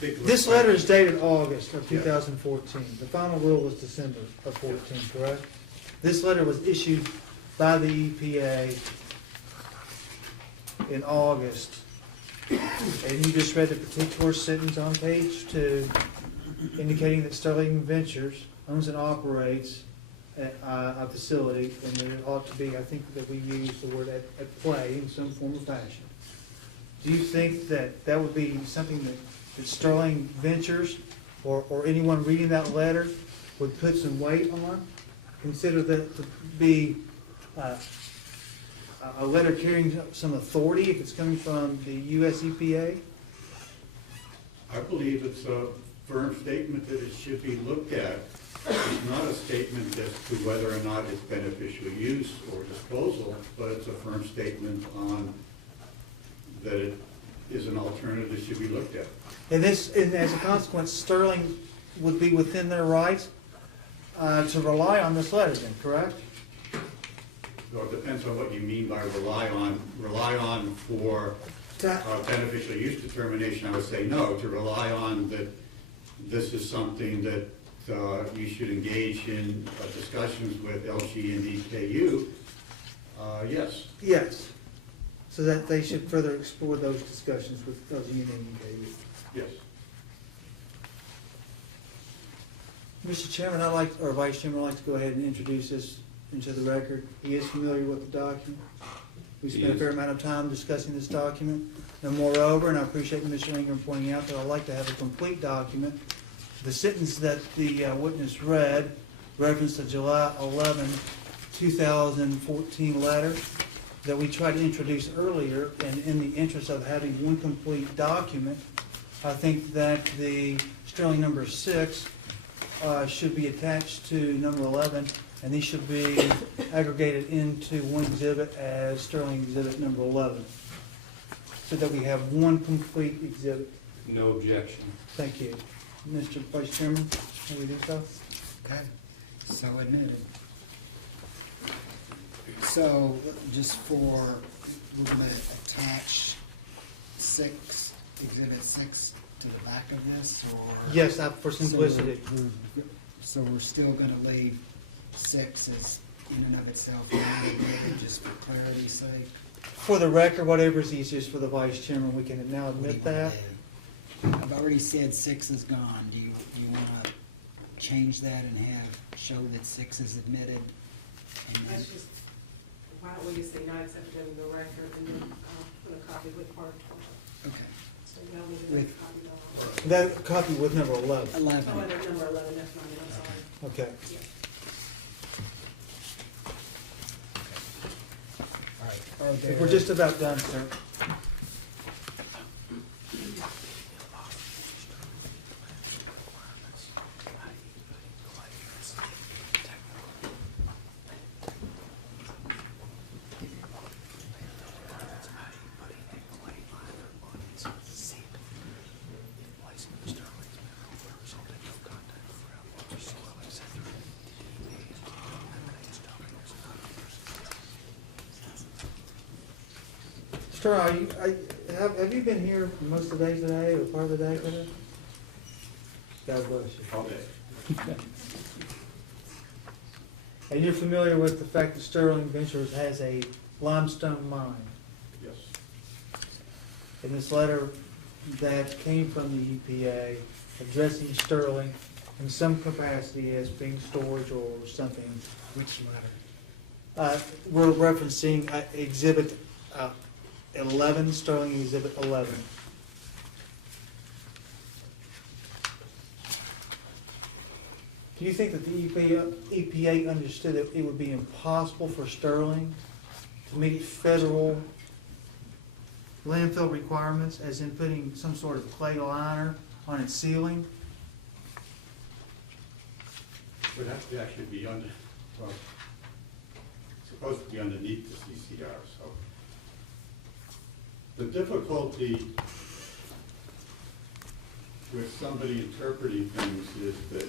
This letter is dated August of 2014. The final rule was December of 14, correct? This letter was issued by the EPA in August. And you just read the particular sentence on page 2 indicating that Sterling Ventures owns and operates a facility, and that it ought to be, I think that we use the word at play in some form or fashion. Do you think that that would be something that Sterling Ventures or anyone reading that letter would put some weight on? Consider that to be a letter carrying some authority if it's coming from the US EPA? I believe it's a firm statement that it should be looked at. It's not a statement as to whether or not it's beneficial use or disposal, but it's a firm statement on that it is an alternative that should be looked at. And this, and as a consequence, Sterling would be within their rights to rely on this letter then, correct? Well, it depends on what you mean by rely on. Rely on for beneficial use determination, I would say no. To rely on that this is something that you should engage in discussions with LG&E and KU, yes. Yes. So that they should further explore those discussions with LG&E and KU. Yes. Mr. Chairman, or Vice Chairman, I'd like to go ahead and introduce this into the record. He is familiar with the document. We spent a fair amount of time discussing this document. And moreover, and I appreciate Mr. Ingram pointing out that I'd like to have a complete document. The sentence that the witness read referenced the July 11, 2014 letter that we tried to introduce earlier, and in the interest of having one complete document, I think that the Sterling number 6 should be attached to number 11, and these should be aggregated into one exhibit as Sterling exhibit number 11, so that we have one complete exhibit. No objection. Thank you. Mr. Vice Chairman, will we do so? Okay, so admitted. So, just for, we're going to attach exhibit 6 to the back of this, or? Yes, for simplicity. So we're still going to leave 6 as in and of itself not admitted, just for clarity's sake? For the record, whatever is easiest for the Vice Chairman, we can now admit that. I've already said 6 is gone. Do you want to change that and show that 6 is admitted? And then, That's just, why don't we just say not accepted in the record and then put a copy with part 12. okay. So you don't need to make a copy of all. That copy with number 11. 11. Oh, and there's number 11, that's not it, I'm sorry. Okay. Yeah. All right. I think we're just about done, sir. Sir, have you been here most of the days today, or part of the day today? God bless you. All day. And you're familiar with the fact that Sterling Ventures has a limestone mine? Yes. In this letter that came from the EPA addressing Sterling in some capacity as being storage or something. Which letter? We're referencing Exhibit 11, Sterling Exhibit 11. Do you think that the EPA understood that it would be impossible for Sterling to meet federal landfill requirements, as in putting some sort of clay liner on its ceiling? It would have to actually be under, well, it's supposed to be underneath the CCR, so. The difficulty with somebody interpreting things is that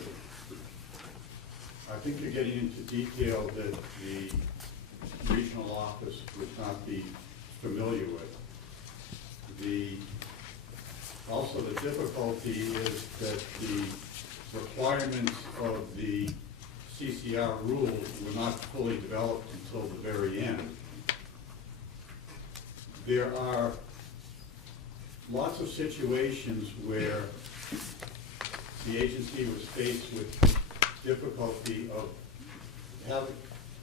I think you're getting into detail that the regional office would not be familiar with. Also, the difficulty is that the requirements of the CCR rules were not fully developed until the very end. There are lots of situations where the agency was faced with difficulty of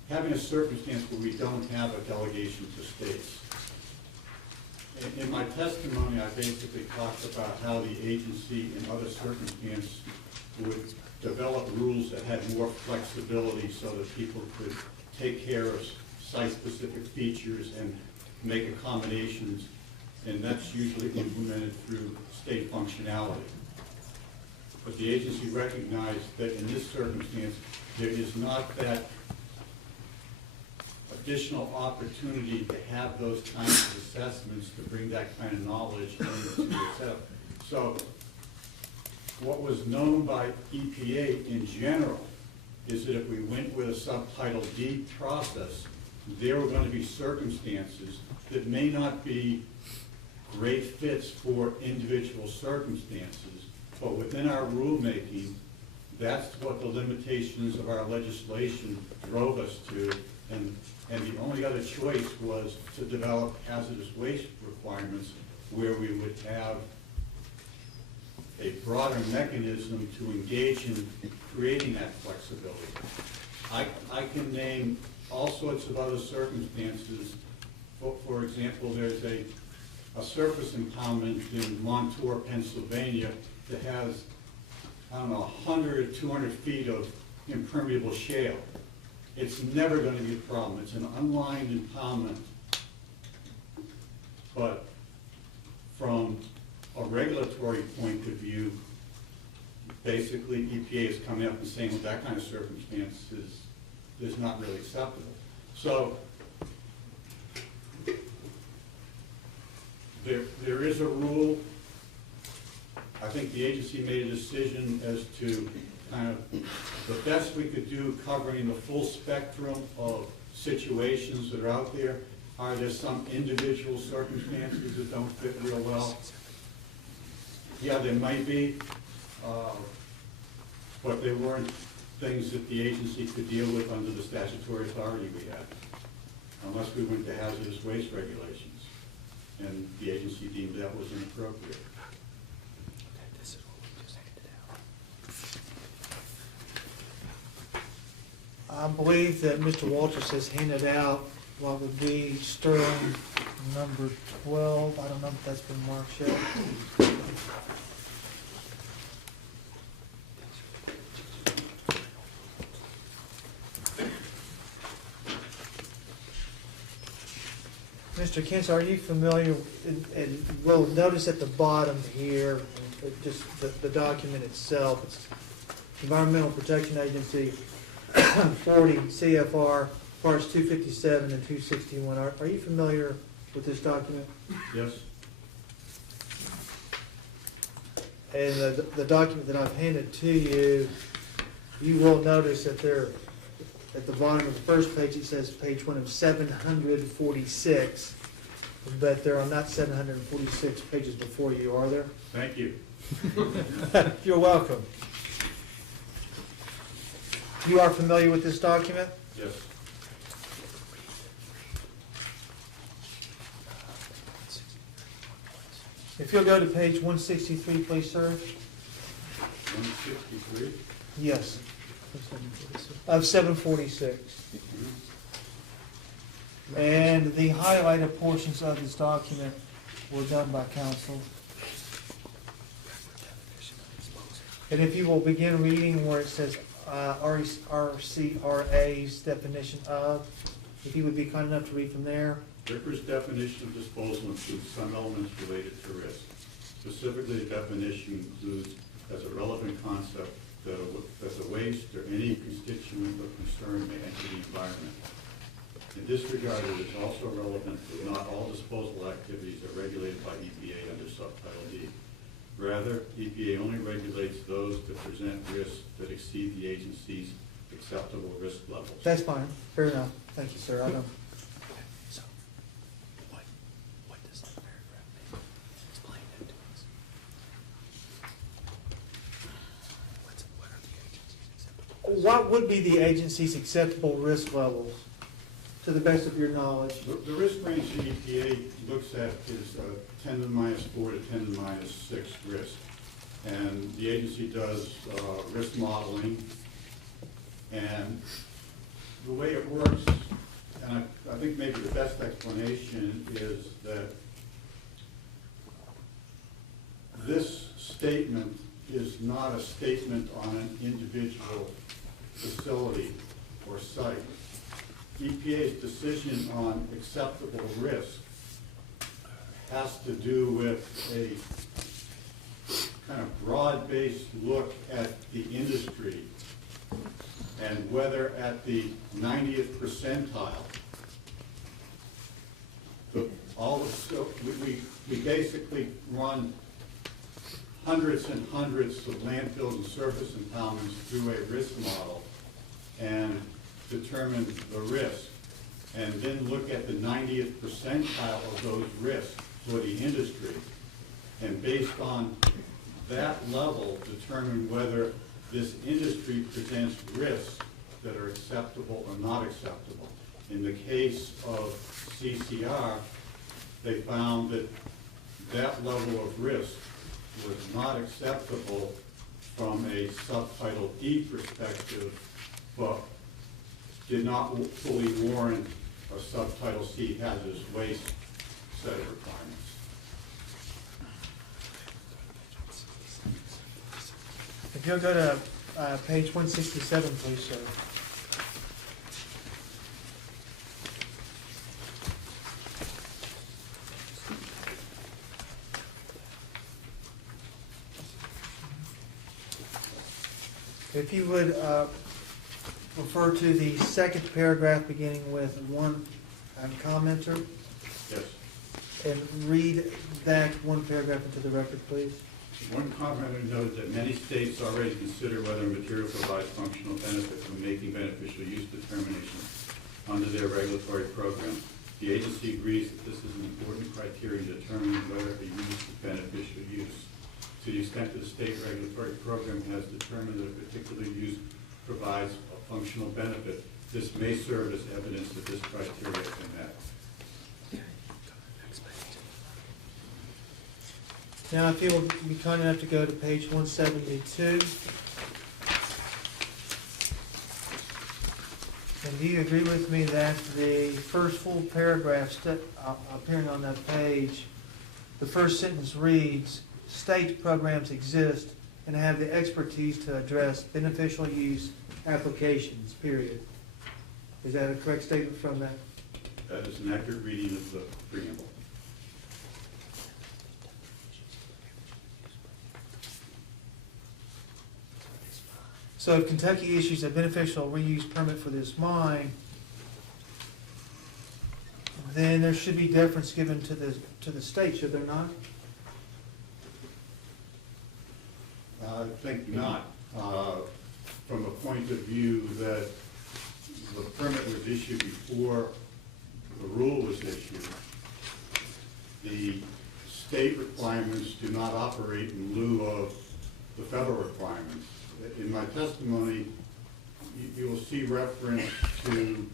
having a circumstance where we don't have a delegation to states. In my testimony, I basically talked about how the agency in other circumstances would develop rules that had more flexibility so that people could take care of site-specific features and make accommodations, and that's usually implemented through state functionality. But the agency recognized that in this circumstance, there is not that additional opportunity to have those kinds of assessments to bring that kind of knowledge into the setup. So what was known by EPA in general is that if we went with a subtitle D process, there were going to be circumstances that may not be great fits for individual circumstances, but within our rulemaking, that's what the limitations of our legislation drove us to, and the only other choice was to develop hazardous waste requirements where we would have a broader mechanism to engage in creating that flexibility. I can name all sorts of other circumstances. For example, there's a surface impoundment in Montour, Pennsylvania that has, I don't know, 100 or 200 feet of impermeable shale. It's never going to be a problem. It's an unlined impoundment. But from a regulatory point of view, basically EPA is coming up and saying that that kind of circumstance is not really acceptable. So there is a rule. I think the agency made a decision as to kind of the best we could do covering the full spectrum of situations that are out there. Are there some individual circumstances that don't fit real well? Yeah, there might be, but there weren't things that the agency could deal with under the statutory authority we had, unless we went to hazardous waste regulations, and the agency deemed that was inappropriate. I believe that Mr. Walters has handed out what would be Sterling number 12. I don't know if that's been marked yet. Mr. Kentz, are you familiar, and we'll notice at the bottom here, just the document itself, it's Environmental Protection Agency 40 CFR parts 257 and 261. Are you familiar with this document? Yes. And the document that I've handed to you, you will notice that there, at the bottom of the first page, it says page 1 of 746, but there are not 746 pages before you, are there? Thank you. You're welcome. You are familiar with this document? Yes. If you'll go to page 163, please, sir. 163? Yes. Of 746. And the highlighted portions of this document were done by counsel. And if you will begin reading where it says RCRA's definition of, if you would be kind enough to read from there. RCRA's definition of disposal includes some elements related to risk. Specifically, the definition includes as a relevant concept that the waste or any constituent of concern may enter the environment. In this regard, it is also relevant that not all disposal activities are regulated by EPA under subtitle D. Rather, EPA only regulates those that present risks that exceed the agency's acceptable risk levels. That's fine, fair enough. Thank you, sir. I don't. So, what does that paragraph mean? Explain that to us. What are the agency's acceptable? What would be the agency's acceptable risk levels, to the best of your knowledge? The risk range the EPA looks at is 10 to the minus 4 to 10 to the minus 6 risk. And the agency does risk modeling. And the way it works, and I think maybe the best explanation is that this statement is not a statement on an individual facility or site. EPA's decision on acceptable risk has to do with a kind of broad-based look at the industry and whether at the 90th percentile, we basically run hundreds and hundreds of landfills and surface impoundments through a risk model and determine the risk, and then look at the 90th percentile of those risks for the industry, and based on that level, determine whether this industry presents risks that are acceptable or not acceptable. In the case of CCR, they found that that level of risk was not acceptable from a subtitle D perspective, but did not fully warrant a subtitle C hazardous waste set of requirements. If you'll go to page 167, please, sir. If you would refer to the second paragraph beginning with one commenter. Yes. And read that one paragraph into the record, please. One commenter noted that many states already consider whether a material provides functional benefit when making beneficial use determinations under their regulatory program. The agency agrees that this is an important criterion to determine whether a use is beneficial use. To the extent that the state regulatory program has determined that a particular use provides a functional benefit, this may serve as evidence that this criteria has been met. Now, if you will be kind enough to go to page 172. And do you agree with me that the first full paragraph appearing on that page, the first sentence reads, state programs exist and have the expertise to address beneficial use applications, period. Is that a correct statement from that? That is an accurate reading of the preamble. So if Kentucky issues a beneficial reuse permit for this mine, then there should be deference given to the state, should there not? I think not. From a point of view that the permit was issued before the rule was issued, the state requirements do not operate in lieu of the federal requirements. In my testimony, you will see reference to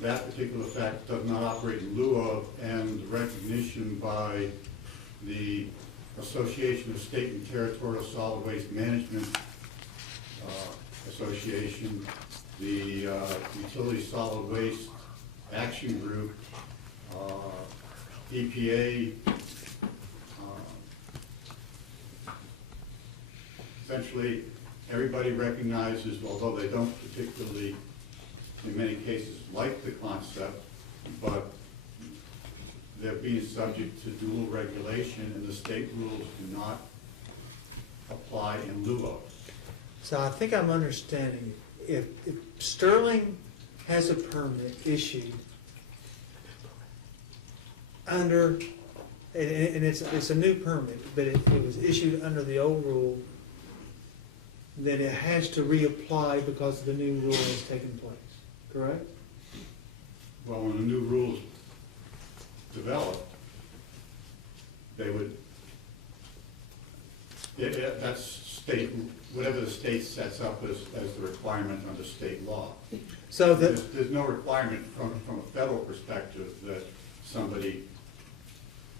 that particular fact does not operate in lieu of, and recognition by the Association of State and Territorial Solid Waste Management Association, the Utility Solid Waste Action Group, EPA, essentially everybody recognizes, although they don't particularly, in many cases, like the concept, but they're being subject to dual regulation, and the state rules do not apply in lieu of. So I think I'm understanding. If Sterling has a permit issued under and it's a new permit, but it was issued under the old rule, then it has to reapply because the new rule has taken place, correct? Well, when the new rules developed, they would, that's state, whatever the state sets up as the requirement under state law. So there's no requirement from a federal perspective that somebody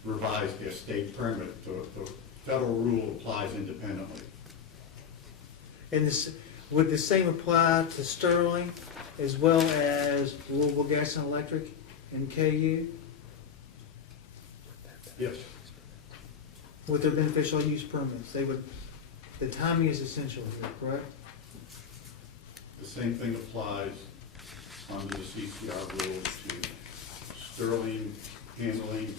revise their state permit. The federal rule applies independently. And this, would the same apply to Sterling as well as Louisville Gas and Electric and KU? Yes. With their beneficial use permits, they would, the timing is essential here, correct? The same thing applies under the CCR rules to Sterling handling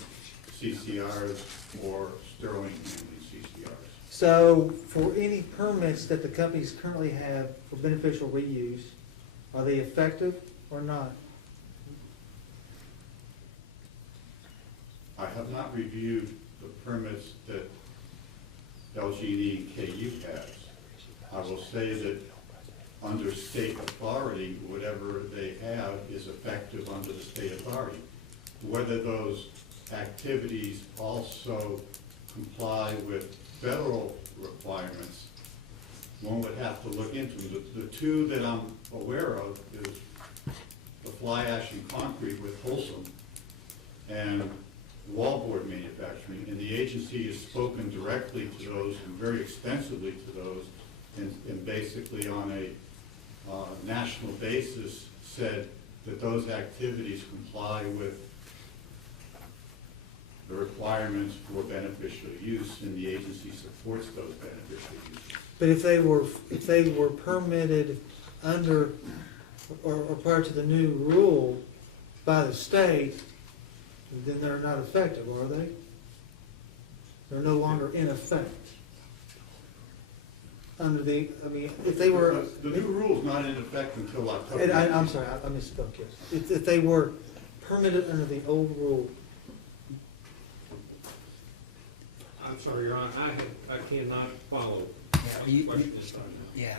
CCRs or Sterling handling CCRs. So for any permits that the companies currently have for beneficial reuse, are they effective or not? I have not reviewed the permits that LG&E and KU has. I will say that under state authority, whatever they have is effective under the state authority. Whether those activities also comply with federal requirements, one would have to look into them. The two that I'm aware of is the fly ash and concrete with Wholesome and wallboard manufacturing, and the agency has spoken directly to those and very extensively to those, and basically on a national basis said that those activities comply with the requirements for beneficial use, and the agency supports those beneficial uses. But if they were permitted under or prior to the new rule by the state, then they're not effective, are they? They're no longer in effect. Under the, I mean, if they were... The new rule's not in effect until October. I'm sorry, I misspoke, yes. If they were permitted under the old rule, I'm sorry, Your Honor, I cannot follow. Yeah,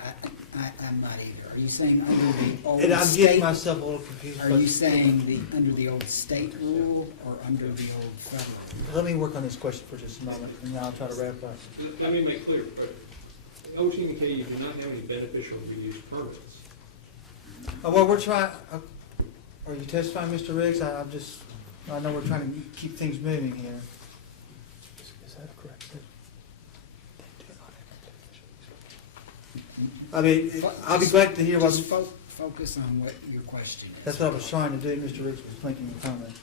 I'm not either. Are you saying under the old and I'm state? getting myself a little confused. Are you saying under the old state rule or under the old federal? Let me work on this question for just a moment, and then I'll try to wrap up. Let me make clear, LG and KU do not have any beneficial reuse permits. Well, we're trying, are you testifying, Mr. Riggs? I know we're trying to keep things moving here. Is that correct? I mean, I'll be glad to hear what... Just focus on what your question is. That's what I was trying to do. Mr. Riggs was making a comment.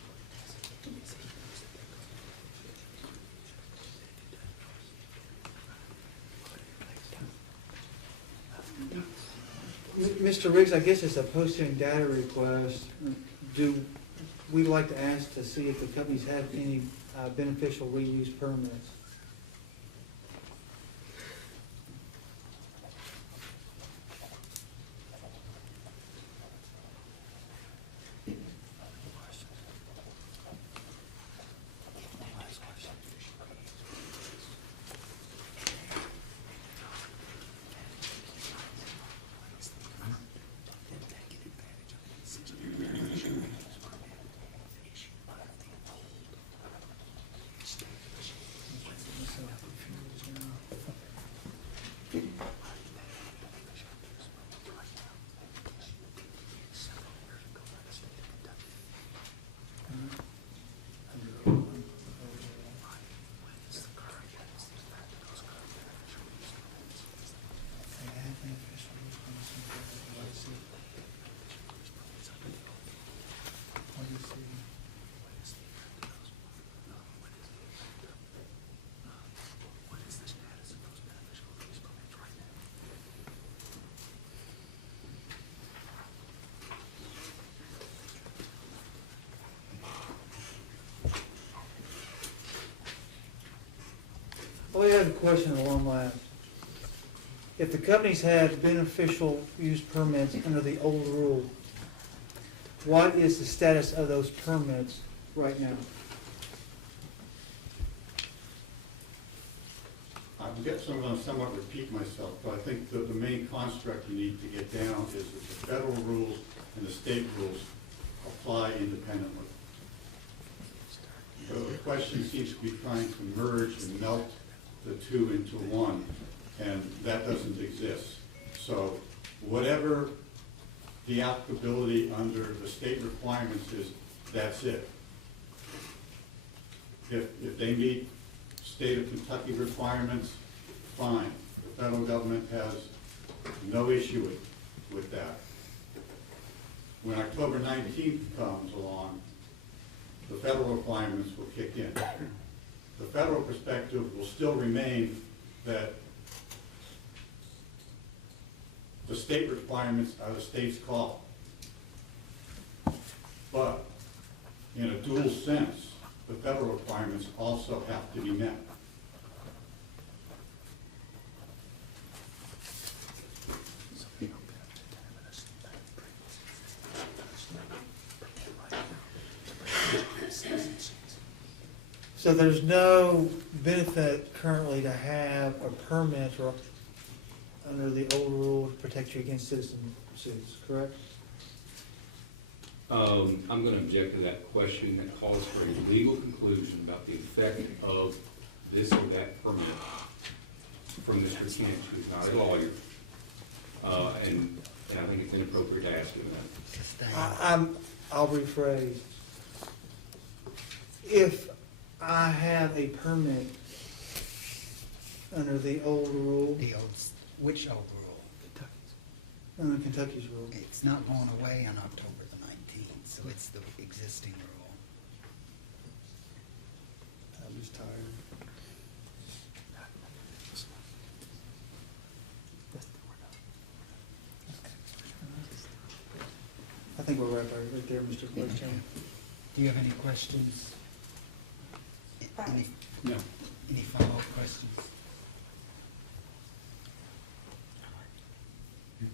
Mr. Riggs, I guess it's a posting data request. We'd like to ask to see if the companies have any beneficial reuse permits. Well, I have a question along the lines. If the companies have beneficial use permits under the old rule, what is the status of those permits right now? I'm going to somewhat repeat myself, but I think the main construct you need to get down is that the federal rules and the state rules apply independently. So the question seems to be trying to merge and melt the two into one, and that doesn't exist. So whatever the applicability under the state requirements is, that's it. If they meet state of Kentucky requirements, fine. The federal government has no issue with that. When October 19th comes along, the federal requirements will kick in. The federal perspective will still remain that the state requirements are the state's call. But in a dual sense, the federal requirements also have to be met. So there's no benefit currently to have a permit or under the old rule to protect you against citizen suits, correct? I'm going to object to that question. That calls for a legal conclusion about the effect of this or that permit from Mr. Kent, who's not a lawyer. And I think it's inappropriate to ask him that. I'll rephrase. If I have a permit under the old rule, Which old rule? under Kentucky's rule, It's not going away on October the 19th, so it's the existing rule. I'm just tired. I think we're right there, Mr. Vice Chairman. Do you have any questions? Any, No. any follow-up questions? Do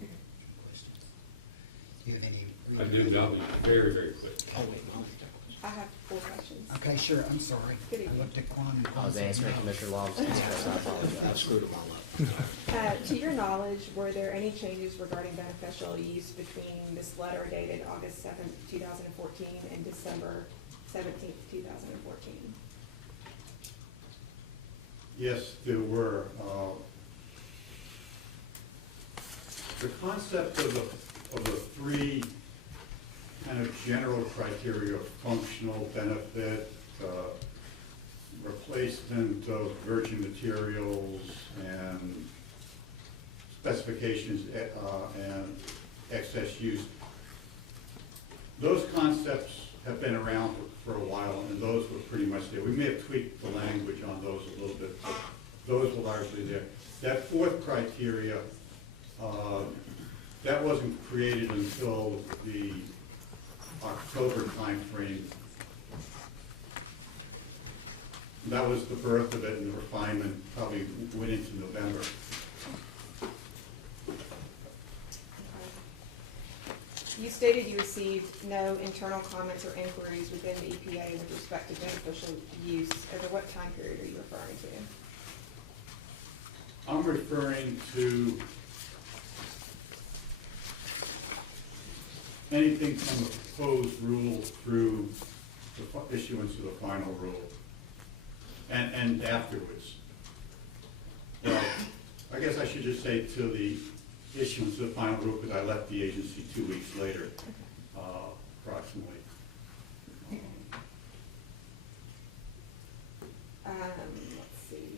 you have any? I do, but I'll be very, very quick. Oh, wait, I have 4 questions. okay, sure, I'm sorry. Good I evening. looked at Quan and I Quan was said answering no. Commissioner Long's questions, I apologize. I screwed them all up. To your knowledge, were there any changes regarding beneficial use between this letter dated August 7th, 2014 and December 17th, 2014? Yes, there were. The concept of the 3 kind of general criteria of functional benefit, replacement of virgin materials, and specifications and excess use. Those concepts have been around for a while, and those were pretty much there. We may have tweaked the language on those a little bit, but those were largely there. That 4th criteria, that wasn't created until the October timeframe. That was the birth of it, and the refinement probably went into November. You stated you received no internal comments or inquiries within the EPA with respect to beneficial use. Over what time period are you referring to? I'm referring to anything from the proposed rule through the issuance of the final rule, and afterwards. Well, I guess I should just say to the issuance of the final rule, because I left the agency 2 weeks later, approximately. Let's see.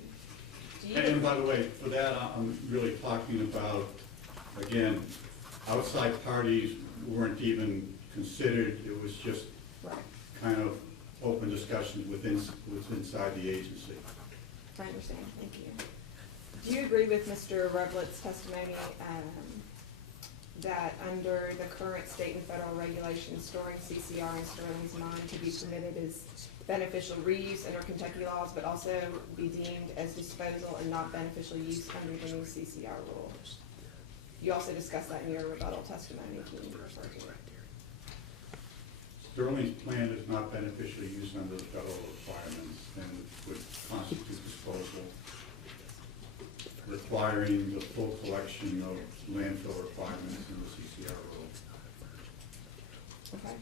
Do you? And by the way, for that, I'm really talking about, again, outside parties weren't even considered. It was just Right. kind of open discussions within inside the agency. I understand, thank you. Do you agree with Mr. Revlett's testimony that under the current state and federal regulations, storing CCR in Sterling's mine to be permitted as beneficial reuse under Kentucky laws, but also be deemed as disposal and not beneficial use under the new CCR rule? You also discussed that in your rebuttal testimony, can you refer to it? Sterling's plant is not beneficially used under the federal requirements and would constitute disposal. requiring the full collection of landfill requirements in the CCR rule. Okay.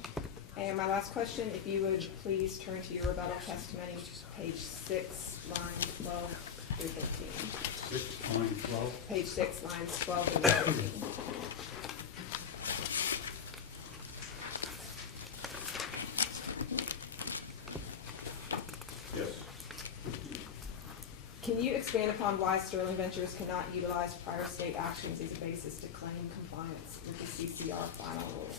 And my last question, if you would please turn to your rebuttal testimony, page 6, line 12 through 13. 6, line 12. Page 6, lines 12 through 13. Yes. Can you expand upon why Sterling Ventures cannot utilize prior state actions as a basis to claim compliance with the CCR final rule?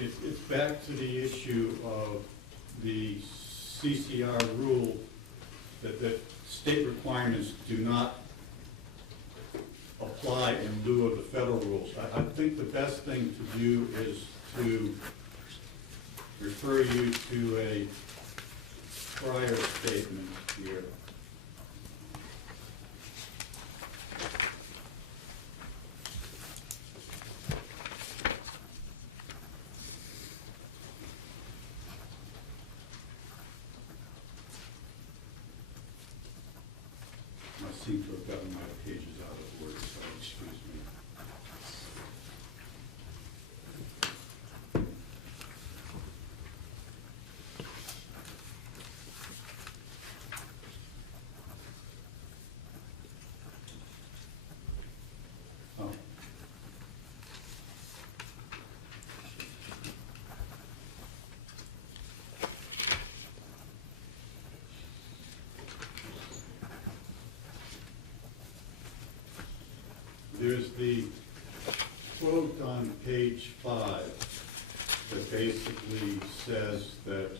It's back to the issue of the CCR rule that state requirements do not apply in lieu of the federal rules. I think the best thing to do is to refer you to a prior statement here. I seem to have gotten my pages out of order, so excuse me. Oh. There's the quote on page 5 that basically says that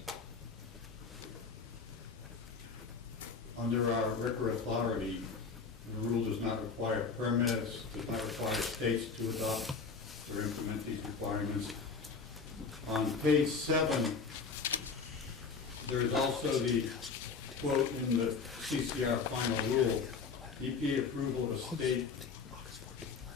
under our RCRA authority, the rule does not require permits, does not require states to adopt or implement these requirements. On page 7, there is also the quote in the CCR final rule, EPA approval of a state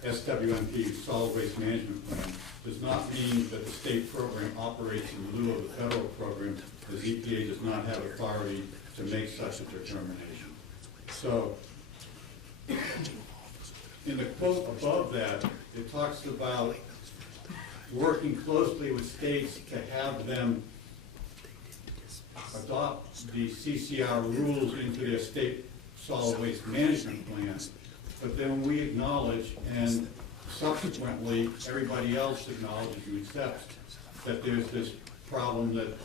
SWMP, solid waste management plan, does not mean that the state program operates in lieu of the federal program, as EPA does not have authority to make such a determination. So, in the quote above that, it talks about working closely with states to have them adopt the CCR rules into their state solid waste management plans. But then we acknowledge, and subsequently everybody else acknowledges and accepts, that there's this problem that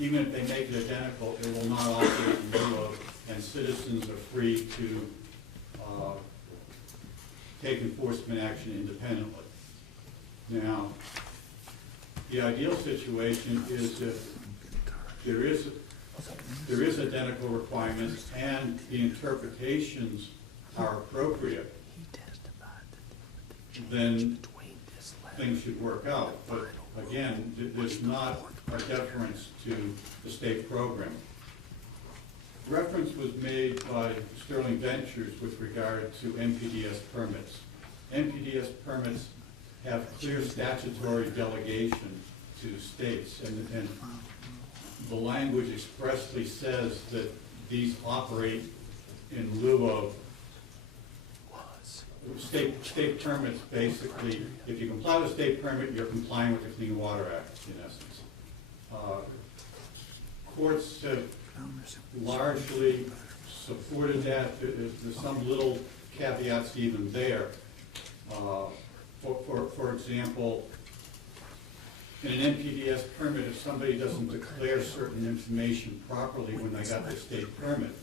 even if they make it identical, it will not operate in lieu of, and citizens are free to take enforcement action independently. Now, the ideal situation is if there is identical requirements and the interpretations are appropriate, then things should work out. But again, there's not a deference to the state program. Reference was made by Sterling Ventures with regard to NPDES permits. NPDES permits have clear statutory delegation to states, and the language expressly says that these operate in lieu of state permits. Basically, if you comply with a state permit, you're complying with the Clean Water Act, in essence. Courts have largely supported that. There's some little caveats even there. For example, in an NPDES permit, if somebody doesn't declare certain information properly when they got their state permit,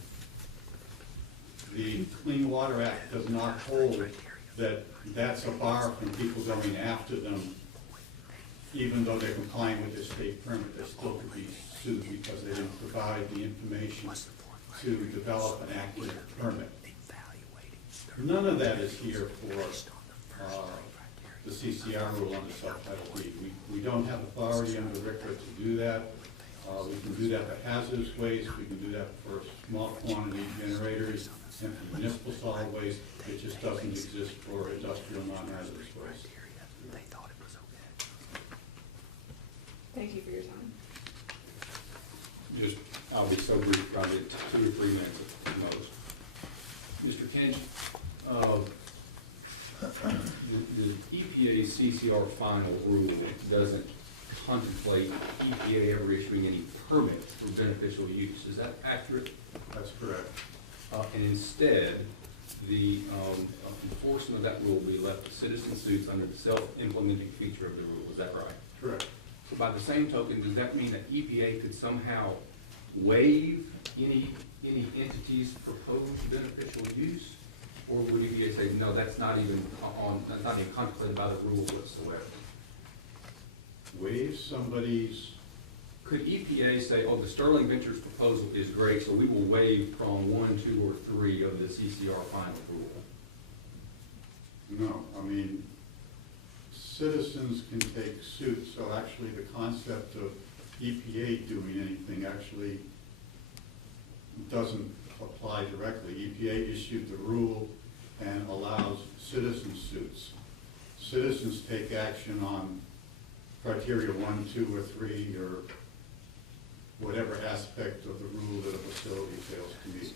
the Clean Water Act does not hold that that's a bar from people going after them, even though they're complying with their state permit. They still could be sued because they didn't provide the information to develop an accurate permit. None of that is here for the CCR rule under Subtitle B. We don't have authority under RCRA to do that. We can do that for hazardous waste. We can do that for small quantity generators and for municipal solid waste. It just doesn't exist for industrial non-hazardous waste. Thank you for your time. Just, I'll be so brief, probably 2 or 3 minutes at the most. Kinch, the EPA's CCR final rule doesn't contemplate EPA ever issuing any permit for beneficial use. Is that accurate? That's correct. And instead, the enforcement of that rule will be left to citizen suits under the self-implementing feature of the rule. Is that right? Correct. So by the same token, does that mean that EPA could somehow waive any entity's proposed beneficial use? Or would EPA say, no, that's not even contemplated by the rule whatsoever? Waive somebody's, Could EPA say, oh, the Sterling Ventures proposal is great, so we will waive prong 1, 2, or 3 of the CCR final rule? no, I mean, citizens can take suits, so actually the concept of EPA doing anything actually doesn't apply directly. EPA issued the rule and allows citizen suits. Citizens take action on criteria 1, 2, or 3, or whatever aspect of the rule that a facility fails to meet.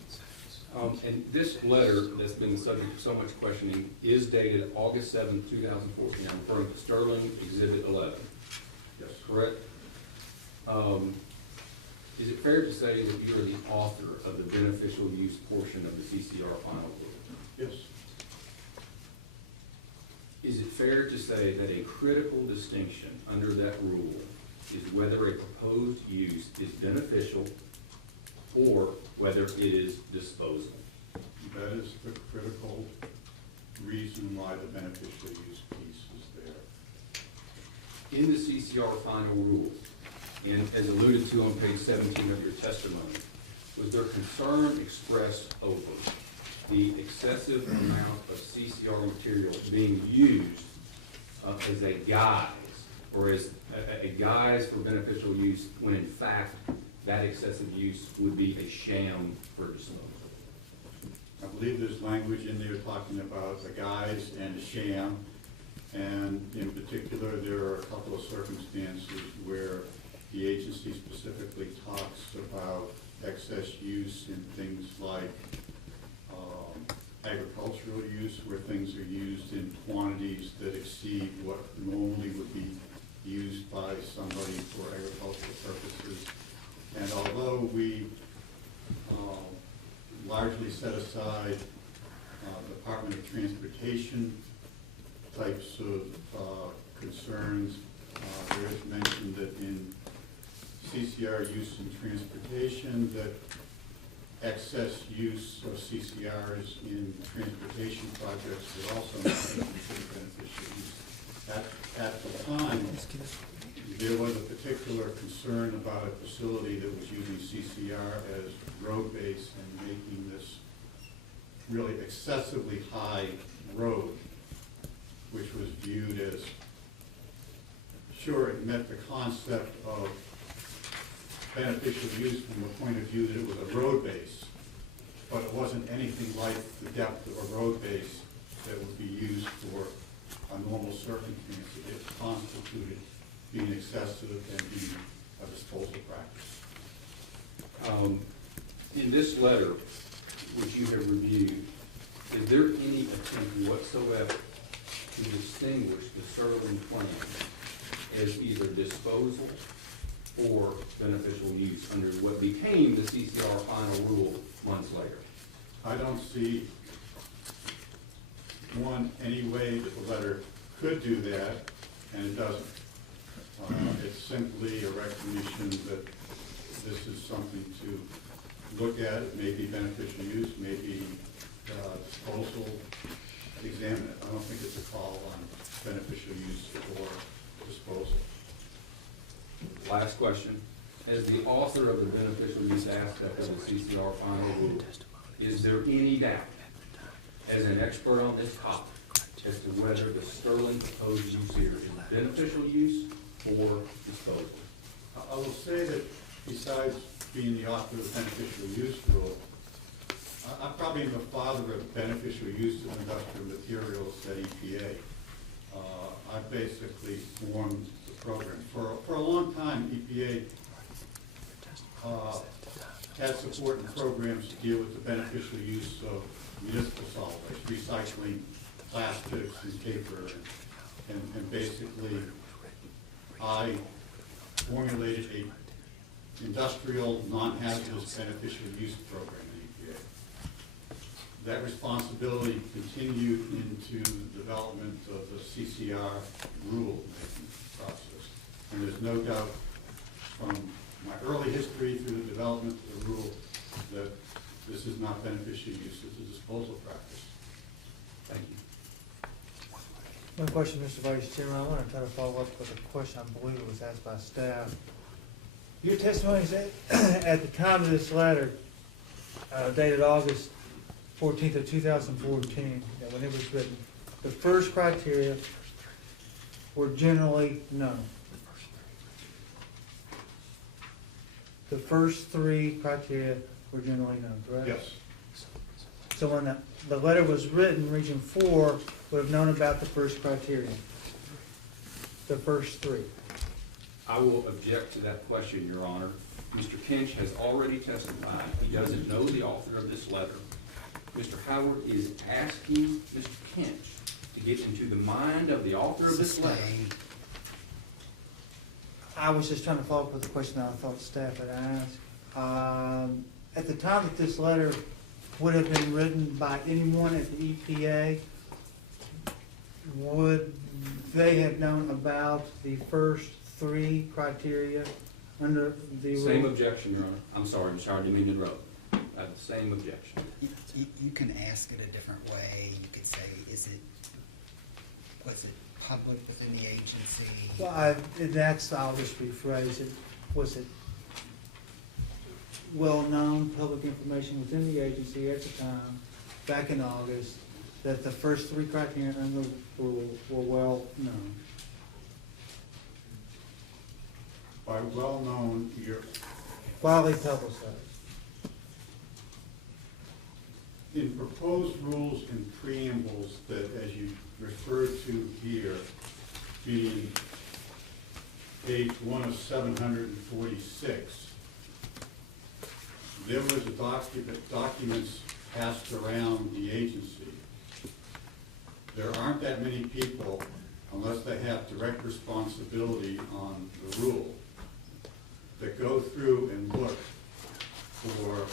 And this letter that's been the subject of so much questioning is dated August 7, 2014. I'm referring to Sterling Exhibit 11. Yes. Correct? Is it fair to say that you are the author of the beneficial use portion of the CCR final rule? Yes. Is it fair to say that a critical distinction under that rule is whether a proposed use is beneficial or whether it is disposal? That is the critical reason why the beneficial use piece is there. In the CCR final rule, and as alluded to on page 17 of your testimony, was there concern expressed over the excessive amount of CCR material being used as a guise, or as a guise for beneficial use, when in fact that excessive use would be a sham for disposal? I believe there's language in there talking about a guise and a sham, and in particular, there are a couple of circumstances where the agency specifically talks about excess use in things like agricultural use, where things are used in quantities that exceed what normally would be used by somebody for agricultural purposes. And although we largely set aside Department of Transportation types of concerns, there is mention that in CCR use in transportation, that excess use of CCRs in transportation projects would also not be considered beneficial use. At the time, there was a particular concern about a facility that was using CCR as road base and making this really excessively high road, which was viewed as, sure, it met the concept of beneficial use from the point of view that it was a road base, but it wasn't anything like the depth of a road base that would be used for a normal circumstance. It constituted being excessive and being a disposal practice. In this letter, which you have reviewed, is there any attempt whatsoever to distinguish the Sterling plan as either disposal or beneficial use under what became the CCR final rule months later? I don't see any way that the letter could do that, and it doesn't. It's simply a recognition that this is something to look at. It may be beneficial use, maybe disposal. Examine it. I don't think it's a call on beneficial use or disposal. Last question. As the author of the beneficial use aspect of the CCR final rule, is there any doubt, as an expert on this topic, as to whether the Sterling proposed use here is beneficial use or disposal? I will say that besides being the author of the beneficial use rule, I'm probably the father of beneficial use of industrial materials at EPA. I basically formed the program. For a long time, EPA has support and programs to deal with the beneficial use of municipal solid waste, recycling, plastics and paper. And basically, I formulated a industrial, non-hazardous beneficial use program in EPA. That responsibility continued into the development of the CCR rule-making process. And there's no doubt from my early history through the development of the rule that this is not beneficial use, it's a disposal practice. Thank you. One question, Mr. Vice Chairman. I want to try to follow up with a question I believe it was asked by staff. Your testimony said at the time of this letter, dated August 14th of 2014, that when it was written, the first criteria were generally known. The first three criteria were generally known, correct? Yes. So when the letter was written, Region 4 would have known about the first criteria, the first three. I will object to that question, Your Honor. Mr. Kinch has already testified. He doesn't know the author of this letter. Mr. Howard is asking Mr. Kinch to get into the mind of the author of this letter. I was just trying to follow up with the question that I thought staff had asked. At the time that this letter would have been written by anyone at the EPA, would they have known about the first three criteria under the rule? Same objection, Your Honor. I'm sorry, Mr. Howard, didn't mean to interrupt. I have the same objection. You can ask it a different way. You could say, was it public within the agency? Well, I'll just rephrase it. Was it well-known public information within the agency at the time, back in August, that the first three criteria under the rule were well-known? By well-known, you're... Widely publicized. In proposed rules and preambles that, as you referred to here, being page 1 of 746, there was a documents passed around the agency. There aren't that many people, unless they have direct responsibility on the rule, that go through and look for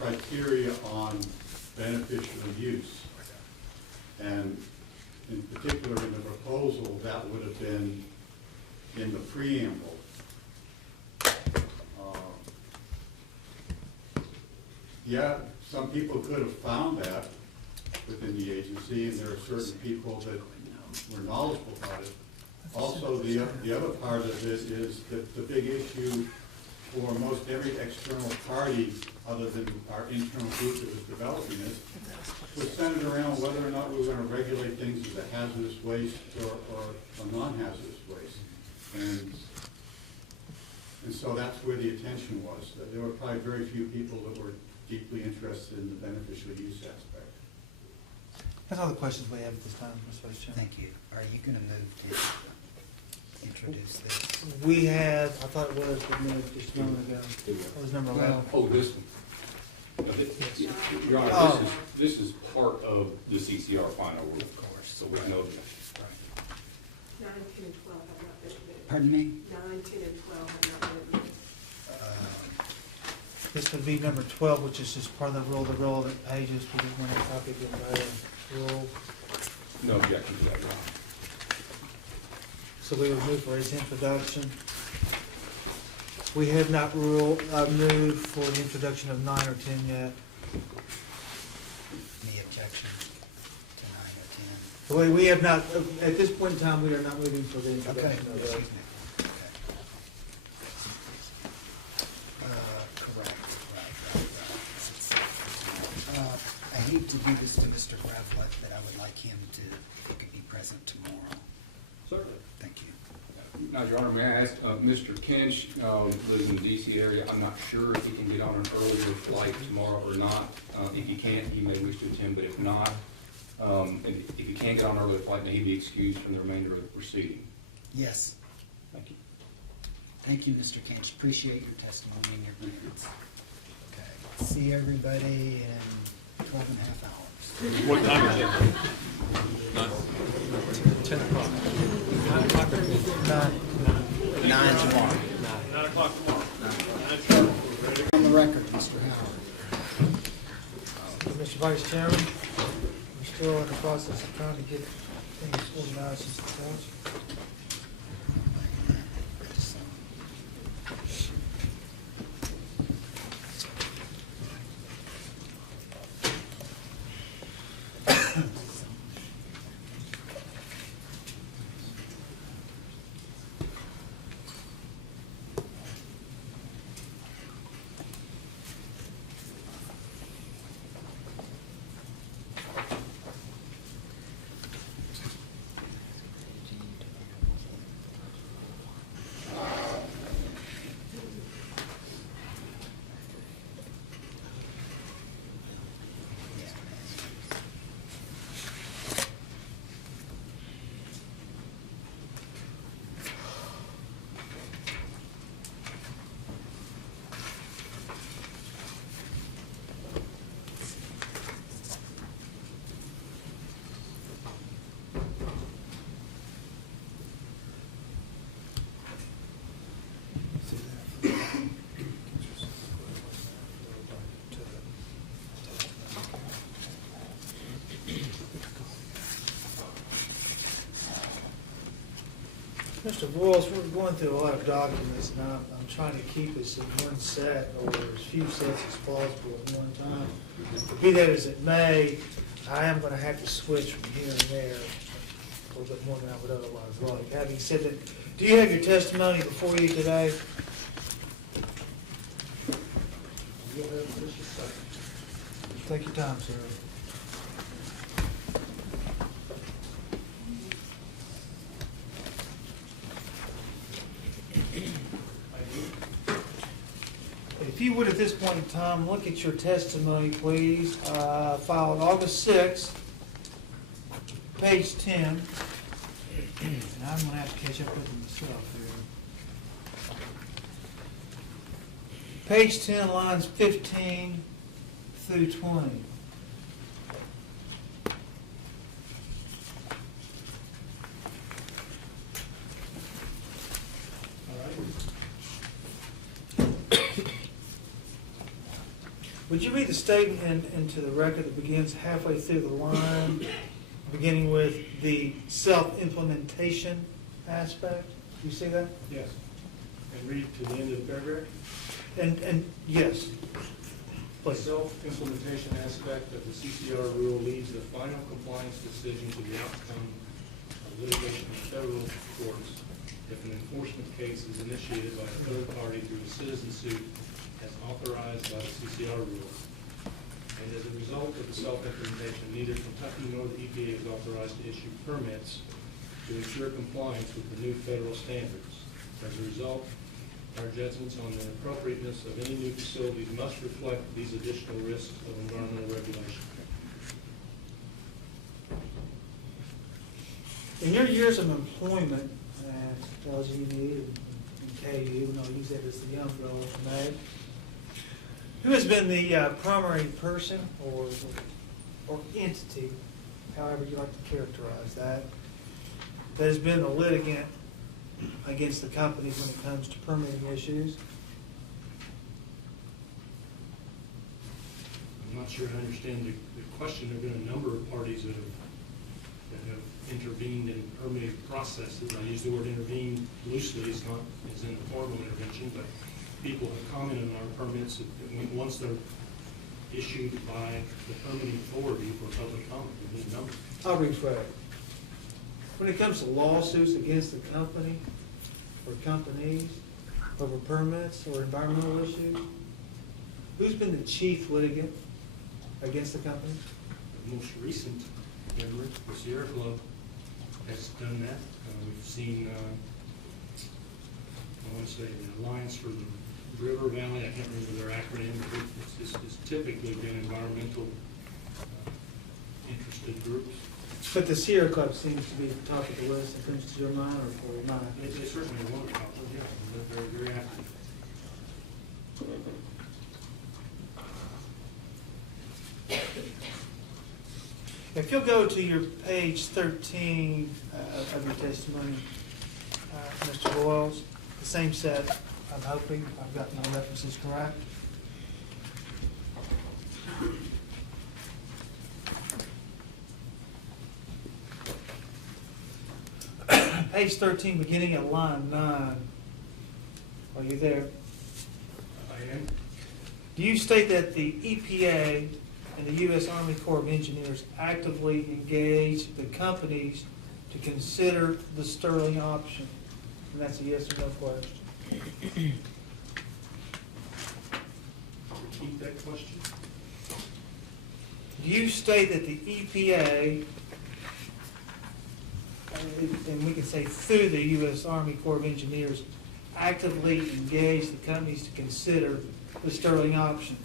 criteria on beneficial use. And in particular, in the proposal, that would have been in the preamble. Yeah, some people could have found that within the agency, and there are certain people that were knowledgeable about it. Also, the other part of it is that the big issue for most every external party, other than our internal group that was developing it, was centered around whether or not we were going to regulate things as a hazardous waste or a non-hazardous waste. And so that's where the attention was. There were probably very few people that were deeply interested in the beneficial use aspect. That's all the questions we have at this time, Mr. Vice Chairman. Thank you. Are you going to move to introduce this? We have, I thought it was admitted just a moment ago. It was number 11. Oh, this one. Your Honor, this is part of the CCR final rule. Of course. So we know that. 9, 10, and 12 have not been admitted. Pardon me? 9, 10, and 12 have not been admitted. This would be number 12, which is just part of the rule, the relevant pages. We just want a copy of the entire rule. No objection to that, Your Honor. So we would move for its introduction. We have not moved for the introduction of 9 or 10 yet. Any objection to 9 or 10? We have not, at this point in time, we are not moving for the introduction of those. Correct. Right. I hate to do this to Mr. Bradley, but I would like him to, if he could be present tomorrow. Certainly. Thank you. Now, Your Honor, may I ask, Mr. Kinch lives in the D.C. area. I'm not sure if he can get on an earlier flight tomorrow or not. If he can, he may wish to attend, but if not, and if he can't get on an earlier flight, then he'd be excused from the remainder of the proceeding. Yes. Thank you. Thank you, Mr. Kinch. Appreciate your testimony and your comments. Okay. See everybody in 12 and a half hours. What time is it? 10 o'clock. 9 tomorrow. 9 o'clock tomorrow. On the record, Mr. Howard. Mr. Vice Chairman, we're still in the process of trying to get things organized and such. Mr. Boyles, we're going through a lot of documents, and I'm trying to keep this in one set, or as few sets as possible at one time. Be that as it may, I am gonna have to switch from here and there a little bit more than I would otherwise like. Having said that, do you have your testimony before you today? You'll have it just a second. Take your time, sir. If you would, at this point in time, look at your testimony, please, filed August 6th, page 10. And I'm going to have to catch up with myself here. Page 10, lines 15 through 20. Would you read the statement into the record that begins halfway through the line, beginning with the self-implementation aspect? Do you see that? Yes. And read to the end of the paragraph. And yes, The please. self-implementation aspect of the CCR rule leaves the final compliance decision to the outcome of litigation in federal courts if an enforcement case is initiated by a third party through a citizen suit as authorized by the CCR rule. And as a result of the self-implementation, neither Kentucky nor the EPA is authorized to issue permits to ensure compliance with the new federal standards. As a result, our judgments on the appropriateness of any new facilities must reflect these additional risks of environmental regulation. In your years of employment at LG&E and KU, even though I use that as the umbrella for me, who has been the primary person or entity, however you like to characterize that has been a litigant against the companies when it comes to permitting issues? I'm not sure I understand the question. There have been a number of parties that have intervened in permitting processes. I use the word intervene loosely, it's not as in a formal intervention, but people have commented on our permits once they're issued by the permitting authority for public comment. There's a number. I'll rephrase. When it comes to lawsuits against the company or companies over permits or environmental issues, who's been the chief litigant against the company? The most recent member, the Sierra Club, has done that. We've seen, I want to say, the Alliance for the River Valley, I can't remember their acronym, but it's typically been environmental interested groups. But the Sierra Club seems to be the top of the list, it comes to your mind, or not? It's certainly one of the top, yeah, they're very, very active. If you'll go to your page 13 of your testimony, Mr. Boyles, the same set, I'm hoping I've got my references correct. Page 13, beginning at line 9. Are you there? I am. Do you state that the EPA and the U.S. Army Corps of Engineers actively engage the companies to consider the Sterling option? And that's a yes or no question. Repeat that question. Do you state that the EPA, and we can say through the U.S. Army Corps of Engineers, actively engage the companies to consider the Sterling option?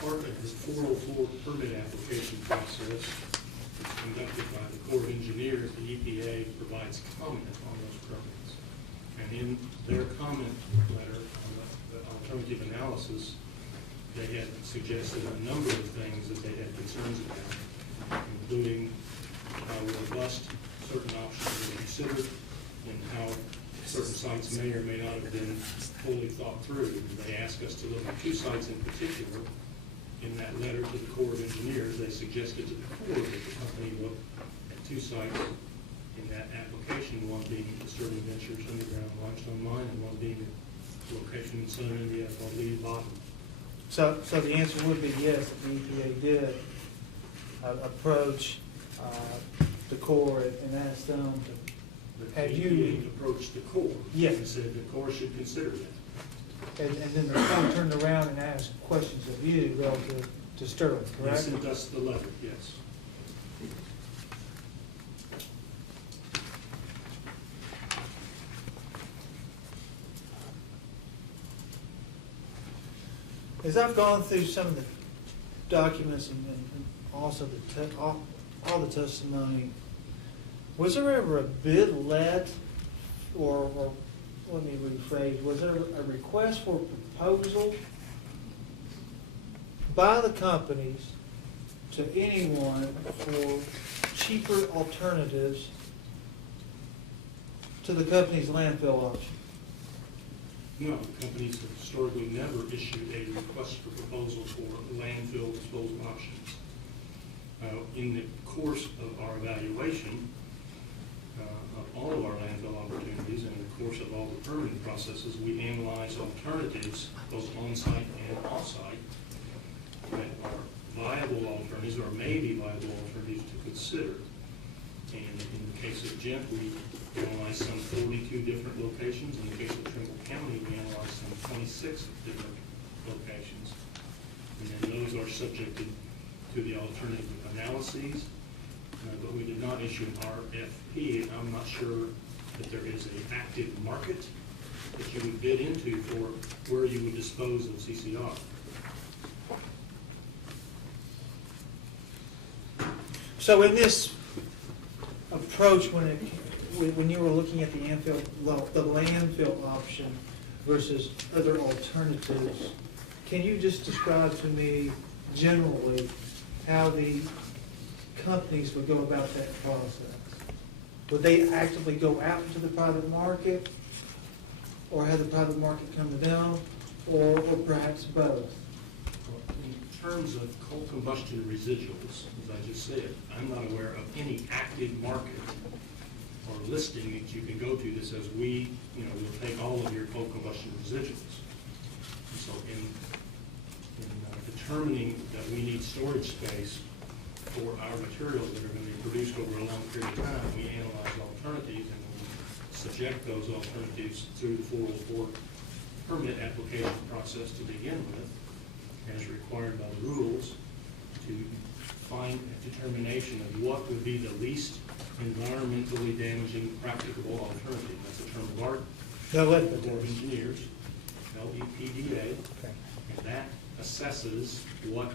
Part of this 404 permit application process is conducted by the Corps of Engineers. The EPA provides comment on those permits. And in their comment letter on the alternative analysis, they had suggested a number of things that they had concerns about, including how robust certain options were considered and how certain sites may or may not have been fully thought through. And they asked us to look at 2 sites in particular. In that letter to the Corps of Engineers, they suggested to the Corps that the company look at 2 sites in that application, one being the Sterling Ventures underground limestone mine and one being a location in southern India called Lee Bottom. So the answer would be yes, the EPA did approach the Corps and ask them to have The you. EPA approached the Corps. Yes. And said the Corps should consider that. And then the Corps turned around and asked questions of you relative to Sterling, They correct? sent us the letter, yes. As I've gone through some of the documents and also all the testimony, was there ever a bid let, or let me rephrase, was there a request for proposal by the companies to anyone for cheaper alternatives to the company's landfill option? No, companies have historically never issued a request for proposal for landfill disposal options. In the course of our evaluation of all of our landfill opportunities and in the course of all the permitting processes, we analyze alternatives, both on-site and off-site, that are viable alternatives or may be viable alternatives to consider. And in the case of Gent, we analyzed some 42 different locations. In the case of Trimble County, we analyzed some 26 different locations. And then those are subjected to the alternative analyses, but we did not issue an RFP. I'm not sure that there is an active market that you would bid into for where you would dispose of CCR. So in this approach, when you were looking at the landfill option versus other alternatives, can you just describe to me generally how the companies would go about that process? Would they actively go out into the private market, or have the private market come to them, or perhaps both? In terms of coal combustion residuals, as I just said, I'm not aware of any active market or listing that you can go to that says we'll take all of your coal combustion residuals. And so in determining that we need storage space for our materials that are going to be produced over a long period of time, we analyze alternatives and we subject those alternatives through the 404 permit application process to begin with, as required by the rules, to find a determination of what would be the least environmentally damaging practicable alternative. That's a term of art. The Corps of Engineers, LEPDA, and that assesses what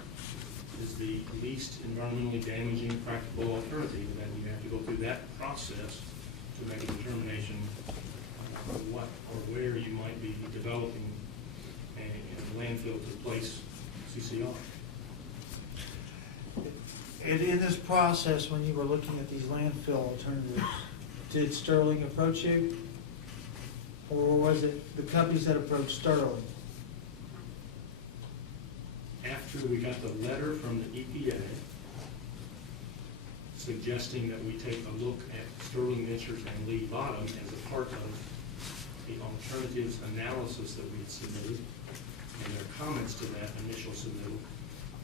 is the least environmentally damaging practical alternative, and then you have to go through that process to make a determination what or where you might be developing a landfill to place CCR. And in this process, when you were looking at these landfill alternatives, did Sterling approach you? Or was it the companies that approached Sterling? After we got the letter from the EPA suggesting that we take a look at Sterling Ventures and Lee Bottom as a part of the alternatives analysis that we had submitted and their comments to that initial submittal,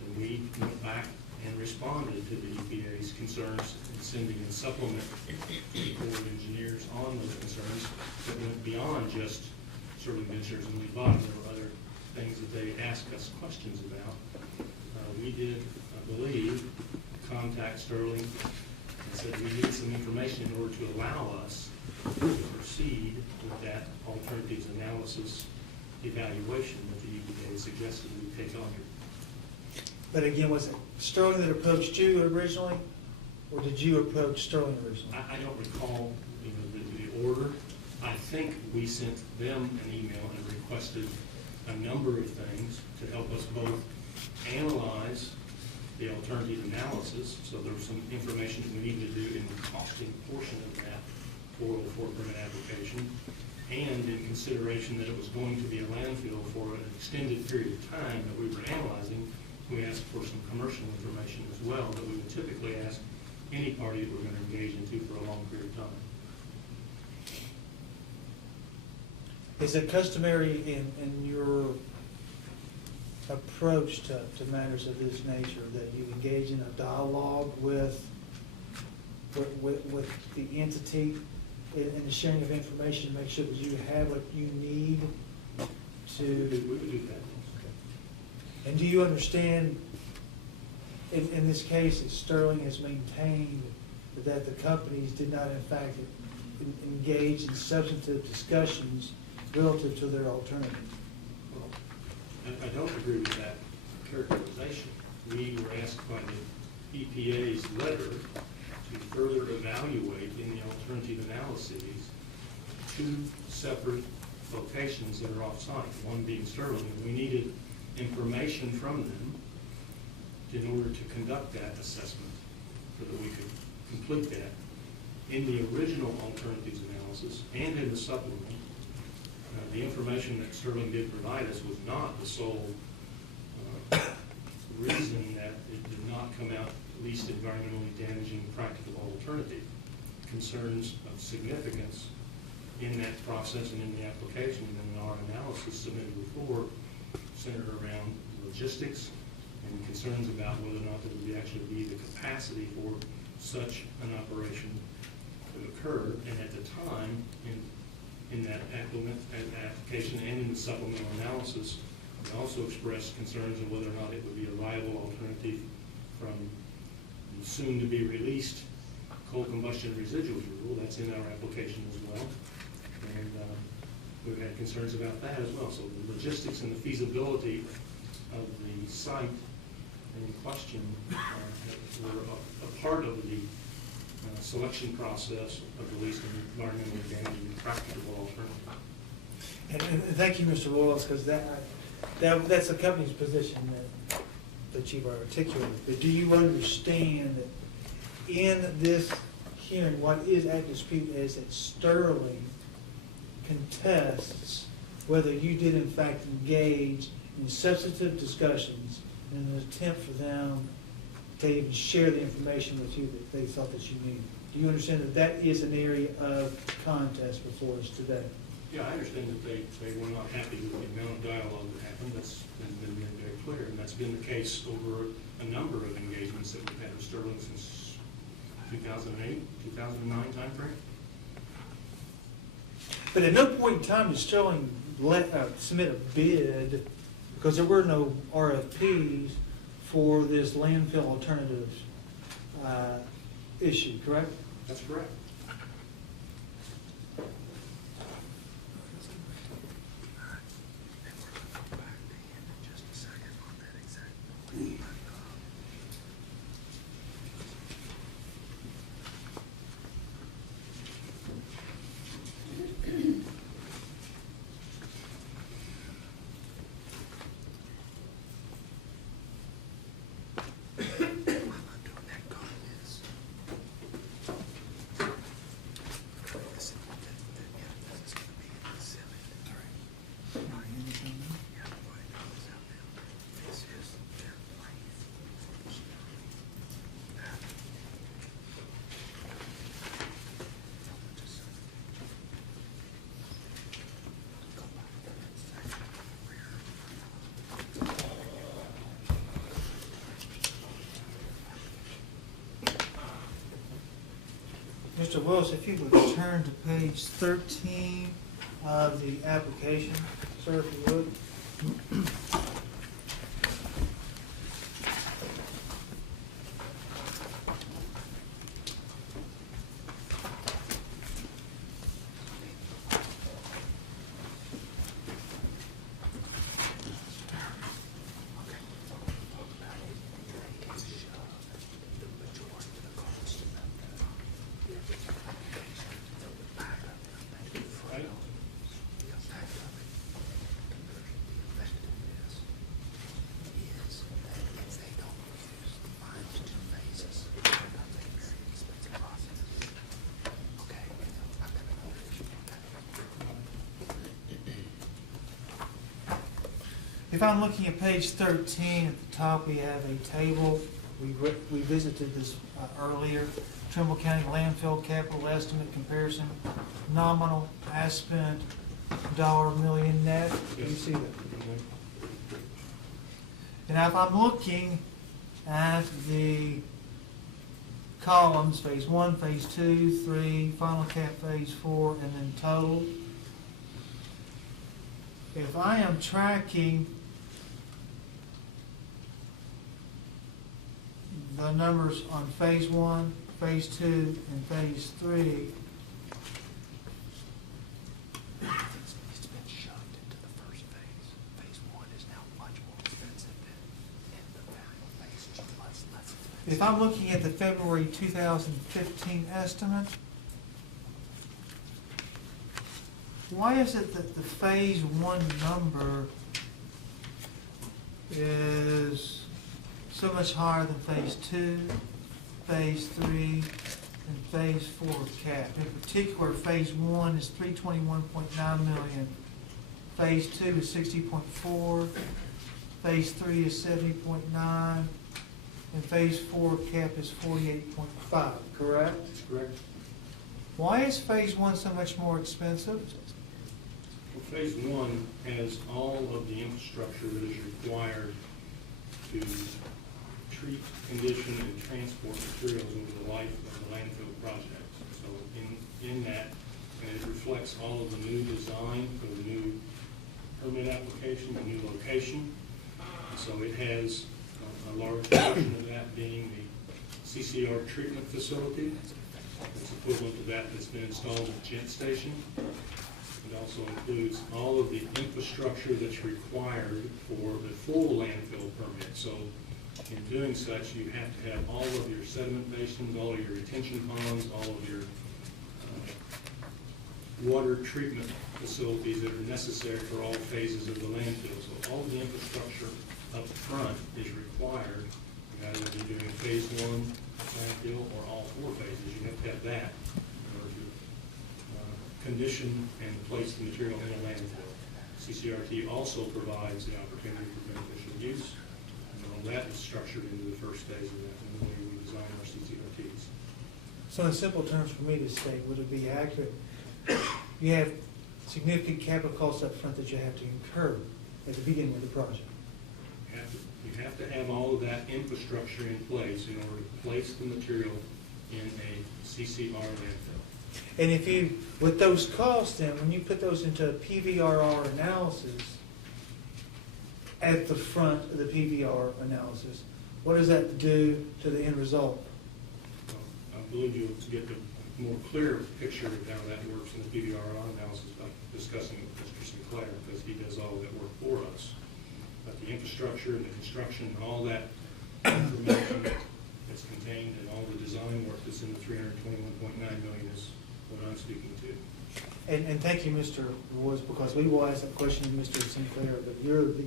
and we went back and responded to the EPA's concerns in sending a supplement to the Corps of Engineers on those concerns that went beyond just Sterling Ventures and Lee Bottom. There were other things that they asked us questions about. We did, I believe, contact Sterling and said we need some information in order to allow us to proceed with that alternatives analysis evaluation that the EPA suggested we take on here. But again, was it Sterling that approached you originally, or did you approach Sterling originally? I don't recall the order. I think we sent them an email and requested a number of things to help us both analyze the alternative analysis, so there was some information that we needed to do in the costing portion of that 404 permit application, and in consideration that it was going to be a landfill for an extended period of time that we were analyzing, we asked for some commercial information as well that we would typically ask any party that we're going to engage into for a long period of time. Is it customary in your approach to matters of this nature that you engage in a dialogue with the entity in the sharing of information to make sure that you have what you need to? We would do that. And do you understand, in this case, that Sterling has maintained that the companies did not in fact engage in substantive discussions relative to their alternative? Well, I don't agree with that characterization. We were asked by the EPA's letter to further evaluate in the alternative analyses 2 separate locations that are off-site, one being Sterling. And we needed information from them in order to conduct that assessment so that we could complete that. In the original alternatives analysis and in the supplement, the information that Sterling did provide us was not the sole reason that it did not come out least environmentally damaging practical alternative. Concerns of significance in that process and in the application and in our analysis submitted before centered around logistics and concerns about whether or not there would actually be the capacity for such an operation to occur. And at the time, in that application and in the supplemental analysis, we also expressed concerns of whether or not it would be a viable alternative from the soon-to-be-released coal combustion residuals rule. That's in our application as well. And we've had concerns about that as well. So the logistics and the feasibility of the site in question were a part of the selection process of the least environmentally damaging practicable alternative. And thank you, Mr. Willis, because that's the company's position that you've articulated. But do you understand that in this hearing, what is at dispute is that Sterling contests whether you did in fact engage in substantive discussions in an attempt for them to even share the information with you that they thought that you needed. Do you understand that that is an area of contest before us today? Yeah, I understand that they were not happy with the amount of dialogue that happened. That's been very clear, and that's been the case over a number of engagements that we've had with Sterling since 2008, 2009 timeframe. But at no point in time did Sterling submit a bid, because there were no RFPs for this landfill alternatives issue, correct? That's correct. Mr. Wilson, if you would turn to page 13 of the application, sir, if you would. If I'm looking at page 13, at the top we have a table. We visited this earlier. Trimble County landfill capital estimate comparison, nominal as spent, dollar million net. Do you see that? And if I'm looking at the columns, phase 1, phase 2, 3, final cap phase 4, and then total, if I am tracking the numbers on phase 1, phase 2, and phase 3, it's been shoved into the first phase. Phase 1 is now much more expensive than the phase 2, less expensive. If I'm looking at the February 2015 estimate, why is it that the phase 1 number is so much higher than phase 2, phase 3, and phase 4 cap? In particular, phase 1 is $321.9 million, phase 2 is $60.4, phase 3 is $70.9, and phase 4 cap is $48.5, correct? That's correct. Why is phase 1 so much more expensive? Well, phase 1 has all of the infrastructure that is required to treat, condition, and transport materials over the life of the landfill project. So in that, and it reflects all of the new design for the new permit application, the new location. So it has a large portion of that being the CCR treatment facility. It's equivalent to that that's been installed at the jet station. It also includes all of the infrastructure that's required for the full landfill permit. So in doing such, you have to have all of your sediment basins, all of your retention ponds, all of your water treatment facilities that are necessary for all phases of the landfill. So all of the infrastructure up front is required, whether you're doing phase 1 landfill or all 4 phases. You have to have that in order to condition and place the material in a landfill. CCRT also provides the opportunity for beneficial use. That is structured into the first phase of that, and the way we design our CCRTs. So in simple terms for me to state, would it be accurate? You have significant capital costs up front that you have to incur at the beginning of the project. You have to have all of that infrastructure in place in order to place the material in a CCR landfill. And if you, with those costs then, when you put those into a PVRR analysis, at the front of the PVR analysis, what does that do to the end result? I believe you'll get the more clear picture of how that works in the PVR analysis by discussing it with Mr. Sinclair, because he does all that work for us. But the infrastructure and the construction and all that information that's contained and all the design work that's in the $321.9 million is what I'm speaking to. And thank you, Mr. Woods, because we will ask that question to Mr. Sinclair, but you're the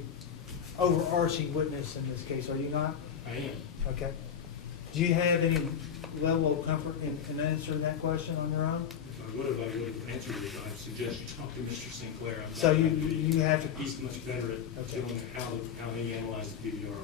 overarching witness in this case, are you not? I am. Okay. Do you have any level of comfort in answering that question on your own? If I would have answered it. I suggest you talk to Mr. Sinclair. So you have to. He's much better at showing how he analyzed the PVR.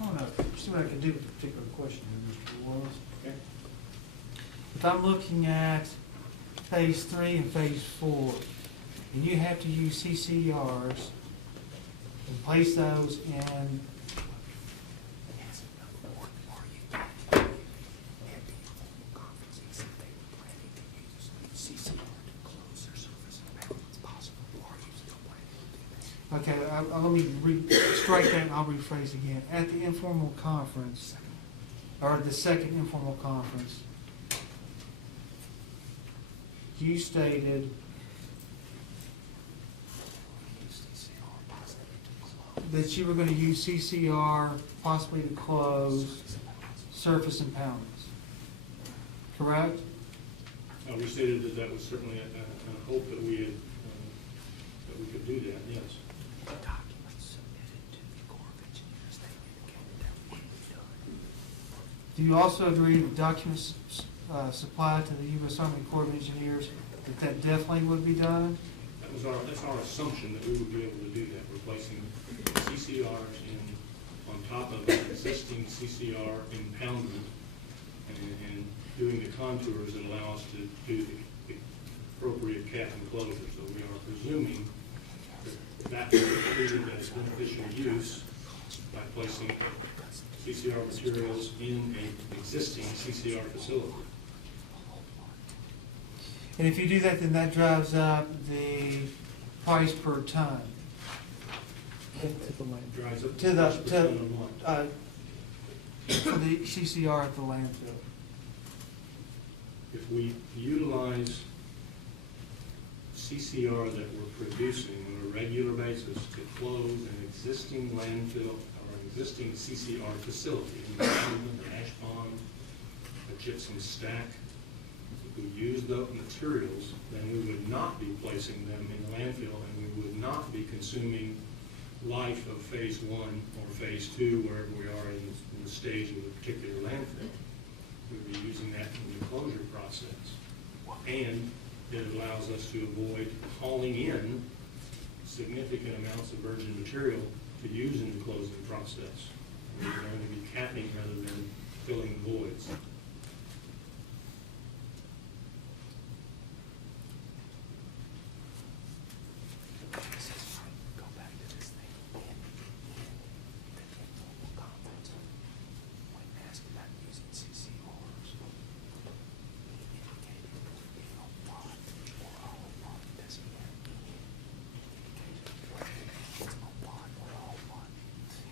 I don't know, see what I can do with a particular question here, Mr. Wallace. Okay. If I'm looking at phase 3 and phase 4, and you have to use CCRs and place those in okay, let me strike that and I'll rephrase again. At the informal conference, or the second informal conference, you stated that you were going to use CCR possibly to close surface impoundments, correct? We stated that that was certainly a hope that we had, that we could do that, yes. Do you also agree with documents supplied to the U.S. Army Corps of Engineers that that definitely would be done? That's our assumption that we would be able to do that, replacing CCRs on top of an existing CCR impoundment and doing the contours that allow us to do the appropriate cap and closure. So we are presuming that will be treated as beneficial use by placing CCR materials in an existing CCR facility. And if you do that, then that drives up the price per ton. Drives up To the, price per ton of what? for the CCR at the landfill. If we utilize CCR that we're producing on a regular basis to close an existing landfill or an existing CCR facility, an ash pond, a gypsum stack, if we use those materials, then we would not be placing them in the landfill and we would not be consuming life of phase 1 or phase 2, wherever we are in the stage of a particular landfill. We'd be using that in the closure process. And it allows us to avoid hauling in significant amounts of virgin material to use in the closing process. We're going to be capping rather than filling voids.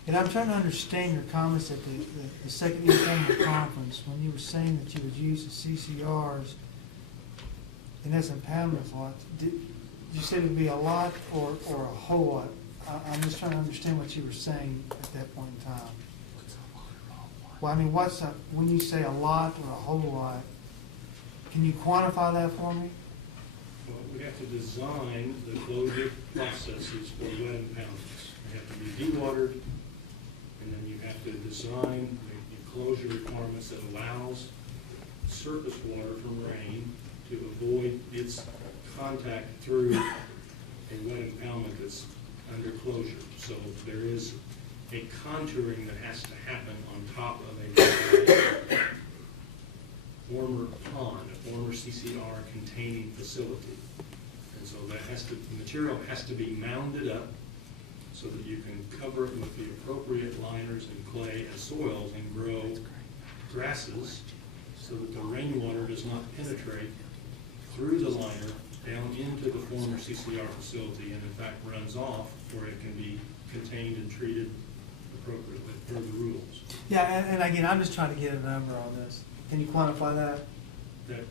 And I'm trying to understand your comments at the second informal conference, when you were saying that you would use the CCRs in this impoundment lot. Did you say it would be a lot or a whole lot? I'm just trying to understand what you were saying at that point in time. Well, I mean, when you say a lot or a whole lot, can you quantify that for me? Well, we have to design the closure processes for wet impoundments. They have to be dewatered, and then you have to design the closure requirements that allows surface water from rain to avoid its contact through a wet impoundment that's under closure. So there is a contouring that has to happen on top of a former pond, a former CCR containing facility. And so that the material has to be mounded up so that you can cover it with the appropriate liners and clay and soils and grow grasses so that the rainwater does not penetrate through the liner down into the former CCR facility and in fact runs off where it can be contained and treated appropriately per the rules. Yeah, and again, I'm just trying to get a number on this. Can you quantify that? That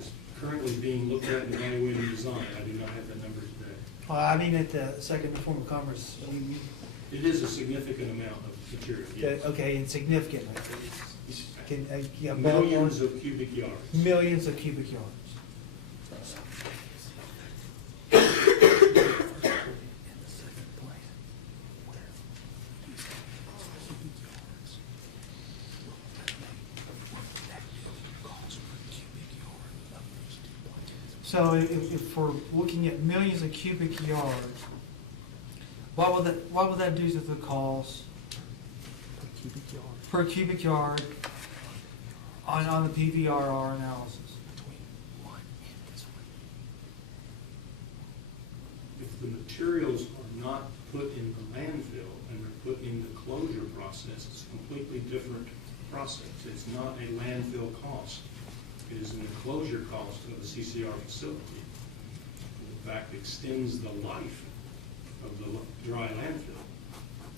is currently being looked at and evaluated and designed. I do not have that number today. Well, I mean, at the second informal conference, It is a significant amount of material, yes. okay, and significant. Can, Millions of cubic yards. Millions of cubic yards. So if we're looking at millions of cubic yards, what would that do to the cost per cubic yard on the PVRR analysis. If the materials are not put in the landfill and they're put in the closure process, it's a completely different process. It's not a landfill cost. It is an enclosure cost of the CCR facility. In fact, extends the life of the dry landfill,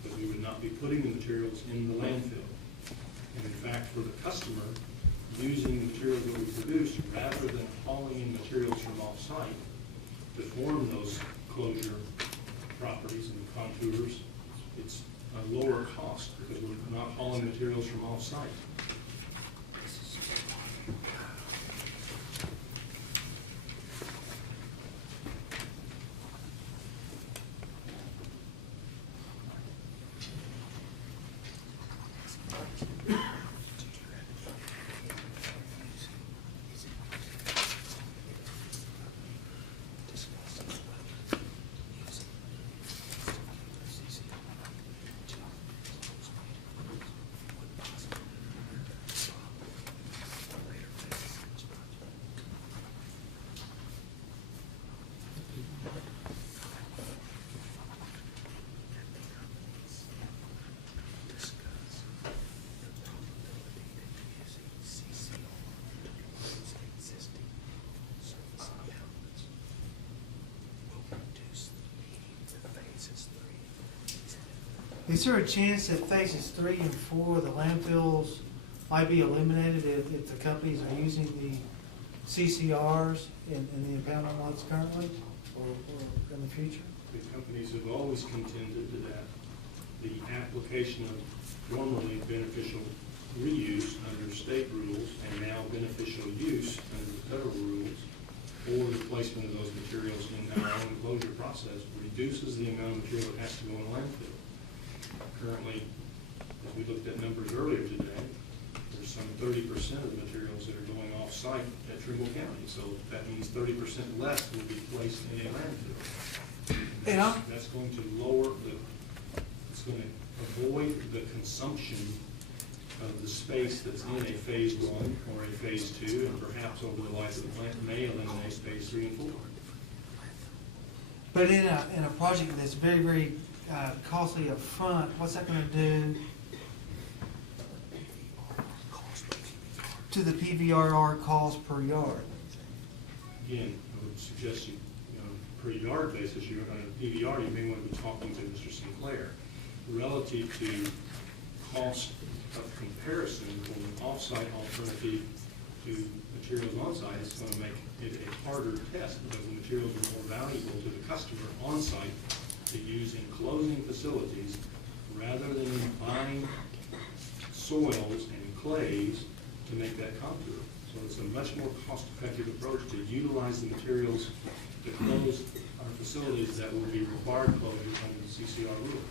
but we would not be putting the materials in the landfill. And in fact, for the customer, using the materials that we produce, rather than hauling in materials from off-site to form those closure properties and contours, it's a lower cost because we're not hauling materials from off-site. Is there a chance that phases 3 and 4, the landfills, might be eliminated if the companies are using the CCRs in the impoundment lots currently, or in the future? The companies have always contended that the application of formerly beneficial reuse under state rules and now beneficial use under the federal rules, or the placement of those materials in our own closure process reduces the amount of material that has to go in landfill. Currently, as we looked at numbers earlier today, there's some 30% of the materials that are going off-site at Trimble County. So that means 30% less will be placed in a landfill. That's going to lower it's going to avoid the consumption of the space that's in a phase 1 or a phase 2, and perhaps over the life of the plant may eliminate phase 3 and 4. But in a project that's very, very costly up front, what's that going to do to the PVRR cost per yard? Again, I would suggest per yard basis, you're on a PVR, you may want to be talking to Mr. Sinclair relative to cost of comparison from an off-site alternative to materials on-site. It's going to make it a harder test because the materials are more valuable to the customer on-site to use in closing facilities rather than buying soils and clays to make that contour. So it's a much more cost-effective approach to utilize the materials to close our facilities that will be required closures under the CCR rule.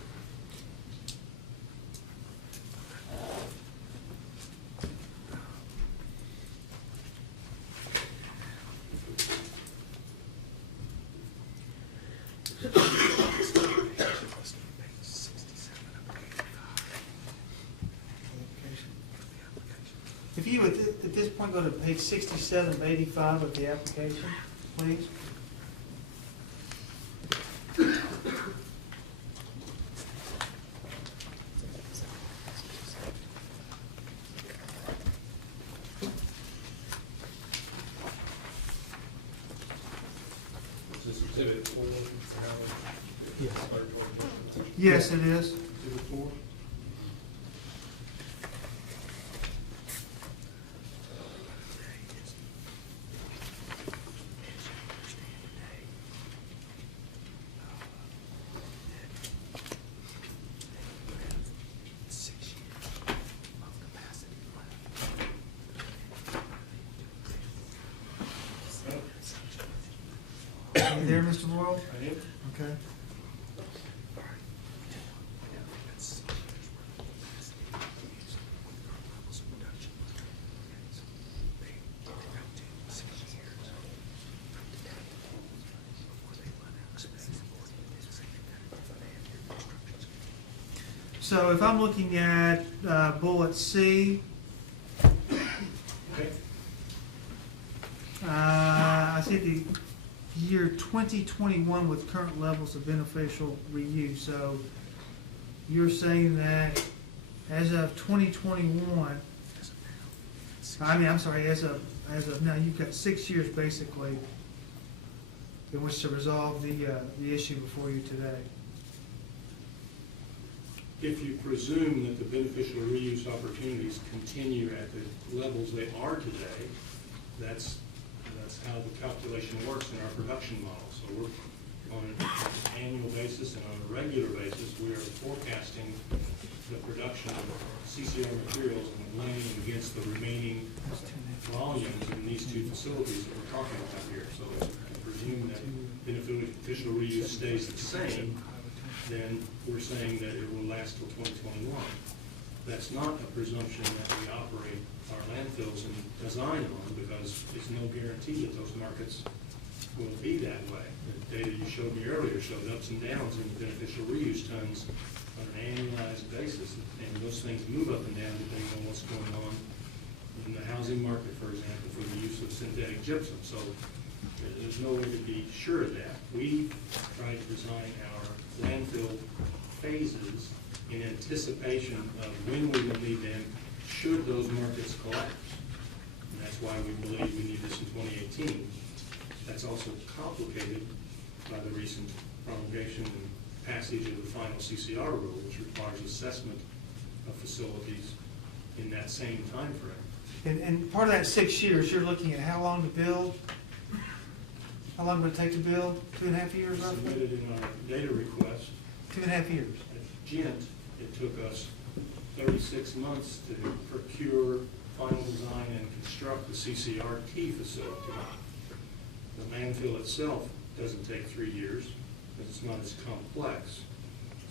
If you would, at this point, go to page 67 of 85 of the application, please. Is this exhibit 4? Yes, it is. Exhibit 4? Are you there, Mr. Royal? I am. Okay. So if I'm looking at bullet C, Okay. I see the year 2021 with current levels of beneficial reuse. So you're saying that as of 2021, I'm sorry, as of now, you've got 6 years basically in which to resolve the issue before you today. If you presume that the beneficial reuse opportunities continue at the levels they are today, that's how the calculation works in our production model. So we're on an annual basis and on a regular basis, we are forecasting the production of CCR materials and weighing against the remaining volumes in these two facilities that we're talking about here. So if you presume that beneficial reuse stays the same, then we're saying that it will last till 2021. That's not a presumption that we operate our landfills and design on, because there's no guarantee that those markets will be that way. The data you showed me earlier showed ups and downs in the beneficial reuse tons on an annualized basis, and those things move up and down depending on what's going on in the housing market, for example, for the use of synthetic gypsum. So there's no way to be sure of that. We try to design our landfill phases in anticipation of when we will need them should those markets collapse. And that's why we believe we need this in 2018. That's also complicated by the recent promulgation and passage of the final CCR rule, which requires assessment of facilities in that same time frame. And part of that 6 years, you're looking at how long to build? How long would it take to build? 2.5 years roughly? Submitted in our data request. 2.5 years. At Gent, it took us 36 months to procure, final design, and construct the CCRT facility. The landfill itself doesn't take 3 years, because it's not as complex.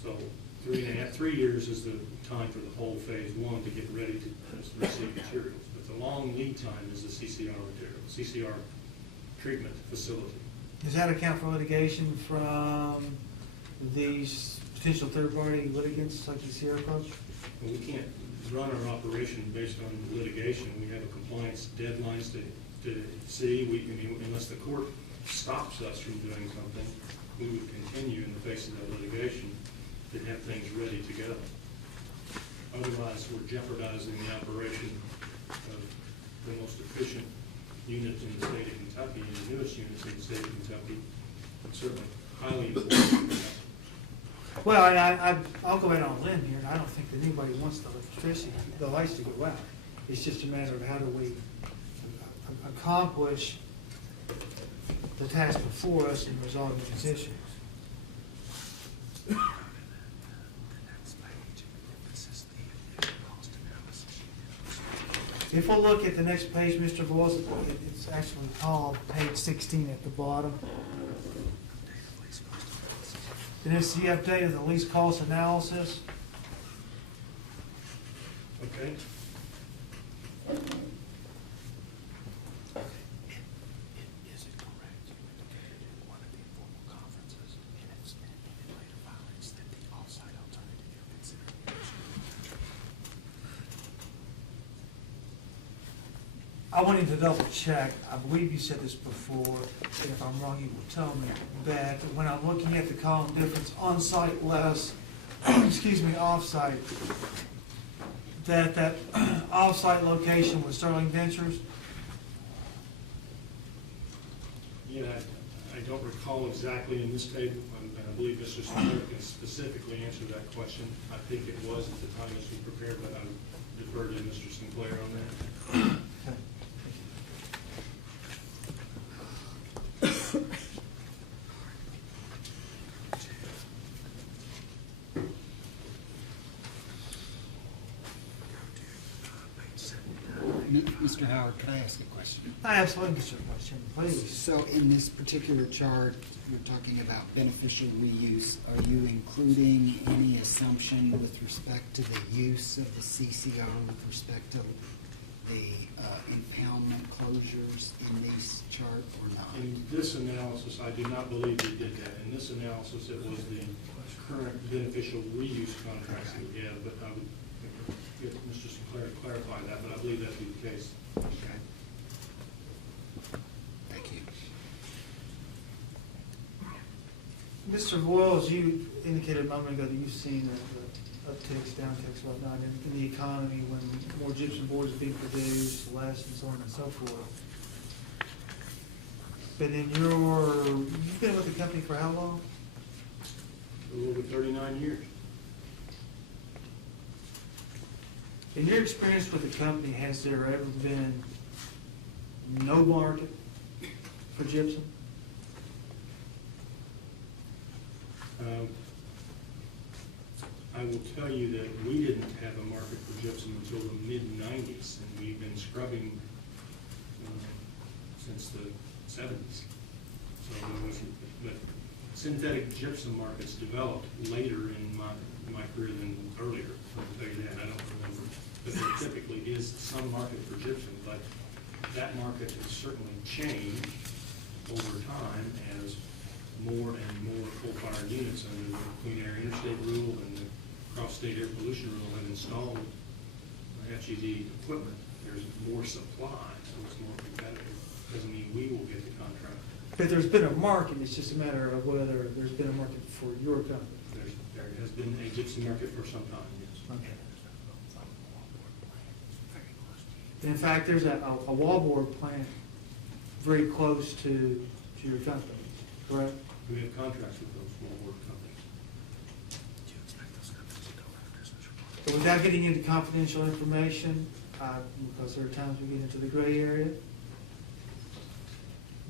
So 3 years is the time for the whole phase one to get ready to receive materials. But the long lead time is the CCR material, CCR treatment facility. Does that account for litigation from these potential third-party litigants like the Sierra Club? And we can't run our operation based on litigation. We have a compliance deadlines to see. Unless the court stops us from doing something, we would continue in the face of that litigation to have things ready to go. Otherwise, we're jeopardizing the operation of the most efficient unit in the state of Kentucky, and the newest units in the state of Kentucky, and certainly highly important. Well, I'll go out on a limb here, and I don't think that anybody wants the lights to go out. It's just a matter of how do we accomplish the task before us in resolving these issues. If we'll look at the next page, Mr. Boyles, it's actually called page 16 at the bottom. And it's the update of the lease cost analysis. Okay. Is it correct you indicated in one of the informal conferences and it's in later filings that the off-site alternative you're considering is? I wanted to double check. I believe you said this before, and if I'm wrong, you will tell me, that when I'm looking at the column difference on-site less, excuse me, off-site, that off-site location was Sterling Ventures? Yeah, I don't recall exactly in this table, and I believe Mr. Sinclair can specifically answer that question. I think it was at the time this was prepared, but I defer to Mr. Sinclair on that. Mr. Howard, could I ask a question? I absolutely, Mr. Vice Chairman, please. So in this particular chart, you're talking about beneficial reuse. Are you including any assumption with respect to the use of the CCR with respect to the impoundment closures in these charts or not? In this analysis, I do not believe we did that. In this analysis, it was the current beneficial reuse contracts that we have, but I would get Mr. Sinclair to clarify that, but I believe that to be the case. Thank you. Mr. Boyles, you indicated a moment ago that you've seen the upticks, downticks, whatnot in the economy when more gypsum boards are being produced, less, and so on and so forth. But you've been with the company for how long? A little over 39 years. In your experience with the company, has there ever been no market for gypsum? I will tell you that we didn't have a market for gypsum until the mid-90s, and we've been scrubbing since the 70s. So there wasn't, but synthetic gypsum markets developed later in my career than earlier. I'll tell you that, I don't remember. But there typically is some market for gypsum, but that market has certainly changed over time as more and more coal-fired units under the Clean Air Interstate Rule and the Cross-State Air Pollution Rule have installed FGD equipment. There's more supply, so it's more competitive. Doesn't mean we will get the contract. But there's been a market, it's just a matter of whether there's been a market for your company. There has been a gypsum market for some time, yes. Okay. In fact, there's a wallboard plant very close to your company, correct? We have contracts with those wallboard companies. But without getting into confidential information, because there are times we get into the gray area,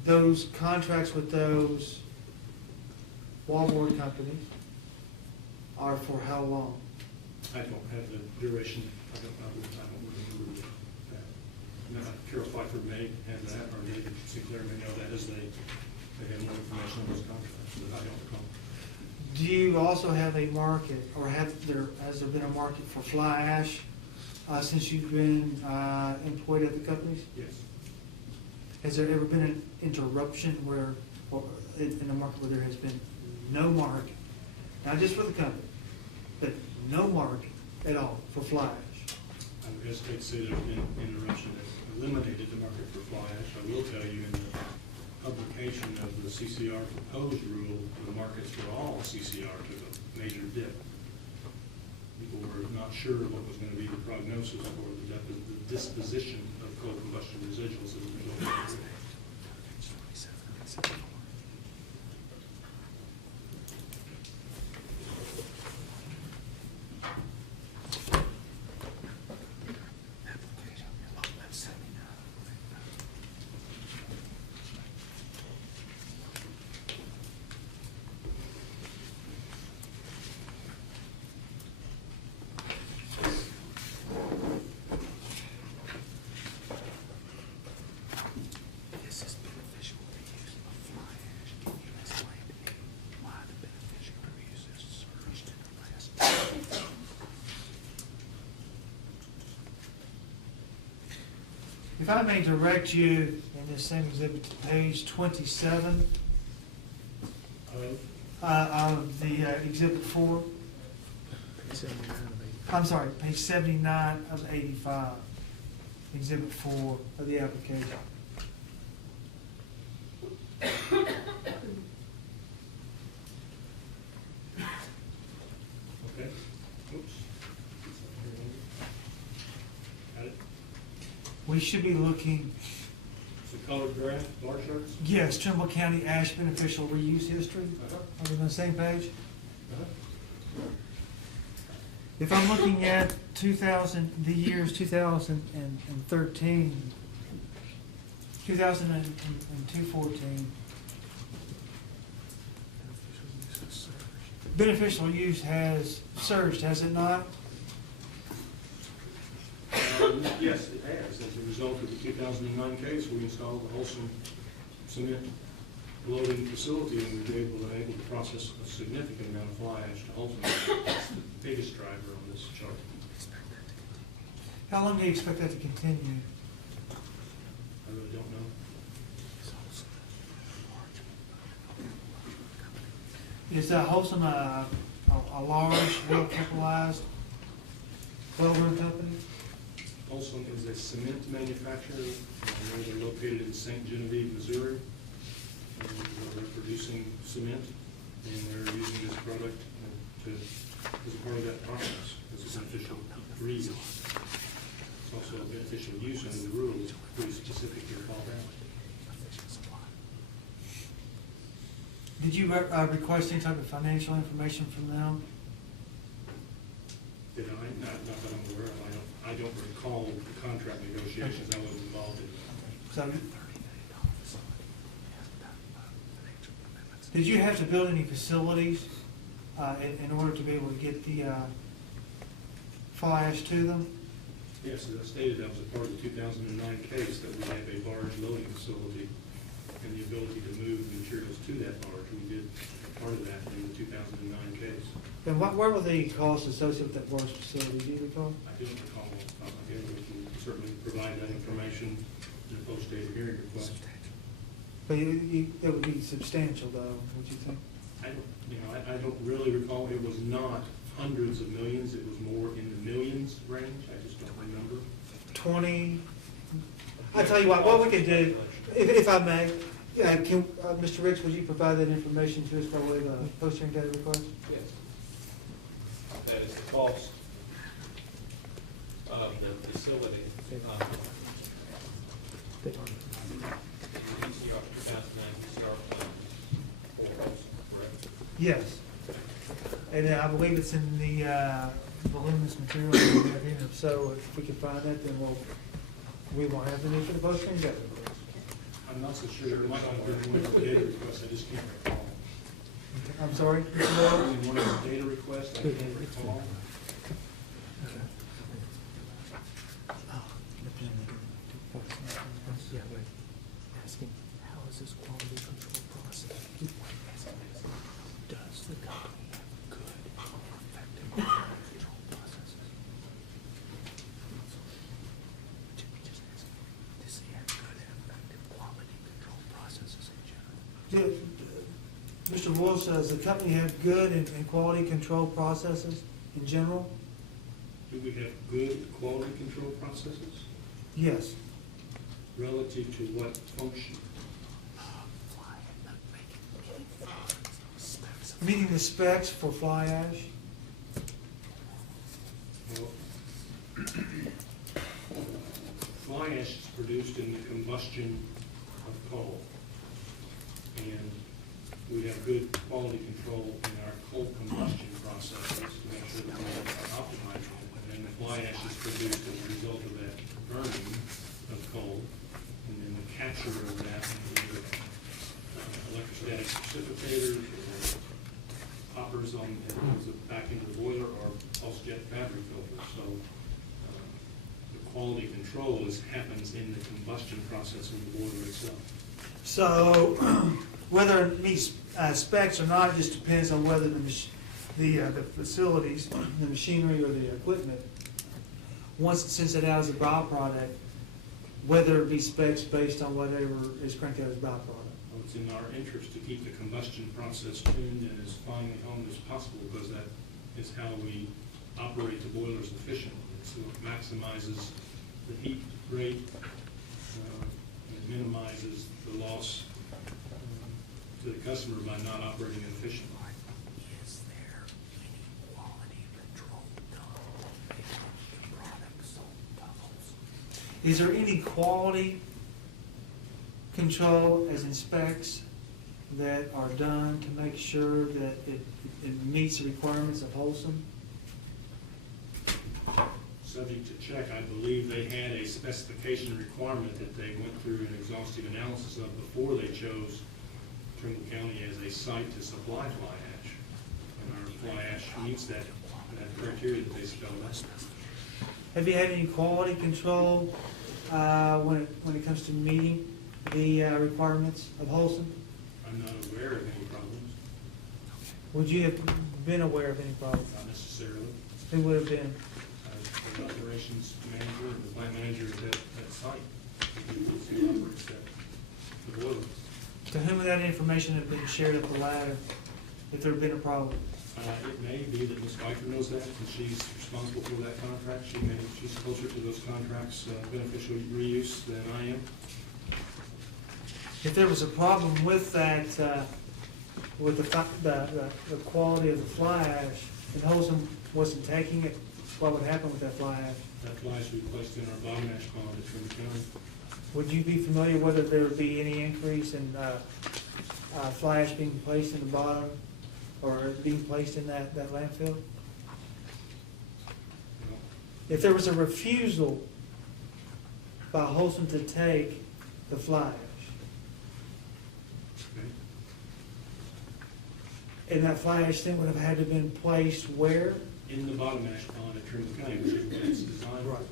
those contracts with those wallboard companies are for how long? I don't have the duration. I don't remember that. Carol Pfeiffer may have that, or David Sinclair may know that, as they have more information on those contracts, but I don't recall. Do you also have a market, or has there been a market for fly ash since you've been employed at the companies? Yes. Has there ever been an interruption where, or in a market where there has been no market, not just for the company, but no market at all for fly ash? I would hesitate to say there's been an interruption that eliminated the market for fly ash. I will tell you in the publication of the CCR proposed rule, the markets for all CCR took a major dip. People were not sure what was going to be the prognosis for the disposition of coal combustion residuals as a result of this. If I may direct you in this same exhibit to page 27 of the exhibit 4. I'm sorry, page 79 of 85, exhibit 4 of the application. Okay. Oops. Got it. We should be looking, The colored graph, bar charts? yes, Trimble County ash beneficial reuse history. Are we on the same page? If I'm looking at the years 2013, 2014, beneficial use has surged, has it not? Yes, it has. As a result of the 2009 case, we installed the Holson cement loading facility, and we were able to process a significant amount of fly ash to Holson. That's the biggest driver on this chart. How long do you expect that to continue? I really don't know. Is Holson a a large, well-capitalized well-run company? Olson is a cement manufacturer. They're located in St. Genevieve, Missouri. And they're producing cement, and they're using this product as a part of that process, as a beneficial reuse. It's also a beneficial use under the rules, pretty specific here, called out. Did you request any type of financial information from them? Did I? Not that I'm aware of. I don't recall the contract negotiations. I wasn't involved in that. So, did you have to build any facilities in order to be able to get the fly ash to them? Yes, as I stated, that was a part of the 2009 case, that we have a barge loading facility and the ability to move materials to that barge. We did part of that in the 2009 case. And what were the costs associated with that barge facility? Do you recall? I don't recall off the top of my head. We can certainly provide that information in a post-date hearing request. But it would be substantial, though, would you think? I don't really recall. It was not hundreds of millions. It was more in the millions range. I just don't remember. 20. I tell you what we could do, if I may, can Mr. Ricks, would you provide that information to us by way of a post-hearing data request? Yes. That is the cost of the facility. PCR 2009 PCR plan for Olson, correct? Yes. And I believe it's in the voluminous material that we have here. So if we can find that, then we won't have the need for the post-hearing data request. I'm not so sure. It might not have been one of the data requests. I just can't recall. I'm sorry, Mr. In Wells? one of the data requests, I can't recall. Asking, how is this quality control process? Does the company have good, effective quality control processes? Should we just ask, does they have good and effective quality control processes in general? Mr. Wolf says the company have good and quality control processes in general? Do we have good quality control processes? Yes. Relative to what function? Meeting the specs for fly ash? Well, fly ash is produced in the combustion of coal. And we have good quality control in our coal combustion processes to make sure that we are optimizing it. And then the fly ash is produced as a result of that burning of coal. And then the capture of that in either electrostatic precipitators or poppers on, and goes back into the boiler, or pulse jet fabric filters. So the quality control happens in the combustion process of the boiler itself. So whether it meets specs or not, it just depends on whether the facilities, the machinery or the equipment, once it sends it out as a byproduct, whether it be specs based on whatever is cranked out as a byproduct. Well, it's in our interest to keep the combustion process tuned and as finely honed as possible, because that is how we operate the boilers efficiently. So it maximizes the heat rate, it minimizes the loss to the customer by not operating it efficiently. Is there any quality control done based on the products sold to Olson? Is there any quality control as in specs that are done to make sure that it meets the requirements of Wholesome? Subject to check, I believe they had a specification requirement that they went through an exhaustive analysis of before they chose Trimble County as a site to supply fly ash. And our fly ash meets that criteria that they spelled out. Have you had any quality control when it comes to meeting the requirements of Wholesome? I'm not aware of any problems, Would you have been aware of any problems? not necessarily. Who would have been? The operations manager and the plant manager at that site, who operates the boiler. To whom would that information have been shared at the ladder if there had been a problem? It may be that Ms. Pfeiffer knows that, and she's responsible for that contract. She's closer to those contracts, beneficial reuse, than I am. If there was a problem with that, with the quality of the fly ash, and Holcim wasn't taking it, what would happen with that fly ash? That fly ash we placed in our bottom ash pond at Trimble County. Would you be familiar whether there would be any increase in fly ash being placed in the bottom or being placed in that landfill? No. If there was a refusal by Holcim to take the fly ash, Okay. and that fly ash then would have had to been placed where? In the bottom ash pond at Trimble County, which is what it's designed for. Right.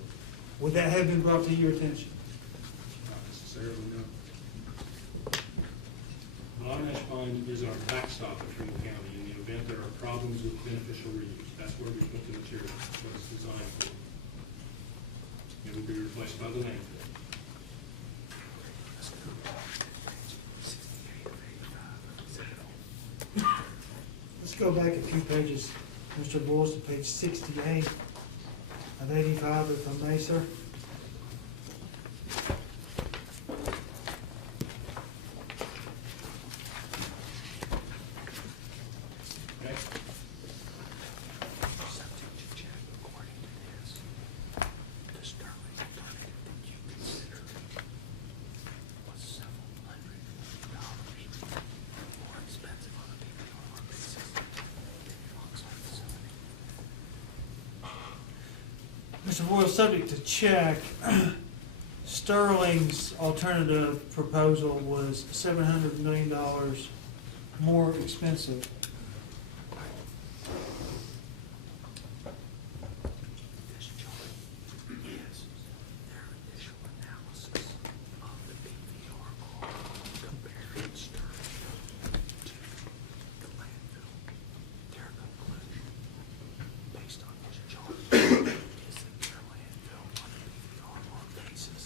Would that have been brought to your attention? Not necessarily, no. Bottom ash pond is our backstop at Trimble County. In the event there are problems with beneficial reuse, that's where we put the material. That's what it's designed for. It would be replaced by the landfill. Let's go back a few pages, Mr. Boyles, to page 68 of 85, if I may, sir. Okay? Subject to check according to this. The sterling alternative that you considered was several $100 more expensive on a PPR basis than the on-site facility. Mr. Boyle, subject to check, Sterling's alternative proposal was $700 million more expensive. This chart is their initial analysis of the PVR comparing sterling to the landfill. Their conclusion, based on this chart, is that their landfill on a PVR basis,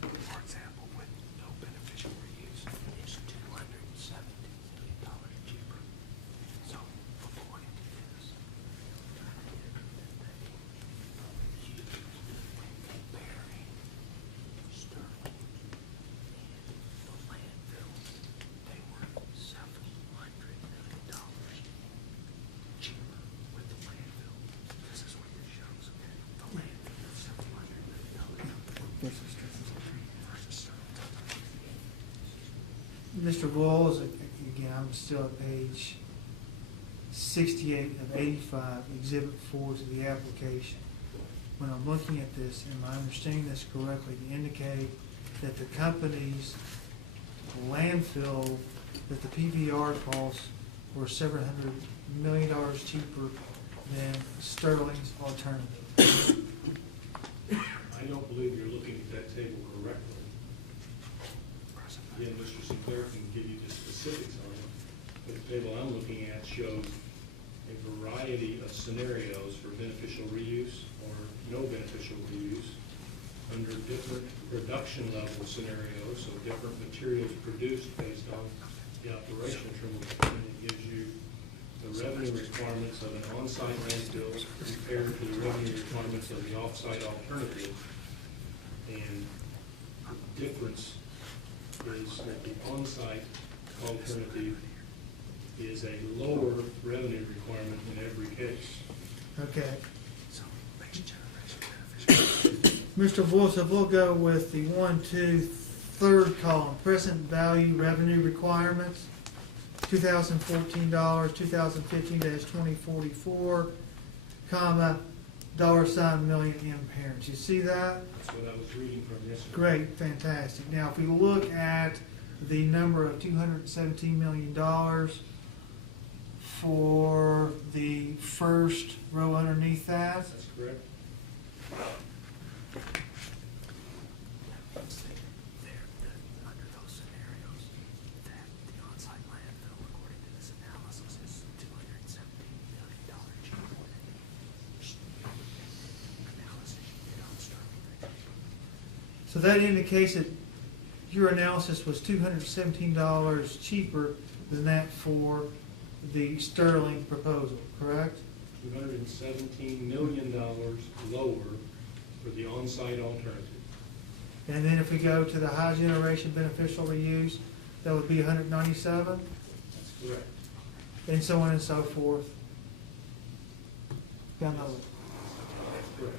for example, with no beneficial reuse, is $270 million cheaper. So, according to this, comparing sterling and the landfill, they were $700 million cheaper with the landfill. This is what this shows. The landfill is $700 million versus sterling. Mr. Boyles, again, I'm still at page 68 of 85, Exhibit 4 to the application. When I'm looking at this, am I understanding this correctly, to indicate that the company's landfill, that the PVR costs were $700 million cheaper than Sterling's alternative? I don't believe you're looking at that table correctly. Again, Mr. Sinclair can give you the specifics on it, but the table I'm looking at shows a variety of scenarios for beneficial reuse or no beneficial reuse under different production level scenarios, so different materials produced based on the operation of Trimble County. It gives you the revenue requirements of an on-site landfill compared to the revenue requirements of the off-site alternative. And the difference is that the on-site alternative is a lower revenue requirement in every case. Okay. Mr. Boyles, if we'll go with the 1, 2, third column, present value revenue requirements, $2014, 2015-2044, comma, $million impairments. You see that? That's what I was reading from this. Great, fantastic. Now, if we look at the number of $217 million for the first row underneath that, That's correct. Under those scenarios, that the on-site landfill, according to this analysis, is $217 million cheaper than the analysis you did on sterling. so that indicates that your analysis was $217 cheaper than that for the Sterling proposal, correct? $217 million lower for the on-site alternative. And then if we go to the high generation beneficial reuse, that would be 197, That's correct. and so on and so forth. Down the list. Correct.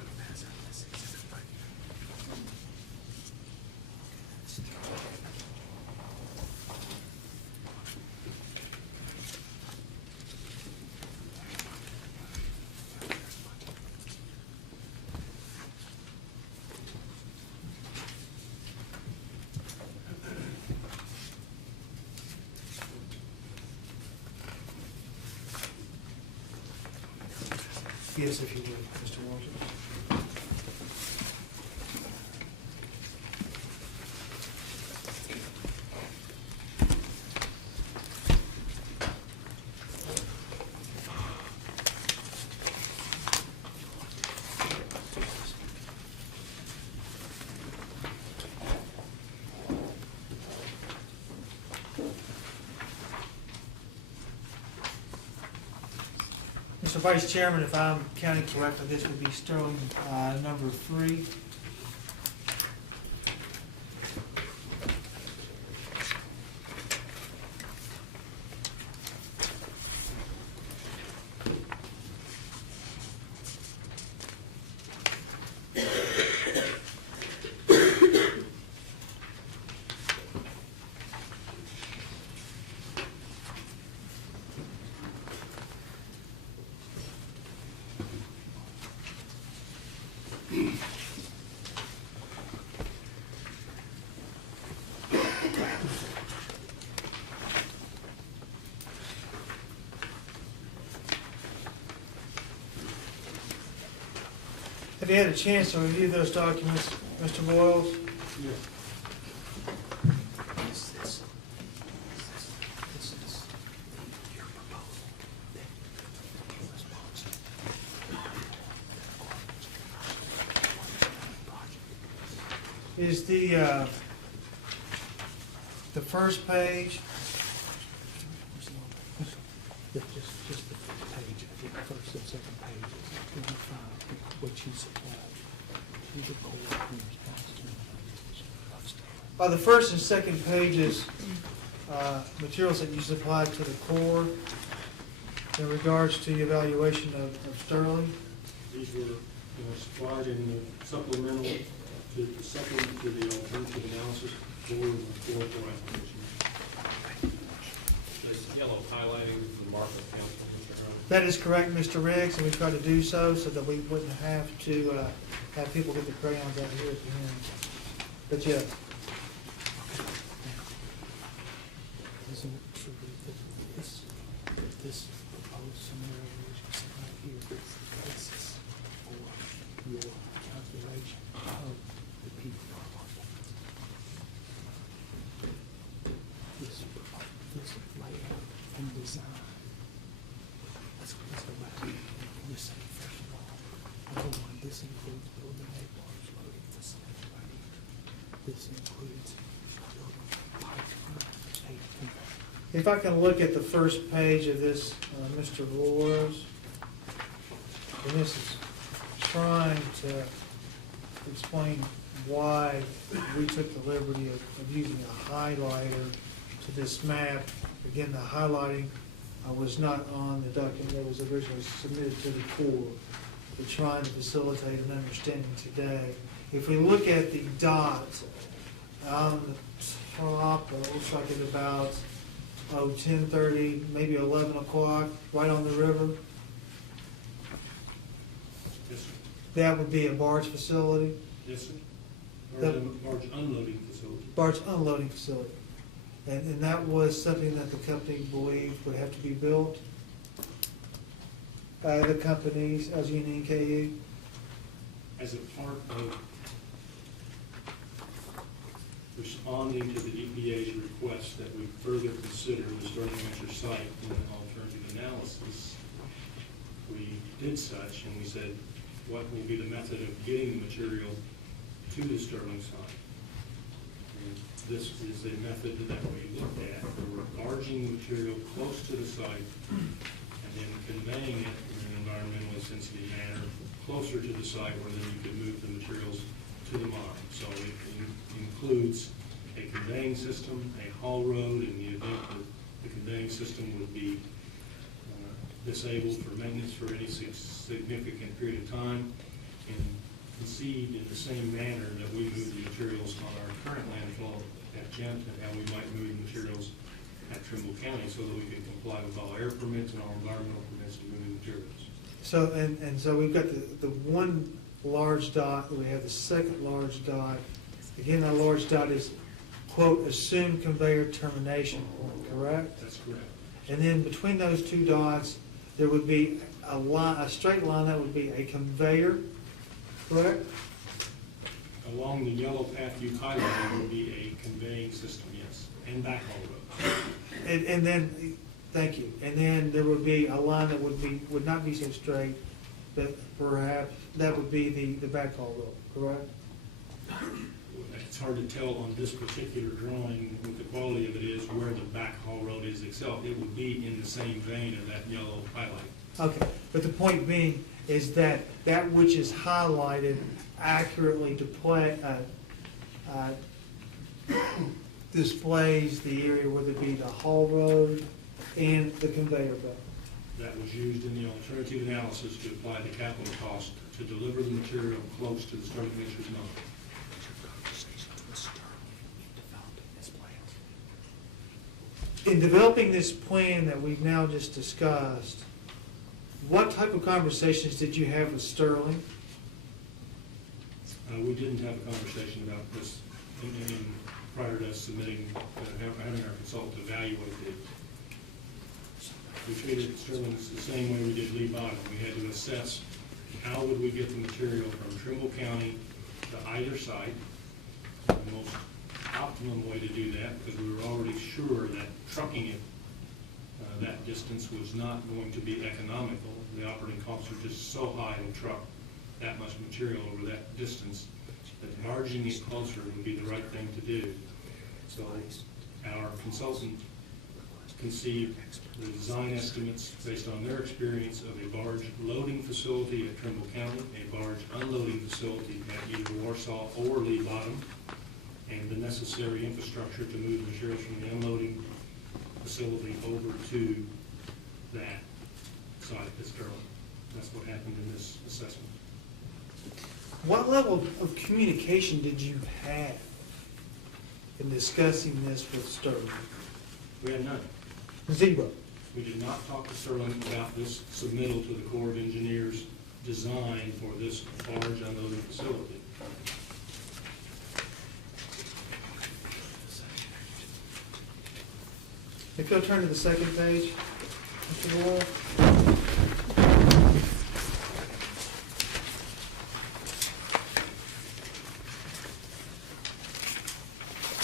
Yes, if you would, Mr. Walters. Mr. Vice Chairman, if I'm counting correctly, this would be Sterling number 3. Have you had a chance to review those documents, Mr. Boyles? Is the first page? Just the page, the first and second pages, what you supplied. The first and second pages, materials that you supplied to the Corps in regards to the evaluation of Sterling. These were supplied in the supplemental to the supplement to the alternative analysis for the Corps application. The yellow highlighting the mark of council, Mr. Herman. That is correct, Mr. Riggs, and we tried to do so that we wouldn't have to have people get the crayons out here at the end. But yes. Isn't it true that this proposed scenario is just right here, this is for your calculation of the people? This layout and design. Let's go back. Let's say, first of all, number one, this includes building a large loading facility right here. This includes building pipeline, a conveyor. If I can look at the first page of this, Mr. Flores, and this is trying to explain why we took the liberty of using a highlighter to this map. Again, the highlighting was not on the document that was originally submitted to the Corps. We're trying to facilitate an understanding today. If we look at the dot on the top, it looks like it's about 10:30, maybe 11 o'clock, right on the river. Yes, sir. That would be a barge facility, Yes, sir. That- Large unloading facility. barge unloading facility. And that was something that the company believed would have to be built. The companies, LG&E and KU. As a part of responding to the EPA's request that we further consider the Sterling Rancher site in an alternative analysis, we did such, and we said, what will be the method of getting the material to the Sterling site? And this is a method that we looked at, where we're barging material close to the site and then conveying it in an environmentally sensitive manner closer to the site where then you can move the materials to the mine. So it includes a conveying system, a haul road, in the event that the conveying system would be disabled for maintenance for any significant period of time, and conceived in the same manner that we move the materials on our current landfill at Gent and how we might move the materials at Trimble County so that we can comply with all air permits and all environmental permits to move the materials. So, and so we've got the one large dot, we have the second large dot. Again, that large dot is, quote, assumed conveyor termination point, correct? That's correct. And then between those two dots, there would be a line, a straight line that would be a conveyor, correct? Along the yellow path you highlighted would be a conveying system, yes, and backhaul roads. And then, thank you, and then there would be a line that would not be so straight, but perhaps that would be the backhaul road, correct? It's hard to tell on this particular drawing what the quality of it is, where the backhaul road is itself. It would be in the same vein of that yellow highlight. Okay, but the point being is that that which is highlighted accurately displays the area, whether it be the haul road and the conveyor belt. That was used in the alternative analysis to apply the capital cost to deliver the material close to the Sterling Ventures number. In developing this plan that we've now just discussed, what type of conversations did you have with Sterling? We didn't have a conversation about this prior to us submitting, having our consultant evaluate it. We treated Sterling the same way we did Lee Bottom. We had to assess how would we get the material from Trimble County to either site. The most optimum way to do that, because we were already sure that trucking it that distance was not going to be economical. The operating costs are just so high to truck that much material over that distance that barging it closer would be the right thing to do. So our consultant conceived the design estimates based on their experience of a barge loading facility at Trimble County, a barge unloading facility at either Warsaw or Lee Bottom, and the necessary infrastructure to move materials from the unloading facility over to that site at Sterling. That's what happened in this assessment. What level of communication did you have in discussing this with Sterling? We had none. Zero. We did not talk to Sterling about this submittal to the Corps of Engineers design for this barge unloading facility. If you'll turn to the second page, Mr. Boyle.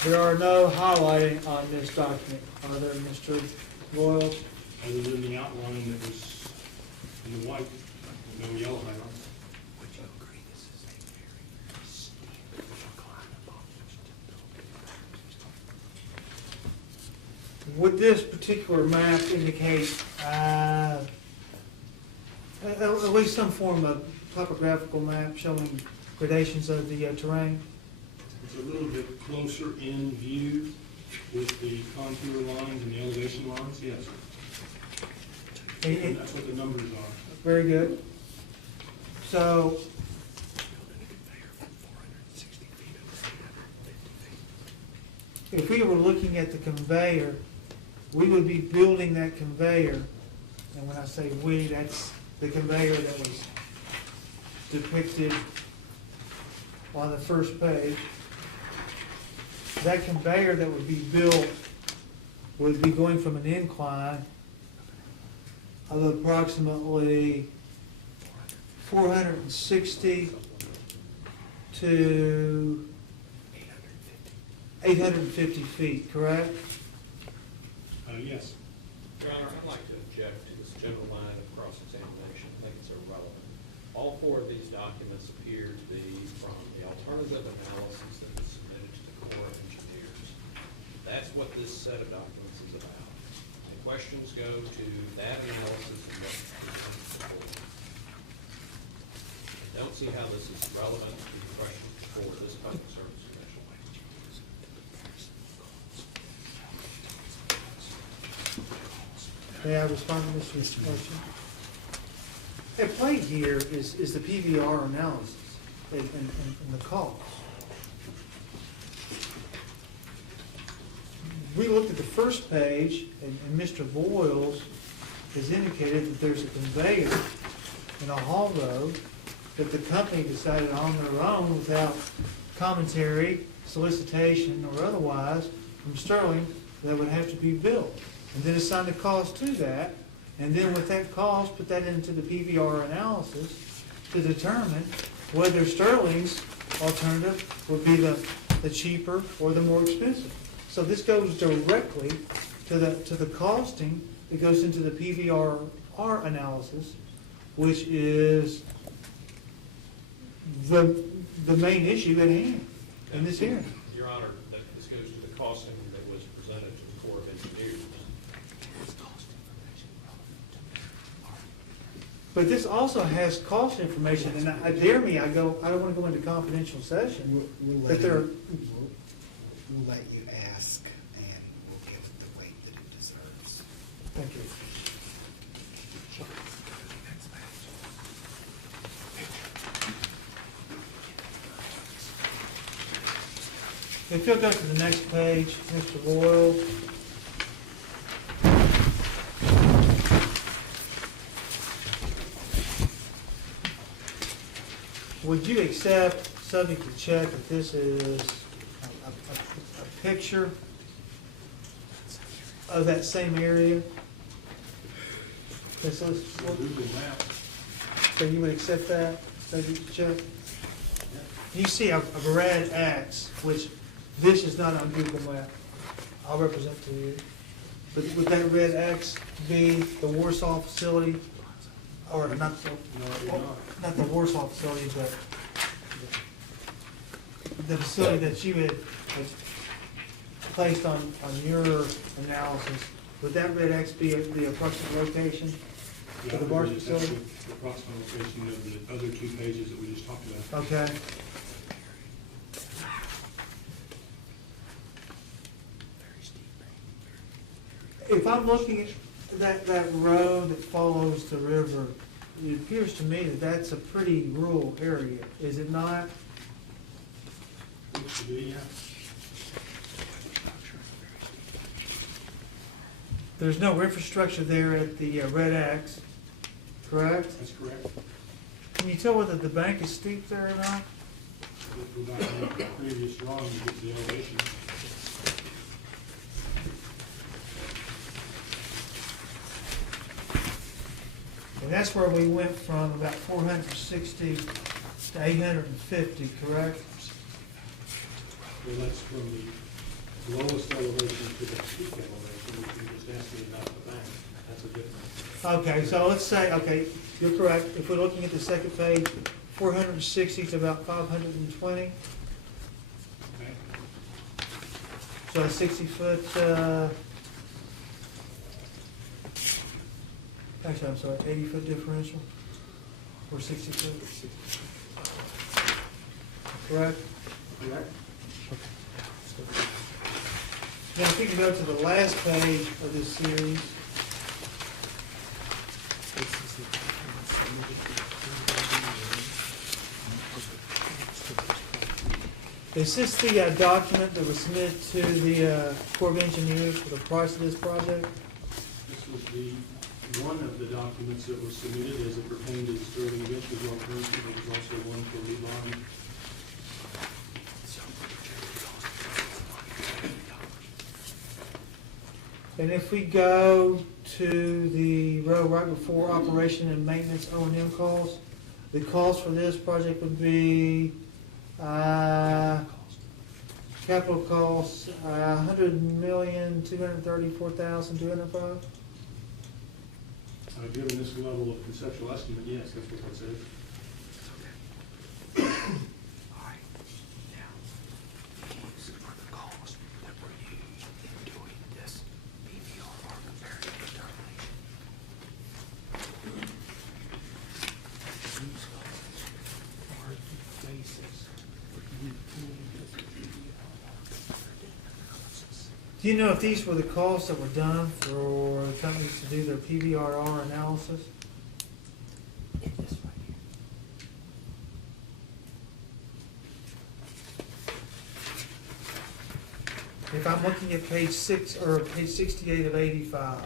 There are no highlighting on this document, are there, Mr. Boyle? Other than the outline that was in the white, no yellow highlights. Would this particular map indicate at least some form of topographical map showing gradations of the terrain? It's a little bit closer in view with the contour lines and the elevation lines, yes. And that's what the numbers are. Very good. So, if we were looking at the conveyor, we would be building that conveyor, and when I say we, that's the conveyor that was depicted on the first page. That conveyor that would be built would be going from an incline of approximately 460 to 850 feet, correct? Yes. Your Honor, I'd like to object to this general line of cross-examination. I think it's irrelevant. All four of these documents appear to be from the alternative analysis that was submitted to the Corps of Engineers. That's what this set of documents is about. The questions go to that analysis and what is presented before you. I don't see how this is relevant to the questions for this public service commission. May I respond to Mr. Motion? At play here is the PVR analysis and the cost. We looked at the first page, and Mr. Boyles has indicated that there's a conveyor in a haul road that the company decided on their own without commentary, solicitation, or otherwise from Sterling that would have to be built. And then assign the cost to that, and then with that cost, put that into the PVR analysis to determine whether Sterling's alternative would be the cheaper or the more expensive. So this goes directly to the costing that goes into the PVR analysis, which is the main issue at hand in this hearing. Your Honor, this goes to the costing that was presented to the Corps of Engineers. But this also has cost information, and I dare me, I don't want to go into confidential session. We'll But there, we'll let you ask, and we'll give it the weight that it deserves. thank you. If you'll go to the next page, Mr. Boyle. Would you accept, subject to check, if this is a picture of that same area? Okay, so you would accept that, subject to check? You see a red X, which this is not on Google Map. I'll represent to you. But would that red X be the Warsaw facility? Or not the Warsaw facility, but the facility that you had placed on your analysis. Would that red X be the approximate location for the Barnes facility? That's the approximate location of the other two pages that we just talked about. Okay. If I'm looking at that road that follows the river, it appears to me that that's a pretty rural area, is it not? Looks to be, yeah. There's no infrastructure there at the red X, correct? That's correct. Can you tell whether the bank is steep there or not? If we're not in the previous drawing, you get the elevation. And that's where we went from about 460 to 850, correct? Well, that's from the lowest elevation to the peak elevation, which you just asked me about the bank. That's a difference. Okay, so let's say, okay, you're correct. If we're looking at the second page, 460 to about 520. Okay? So a 60-foot, actually, I'm sorry, 80-foot differential, or 60 foot. Correct? Correct. Now, if we can go to the last page of this series. Is this the document that was submitted to the Corps of Engineers for the price of this project? This was one of the documents that was submitted as it pertained to the Sterling Ventures alternative. There was also one for Rebond. And if we go to the row right before operation and maintenance O&M costs, the cost for this project would be, capital costs, $100,234,205. Given this level of conceptual estimate, yes, that's what that says. Do you know if these were the costs that were done for companies to do their PVRR analysis? If I'm looking at page 6, or page 68 of 85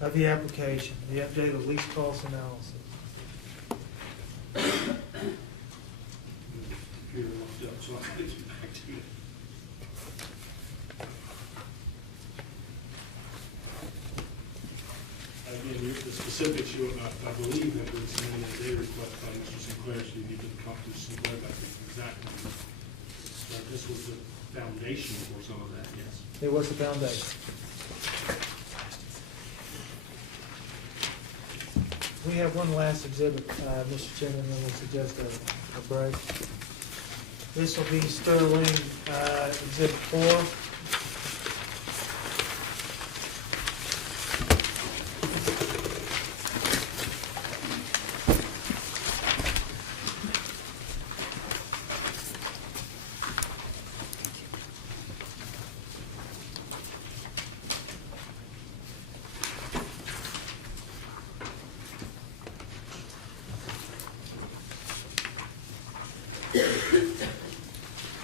of the application, the updated lease cost analysis. Computer locked up, so I'll get you back to it. Again, the specifics you, I believe have been submitted as a request by Mr. Sinclair, so you need to talk to Sinclair about the exact number. But this was the foundation for some of that, yes. It was the foundation. We have one last exhibit, Mr. Chairman, and we'll suggest a break. This will be Sterling Exhibit 4.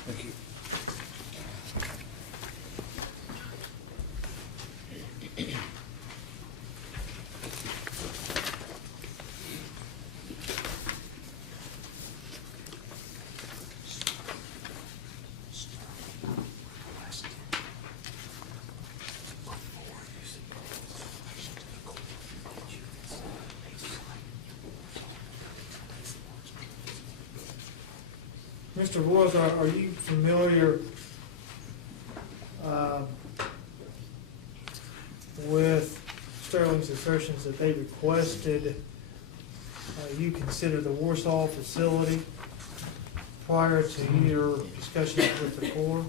Thank you. Mr. Royals, are you familiar with Sterling's assertions that they requested you consider the Warsaw facility prior to your discussion with the Corps?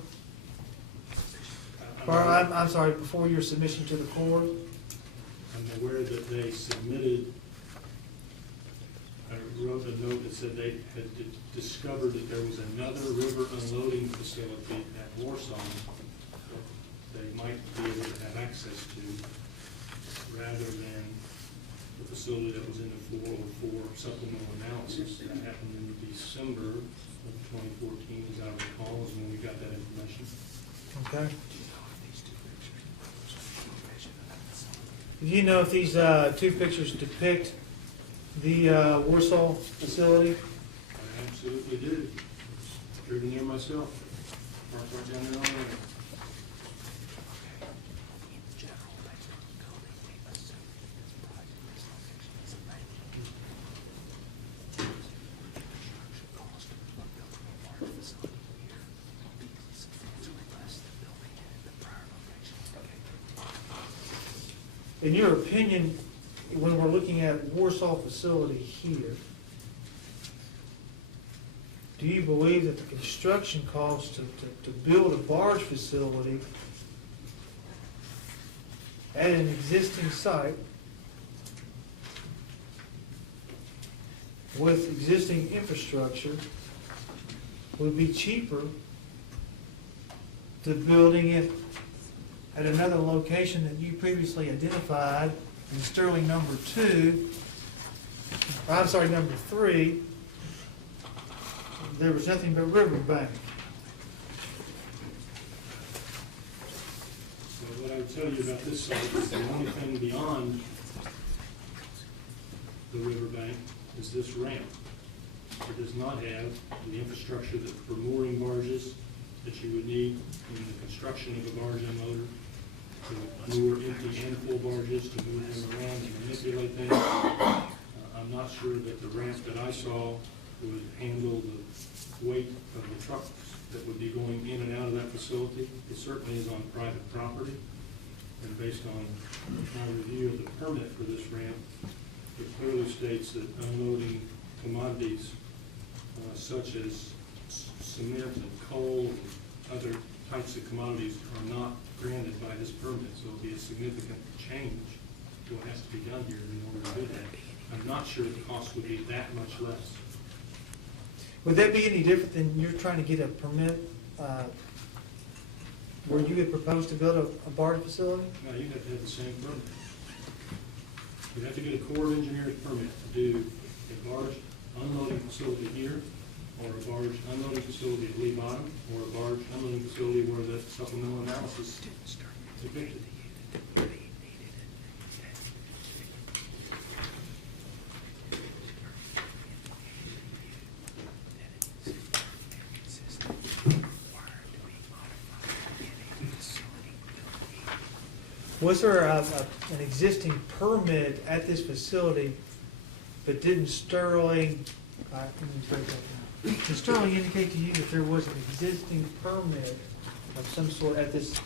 Or, I'm sorry, before your submission to the Corps? I'm aware that they submitted, I wrote a note that said they had discovered that there was another river unloading facility at Warsaw that they might be able to have access to, rather than the facility that was in the 404 supplemental analysis. That happened in December of 2014, as I recall, is when we got that information. Okay. Do you know if these two pictures depict the Warsaw facility? I absolutely did. Driven there myself. Parked right down there on the way. In your opinion, when we're looking at Warsaw facility here, do you believe that the construction cost to build a barge facility at an existing site with existing infrastructure would be cheaper to building it at another location that you previously identified in Sterling number 2, or I'm sorry, number 3, there was nothing but riverbank. So what I would tell you about this site is the only thing beyond the riverbank is this ramp. It does not have the infrastructure that for mooring barges that you would need in the construction of a barge unloader, to moor empty and full barges, to move them around and manipulate them. I'm not sure that the ramp that I saw would handle the weight of the trucks that would be going in and out of that facility. It certainly is on private property, and based on my review of the permit for this ramp, it clearly states that unloading commodities such as cement and coal and other types of commodities are not granted by this permit, so it'll be a significant change to what has to be done here in order to do that. I'm not sure the cost would be that much less. Would that be any different than you're trying to get a permit, where you had proposed to build a barge facility? No, you have to have the same permit. You have to get a Corps of Engineers permit to do a barge unloading facility here, or a barge unloading facility at Lee Bottom, or a barge unloading facility where the supplemental analysis is depicted. Was there an existing permit at this facility, but didn't Sterling, let me break that down. Did Sterling indicate to you that there was an existing permit of some sort at this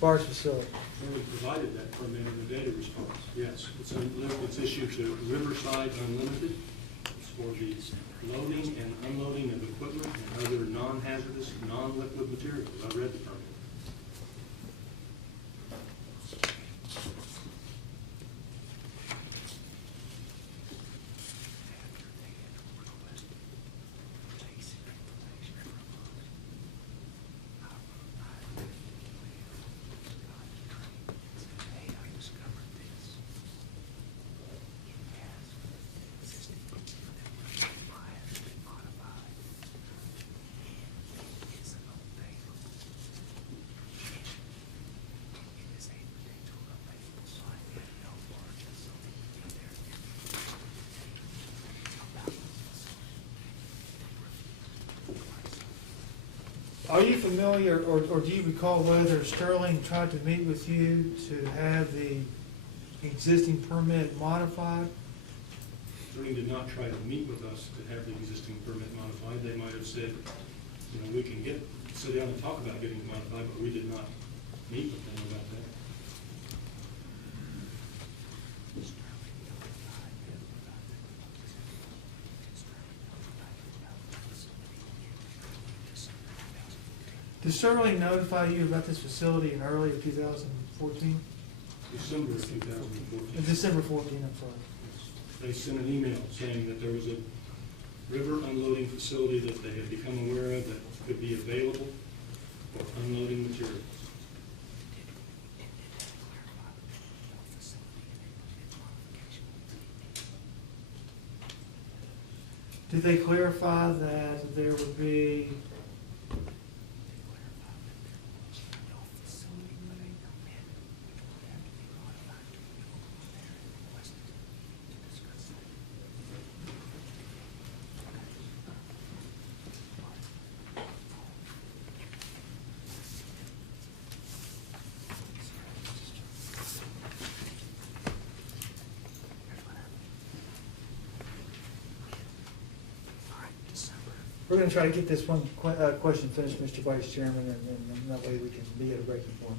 barge facility? We provided that permit in the data response, yes. It's issued to Riverside Unlimited. It's for the loading and unloading of equipment and other non-hazardous, non-liquid materials. I read the permit. Are you familiar, or do you recall whether Sterling tried to meet with you to have the existing permit modified? Sterling did not try to meet with us to have the existing permit modified. They might have said, we can sit down and talk about getting it modified, but we did not meet with them about that. Did Sterling notify you about this facility in early of 2014? December of 2014. December 14, I'm sorry. They sent an email saying that there was a river unloading facility that they had become aware of that could be available for unloading materials. Did they clarify that there would be We're going to try to get this one question finished, Mr. Vice Chairman, and that way we can be at a breaking point.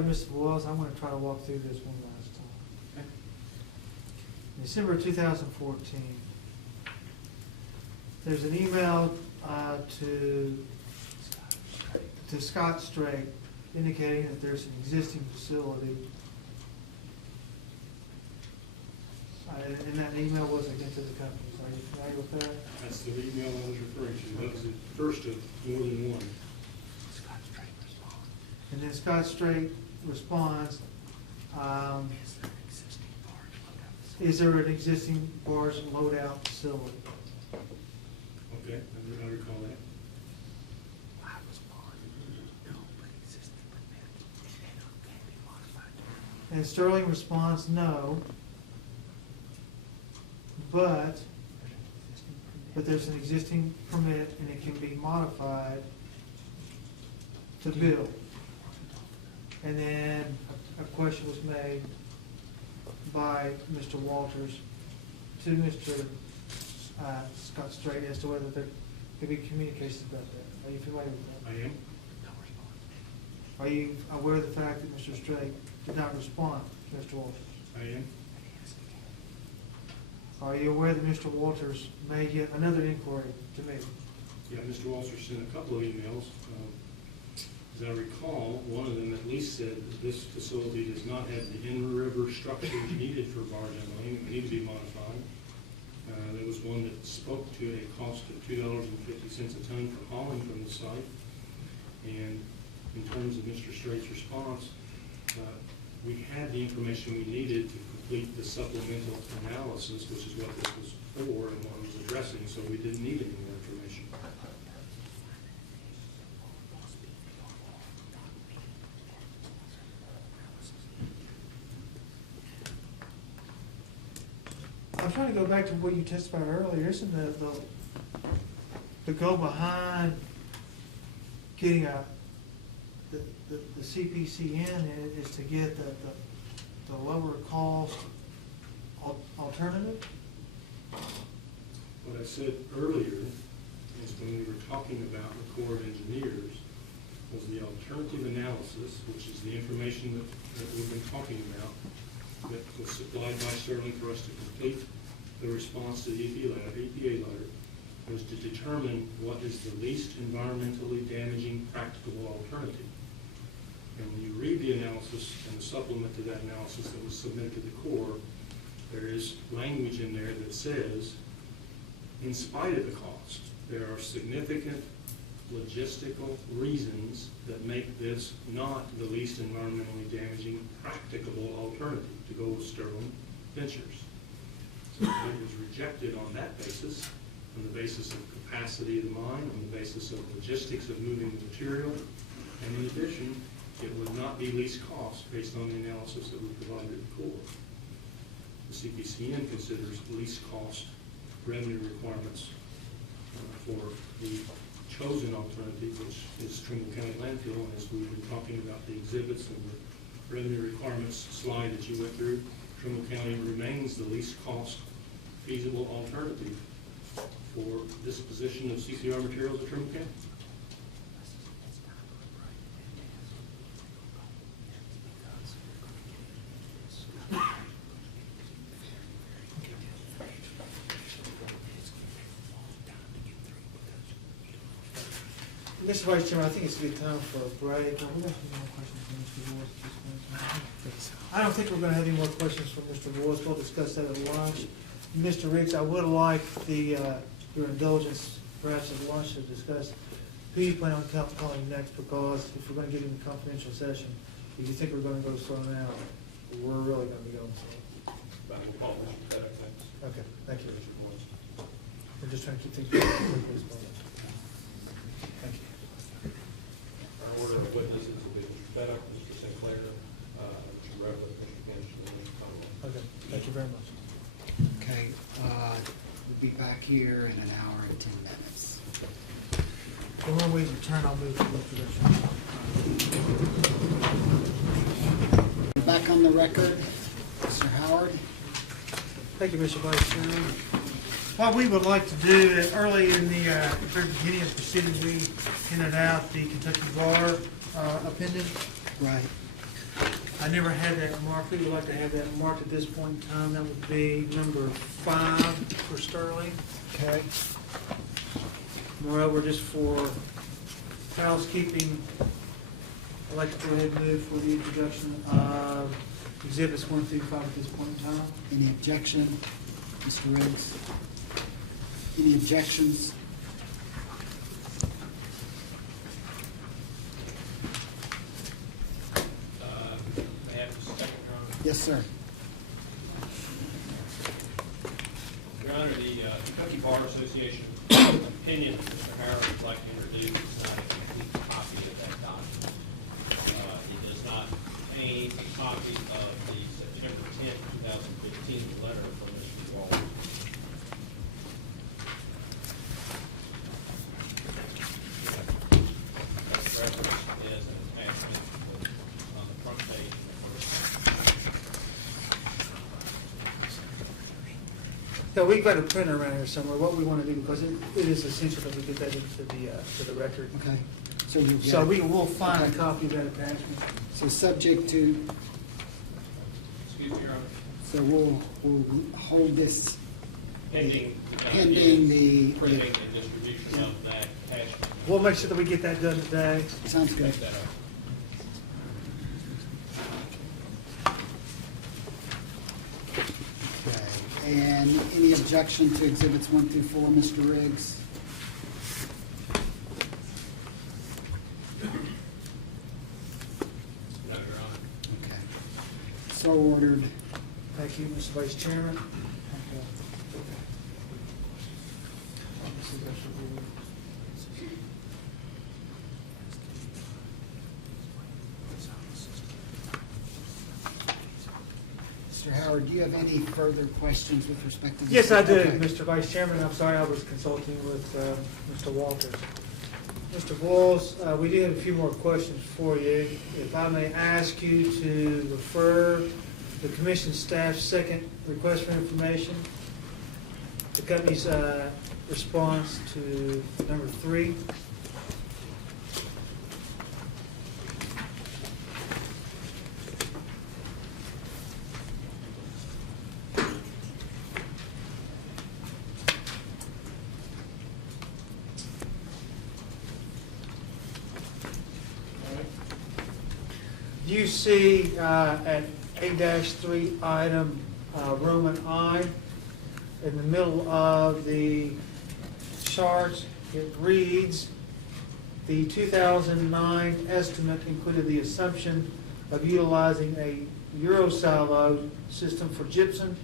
right, Mr. Boyles, I'm gonna try to walk through this one last time. December 2014, there's an email to Scott Strait indicating that there's an existing facility. And that email was against the companies. Are you familiar with that? That's the email I was referring to. That was the first of more than one. And then Scott Strait responds, is there an existing barge and loadout facility? Okay, I recall that. And Sterling responds, no, but there's an existing permit and it can be modified to build. And then a question was made by Mr. Walters to Mr. Scott Strait as to whether there could be communications about that. Are you familiar with that? I am. Are you aware of the fact that Mr. Strait did not respond to Mr. Walters? I am. Are you aware that Mr. Walters made yet another inquiry to me? Yeah, Mr. Walters sent a couple of emails. As I recall, one of them at least said that this facility does not have the in-river structures needed for barge handling. It need to be modified. There was one that spoke to a cost of $2.50 a ton for hauling from the site. And in terms of Mr. Strait's response, we had the information we needed to complete the supplemental analysis, which is what this was for and what it was addressing, so we didn't need any more information. I'm trying to go back to what you testified earlier. Isn't the go behind getting the CPCN is to get the lower cost alternative? What I said earlier is when we were talking about the Corps of Engineers was the alternative analysis, which is the information that we've been talking about, that was supplied by Sterling for us to complete the response to the EPA letter, was to determine what is the least environmentally damaging practicable alternative. And when you read the analysis and the supplement to that analysis that was submitted to the Corps, there is language in there that says, in spite of the cost, there are significant logistical reasons that make this not the least environmentally damaging practicable alternative to go with Sterling Ventures. So it was rejected on that basis, on the basis of capacity of the mine, on the basis of logistics of moving the material, and in addition, it would not be least cost based on the analysis that we provided at the Corps. The CPCN considers least cost revenue requirements for the chosen alternative, which is Trimble County landfill. And as we've been talking about the exhibits and the revenue requirements slide that you went through, Trimble County remains the least cost feasible alternative for disposition of CCR materials at Trimble County. Mr. Vice Chairman, I think it's a good time for a break. Are we going to have any more questions from Mr. Ward at this point? I don't think we're going to have any more questions from Mr. Ward. We'll discuss that at lunch. Mr. Riggs, I would like your indulgence, perhaps at lunch, to discuss who you plan on calling next, because if we're going to get into confidential session, if you think we're going to go slow now, we're really going to be going slow. Okay, thank you. We're just trying to keep things quickly as possible. Thank you. Our order of witnesses will be Mr. Feddock, Mr. Sinclair, Mr. Rutherford, Mr. Kinch, and Mr. Conway. Okay, thank you very much. Okay, we'll be back here in an hour and 10 minutes. And when we return, I'll move to the introduction. Back on the record, Mr. Howard. Thank you, Mr. Vice Chairman. What we would like to do, early in the very beginning of the proceedings, we handed out the Kentucky Bar opinion. Right. I never had that marked. We would like to have that marked at this point in time. That would be number 5 for Sterling. Okay. Moreover, just for housekeeping, I'd like to go ahead and move for the introduction of exhibits 1 through 5 at this point in time. Any objection, Mr. Riggs? Any objections? May I have just a second, Your Honor? Yes, sir. Your Honor, the Kentucky Bar Association opinion that Mr. Howard would like to introduce is not a complete copy of that document. It does not contain a copy of the September 10, 2015 letter from Mr. Walters. That reference is an attachment on the front page of the first page. Yeah, we've got a printer around here somewhere. What we want to do, because it is essential that we get that into to the record. Okay. So you'll get So it. we'll find a copy of that attachment. So subject to, Excuse me, Your Honor. so we'll hold this Pending the printing and distribution of that attachment. We'll make sure that we get that done today. Sounds good. Take that up. Okay. And any objection to exhibits 1 through 4, Mr. Riggs? No, Your Honor. Okay. So ordered. Thank you, Mr. Vice Chairman. Mr. Howard, do you have any further questions with respect to this? Yes, I do, Okay. Mr. Vice Chairman. I'm sorry I was consulting with Mr. Walters. Mr. Walls, we do have a few more questions for you. If I may ask you to refer the commission staff's second request for information, the company's response to number 3. You see at A-3 item Roman I, in the middle of the chart, it reads, the 2009 estimate included the assumption of utilizing a Eurosilo system for gypsum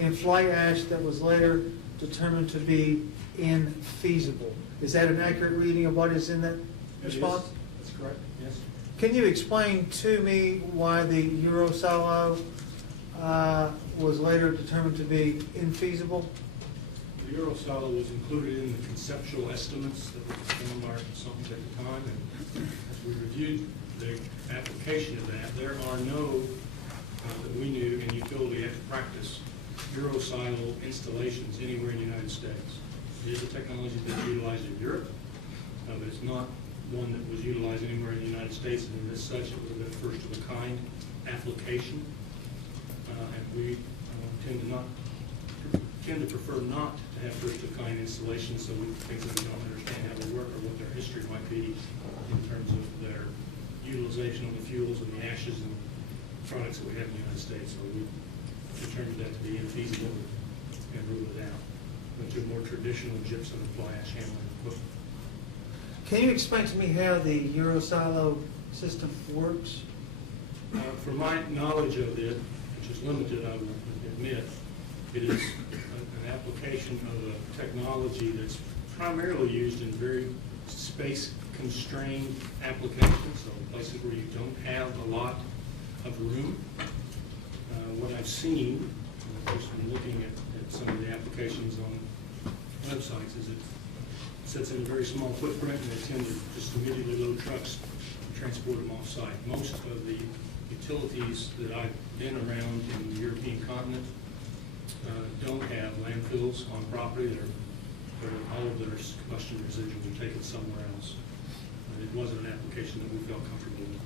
and fly ash that was later determined to be infeasible. Is that an accurate reading of what is in that response? That's correct, yes. Can you explain to me why the Eurosilo was later determined to be infeasible? The Eurosilo was included in the conceptual estimates that were performed by our consultants at the time, and as we reviewed the application of that, there are no, that we knew in utility practice, Eurosilo installations anywhere in the United States. It is a technology that's utilized in Europe, but it's not one that was utilized anywhere in the United States, and as such, it was a first-of-a-kind application. And we tend to prefer not to have first-of-a-kind installations, so we think that we don't understand how they work or what their history might be in terms of their utilization of the fuels and the ashes and products that we have in the United States. So we determined that to be infeasible and ruled it out. Went to more traditional gypsum and fly ash handling equipment. Can you explain to me how the Eurosilo system works? From my knowledge of it, which is limited, I will admit, it is an application of a technology that's primarily used in very space-constrained applications, so places where you don't have a lot of room. What I've seen, just from looking at some of the applications on websites, is it sits in a very small footprint, and they tend to just immediately load trucks and transport them off-site. Most of the utilities that I've been around in the European continent don't have landfills on property. All of their combustion residuals are taken somewhere else. It wasn't an application that we felt comfortable with.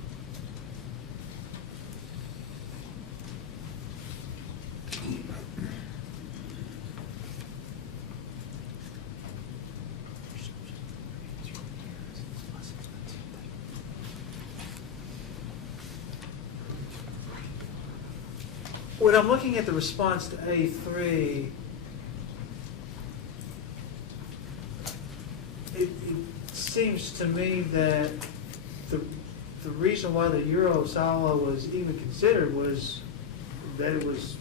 when I'm looking at the response to A3, it seems to me that the reason why the Euro silo was even considered was that it was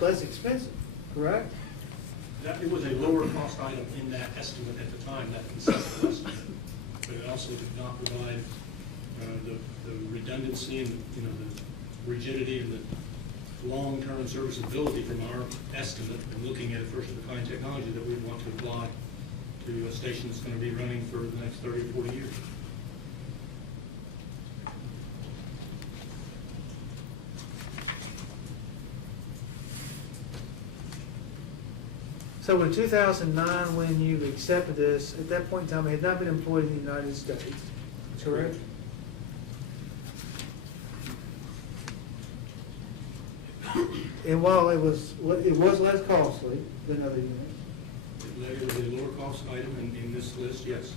less expensive, correct? That, it was a lower cost item in that estimate at the time, that conceptual estimate. But it also did not provide the redundancy and, you know, the rigidity and the long-term serviceability from our estimate and looking at first-of-a-kind technology that we'd want to apply to a station that's going to be running for the next 30 or 40 years. So in 2009, when you accepted this, at that point in time, it had not been employed in the United States, correct? And while it was less costly than other units. It was a lower cost item in this list, yes.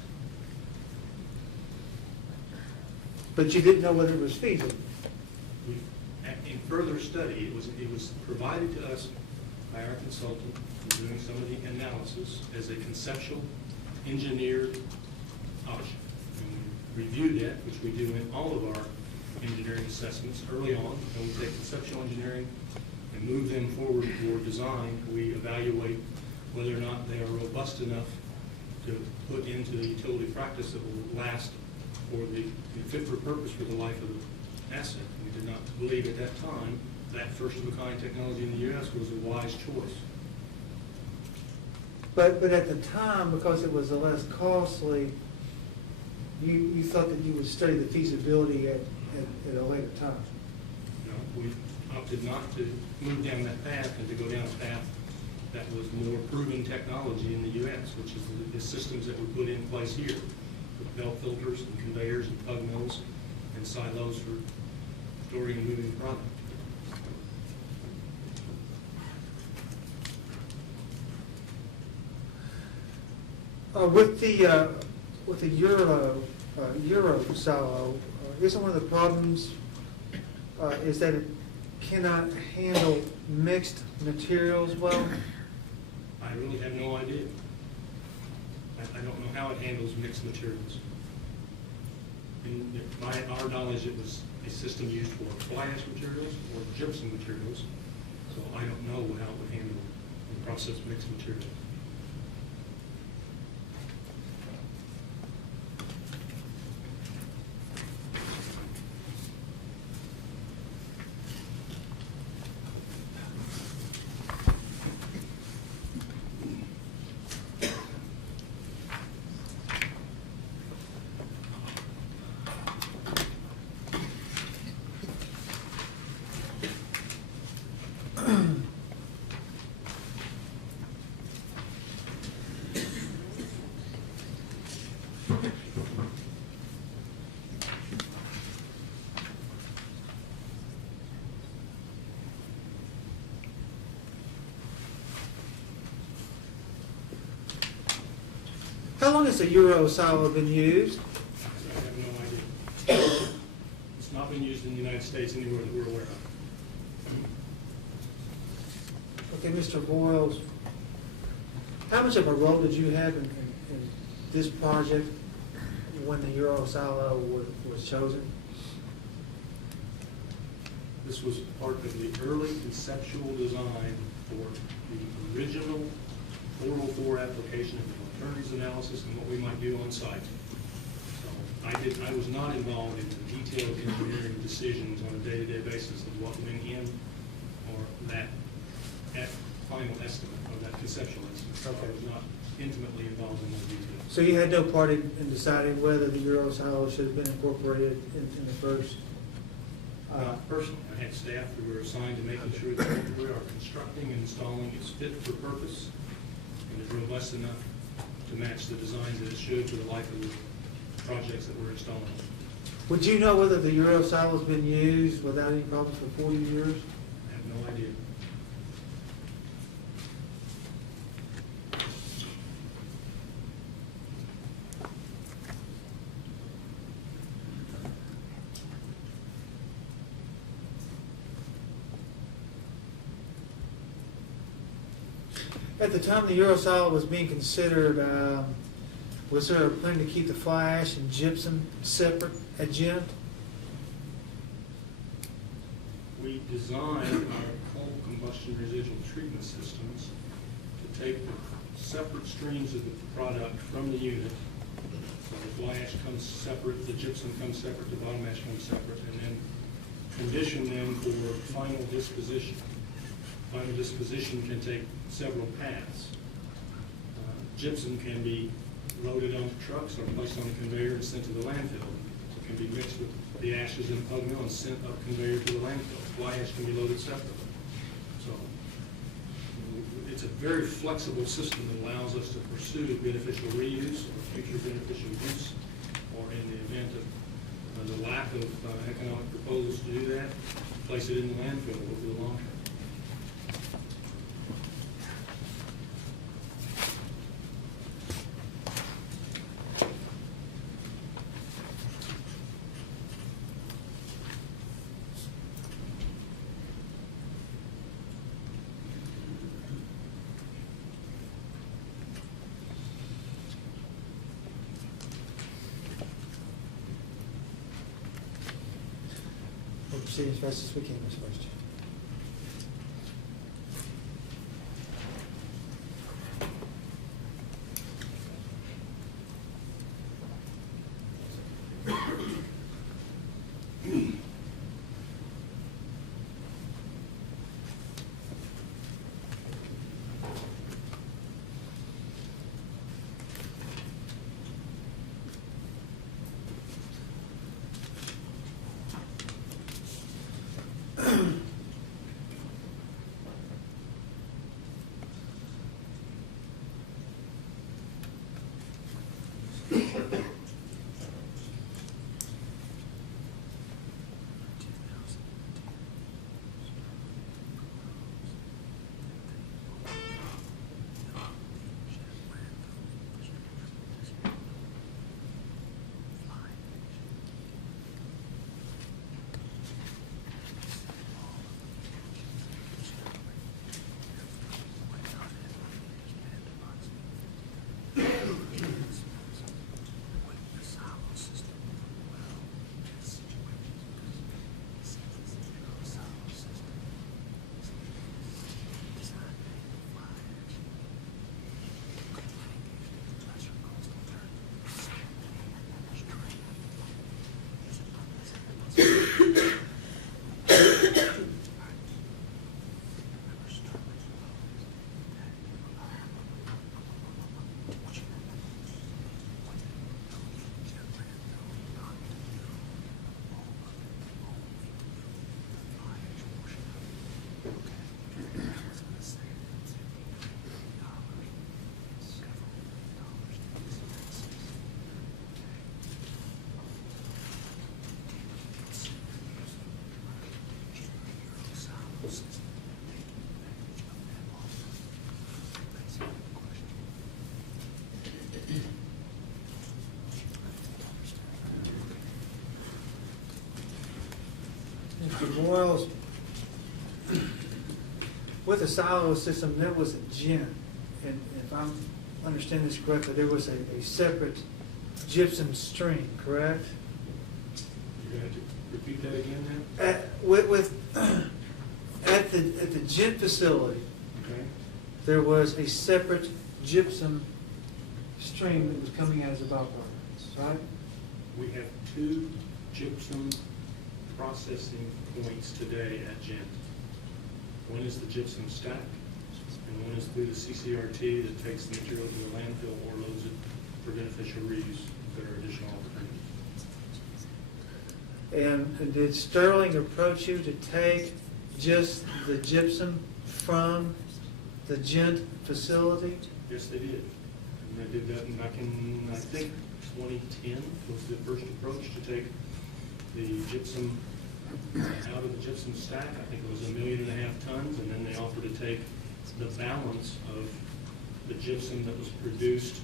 But you didn't know whether it was feasible. In further study, it was provided to us by our consultant in doing some of the analysis as a conceptual engineered option. And we reviewed that, which we do in all of our engineering assessments early on, and we take conceptual engineering and move them forward for design. We evaluate whether or not they are robust enough to put into the utility practice that will last for the fit for purpose for the life of the asset. We did not believe at that time that first-of-a-kind technology in the U.S. was a wise choice. But at the time, because it was less costly, you thought that you would study the feasibility at a later time. No, we opted not to move down that path and to go down a path that was more proven technology in the U.S., which is the systems that we put in place here, with belt filters and conveyors and pug mills and silos for storing and moving product. With the Euro silo, isn't one of the problems is that it cannot handle mixed materials well? I really have no idea. I don't know how it handles mixed materials. By our knowledge, it was a system used for fly ash materials or gypsum materials, so I don't know how it would handle and process mixed materials. How long has the Euro silo been used? I have no idea. It's not been used in the United States anywhere that we're aware of. Okay, Mr. Boyles, how much of a role did you have in this project when the Euro silo was chosen? This was part of the early conceptual design for the original 404 application of the alternatives analysis and what we might do on site. So I was not involved in the detailed engineering decisions on a day-to-day basis of what went in or that final estimate or that conceptual estimate. So I was not intimately involved in those details. So you had no part in deciding whether the Euro silo should have been incorporated in the first? Personally, I had staff who were assigned to making sure that what we are constructing and installing is fit for purpose and is robust enough to match the designs that it should for the life of the projects that we're installing. Would you know whether the Euro silo has been used without any problems for 40 years? I have no idea. At the time the Eurosol was being considered, was there a plan to keep the fly ash and gypsum separate at Gent? We designed our coal combustion residual treatment systems to take the separate streams of the product from the unit. So the fly ash comes separate, the gypsum comes separate, the bottom ash comes separate, and then condition them for final disposition. Final disposition can take several paths. Gypsum can be loaded onto trucks or placed on a conveyor and sent to the landfill. It can be mixed with the ashes in a pug mill and sent up conveyor to the landfill. Fly ash can be loaded separately. So it's a very flexible system that allows us to pursue beneficial reuse or future beneficial use, or in the event of the lack of economic proposals to do that, place it in the landfill over the long term. We'll proceed as fast as we can, Ms. Vice Chair. Mr. Boyles, with the silo system, there was a Gent, and if I'm understanding this correctly, there was a separate gypsum stream, correct? You're going to repeat that again now? At the Gent facility, Okay. there was a separate gypsum stream that was coming out as a byproduct, right? We have two gypsum processing points today at Gent. One is the gypsum stack, and one is through the CCRT that takes the material to the landfill or loads it for beneficial reuse. There are additional alternatives. And did Sterling approach you to take just the gypsum from the Gent facility? Yes, they did. And they did that back in, I think, 2010 was the first approach to take the gypsum out of the gypsum stack. I think it was 1.5 million tons, and then they offered to take the balance of the gypsum that was produced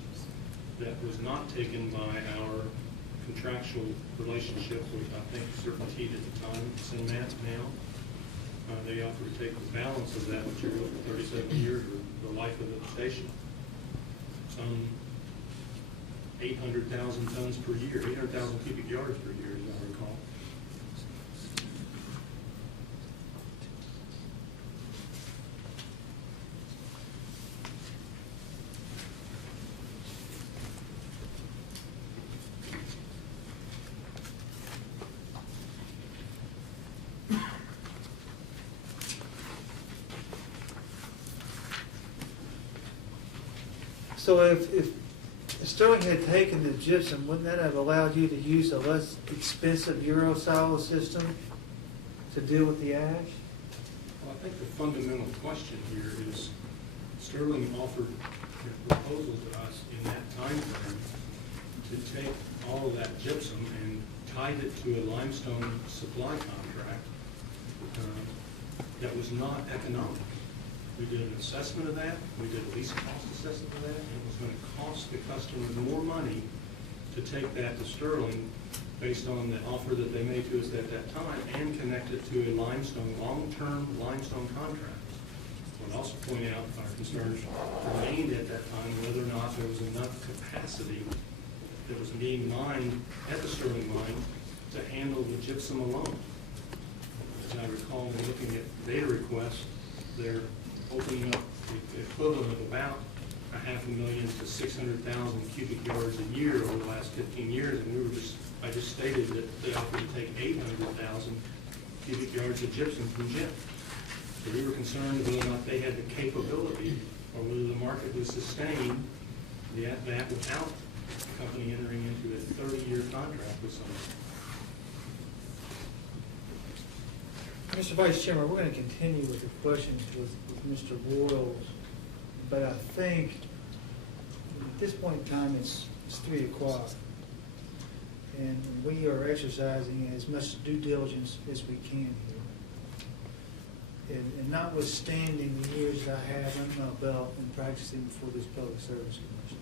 that was not taken by our contractual relationship with, I think, Certainty at the time, Sinmat now. They offered to take the balance of that material for 37 years or the life of the station. Some 800,000 tons per year, 800,000 cubic yards per year, as I recall. So if Sterling had taken the gypsum, wouldn't that have allowed you to use a less expensive Eurosilo system to deal with the ash? Well, I think the fundamental question here is Sterling offered a proposal to us in that time frame to take all of that gypsum and tied it to a limestone supply contract that was not economic. We did an assessment of that, we did a lease cost assessment of that, and it was going to cost the customer more money to take that to Sterling based on the offer that they made to us at that time and connect it to a limestone, long-term limestone contract. I would also point out our concerns remained at that time whether or not there was enough capacity that was being mined at the Sterling mine to handle the gypsum alone. As I recall, in looking at data requests, they're opening up the equivalent of about 500,000 to 600,000 cubic yards a year over the last 15 years, and I just stated that they offered to take 800,000 cubic yards of gypsum from Jim. So we were concerned whether or not they had the capability or whether the market would sustain that without the company entering into a 30-year contract with someone. Mr. Vice Chairman, we're going to continue with the questions with Mr. Boyles, but I think at this point in time, it's 3 o'clock, and we are exercising as much due diligence as we can here. And notwithstanding the years that I have under my belt in practicing before this Public Service Commission,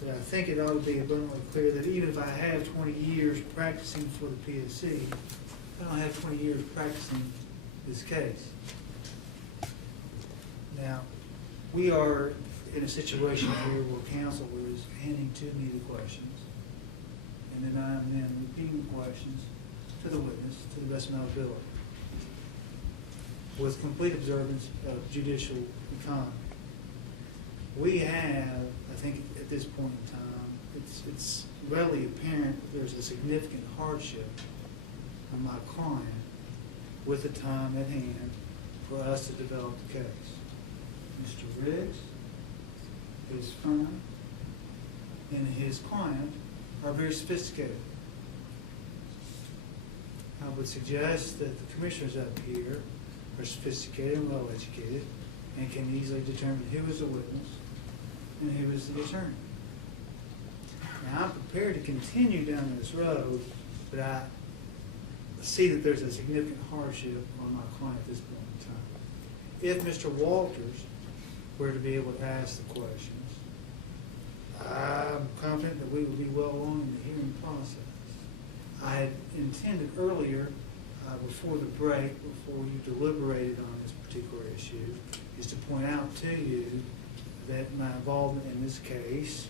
but I think it ought to be abundantly clear that even if I have 20 years practicing for the PSC, I don't have 20 years practicing this case. Now, we are in a situation here where counsel is handing to me the questions, and then I'm then repeating the questions to the witness to the best of my ability, with complete observance of judicial economy. We have, I think at this point in time, it's readily apparent that there's a significant hardship on my client with the time at hand for us to develop the case. Mr. Riggs, his firm, and his client are very sophisticated. I would suggest that the commissioners up here are sophisticated and well-educated and can easily determine who is a witness and who is the attorney. Now, I'm prepared to continue down this road, but I see that there's a significant hardship on my client at this point in time. If Mr. Walters were to be able to ask the questions, I'm confident that we will be well along in the hearing process. I had intended earlier, before the break, before you deliberated on this particular issue, is to point out to you that my involvement in this case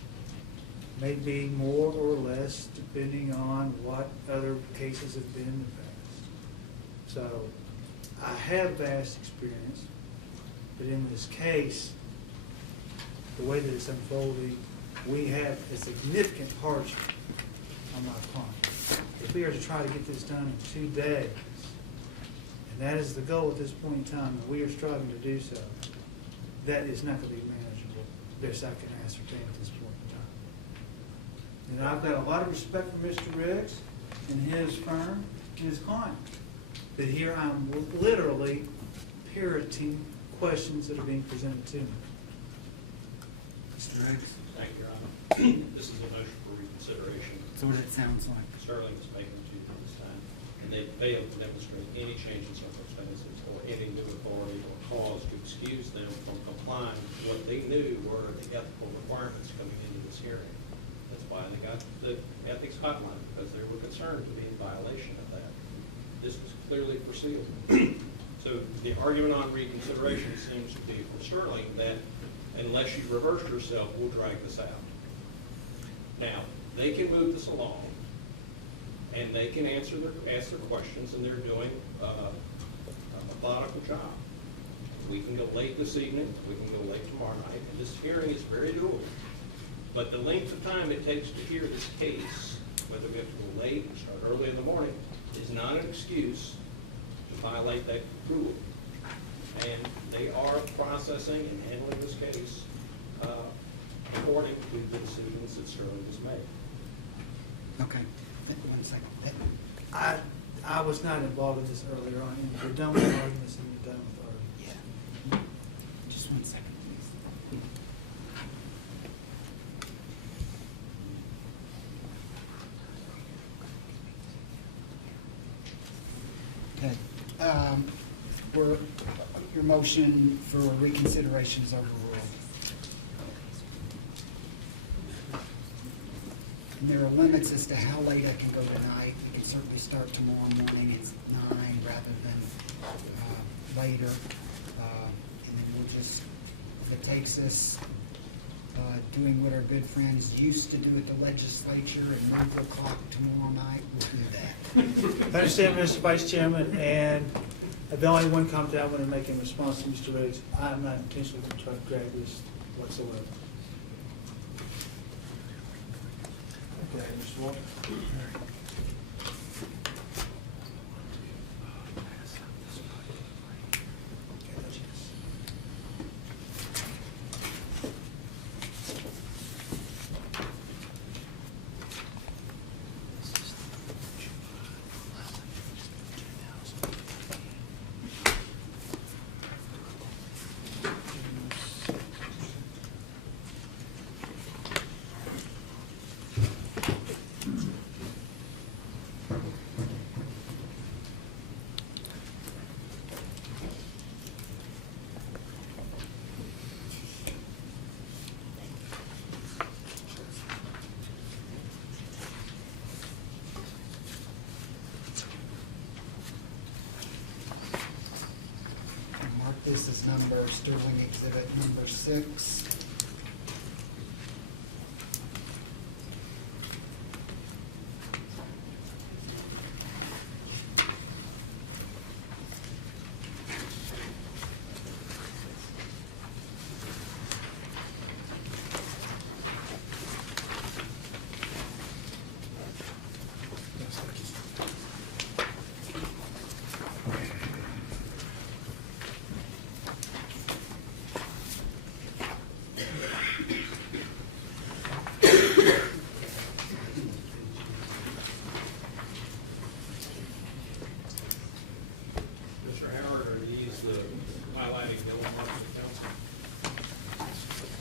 may be more or less depending on what other cases have been in the past. So I have vast experience, but in this case, the way that it's unfolding, we have a significant hardship on my client. If we are to try to get this done in 2 days, and that is the goal at this point in time, and we are striving to do so, that is not going to be manageable, best I can ascertain at this point in time. And I've got a lot of respect for Mr. Riggs and his firm and his client. But here I'm literally parroting questions that are being presented to me. Mr. Riggs? Thank you, Your Honor. This is a motion for reconsideration. So what it sounds like. Sterling is making it to you this time, and they failed to demonstrate any change in circumstances or any new authority or cause to excuse them from complying with what they knew were the ethical requirements coming into this hearing. That's why they got the ethics hotline, because they were concerned to be in violation of that. This was clearly foreseeable. So the argument on reconsideration seems to be from Sterling that unless you reverse yourself, we'll drag this out. Now, they can move this along, and they can ask their questions, and they're doing a methodical job. We can go late this evening, we can go late tomorrow night, and this hearing is very doable. But the length of time it takes to hear this case, whether we have to go late or start early in the morning, is not an excuse to violate that rule. And they are processing and handling this case according to the decisions that Sterling has made. Okay, 1 second. I was not involved in this earlier on, and you're done with arguments and you're done with arguments. Yeah. Just 1 second, please. Okay. Your motion for reconsideration is overruled. And there are limits as to how late I can go tonight. We can certainly start tomorrow morning at 9 rather than later. And then we'll just, if it takes us doing what our good friend is used to do at the legislature and move the clock tomorrow night, we'll do that. I understand, Mr. Vice Chairman, and the only one comment that I want to make in response to Mr. Riggs, I'm not intentionally going to try to drag this whatsoever. Okay, Mr. Walker. This is Sterling Exhibit number 6.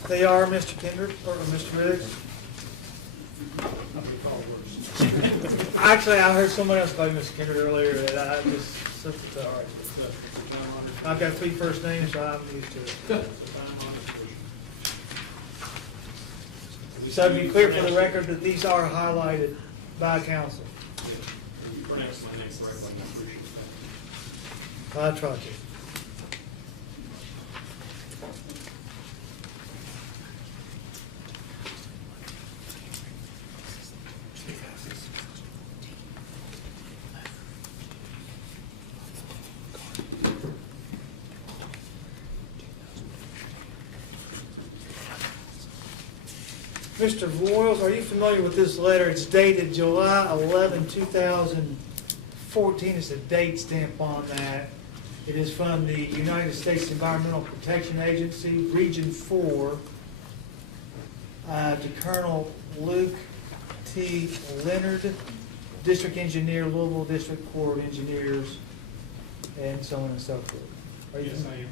They are, Mr. Kendrick, or Mr. Riggs. Actually, I heard someone else call you Mr. Kendrick earlier, and I just, all right. I've got 3 first names, so I'm used to it. So to be clear for the record that these are highlighted by council. You pronounced my name correctly, I appreciate that. I tried to. Mr. Voiles, are you familiar with this letter? It's dated July 11, 2014. It's a date stamp on that. It is from the United States Environmental Protection Agency, Region 4, to Colonel Luke T. Leonard, District Engineer, Louisville District Corps of Engineers, and so on and so forth. Are you Yes, I am.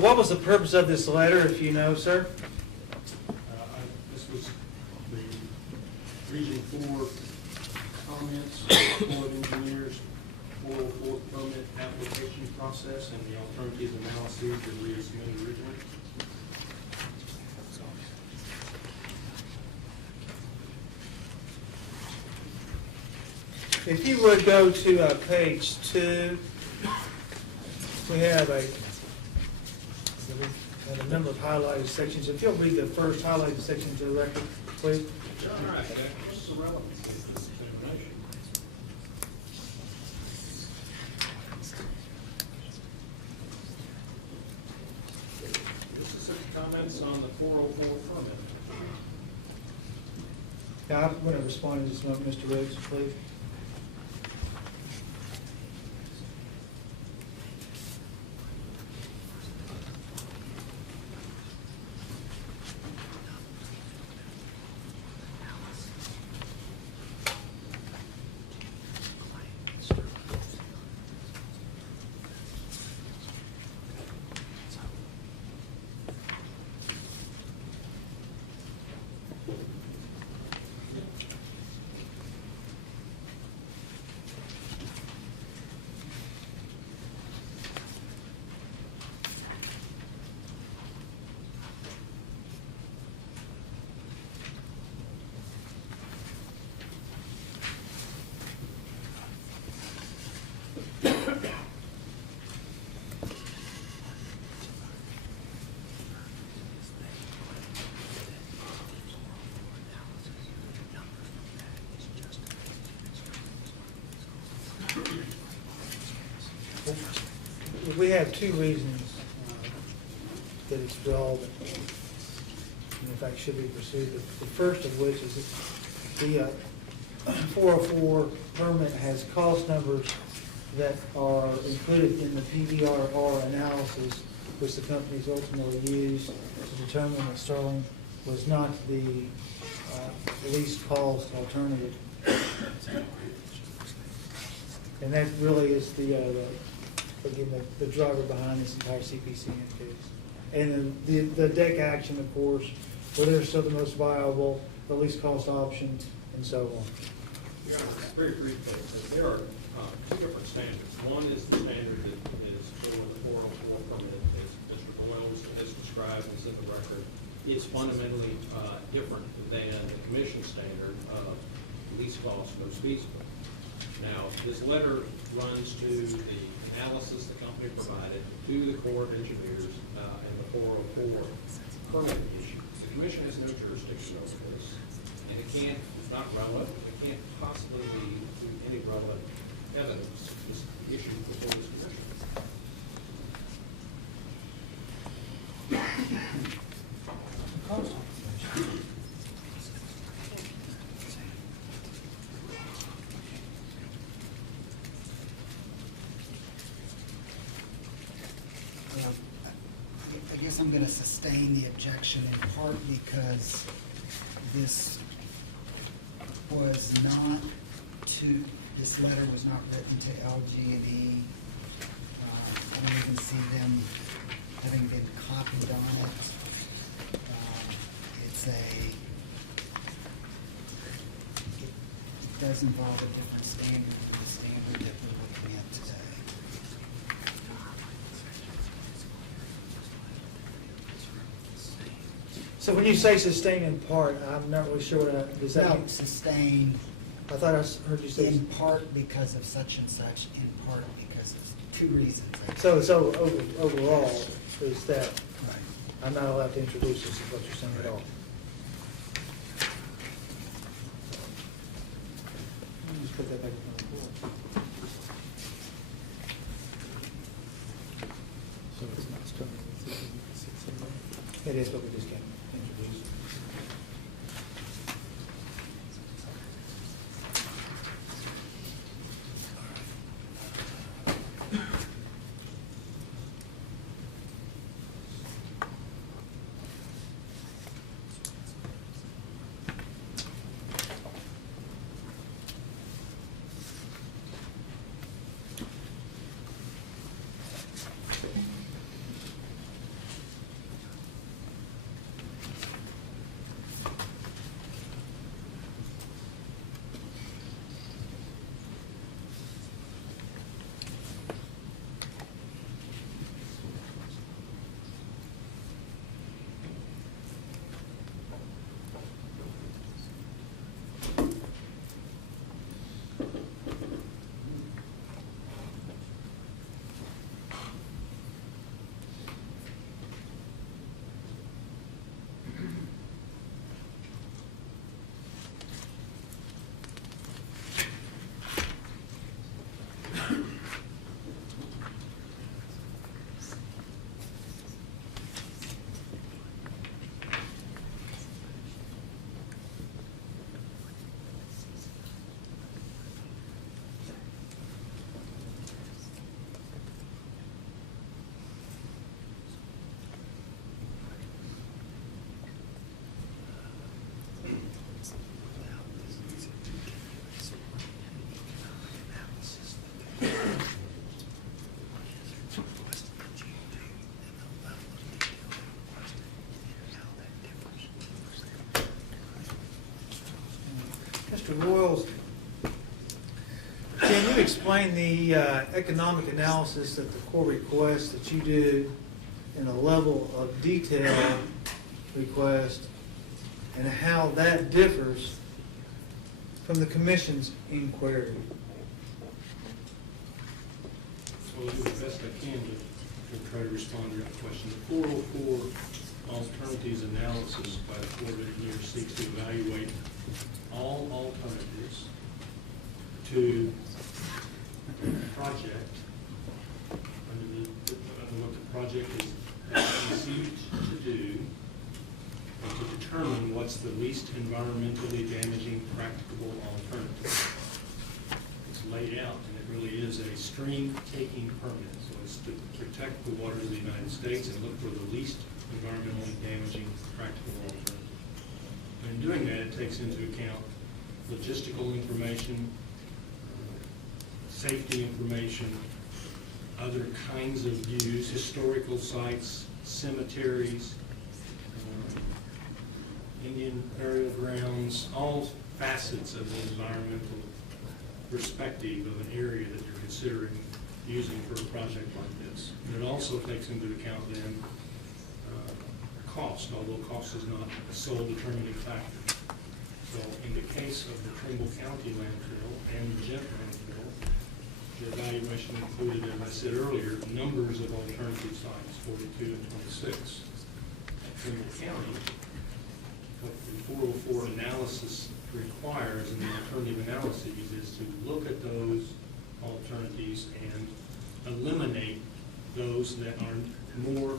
What was the purpose of this letter, if you know, sir? This was the Region 4 comments, Corps of Engineers, 404 permit application process, and the alternative analyses that we submitted originally. If you would go to page 2, we have a number of highlighted sections. If you'll read the first highlighted section to the record, please. All right, what's the relevance of this determination? Specific comments on the 404 permit. Yeah, I'm going to respond to this one, Mr. Riggs, please. We have 2 reasons that it's relevant, and in fact should be pursued. The first of which is that the 404 permit has cost numbers that are included in the PVRR analysis, which the companies ultimately used to determine that Sterling was not the least cost alternative. And that really is again, the driver behind this entire CPCN case. And the deck action, of course, where they're still the most viable, the least cost option, and so on. Your Honor, very briefly, there are 2 different standards. One is the standard that is for the 404 permit, as Mr. Boyles has described, is in the record. It's fundamentally different than the commission standard of least cost, most feasible. Now, this letter runs to the analysis the company provided to the Corps of Engineers and the 404 permit issue. The commission has no jurisdiction over this, and it can't, it's not relevant, it can't possibly be any relevant evidence this issue before this commission. I guess I'm going to sustain the objection in part because this was not this letter was not written to LG&E. I don't even see them having been copied on it. It does involve a different standard than the standard that we're looking at today. So when you say sustain in part, I'm not really sure what does that No, mean? sustain I thought I heard you say. in part because of such and such, in part because of 2 reasons. So overall, is that Right. I'm not allowed to introduce this, is what you're saying at all? Let me just put that back on the floor. So it's not starting with it is, but we just can't introduce. Mr. Boyles, can you explain the economic analysis that the Corps requests that you do in a level of detail request and how that differs from the Commission's inquiry? So I'll do the best I can to try to respond to that question. The 404 alternatives analysis by the Corps of Engineers seeks to evaluate all alternatives to the project under what the project is conceived to do, and to determine what's the least environmentally damaging practicable alternative. It's laid out, and it really is a stream taking permit. So it's to protect the waters of the United States and look for the least environmentally damaging practical alternative. And in doing that, it takes into account logistical information, safety information, other kinds of views, historical sites, cemeteries, Indian burial grounds, all facets of the environmental perspective of an area that you're considering using for a project like this. And it also takes into account then cost, although cost is not a sole determining factor. So in the case of the Trimble County landfill and the Jet landfill, the evaluation included, as I said earlier, numbers of alternative sites, 42 and 26. At Trimble County, what the 404 analysis requires in the alternative analyses is to look at those alternatives and eliminate those that are more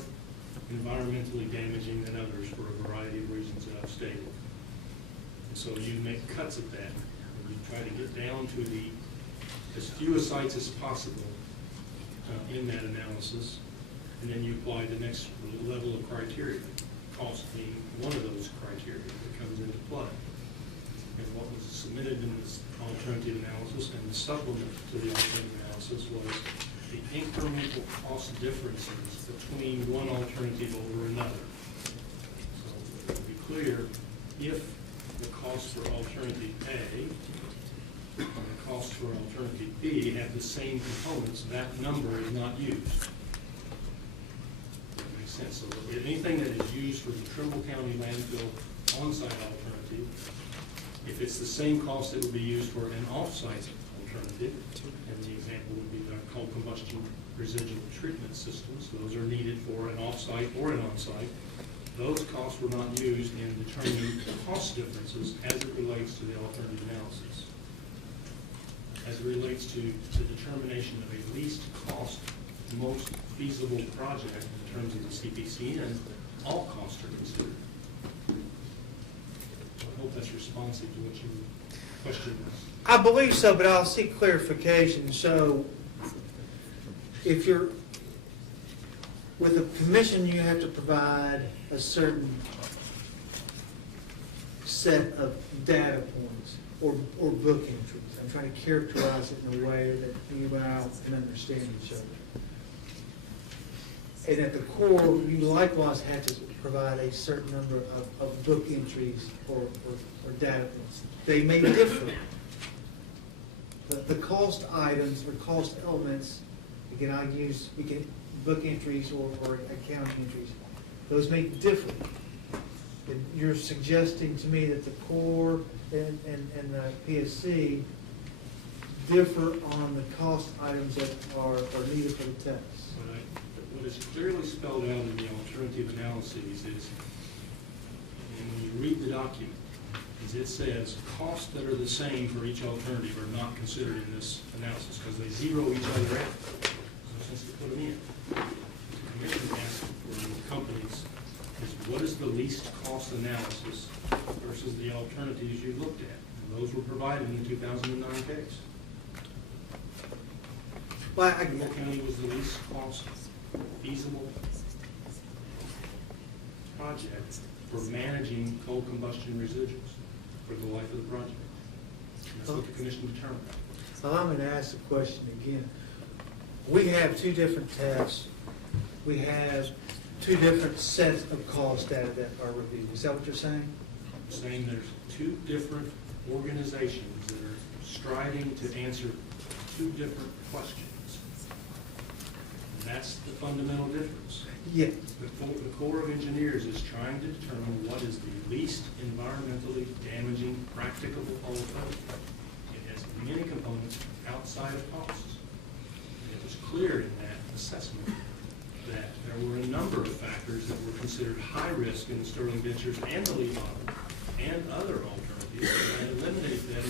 environmentally damaging than others for a variety of reasons that I've stated. And so you make cuts at that, and you try to get down to as few sites as possible in that analysis, and then you apply the next level of criteria, cost being one of those criteria that comes into play. And what was submitted in this alternative analysis and the supplement to the alternative analysis was the incremental cost differences between one alternative over another. So to be clear, if the cost for alternative A and the cost for alternative B have the same components, that number is not used. That makes sense. So anything that is used for the Trimble County landfill on-site alternative, if it's the same cost, it would be used for an off-site alternative. And the example would be the coal combustion residual treatment systems. Those are needed for an off-site or an on-site. Those costs were not used in determining the cost differences as it relates to the alternative analysis. As it relates to the determination of a least cost, most feasible project in terms of the CPCN, all costs are considered. So I hope that's responsive to what your question was. I believe so, but I'll seek clarification. So if you're with a commission, you have to provide a certain set of data points or book entries. I'm trying to characterize it in a way that you and I can understand each other. And at the core, you likewise have to provide a certain number of book entries or data points. They may differ. The cost items or cost elements, again, we can book entries or accounting entries. Those may differ. And you're suggesting to me that the core and the PSC differ on the cost items that are needed for the test. What is clearly spelled out in the alternative analyses is, and when you read the document, is it says costs that are the same for each alternative are not considered in this analysis because they zero each other out. So since they put them in, the commission asked for companies is what is the least cost analysis versus the alternatives you looked at. And those were provided in the 2009 case. Trimble County was the least cost feasible project for managing coal combustion residuals for the life of the project. And that's what the commission determined. Well, I'm going to ask the question again. We have two different tests. We have two different sets of cost data that are reviewed. Is that what you're saying? I'm saying there's two different organizations that are striving to answer two different questions. And that's the fundamental difference. Yes. The Corps of Engineers is trying to determine what is the least environmentally damaging practicable alternative. It has many components outside of costs. It was clear in that assessment that there were a number of factors that were considered high risk in the Sterling Ventures and the Lee model and other alternatives, and eliminate them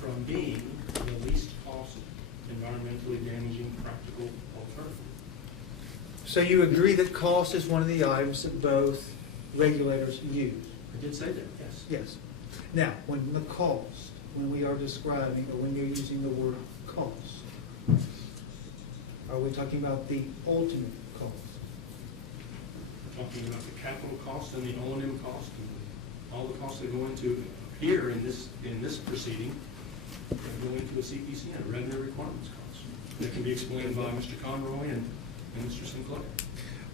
from being the least cost environmentally damaging practical alternative. So you agree that cost is one of the items that both regulators use? I did say that, yes. Yes. Now, when the cost, when we are describing, or when you're using the word cost, are we talking about the ultimate cost? We're talking about the capital cost and the O&M cost, and all the costs that go into here in this proceeding, that go into a CPC and a revenue requirements cost. That can be explained by Mr. Conroy and Mr. Sinclair.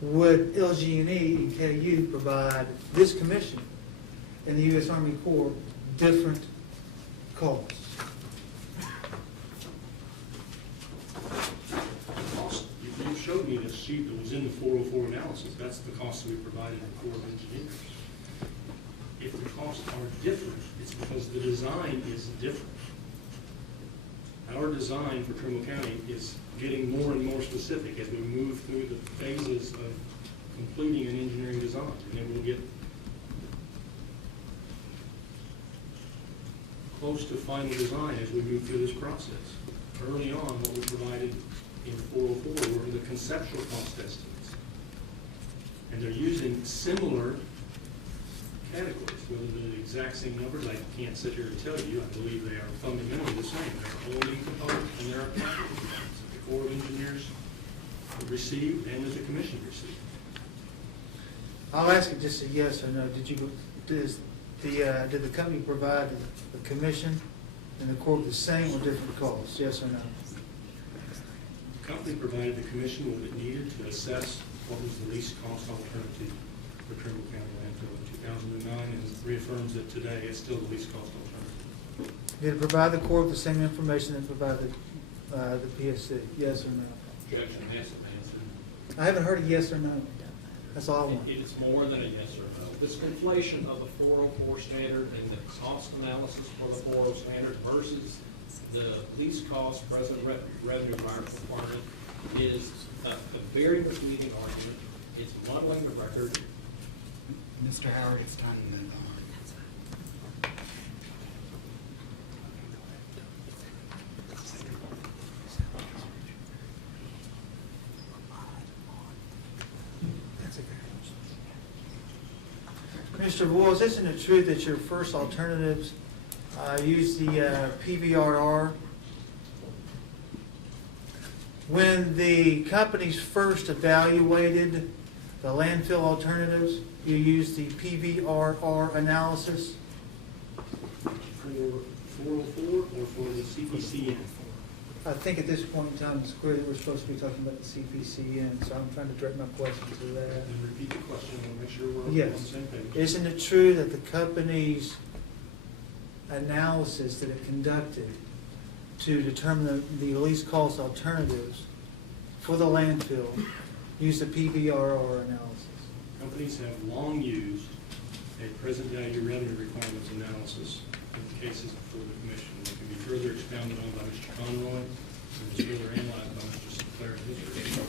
Would LG&E and KU provide this commission and the U.S. Army Corps different costs? Cost, you showed me this sheet that was in the 404 analysis. That's the cost that we provided to the Corps of Engineers. If the costs are different, it's because the design is different. Our design for Trimble County is getting more and more specific as we move through the phases of completing an engineering design. And then we'll get close to final design as we move through this process. Early on, what we provided in 404 were the conceptual cost estimates. And they're using similar categories, whether they're the exact same numbers, I can't sit here and tell you. I believe they are fundamentally the same. There are O&M components and there are capital components that the Corps of Engineers received and that the Commission received. I'll ask it just a yes or no. Did the company provide the commission and the Corps the same or different costs? Yes or no? The company provided the Commission what it needed to assess what was the least cost alternative for Trimble County landfill in 2009, and reaffirms that today it's still the least cost alternative. Did it provide the Corps the same information that provided the PSC? Yes or no? Judge Massett answered. I haven't heard a yes or no. That's all I want. It's more than a yes or no. This conflation of the 404 standard and the cost analysis for the 404 standard versus the least cost present revenue requirement is a very misleading argument. It's muddling the record. Mr. Howard, it's time to move on. Mr. Boyles, isn't it true that your first alternatives use the PVRR? When the companies first evaluated the landfill alternatives, you used the PVRR analysis? For 404 or for the CPCN? I think at this point in time, it's clear that we're supposed to be talking about the CPCN, so I'm trying to direct my question to that. And repeat the question, I want to make sure we're on the Yes. same page. Isn't it true that the company's analysis that it conducted to determine the least cost alternatives for the landfill used the PVRR analysis? Companies have long used a present value revenue requirements analysis in the cases before the Commission. It can be further expounded on by Mr. Conroy and is further analyzed by Mr. Sinclair in his report.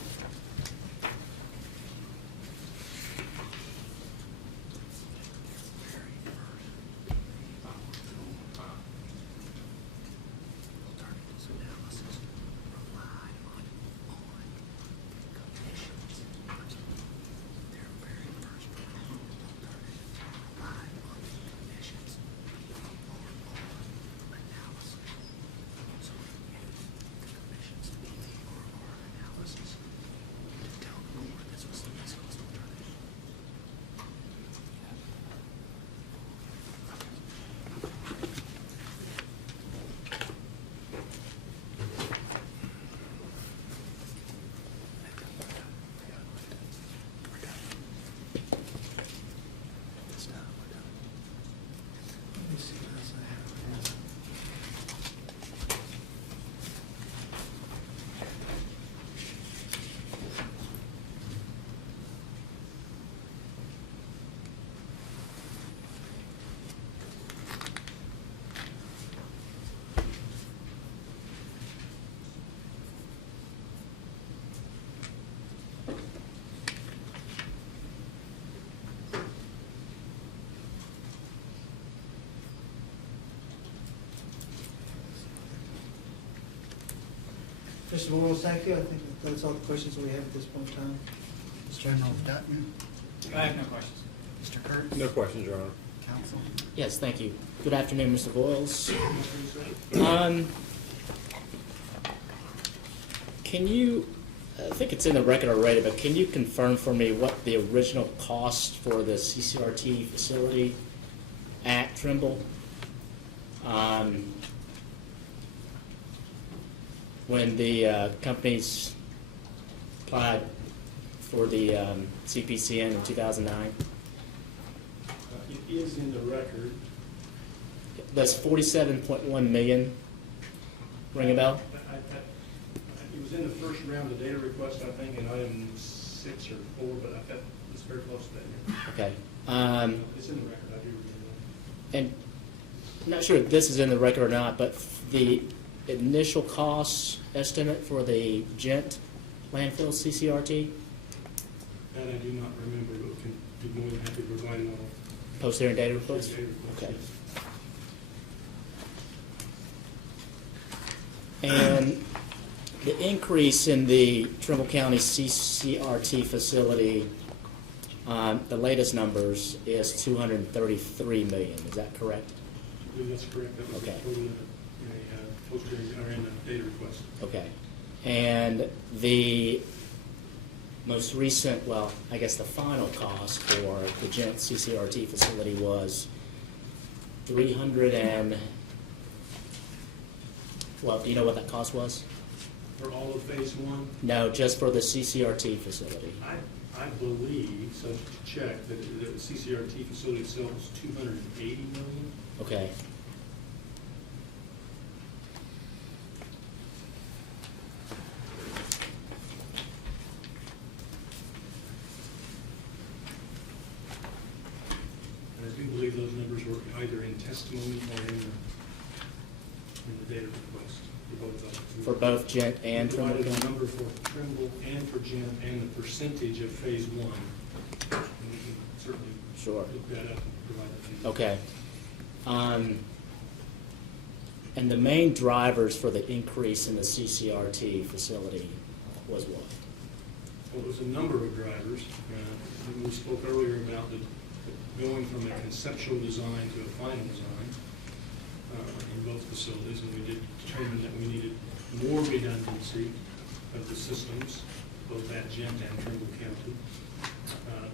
Mr. Boyles, thank you. I think that's all the questions we have at this point in time. Mr. General Dutton, I have no questions. Mr. Kurtz, No questions, Your Honor. counsel. Yes, thank you. Good afternoon, Mr. Boyles. Can you, I think it's in the record already, but can you confirm for me what the original cost for the CCRT facility at Trimble? When the companies applied for the CPCN in 2009? It is in the record. That's 47.1 million. Ring a bell? It was in the first round of data requests, I think, in item 6 or 4, but I bet it's very close to that. Okay. It's in the record, I do remember And I'm not sure if this is in the record or not, but the initial cost estimate for the Gent landfill CCRT? that. That I do not remember, but can be more than happy to provide it all. Post-hearing data request? Data request, Okay. yes. And the increase in the Trimble County CCRT facility, the latest numbers is 233 million. Is that correct? I believe that's correct. That was the Okay. total in a post-hearing, or in the data request. Okay. And the most recent, well, I guess the final cost for the Gent CCRT facility was 300 and, well, do you know what that cost was? For all of phase 1? No, just for the CCRT facility. I believe, so to check, that the CCRT facility itself is 280 million. Okay. And I do believe those numbers were either in testimony or in the data request for both of them. For both Gent and We Trimble provided a County? number for Trimble and for Gent and the percentage of phase 1. And we can certainly Sure. look that up and provide that to you. Okay. And the main drivers for the increase in the CCRT facility was what? Well, there's a number of drivers. We spoke earlier about going from a conceptual design to a final design in both facilities, and we did determine that we needed more redundancy of the systems, both at Gent and Trimble County.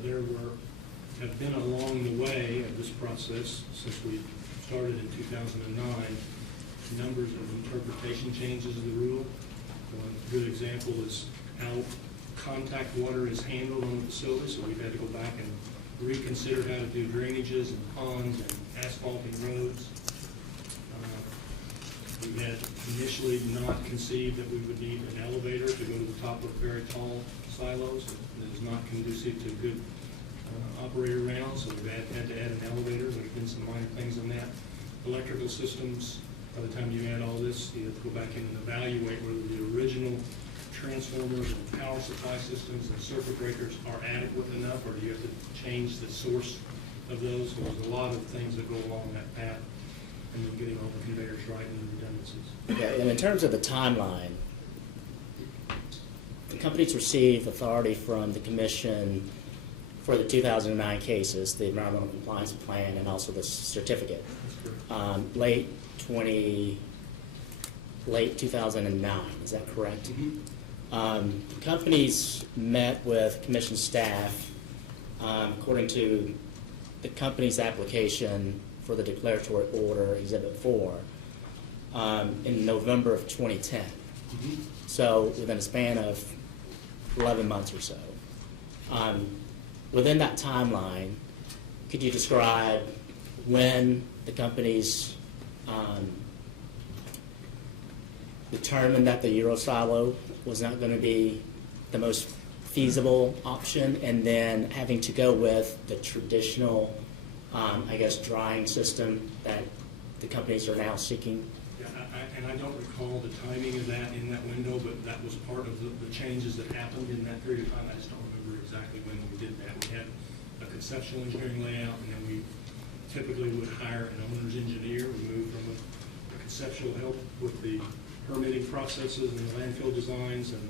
There have been along the way of this process, since we started in 2009, numbers of interpretation changes of the rule. One good example is how contact water is handled on the facility, so we've had to go back and reconsider how to do drainages and ponds and asphalting roads. We had initially not conceived that we would need an elevator to go to the top of very tall silos. It is not conducive to good operator round, so we've had to add an elevator. There's been some minor things in that. Electrical systems, by the time you add all this, you have to go back in and evaluate whether the original transformers and power supply systems and circuit breakers are adequate enough, or do you have to change the source of those? So there's a lot of things that go along that path, and then getting all the conveyors right and the redundancies. Okay, and in terms of the timeline, the companies receive authority from the commission for the 2009 cases, the environmental compliance plan, and also the certificate. Late 2009, is that correct? Companies met with commission staff, according to the company's application for the declaratory order, Exhibit 4, in November of 2010. So within a span of 11 months or so. Within that timeline, could you describe when the companies determined that the Euro silo was not going to be the most feasible option, and then having to go with the traditional, I guess, drying system that the companies are now seeking? Yeah, and I don't recall the timing of that in that window, but that was part of the changes that happened in that period of time. I just don't remember exactly when we did that. We had a conceptual engineering layout, and then we typically would hire an owner's engineer. We moved from a conceptual help with the permitting processes and the landfill designs and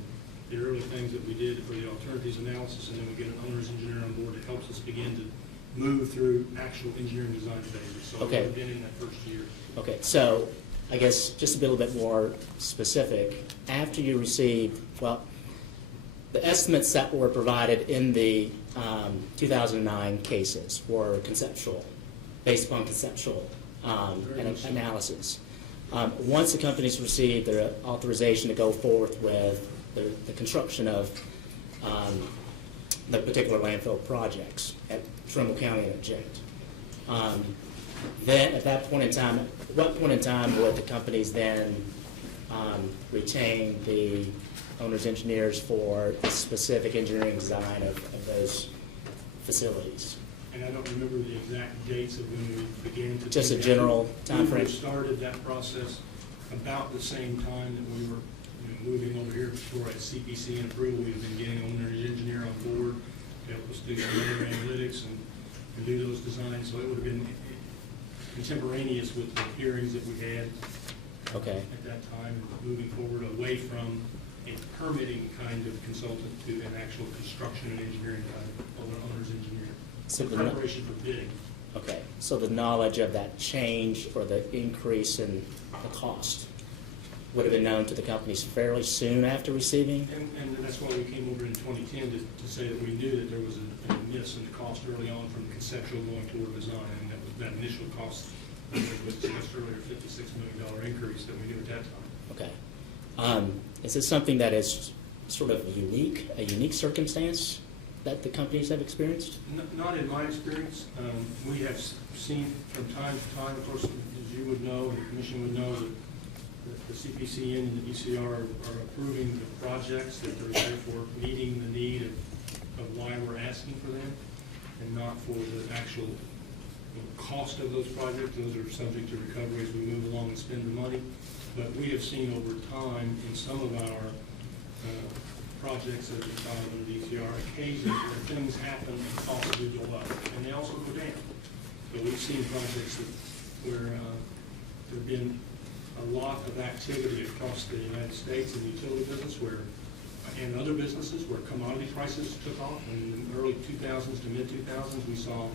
the early things that we did for the alternatives analysis, and then we get an owner's engineer on board that helps us begin to move through actual engineering design phases. So Okay. we've been in that first year. Okay, so I guess just to be a little bit more specific, after you received, well, the estimates that were provided in the 2009 cases were conceptual, based upon conceptual analysis. Once the companies received their authorization to go forth with the construction of the particular landfill projects at Trumbull County and at Gent, then at that point in time, at what point in time would the companies then retain the owner's engineers for the specific engineering design of those facilities? And I don't remember the exact dates of when we began to. Just do a that. general timeframe? We started that process about the same time that we were moving over here for a CPC and approval. We've been getting owner's engineer on board to help us do some other analytics and do those designs. So it would have been contemporaneous with the hearings that we had at that time, moving forward away from a permitting kind of consultant to an actual construction and engineering kind of owner's engineer. So the Preparation for bidding. Okay, so the knowledge of that change or the increase in the cost would have been known to the companies fairly soon after receiving? And that's why we came over in 2010 to say that we knew that there was a miss in the cost early on from conceptual going toward design, and that initial cost was discussed earlier, $56 million increase that we knew at that time. Okay. Is this something that is sort of a unique circumstance that the companies have experienced? Not in my experience. We have seen from time to time, of course, as you would know, and the commission would know, that the CPCN and the ECR are approving the projects, that they're therefore meeting the need of why we're asking for them, and not for the actual cost of those projects. Those are subject to recovery as we move along and spend the money. But we have seen over time in some of our projects that we filed under the ECR, occasions where things happen and costs do go up, and they also go down. But we've seen projects where there have been a lot of activity across the United States in the utility business and other businesses where commodity prices took off. And in the early 2000s to mid-2000s, we saw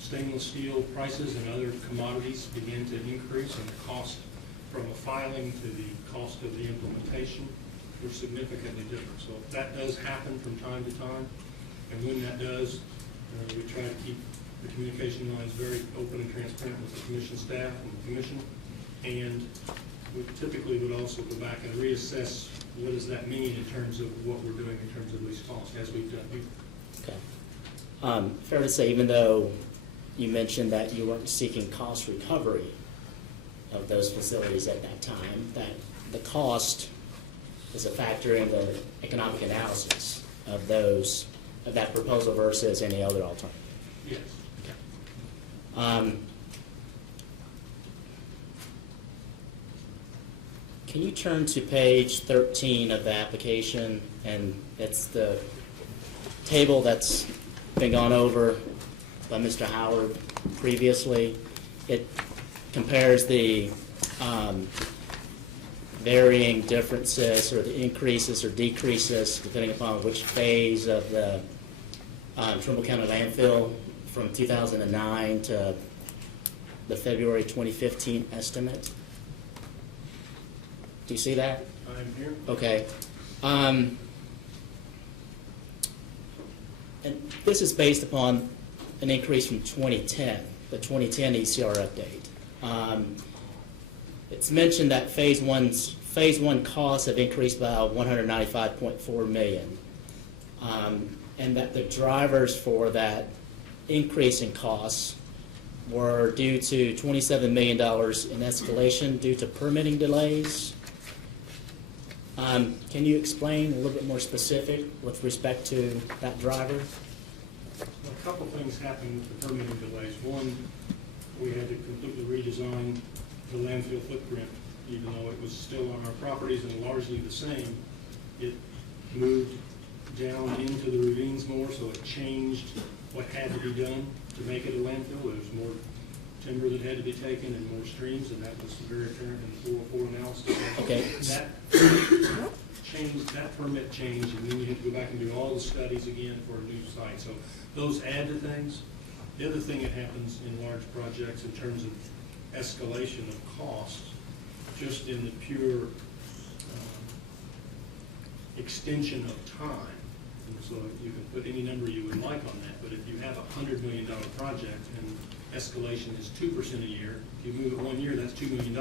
stainless steel prices and other commodities begin to increase, and the cost from a filing to the cost of the implementation were significantly different. So that does happen from time to time, and when that does, we try to keep the communication lines very open and transparent with the commission staff and the commission, and we typically would also go back and reassess what does that mean in terms of what we're doing in terms of lease cost, as we've done. Okay. Fair to say, even though you mentioned that you weren't seeking cost recovery of those facilities at that time, that the cost is a factor in the economic analysis of that proposal versus any other alternative? Yes. Okay. Can you turn to page 13 of the application, and it's the table that's been gone over by Mr. Howard previously. It compares the varying differences or the increases or decreases depending upon which phase of the Trumbull County landfill from 2009 to the February 2015 estimate. Do you see that? I'm here. Okay. And this is based upon an increase from 2010, the 2010 ECR update. It's mentioned that phase one costs have increased by $195.4 million, and that the drivers for that increase in costs were due to $27 million in escalation due to permitting delays. Can you explain a little bit more specific with respect to that driver? Well, a couple things happened with the permitting delays. One, we had to completely redesign the landfill footprint, even though it was still on our properties and largely the same. It moved down into the ravines more, so it changed what had to be done to make it a landfill. There was more timber that had to be taken and more streams, and that was very apparent in the 404 analysis. Okay. That changed, that permit changed, and then you had to go back and do all the studies again for a new site. So those add to things. The other thing that happens in large projects in terms of escalation of costs, just in the pure extension of time. And so you can put any number you would like on that, but if you have a $100 million project and escalation is 2% a year, if you move it 1 year, that's $2 million.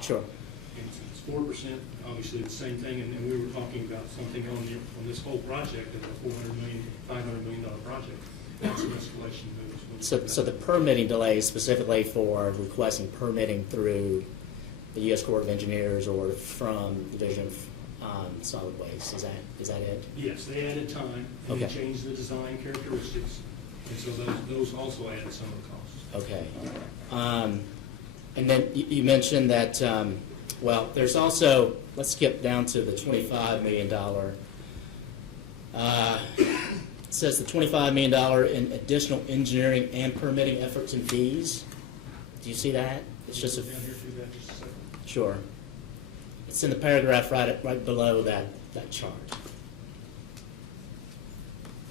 Sure. And since it's 4%, obviously the same thing, and we were talking about something on this whole project of a $400 million, $500 million project. That's an escalation move. So the permitting delay is specifically for requesting permitting through the U.S. Corps of Engineers or from Division of Solid Waste. Is that it? Yes, they added time, and they changed the design characteristics, and so those also added some of the costs. Okay. And then you mentioned that, well, there's also, let's skip down to the $25 million. It says the $25 million in additional engineering and permitting efforts and fees. Do you see that? It's just a... Down here through that just a second. Sure. It's in the paragraph right below that chart.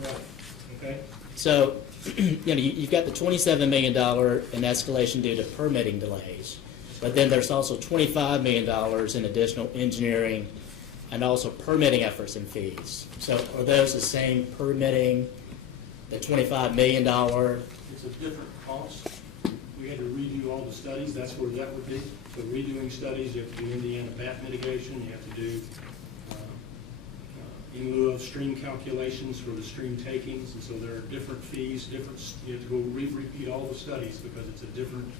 Right, okay. So, you've got the $27 million in escalation due to permitting delays, but then there's also $25 million in additional engineering and also permitting efforts and fees. So are those the same permitting, the $25 million? It's a different cost. We had to redo all the studies, that's where that would be. So redoing studies, you have to do Indiana bat mitigation, you have to do in lieu of stream calculations for the stream takings, and so there are different fees, you have to go repeat all the studies because it's a different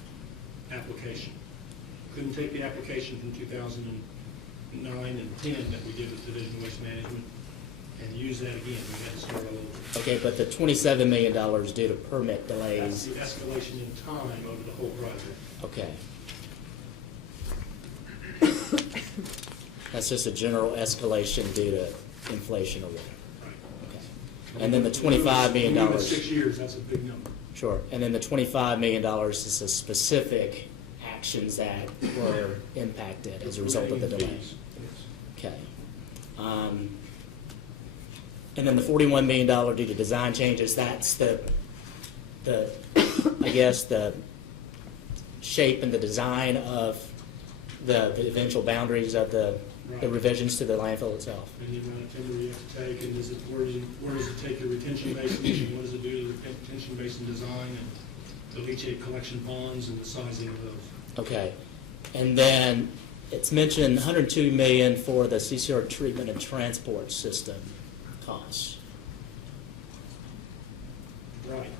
application. Couldn't take the application from 2009 and 10 that we did with Division of Waste Management and use that again. We had to start all over. Okay, but the $27 million due to permit delays. That's the escalation in time over the whole project. Okay. That's just a general escalation due to inflation or whatever. Okay. And then the $25 million. When you have 6 years, that's a big number. Sure. And then the $25 million is the specific actions that were impacted as a result of the delay. Okay. And then the $41 million due to design changes, that's the I guess, the shape and the design of the eventual boundaries of the revisions to the landfill itself. And the amount of timber you have to take, and where does it take your retention basins, and what does it do to the retention basin design, and the leachate collection ponds, and the sizing of those. Okay. And then it's mentioned $102 million for the CCR treatment and transport system costs. Right.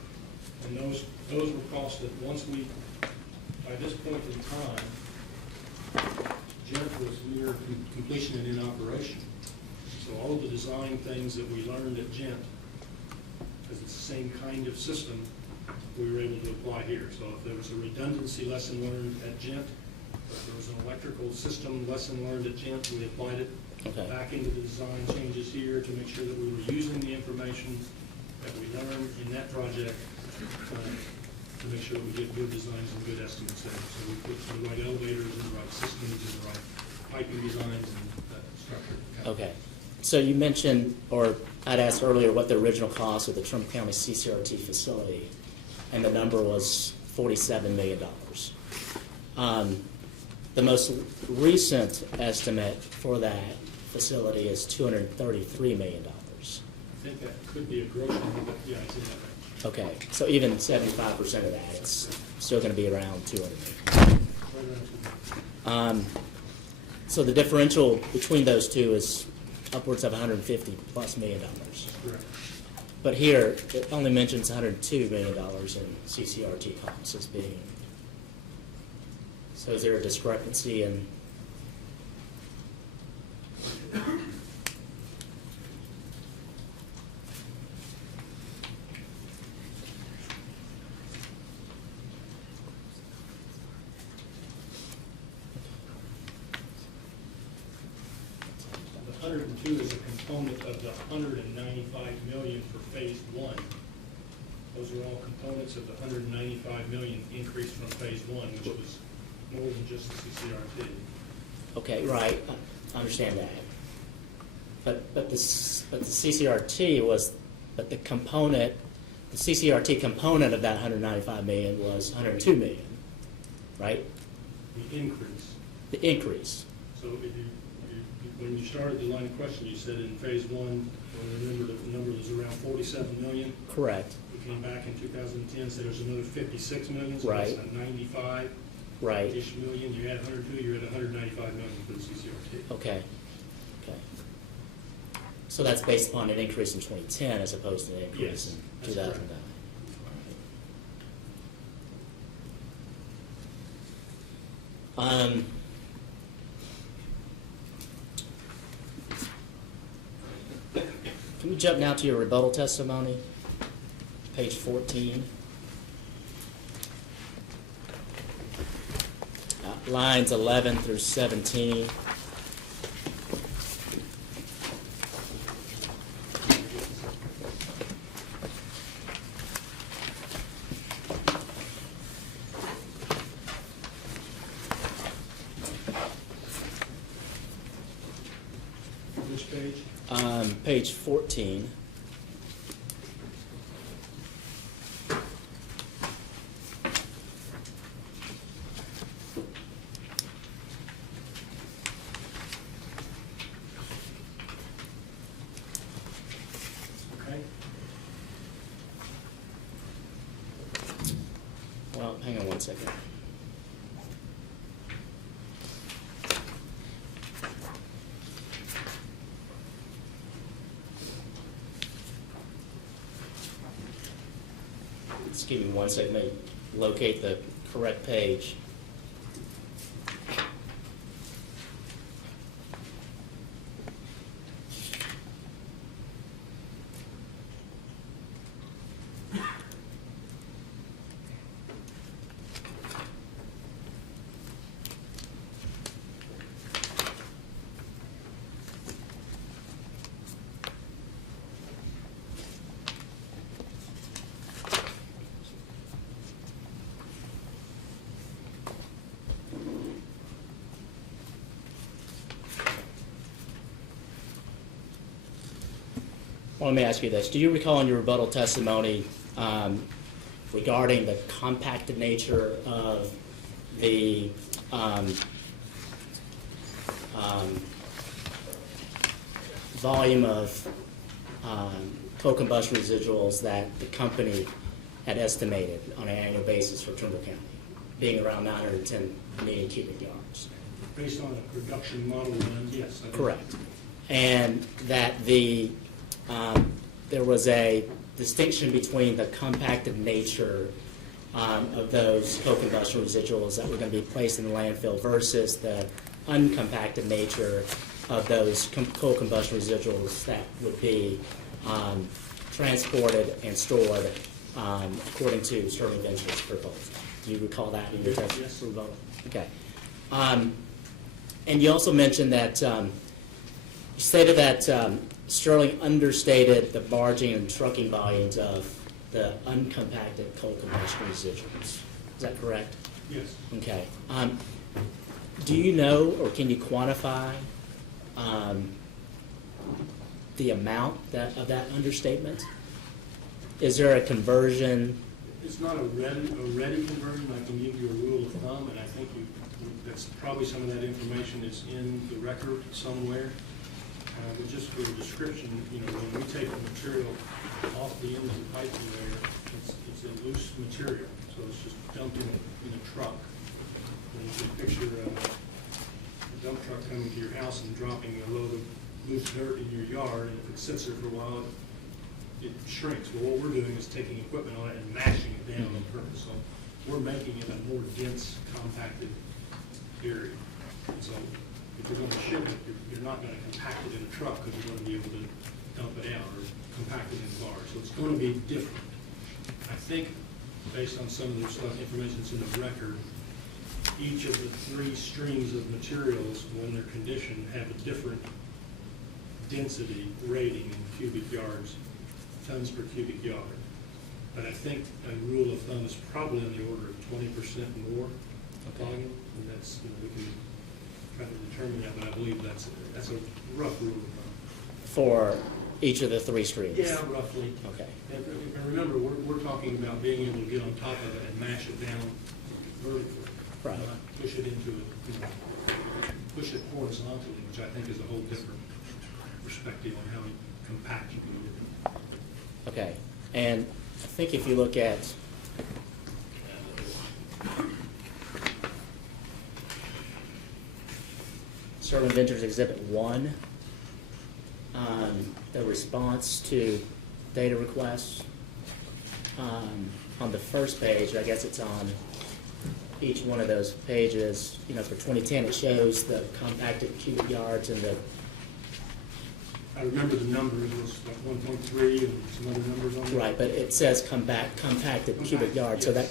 And those were costs that once we, by this point in time, Gent was near completion and in operation. So all of the design things that we learned at Gent, because it's the same kind of system, we were able to apply here. So if there was a redundancy lesson learned at Gent, if there was an electrical system lesson learned at Gent, we applied it back into the design changes here to make sure that we were using the information that we learned in that project to make sure we get good designs and good estimates there. So we put the right elevators and the right systems and the right piping designs and structure. Okay. So you mentioned, or I'd asked earlier, what the original cost of the Trumbull County CCRT facility, and the number was $47 million. The most recent estimate for that facility is $233 million. I think that could be a gross number, but yeah, it's in that range. Okay, so even 75% of that, it's still going to be around $200 million. So the differential between those two is upwards of $150+ million. Correct. But here, it only mentions $102 million in CCRT costs as being. So is there a discrepancy in? The 102 is a component of the $195 million for phase one. Those are all components of the 195 million increase from phase one, which was more than just the CCRT. Okay, right, I understand that. But the CCRT was, but the CCRT component of that 195 million was 102 million, right? The increase. The increase. So when you started the line of question, you said in phase one, remember the number was around 47 million. Correct. We came back in 2010, said there's another 56 million, so Right. that's a 95 Right. ish million. You had 102, you're at 195 million for the CCRT. Okay. Okay. So that's based upon an increase in 2010 as opposed to an increase Yes, in that's 2009. Can we jump now to your rebuttal testimony? Page 14. Lines 11 through 17. Which page? Page 14. Okay. Well, hang on one second. Just give me one second to locate the correct page. Well, let me ask you this. Do you recall in your rebuttal testimony regarding the compacted nature of the volume of co-combustion residuals that the company had estimated on an annual basis for Trimble County, being around 910 million cubic yards? Based on a production model, then, yes. I do. Correct. And that there was a distinction between the compacted nature of those co-combustion residuals that were going to be placed in the landfill versus the uncompacted nature of those co-combustion residuals that would be transported and stored according to Sterling Ventures' proposal. Do you recall that in your testimony? Yes. Okay. And you also mentioned that you stated that Sterling understated the barging and trucking volumes of the uncompacted coal combustion residuals. Is that correct? Yes. Okay. Do you know or can you quantify the amount of that understatement? Is there a conversion? It's not a ready conversion. I can give you a rule of thumb, and I think that's probably some of that information is in the record somewhere. But just for the description, when we take the material off the end of the pipe conveyor, it's a loose material, so it's just dumped in a truck. And you can picture a dump truck coming to your house and dropping a load of loose dirt in your yard, and if it sits there for a while, it shrinks. Well, what we're doing is taking equipment on it and mashing it down on purpose. So we're making it a more dense, compacted area. And so if you're going to ship it, you're not going to compact it in a truck because you're going to be able to dump it out or compact it in bars. So it's going to be different. I think, based on some of the information that's in the record, each of the three streams of materials, when they're conditioned, have a different density rating in cubic yards, tons per cubic yard. but I think a rule of thumb is probably on the order of 20% more volume, and that's, we can try to determine that, but I believe that's a rough rule of thumb. For each of the three streams? Yeah, roughly. Okay. And remember, we're talking about being able to get on top of it and mash it down vertically. Right. Not push it into it, push it horizontally, which I think is a whole different perspective on how compact you can get it. Okay. And I think if you look at Sterling Ventures Exhibit 1, the response to data requests, on the first page, I guess it's on each one of those pages, for 2010, it shows the compacted cubic yards and the. I remember the numbers, it was like 1.3 and some other numbers on there. Right, but it says compacted cubic yards, so that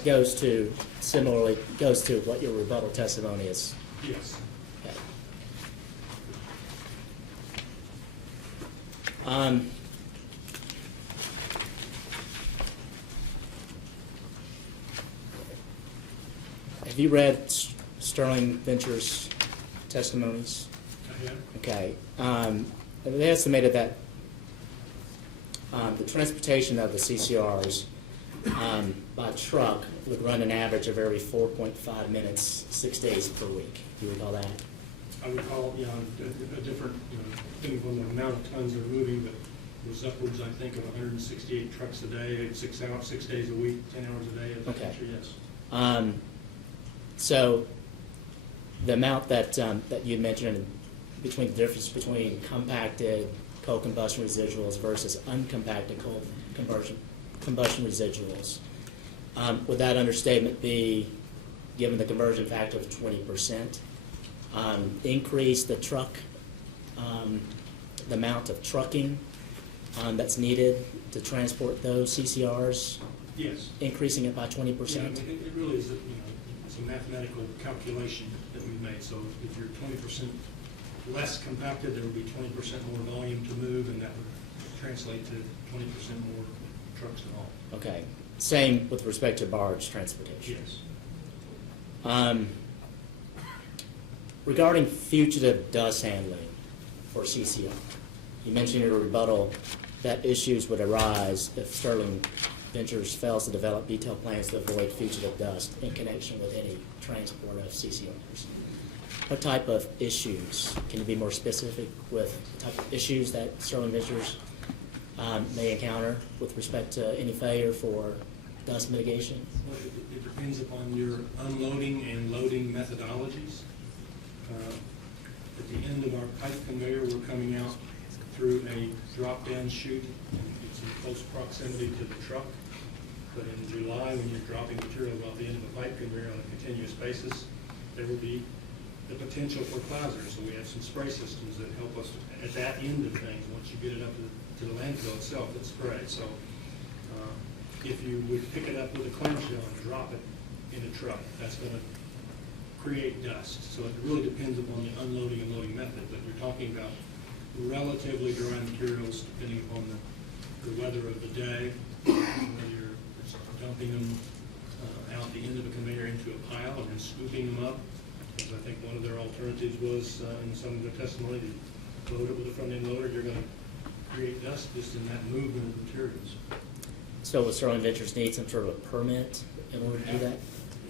similarly goes to what your rebuttal testimony is. Yes. Okay. Have you read Sterling Ventures testimonies? I have. Okay. They estimated that the transportation of the CCRs by truck would run an average of every 4.5 minutes, 6 days per week. Do you recall that? I would call, a different, depending on the amount of tons they're moving, but it was upwards, I think, of 168 trucks a day, 6 days a week, 10 hours a day. Okay. Yes. So the amount that you mentioned between the difference between compacted coal combustion residuals versus uncompacted coal combustion residuals, would that understatement be, given the conversion factor of 20%, increase the amount of trucking that's needed to transport those CCRs? Yes. Increasing it by 20%? Yeah, it really is, it's a mathematical calculation that we've made. So if you're 20% less compacted, there would be 20% more volume to move, and that would translate to 20% more trucks to haul. Okay. Same with respect to barge transportation. Yes. Regarding fugitive dust handling for CCR, you mentioned in your rebuttal that issues would arise if Sterling Ventures fails to develop detailed plans to avoid fugitive dust in connection with any transport of CCRs. What type of issues? Can you be more specific with the type of issues that Sterling Ventures may encounter with respect to any failure for dust mitigation? Well, it depends upon your unloading and loading methodologies. At the end of our pipe conveyor, we're coming out through a drop-down chute. It's in close proximity to the truck. But in July, when you're dropping material off the end of a pipe conveyor on a continuous basis, there will be the potential for clouders. So we have some spray systems that help us at that end of things. Once you get it up to the landfill itself, it's sprayed. So if you would pick it up with a clamshell and drop it in a truck, that's going to create dust. So it really depends upon the unloading and loading method. But you're talking about relatively dry materials depending upon the weather of the day, whether you're dumping them out the end of a conveyor into a pile and then scooping them up. Because I think one of their alternatives was, in some of the testimony, to load it with a front-end loader. You're going to create dust just in that movement of materials. So will Sterling Ventures need some sort of a permit in order to do that?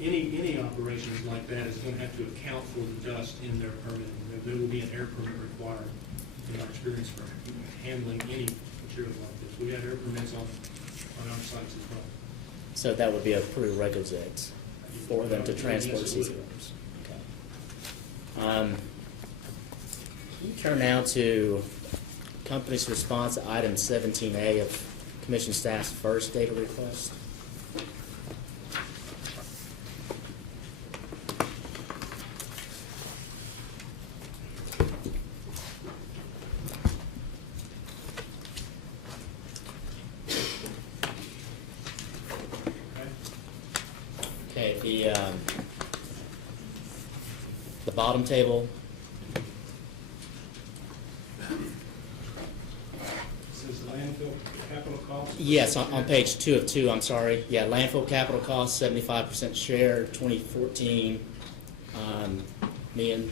Any operations like that is going to have to account for the dust in their permit. There will be an air permit required, in our experience, for handling any material like this. We have air permits on our sites as well. So that would be a prerequisite for them to transport CCRs. Okay. Can you turn now to company's response to item 17A of Commission staff's first data request? Okay, the bottom table. This is landfill. capital costs? Yes, on page 2 of 2, I'm sorry. Yeah, landfill capital costs, 75% share, 2014 $1 million.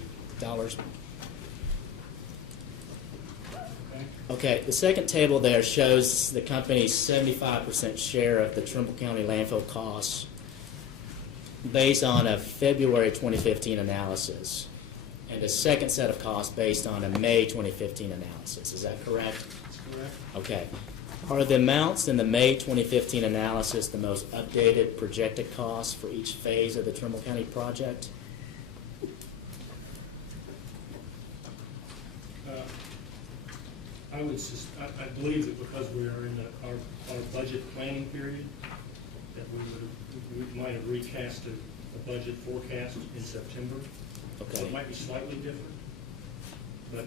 Okay, the second table there shows the company's 75% share of the Trimble County landfill costs based on a February 2015 analysis, and a second set of costs based on a May 2015 analysis. Is that correct? That's correct. Okay. Are the amounts in the May 2015 analysis the most updated projected costs for each phase of the Trimble County project? I believe that because we are in our budget planning period, that we might have recast a budget forecast in September. Okay. So it might be slightly different, but,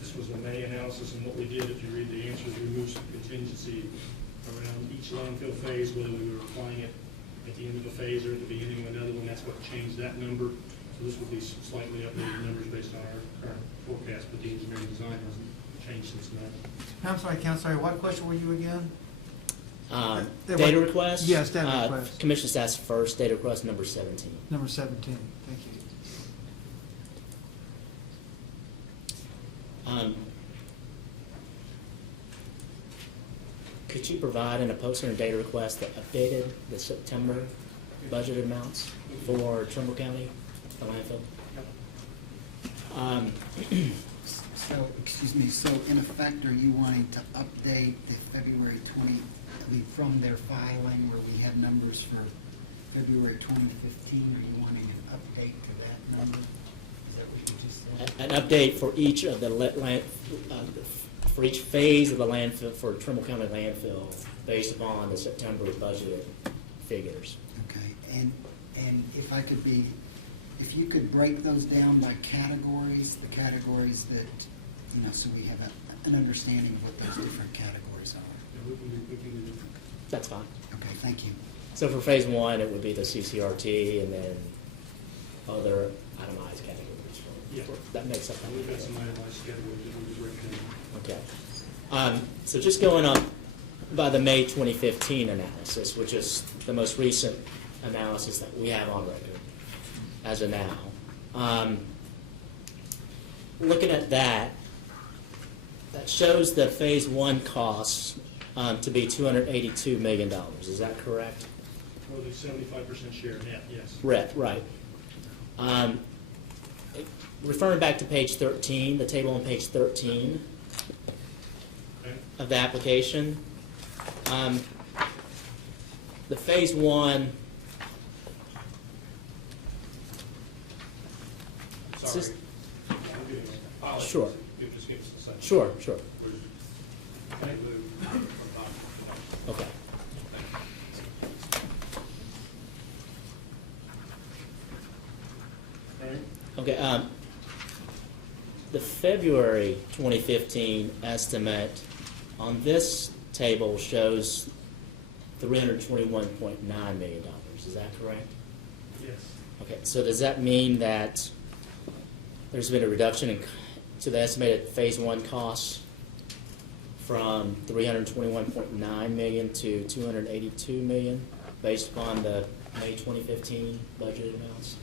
this was a May analysis, and what we did, if you read the answers, we moved some contingency around each landfill phase, whether we were applying it at the end of a phase or at the beginning of another one. That's what changed that number. So this would be slightly updated numbers based on our current forecast, but the engineering design hasn't changed since then. I'm sorry, Counselor, what question were you again? Data request? Yes, data request. Commission staff's first, data request number 17. Number 17, thank you. Could you provide in a post-hearing data request that updated the September budget amounts for Trimble County, the landfill? So, excuse me, so in effect, are you wanting to update the February 20, from their filing where we had numbers for February 2015, are you wanting an update to that number? Is that what you just said? An update for each of the for each phase of the landfill, for Trimble County landfill, based upon the September budget figures. Okay, and if I could be, if you could break those down by categories, the categories that, so we have an understanding of what those different categories are. That's fine. Okay, thank you. So for phase 1, it would be the CCRT and then other itemized categories. Yeah. That makes up. We've got some itemized categories that we just recommend. Okay. So just going up by the May 2015 analysis, which is the most recent analysis that we have on record as of now. Looking at that, that shows the phase 1 costs to be $282 million. Is that correct? For the 75% share net, yes. Right. Referring back to page 13, the table on page 13 of the application, the phase 1. Sorry. Sure. Just give us a second. Sure. Okay. Okay. Okay. The February 2015 estimate on this table shows $321.9 million. Is that correct? Yes. Okay. So does that mean that there's been a reduction to the estimated phase 1 costs from $321.9 million to $282 million based upon the May 2015 budgeted amounts?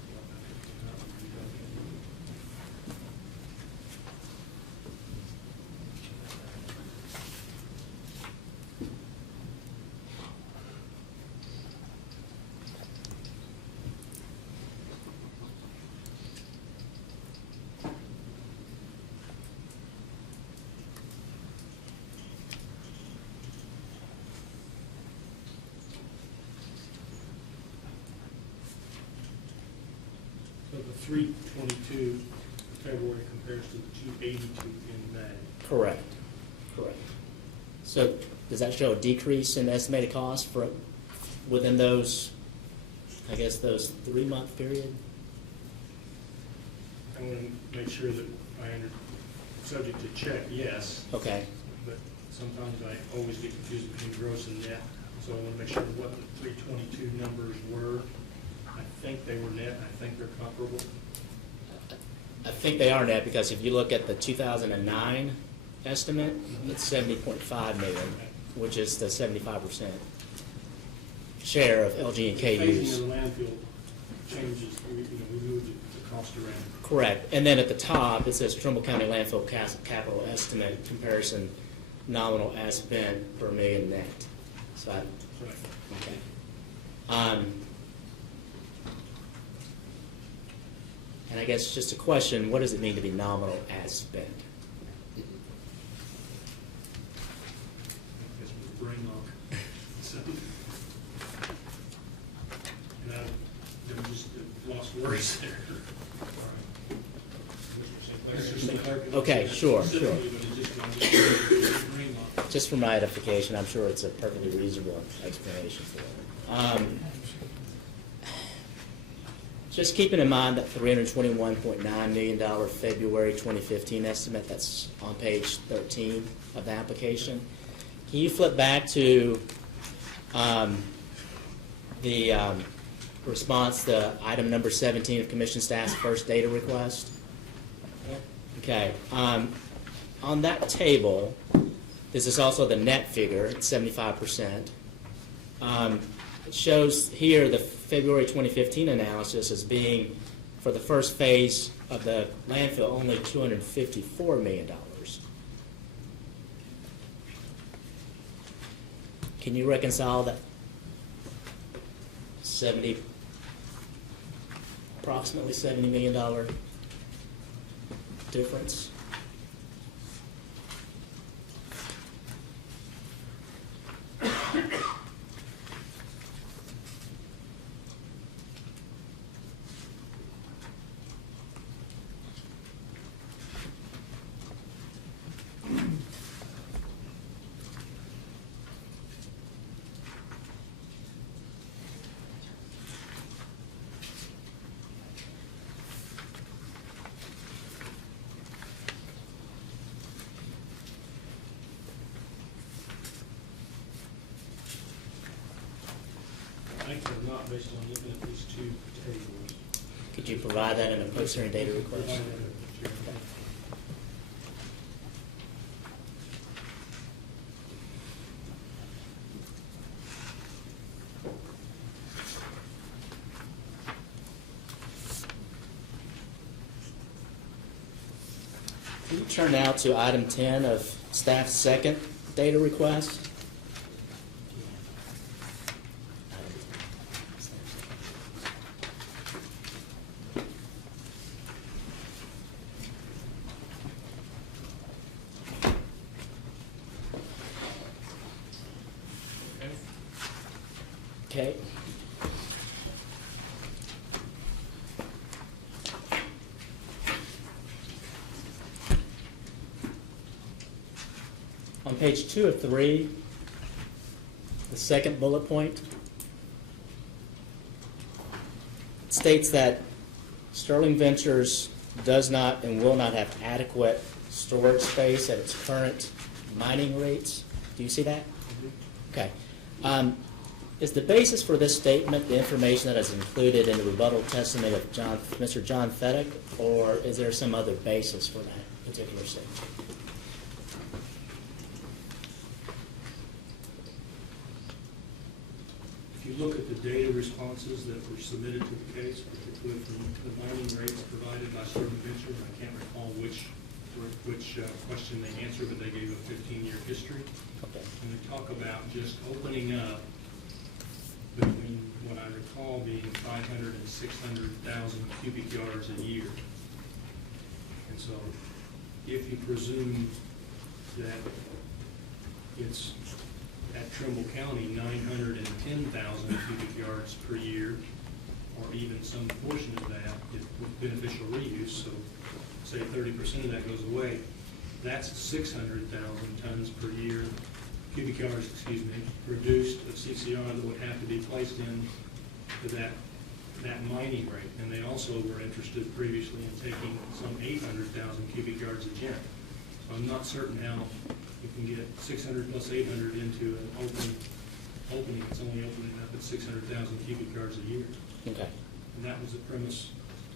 So the 322 February compares to the 282 in May. Correct. So does that show a decrease in estimated cost for within those, I guess, those 3-month period? I want to make sure that subject to check, yes. Okay. But sometimes I always get confused between gross and net, so I want to make sure what the 322 numbers were. I think they were net, I think they're comparable. I think they are net because if you look at the 2009 estimate, it's $70.5 million. which is the 75% share of LG and KU's. Phasing of the landfill changes, we moved the cost around. Correct. And then at the top, it says Trumbull County landfill capital estimate comparison nominal as spent per million net. So I, okay. And I guess just a question, what does it mean to be nominal as spent? That's with the brain lock. So, and I just lost words there. Okay, sure. Specifically, but it just brain lock. Just for my edification, I'm sure it's a perfectly reasonable explanation for it. Just keeping in mind that $321.9 million February 2015 estimate, that's on page 13 of the application. Can you flip back to the response to item number 17 of Commission staff's first data request? Okay. On that table, this is also the net figure, it's 75%. It shows here the February 2015 analysis as being, for the first phase of the landfill, only $254 million. Can you reconcile that approximately $70 million difference? I think they're not based on looking at these two tables. Could you provide that in a post-hearing data request? Can you turn now to item 10 of staff's second data request? Okay. On page 2 of 3, the second bullet point states that Sterling Ventures does not and will not have adequate storage space at its current mining rates. Do you see that? Okay. Is the basis for this statement the information that is included in the rebuttal testimony of Mr. John Fedek, or is there some other basis for that particular statement? If you look at the data responses that were submitted to the case, particularly from the mining rates provided by Sterling Ventures, I can't recall which question they answered, but they gave a 15-year history. Okay. And they talk about just opening up between what I recall being 500 and 600,000 cubic yards a year. And so if you presume that it's at Trimble County 910,000 cubic yards per year, or even some portion of that is with beneficial reuse, so say 30% of that goes away, that's 600,000 tons per year, cubic yards, excuse me, produced of CCR that would have to be placed in to that mining rate. And they also were interested previously in taking some 800,000 cubic yards of gin. So I'm not certain how you can get 600 plus 800 into an opening. It's only opening up at 600,000 cubic yards a year. Okay. And that was the premise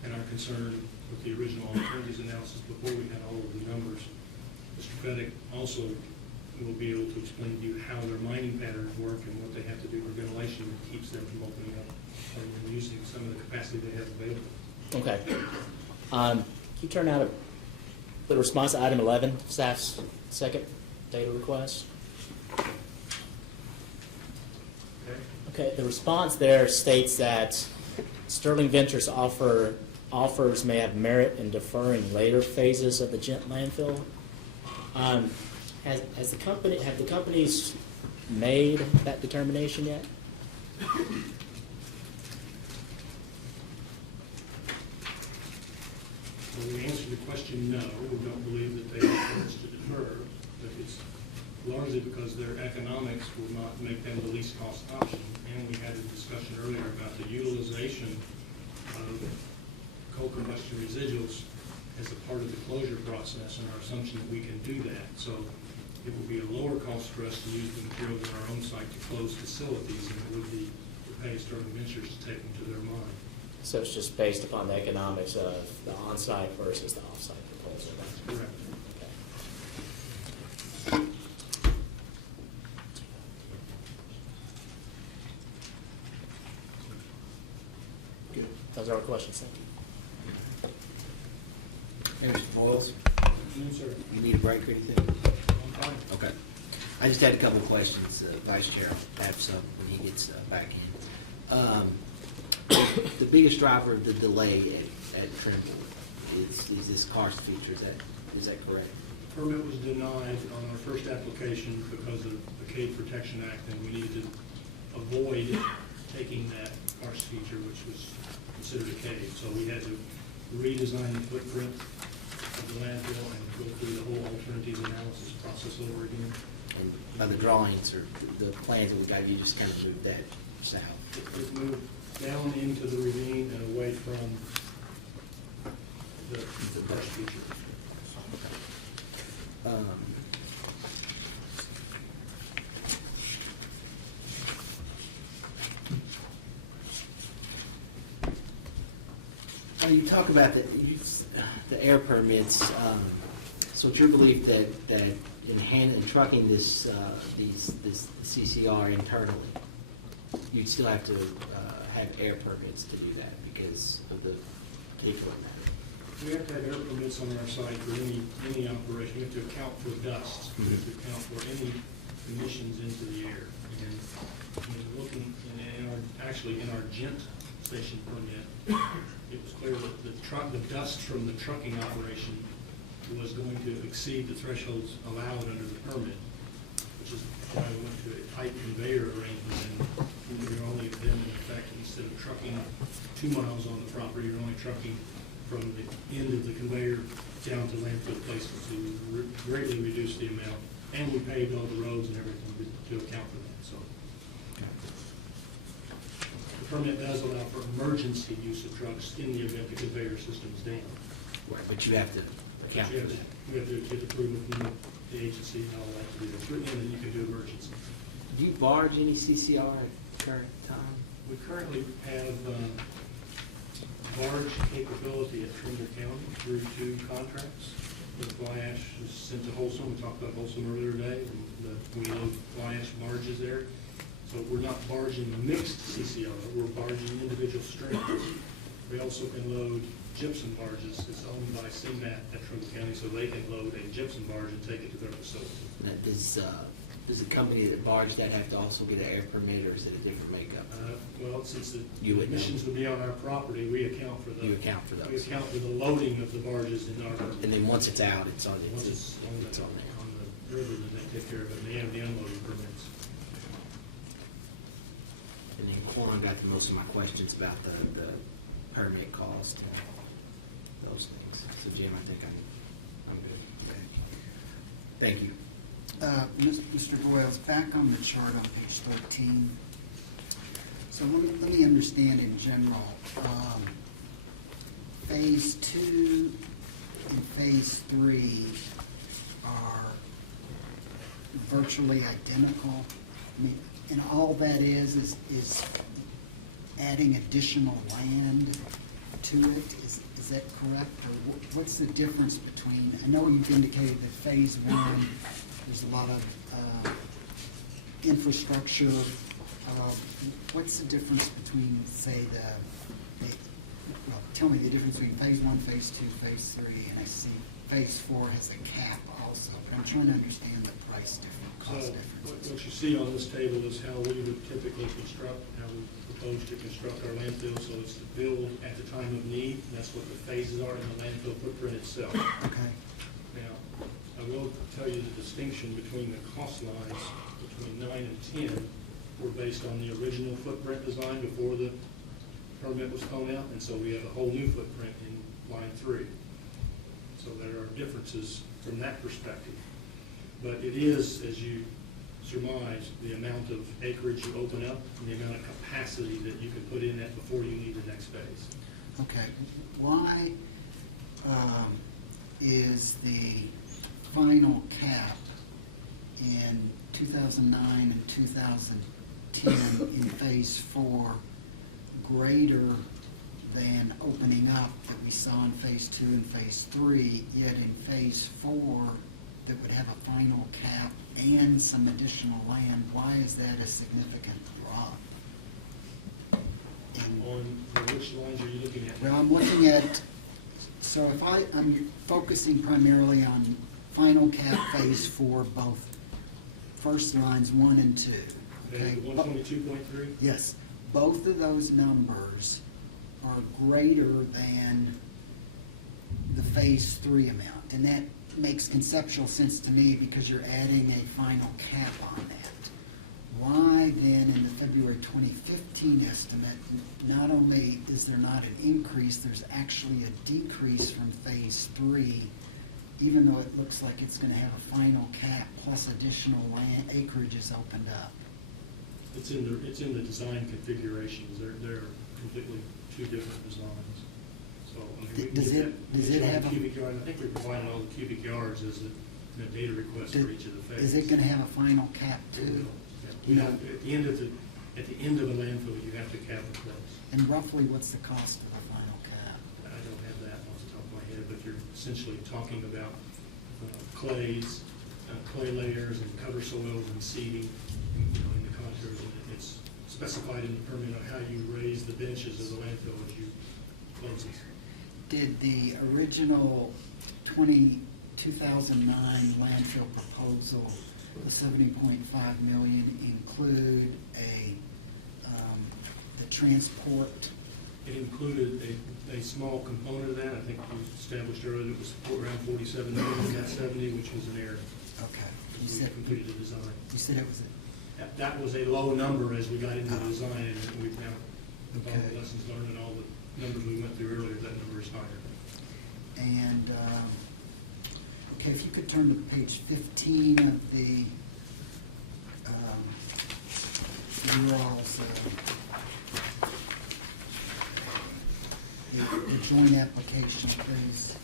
and our concern with the original alternatives analysis before we had all of the numbers. Mr. Fedek also He will be able to explain to you how their mining patterns work and what they have to do for ventilation that keeps them from opening up and using some of the capacity they have available. Okay. Can you turn out the response to item 11, staff's second data request? Okay, the response there states that Sterling Ventures offers may have merit in deferring later phases of the Gent landfill. Have the companies made that determination yet? Well, we answered the question, no. We don't believe that they have plans to defer, but it's largely because their economics will not make them the least cost option. And we had a discussion earlier about the utilization of coal combustion residuals as a part of the closure process, and our assumption that we can do that. So it will be a lower cost for us to use the materials on our own site to close facilities than it would be to pay Sterling Ventures to take them to their mine. So it's just based upon the economics of the on-site versus the off-site proposal. Correct. Good. Those are our questions. Thank you. Hey, Mr. Boyles? No, sir. You need a break or anything? I'm fine. Okay. I just had a couple of questions. Vice Chair will have some when he gets back in. The biggest driver of the delay at Trimble is this karst feature. Is that correct? Permit was denied on our first application because of the Cave Protection Act, and we needed to avoid taking that karst feature, which was considered a cave. So we had to redesign the footprint of the landfill and go through the whole alternatives analysis process over again. And by the drawings or the plans that we got, you just kind of moved that south. It moved down into the ravine and away from the karst feature. You talk about the air permits. So it's your belief that in trucking this CCR internally, you'd still have to have air permits to do that because of the particular matter? We have to have air permits on our site for any operation. We have to account for dust. We have to account for any emissions into the air. And looking in our Gent station permit, it was clear that the dust from the trucking operation was going to exceed the thresholds allowed under the permit, which is why we went to a tight conveyor arrangement. And you're only then, in fact, instead of trucking 2 miles on the property, you're only trucking from the end of the conveyor down to landfill placement. So we greatly reduced the amount, and we paved all the roads and everything to account for that. So the permit does allow for emergency use of trucks in the event the conveyor system is down. Right, but you have to account for that. We have to get approval from the agency and all that to do that. It's written in that you can do emergency. Do you barge any CCR at current time? We currently have barge capability at Trimble County through 2 contracts. The fly ash is sent to Folsom. We talked about Folsom earlier today. We load fly ash barges there. So we're not barging mixed CCR. We're barging individual streams. We also can load gypsum barges. It's owned by CMAT at Trimble County, so they can load a gypsum barge and take it to their facility. Now, does the company that barged that have to also get an air permit, or is it a different makeup? Well, since the You would know. emissions would be on our property, we account for those. You account for those. We account for the loading of the barges in our. And then once it's out, it's on Once it's on it's on there. the river, then they take care of it, and they have the unloading permits. And then Quan got to most of my questions about the permit cost and those things. So Jim, I think I'm good. Okay. Thank you. Mr. Boyles, back on the chart on page 13. So let me understand in general. Phase 2 and phase 3 are virtually identical. I mean, and all that is adding additional land to it. Is that correct? Or what's the difference between? I know you've indicated that phase 1 there's a lot of infrastructure. What's the difference between, say, well, tell me the difference between phase one, phase two, phase three, and I see phase four has a cap also, but I'm trying to understand the price difference, cost So differences. what you see on this table is how we would typically construct, how we propose to construct our landfill. So it's to build at the time of need. That's what the phases are in the landfill footprint itself. Okay. Now, I will tell you the distinction between the cost lines between 9 and 10 were based on the original footprint design before the permit was thrown out, and so we have a whole new footprint in line 3. So there are differences from that perspective. But it is, as you surmise, the amount of acreage you open up and the amount of capacity that you can put in that before you need the next phase. Okay. Why is the final cap in 2009 and 2010 in phase 4 greater than opening up that we saw in phase 2 and phase 3, yet in phase 4 that would have a final cap and some additional land? Why is that a significant drop? On which lines are you looking at? Well, I'm looking at, so if I'm focusing primarily on final cap phase 4, both first lines 1 and 2. Okay. 122.3? Yes, both of those numbers are greater than the phase 3 amount. And that makes conceptual sense to me because you're adding a final cap on that. Why then in the February 2015 estimate, not only is there not an increase, there's actually a decrease from phase 3, even though it looks like it's going to have a final cap plus additional land acreage is opened up? It's in the design configurations. They're completely two different designs. So I mean, we can Does get it- that does it on have a- cubic yard. I think we provided all the cubic yards as a data request for each of the phases. Is it going to have a final cap too? You know, at the end of a landfill, you have to cap in place. And roughly what's the cost of the final cap? I don't have that off the top of my head, but you're essentially talking about clays, clay layers, and cover soils and seeding, you know, in the contours. And it's specified in the permit on how you raise the benches of the landfill as you close it. Did the original 2009 landfill proposal, the $70.5 million, include the transport? It included a small component of that. I think we established earlier it was around 47 million, not 70, which was an error. Okay. We completed the design. You said it was That was a low number as we got into the design, and we've now, with all Okay. the lessons learned and all the numbers we went through earlier, that number is higher. And, okay, if you could turn to page 15 of the, URL's, the joint application, please.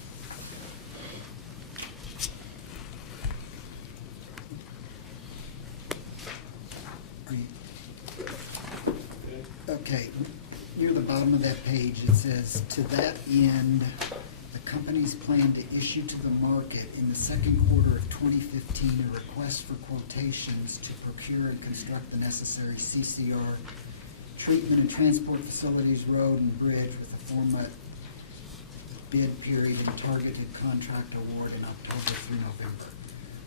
Are you, okay, near the bottom of that page, it says, to that end, the companies plan to issue to the market in the second quarter of 2015 a request for quotations to procure and construct the necessary CCR treatment and transport facilities, road and bridge with a format bid period and targeted contract award in October through November.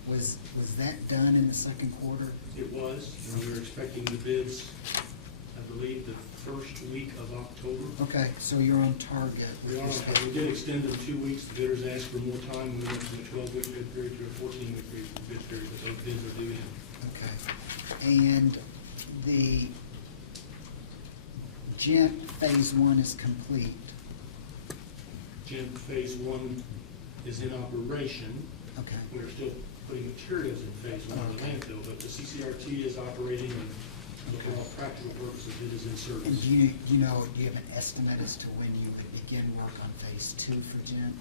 Was that done in the second quarter? It was, and we were expecting the bids, I believe, the first week of October. Okay, so you're on target. We are, we did extend them 2 weeks. The bidders asked for more time. We went from a 12-week bid period to a 14-week bid period, but those bids are due in. Okay. And the Gent Phase 1 is complete. Gent Phase 1 is in operation. Okay. We're still putting materials in Phase 1 of the landfill, but the CCRT is operating, and for all practical purposes, it is in service. And do you have an estimate as to when you would begin work on Phase 2 for Gent?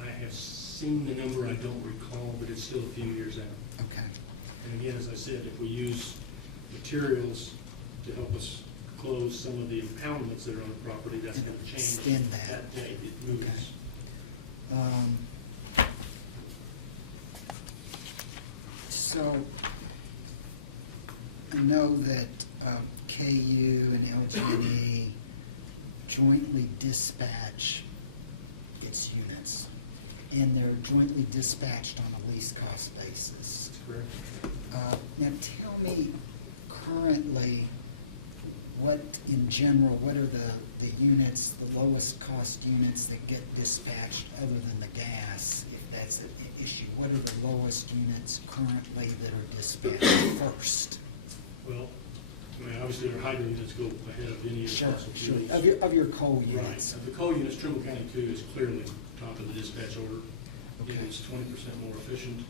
I have seen the number, I don't recall, but it's still a few years out. Okay. And again, as I said, if we use materials to help us close some of the impoundments that are on the property, that's going to change. Extend that. That date, it moves. Okay. So I know that KU and LG&E jointly dispatch its units, and they're jointly dispatched on a lease cost basis. Correct. Now tell me currently, what in general, what are the units, the lowest cost units that get dispatched other than the gas, if that's an issue? What are the lowest units currently that are dispatched first? Well, I mean, obviously our hydro units go ahead of any of the Sure, fossil sure. fuels. Of your coal Right. units. Of the coal units, Trimble County 2 is clearly top of the dispatch order. Okay. It's 20% more efficient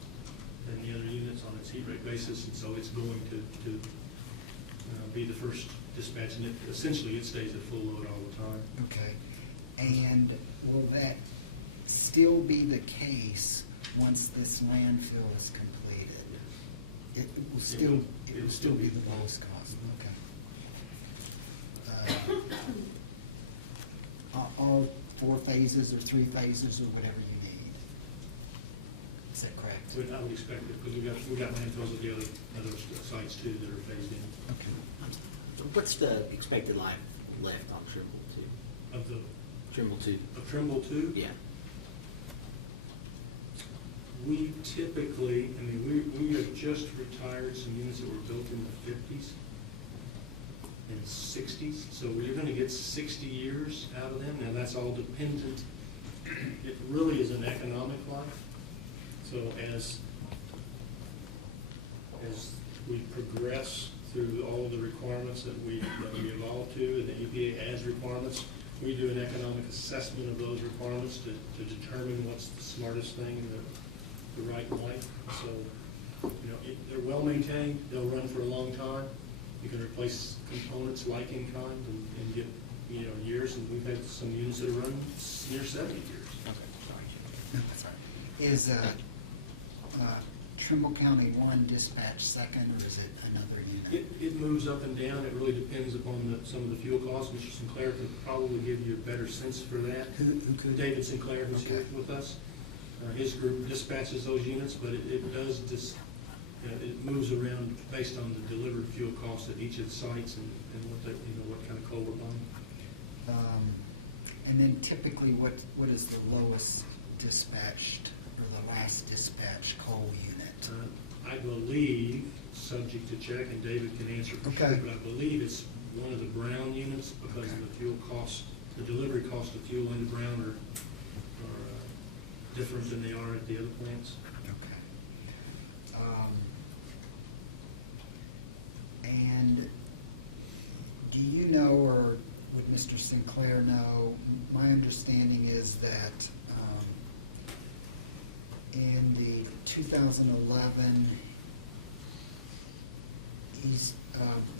than the other units on its heat rate basis, and so it's going to be the first dispatch, and essentially it stays at full load all the time. Okay. And will that still be the case once this landfill is completed? It will still be the lowest cost, okay. All 4 phases or 3 phases or whatever you need. Is that correct? I would expect it, because we got landfills at the other sites too that are phased in. Okay. What's the expected life left on Trimble 2? Of the Trimble 2? Of Trimble 2? Yeah. We typically, I mean, we have just retired some units that were built in the 50s and 60s, so we're going to get 60 years out of them. Now, that's all dependent. It really is an economic life. So as we progress through all of the requirements that we evolve to, and the EPA adds requirements, we do an economic assessment of those requirements to determine what's the smartest thing and the right life. So, you know, they're well maintained, they'll run for a long time. You can replace components like in kind and get, you know, years, and we've had some units that run near 70 years. Okay, sorry. No, that's all right. Is Trimble County 1 dispatch second, or is it another unit? It moves up and down. It really depends upon some of the fuel costs. Mr. Sinclair could probably give you a better sense for that. Who could? David Sinclair, who's here with us. His group dispatches those units, but it does it moves around based on the delivered fuel costs at each of the sites and what kind of coal we're buying. And then typically, what is the lowest dispatched, or the last dispatched coal unit? I believe, subject to check, and David can answer for sure, but I believe it's one of the brown units because of the fuel cost, the delivery cost of fuel into brown are different than they are at the other plants. Okay. And do you know, or would Mr. Sinclair know, my understanding is that in the 2011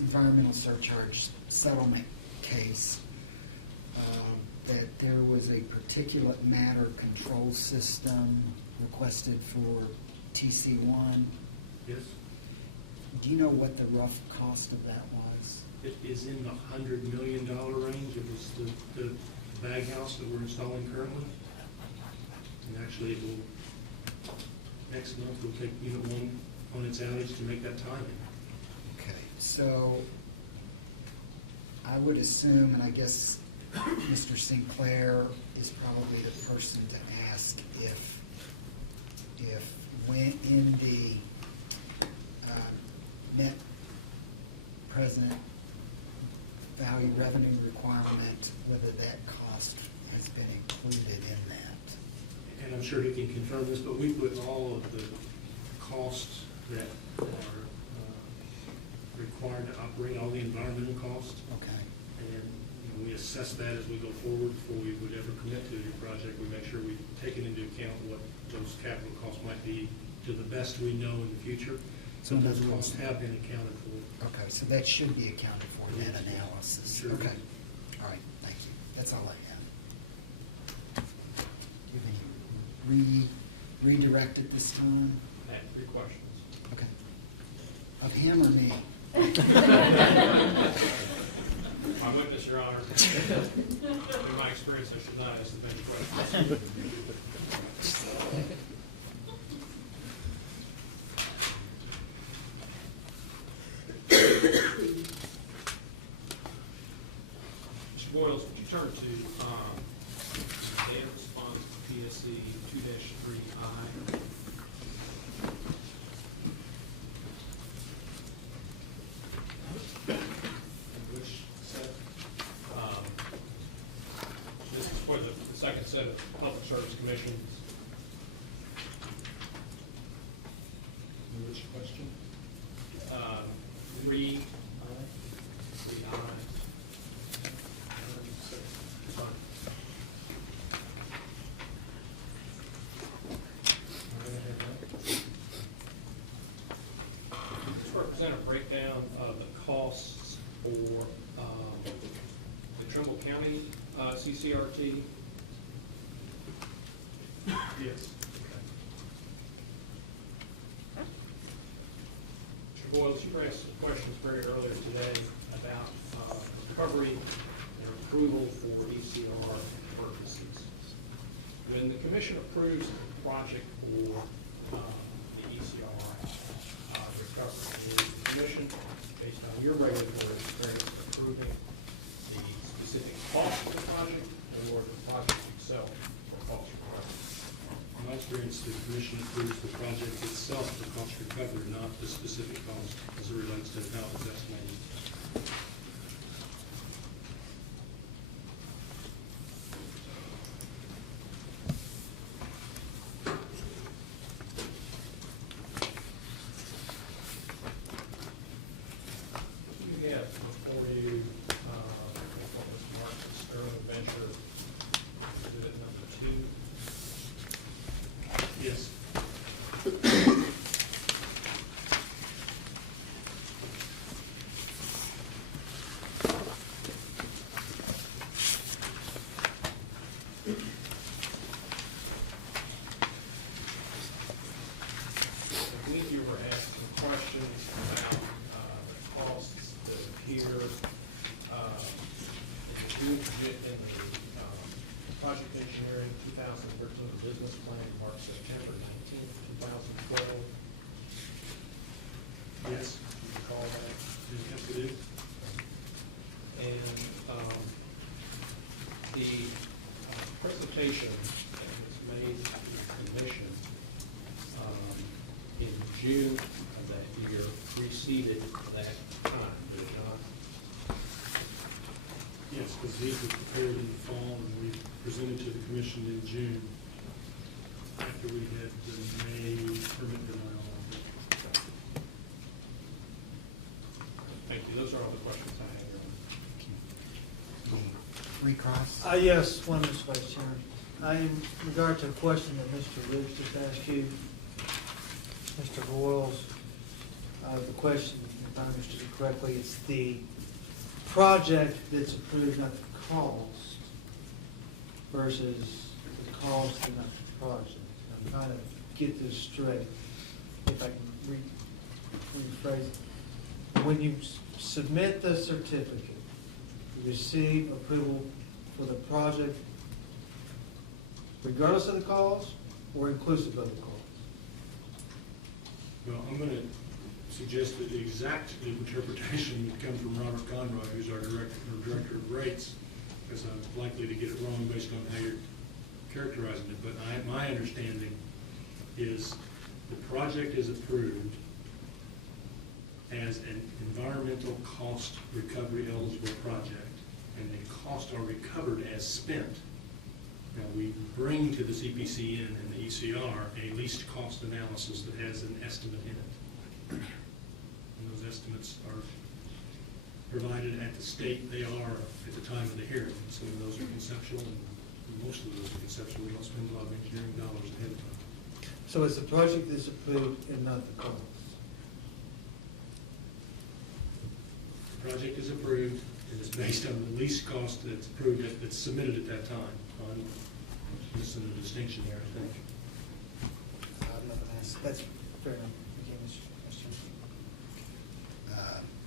environmental surcharge settlement case, that there was a particulate matter control system requested for TC1. Yes. Do you know what the rough cost of that was? It is in the $100 million range. It was the bag house that we're installing currently. And actually, it will, next month, we'll take unit 1 on its outage to make that timing. Okay, so I would assume, and I guess Mr. Sinclair is probably the person to ask if when in the net present value revenue requirement, whether that cost has been included in that. And I'm sure he can confirm this, but we put all of the costs that are required to operate, all the environmental costs. Okay. And we assess that as we go forward before we would ever commit to a new project. We make sure we take it into account what those capital costs might be to the best we know in the future. So those costs have been accounted for. Okay, so that should be accounted for in that analysis. Sure. Okay, all right, thank you. That's all I have. You may redirect at this time? I have 3 questions. Okay. Of him or me? My witness, Your Honor. In my experience, I should not ask the bench questions. data response to PSC 2-3I. Which set, this is for the second set of public service commissions. Which question? 3I. 3I. Fine. Let's represent a breakdown of the costs for the Trimble County CCRT. Yes. Mr. Boyles, you asked some questions very earlier today about recovery and approval for ECR purposes. When the commission approves the project for the ECR recovery, the commission, based on your regulatory experience, approving the specific cost of the project or the project itself for cost recovery? In my experience, the commission approves the project itself for cost recovery, not the specific cost as it relates to how it's estimated. You have before you, what was marked as Sterling Venture, exhibit number 2. Yes. I believe you were asking questions about the costs that appear in the project engineering 2013 business plan marked September 19th, 2012. Yes. You recall that? Yes, we do. And the presentation that was made to the commission in June of that year preceded that time, did it not? Yes, because these were prepared in the fall and we presented to the commission in June after we had the May permit denial. Thank you, those are all the questions I have, Your Honor. Recross? Yes, one, Mr. Vice Chairman. In regard to a question that Mr. Riggs just asked you, Mr. Boyles, the question, if I understood it correctly, it's the project that's approved, not the cost, versus the cost and not the project. I'm trying to get this straight, if I can rephrase it. When you submit the certificate, you receive approval for the project regardless of the cost or inclusive of the cost? Well, I'm going to suggest that the exact interpretation would come from Robert Conroy, who's our director of rates, because I'm likely to get it wrong based on how you're characterizing it. But my understanding is the project is approved as an environmental cost recovery eligible project, and the costs are recovered as spent. Now, we bring to the CPCN and the ECR a least cost analysis that has an estimate in it. And those estimates are provided at the state they are at the time of the hearing. Some of those are conceptual, and most of those are conceptual. We don't spend a lot of engineering dollars ahead of time. So it's the project that's approved and not the cost? The project is approved, and it's based on the least cost that's approved, that's submitted at that time. I'm missing the distinction there, I think. That's fair enough. Okay, Mr.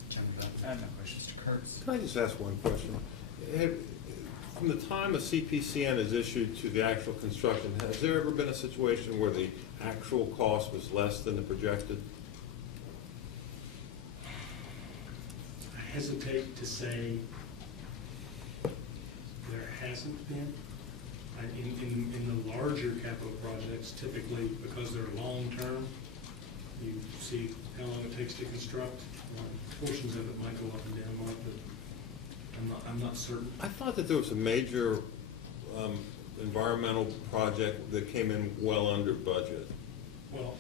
Chairman. I have no questions. Mr. Kurtz? Can I just ask one question? From the time a CPCN is issued to the actual construction, has there ever been a situation where the actual cost was less than the projected? I hesitate to say there hasn't been. In the larger capital projects, typically, because they're long-term, you see how long it takes to construct. Portions of it might go up and down, Mark, but I'm not certain. I thought that there was a major environmental project that came in well under budget Well,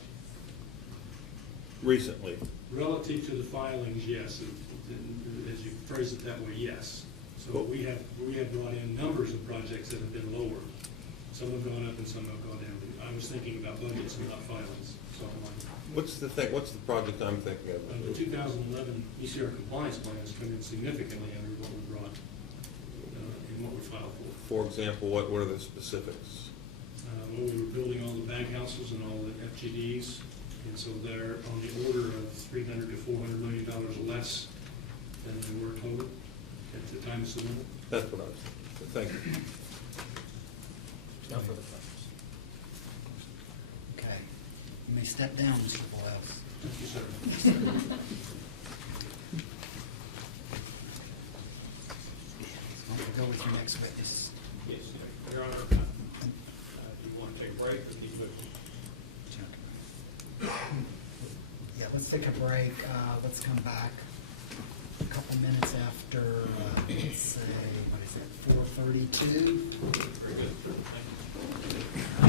recently. relative to the filings, yes. As you phrase it that way, yes. So we have brought in numbers of projects that have been lower. Some have gone up and some have gone down. I was thinking about budgets and not filings. So What's the project I'm thinking of? the 2011 ECR compliance plan has come in significantly under what we brought in what we filed for. For example, what are the specifics? Well, we were building all the bag houses and all the FGDs, and so they're on the order of $300 to $400 million less than they were total at the time of submittal. That's what I was thinking. Thank you. No further questions. Okay. You may step down, Mr. Boyles. Thank you, sir. Want to go with your next witness? Yes, Your Honor, do you want to take a break or keep moving? Yeah, let's take a break. Let's come back a couple minutes after, let's say, what is it, 4:32? Very good. Thank you.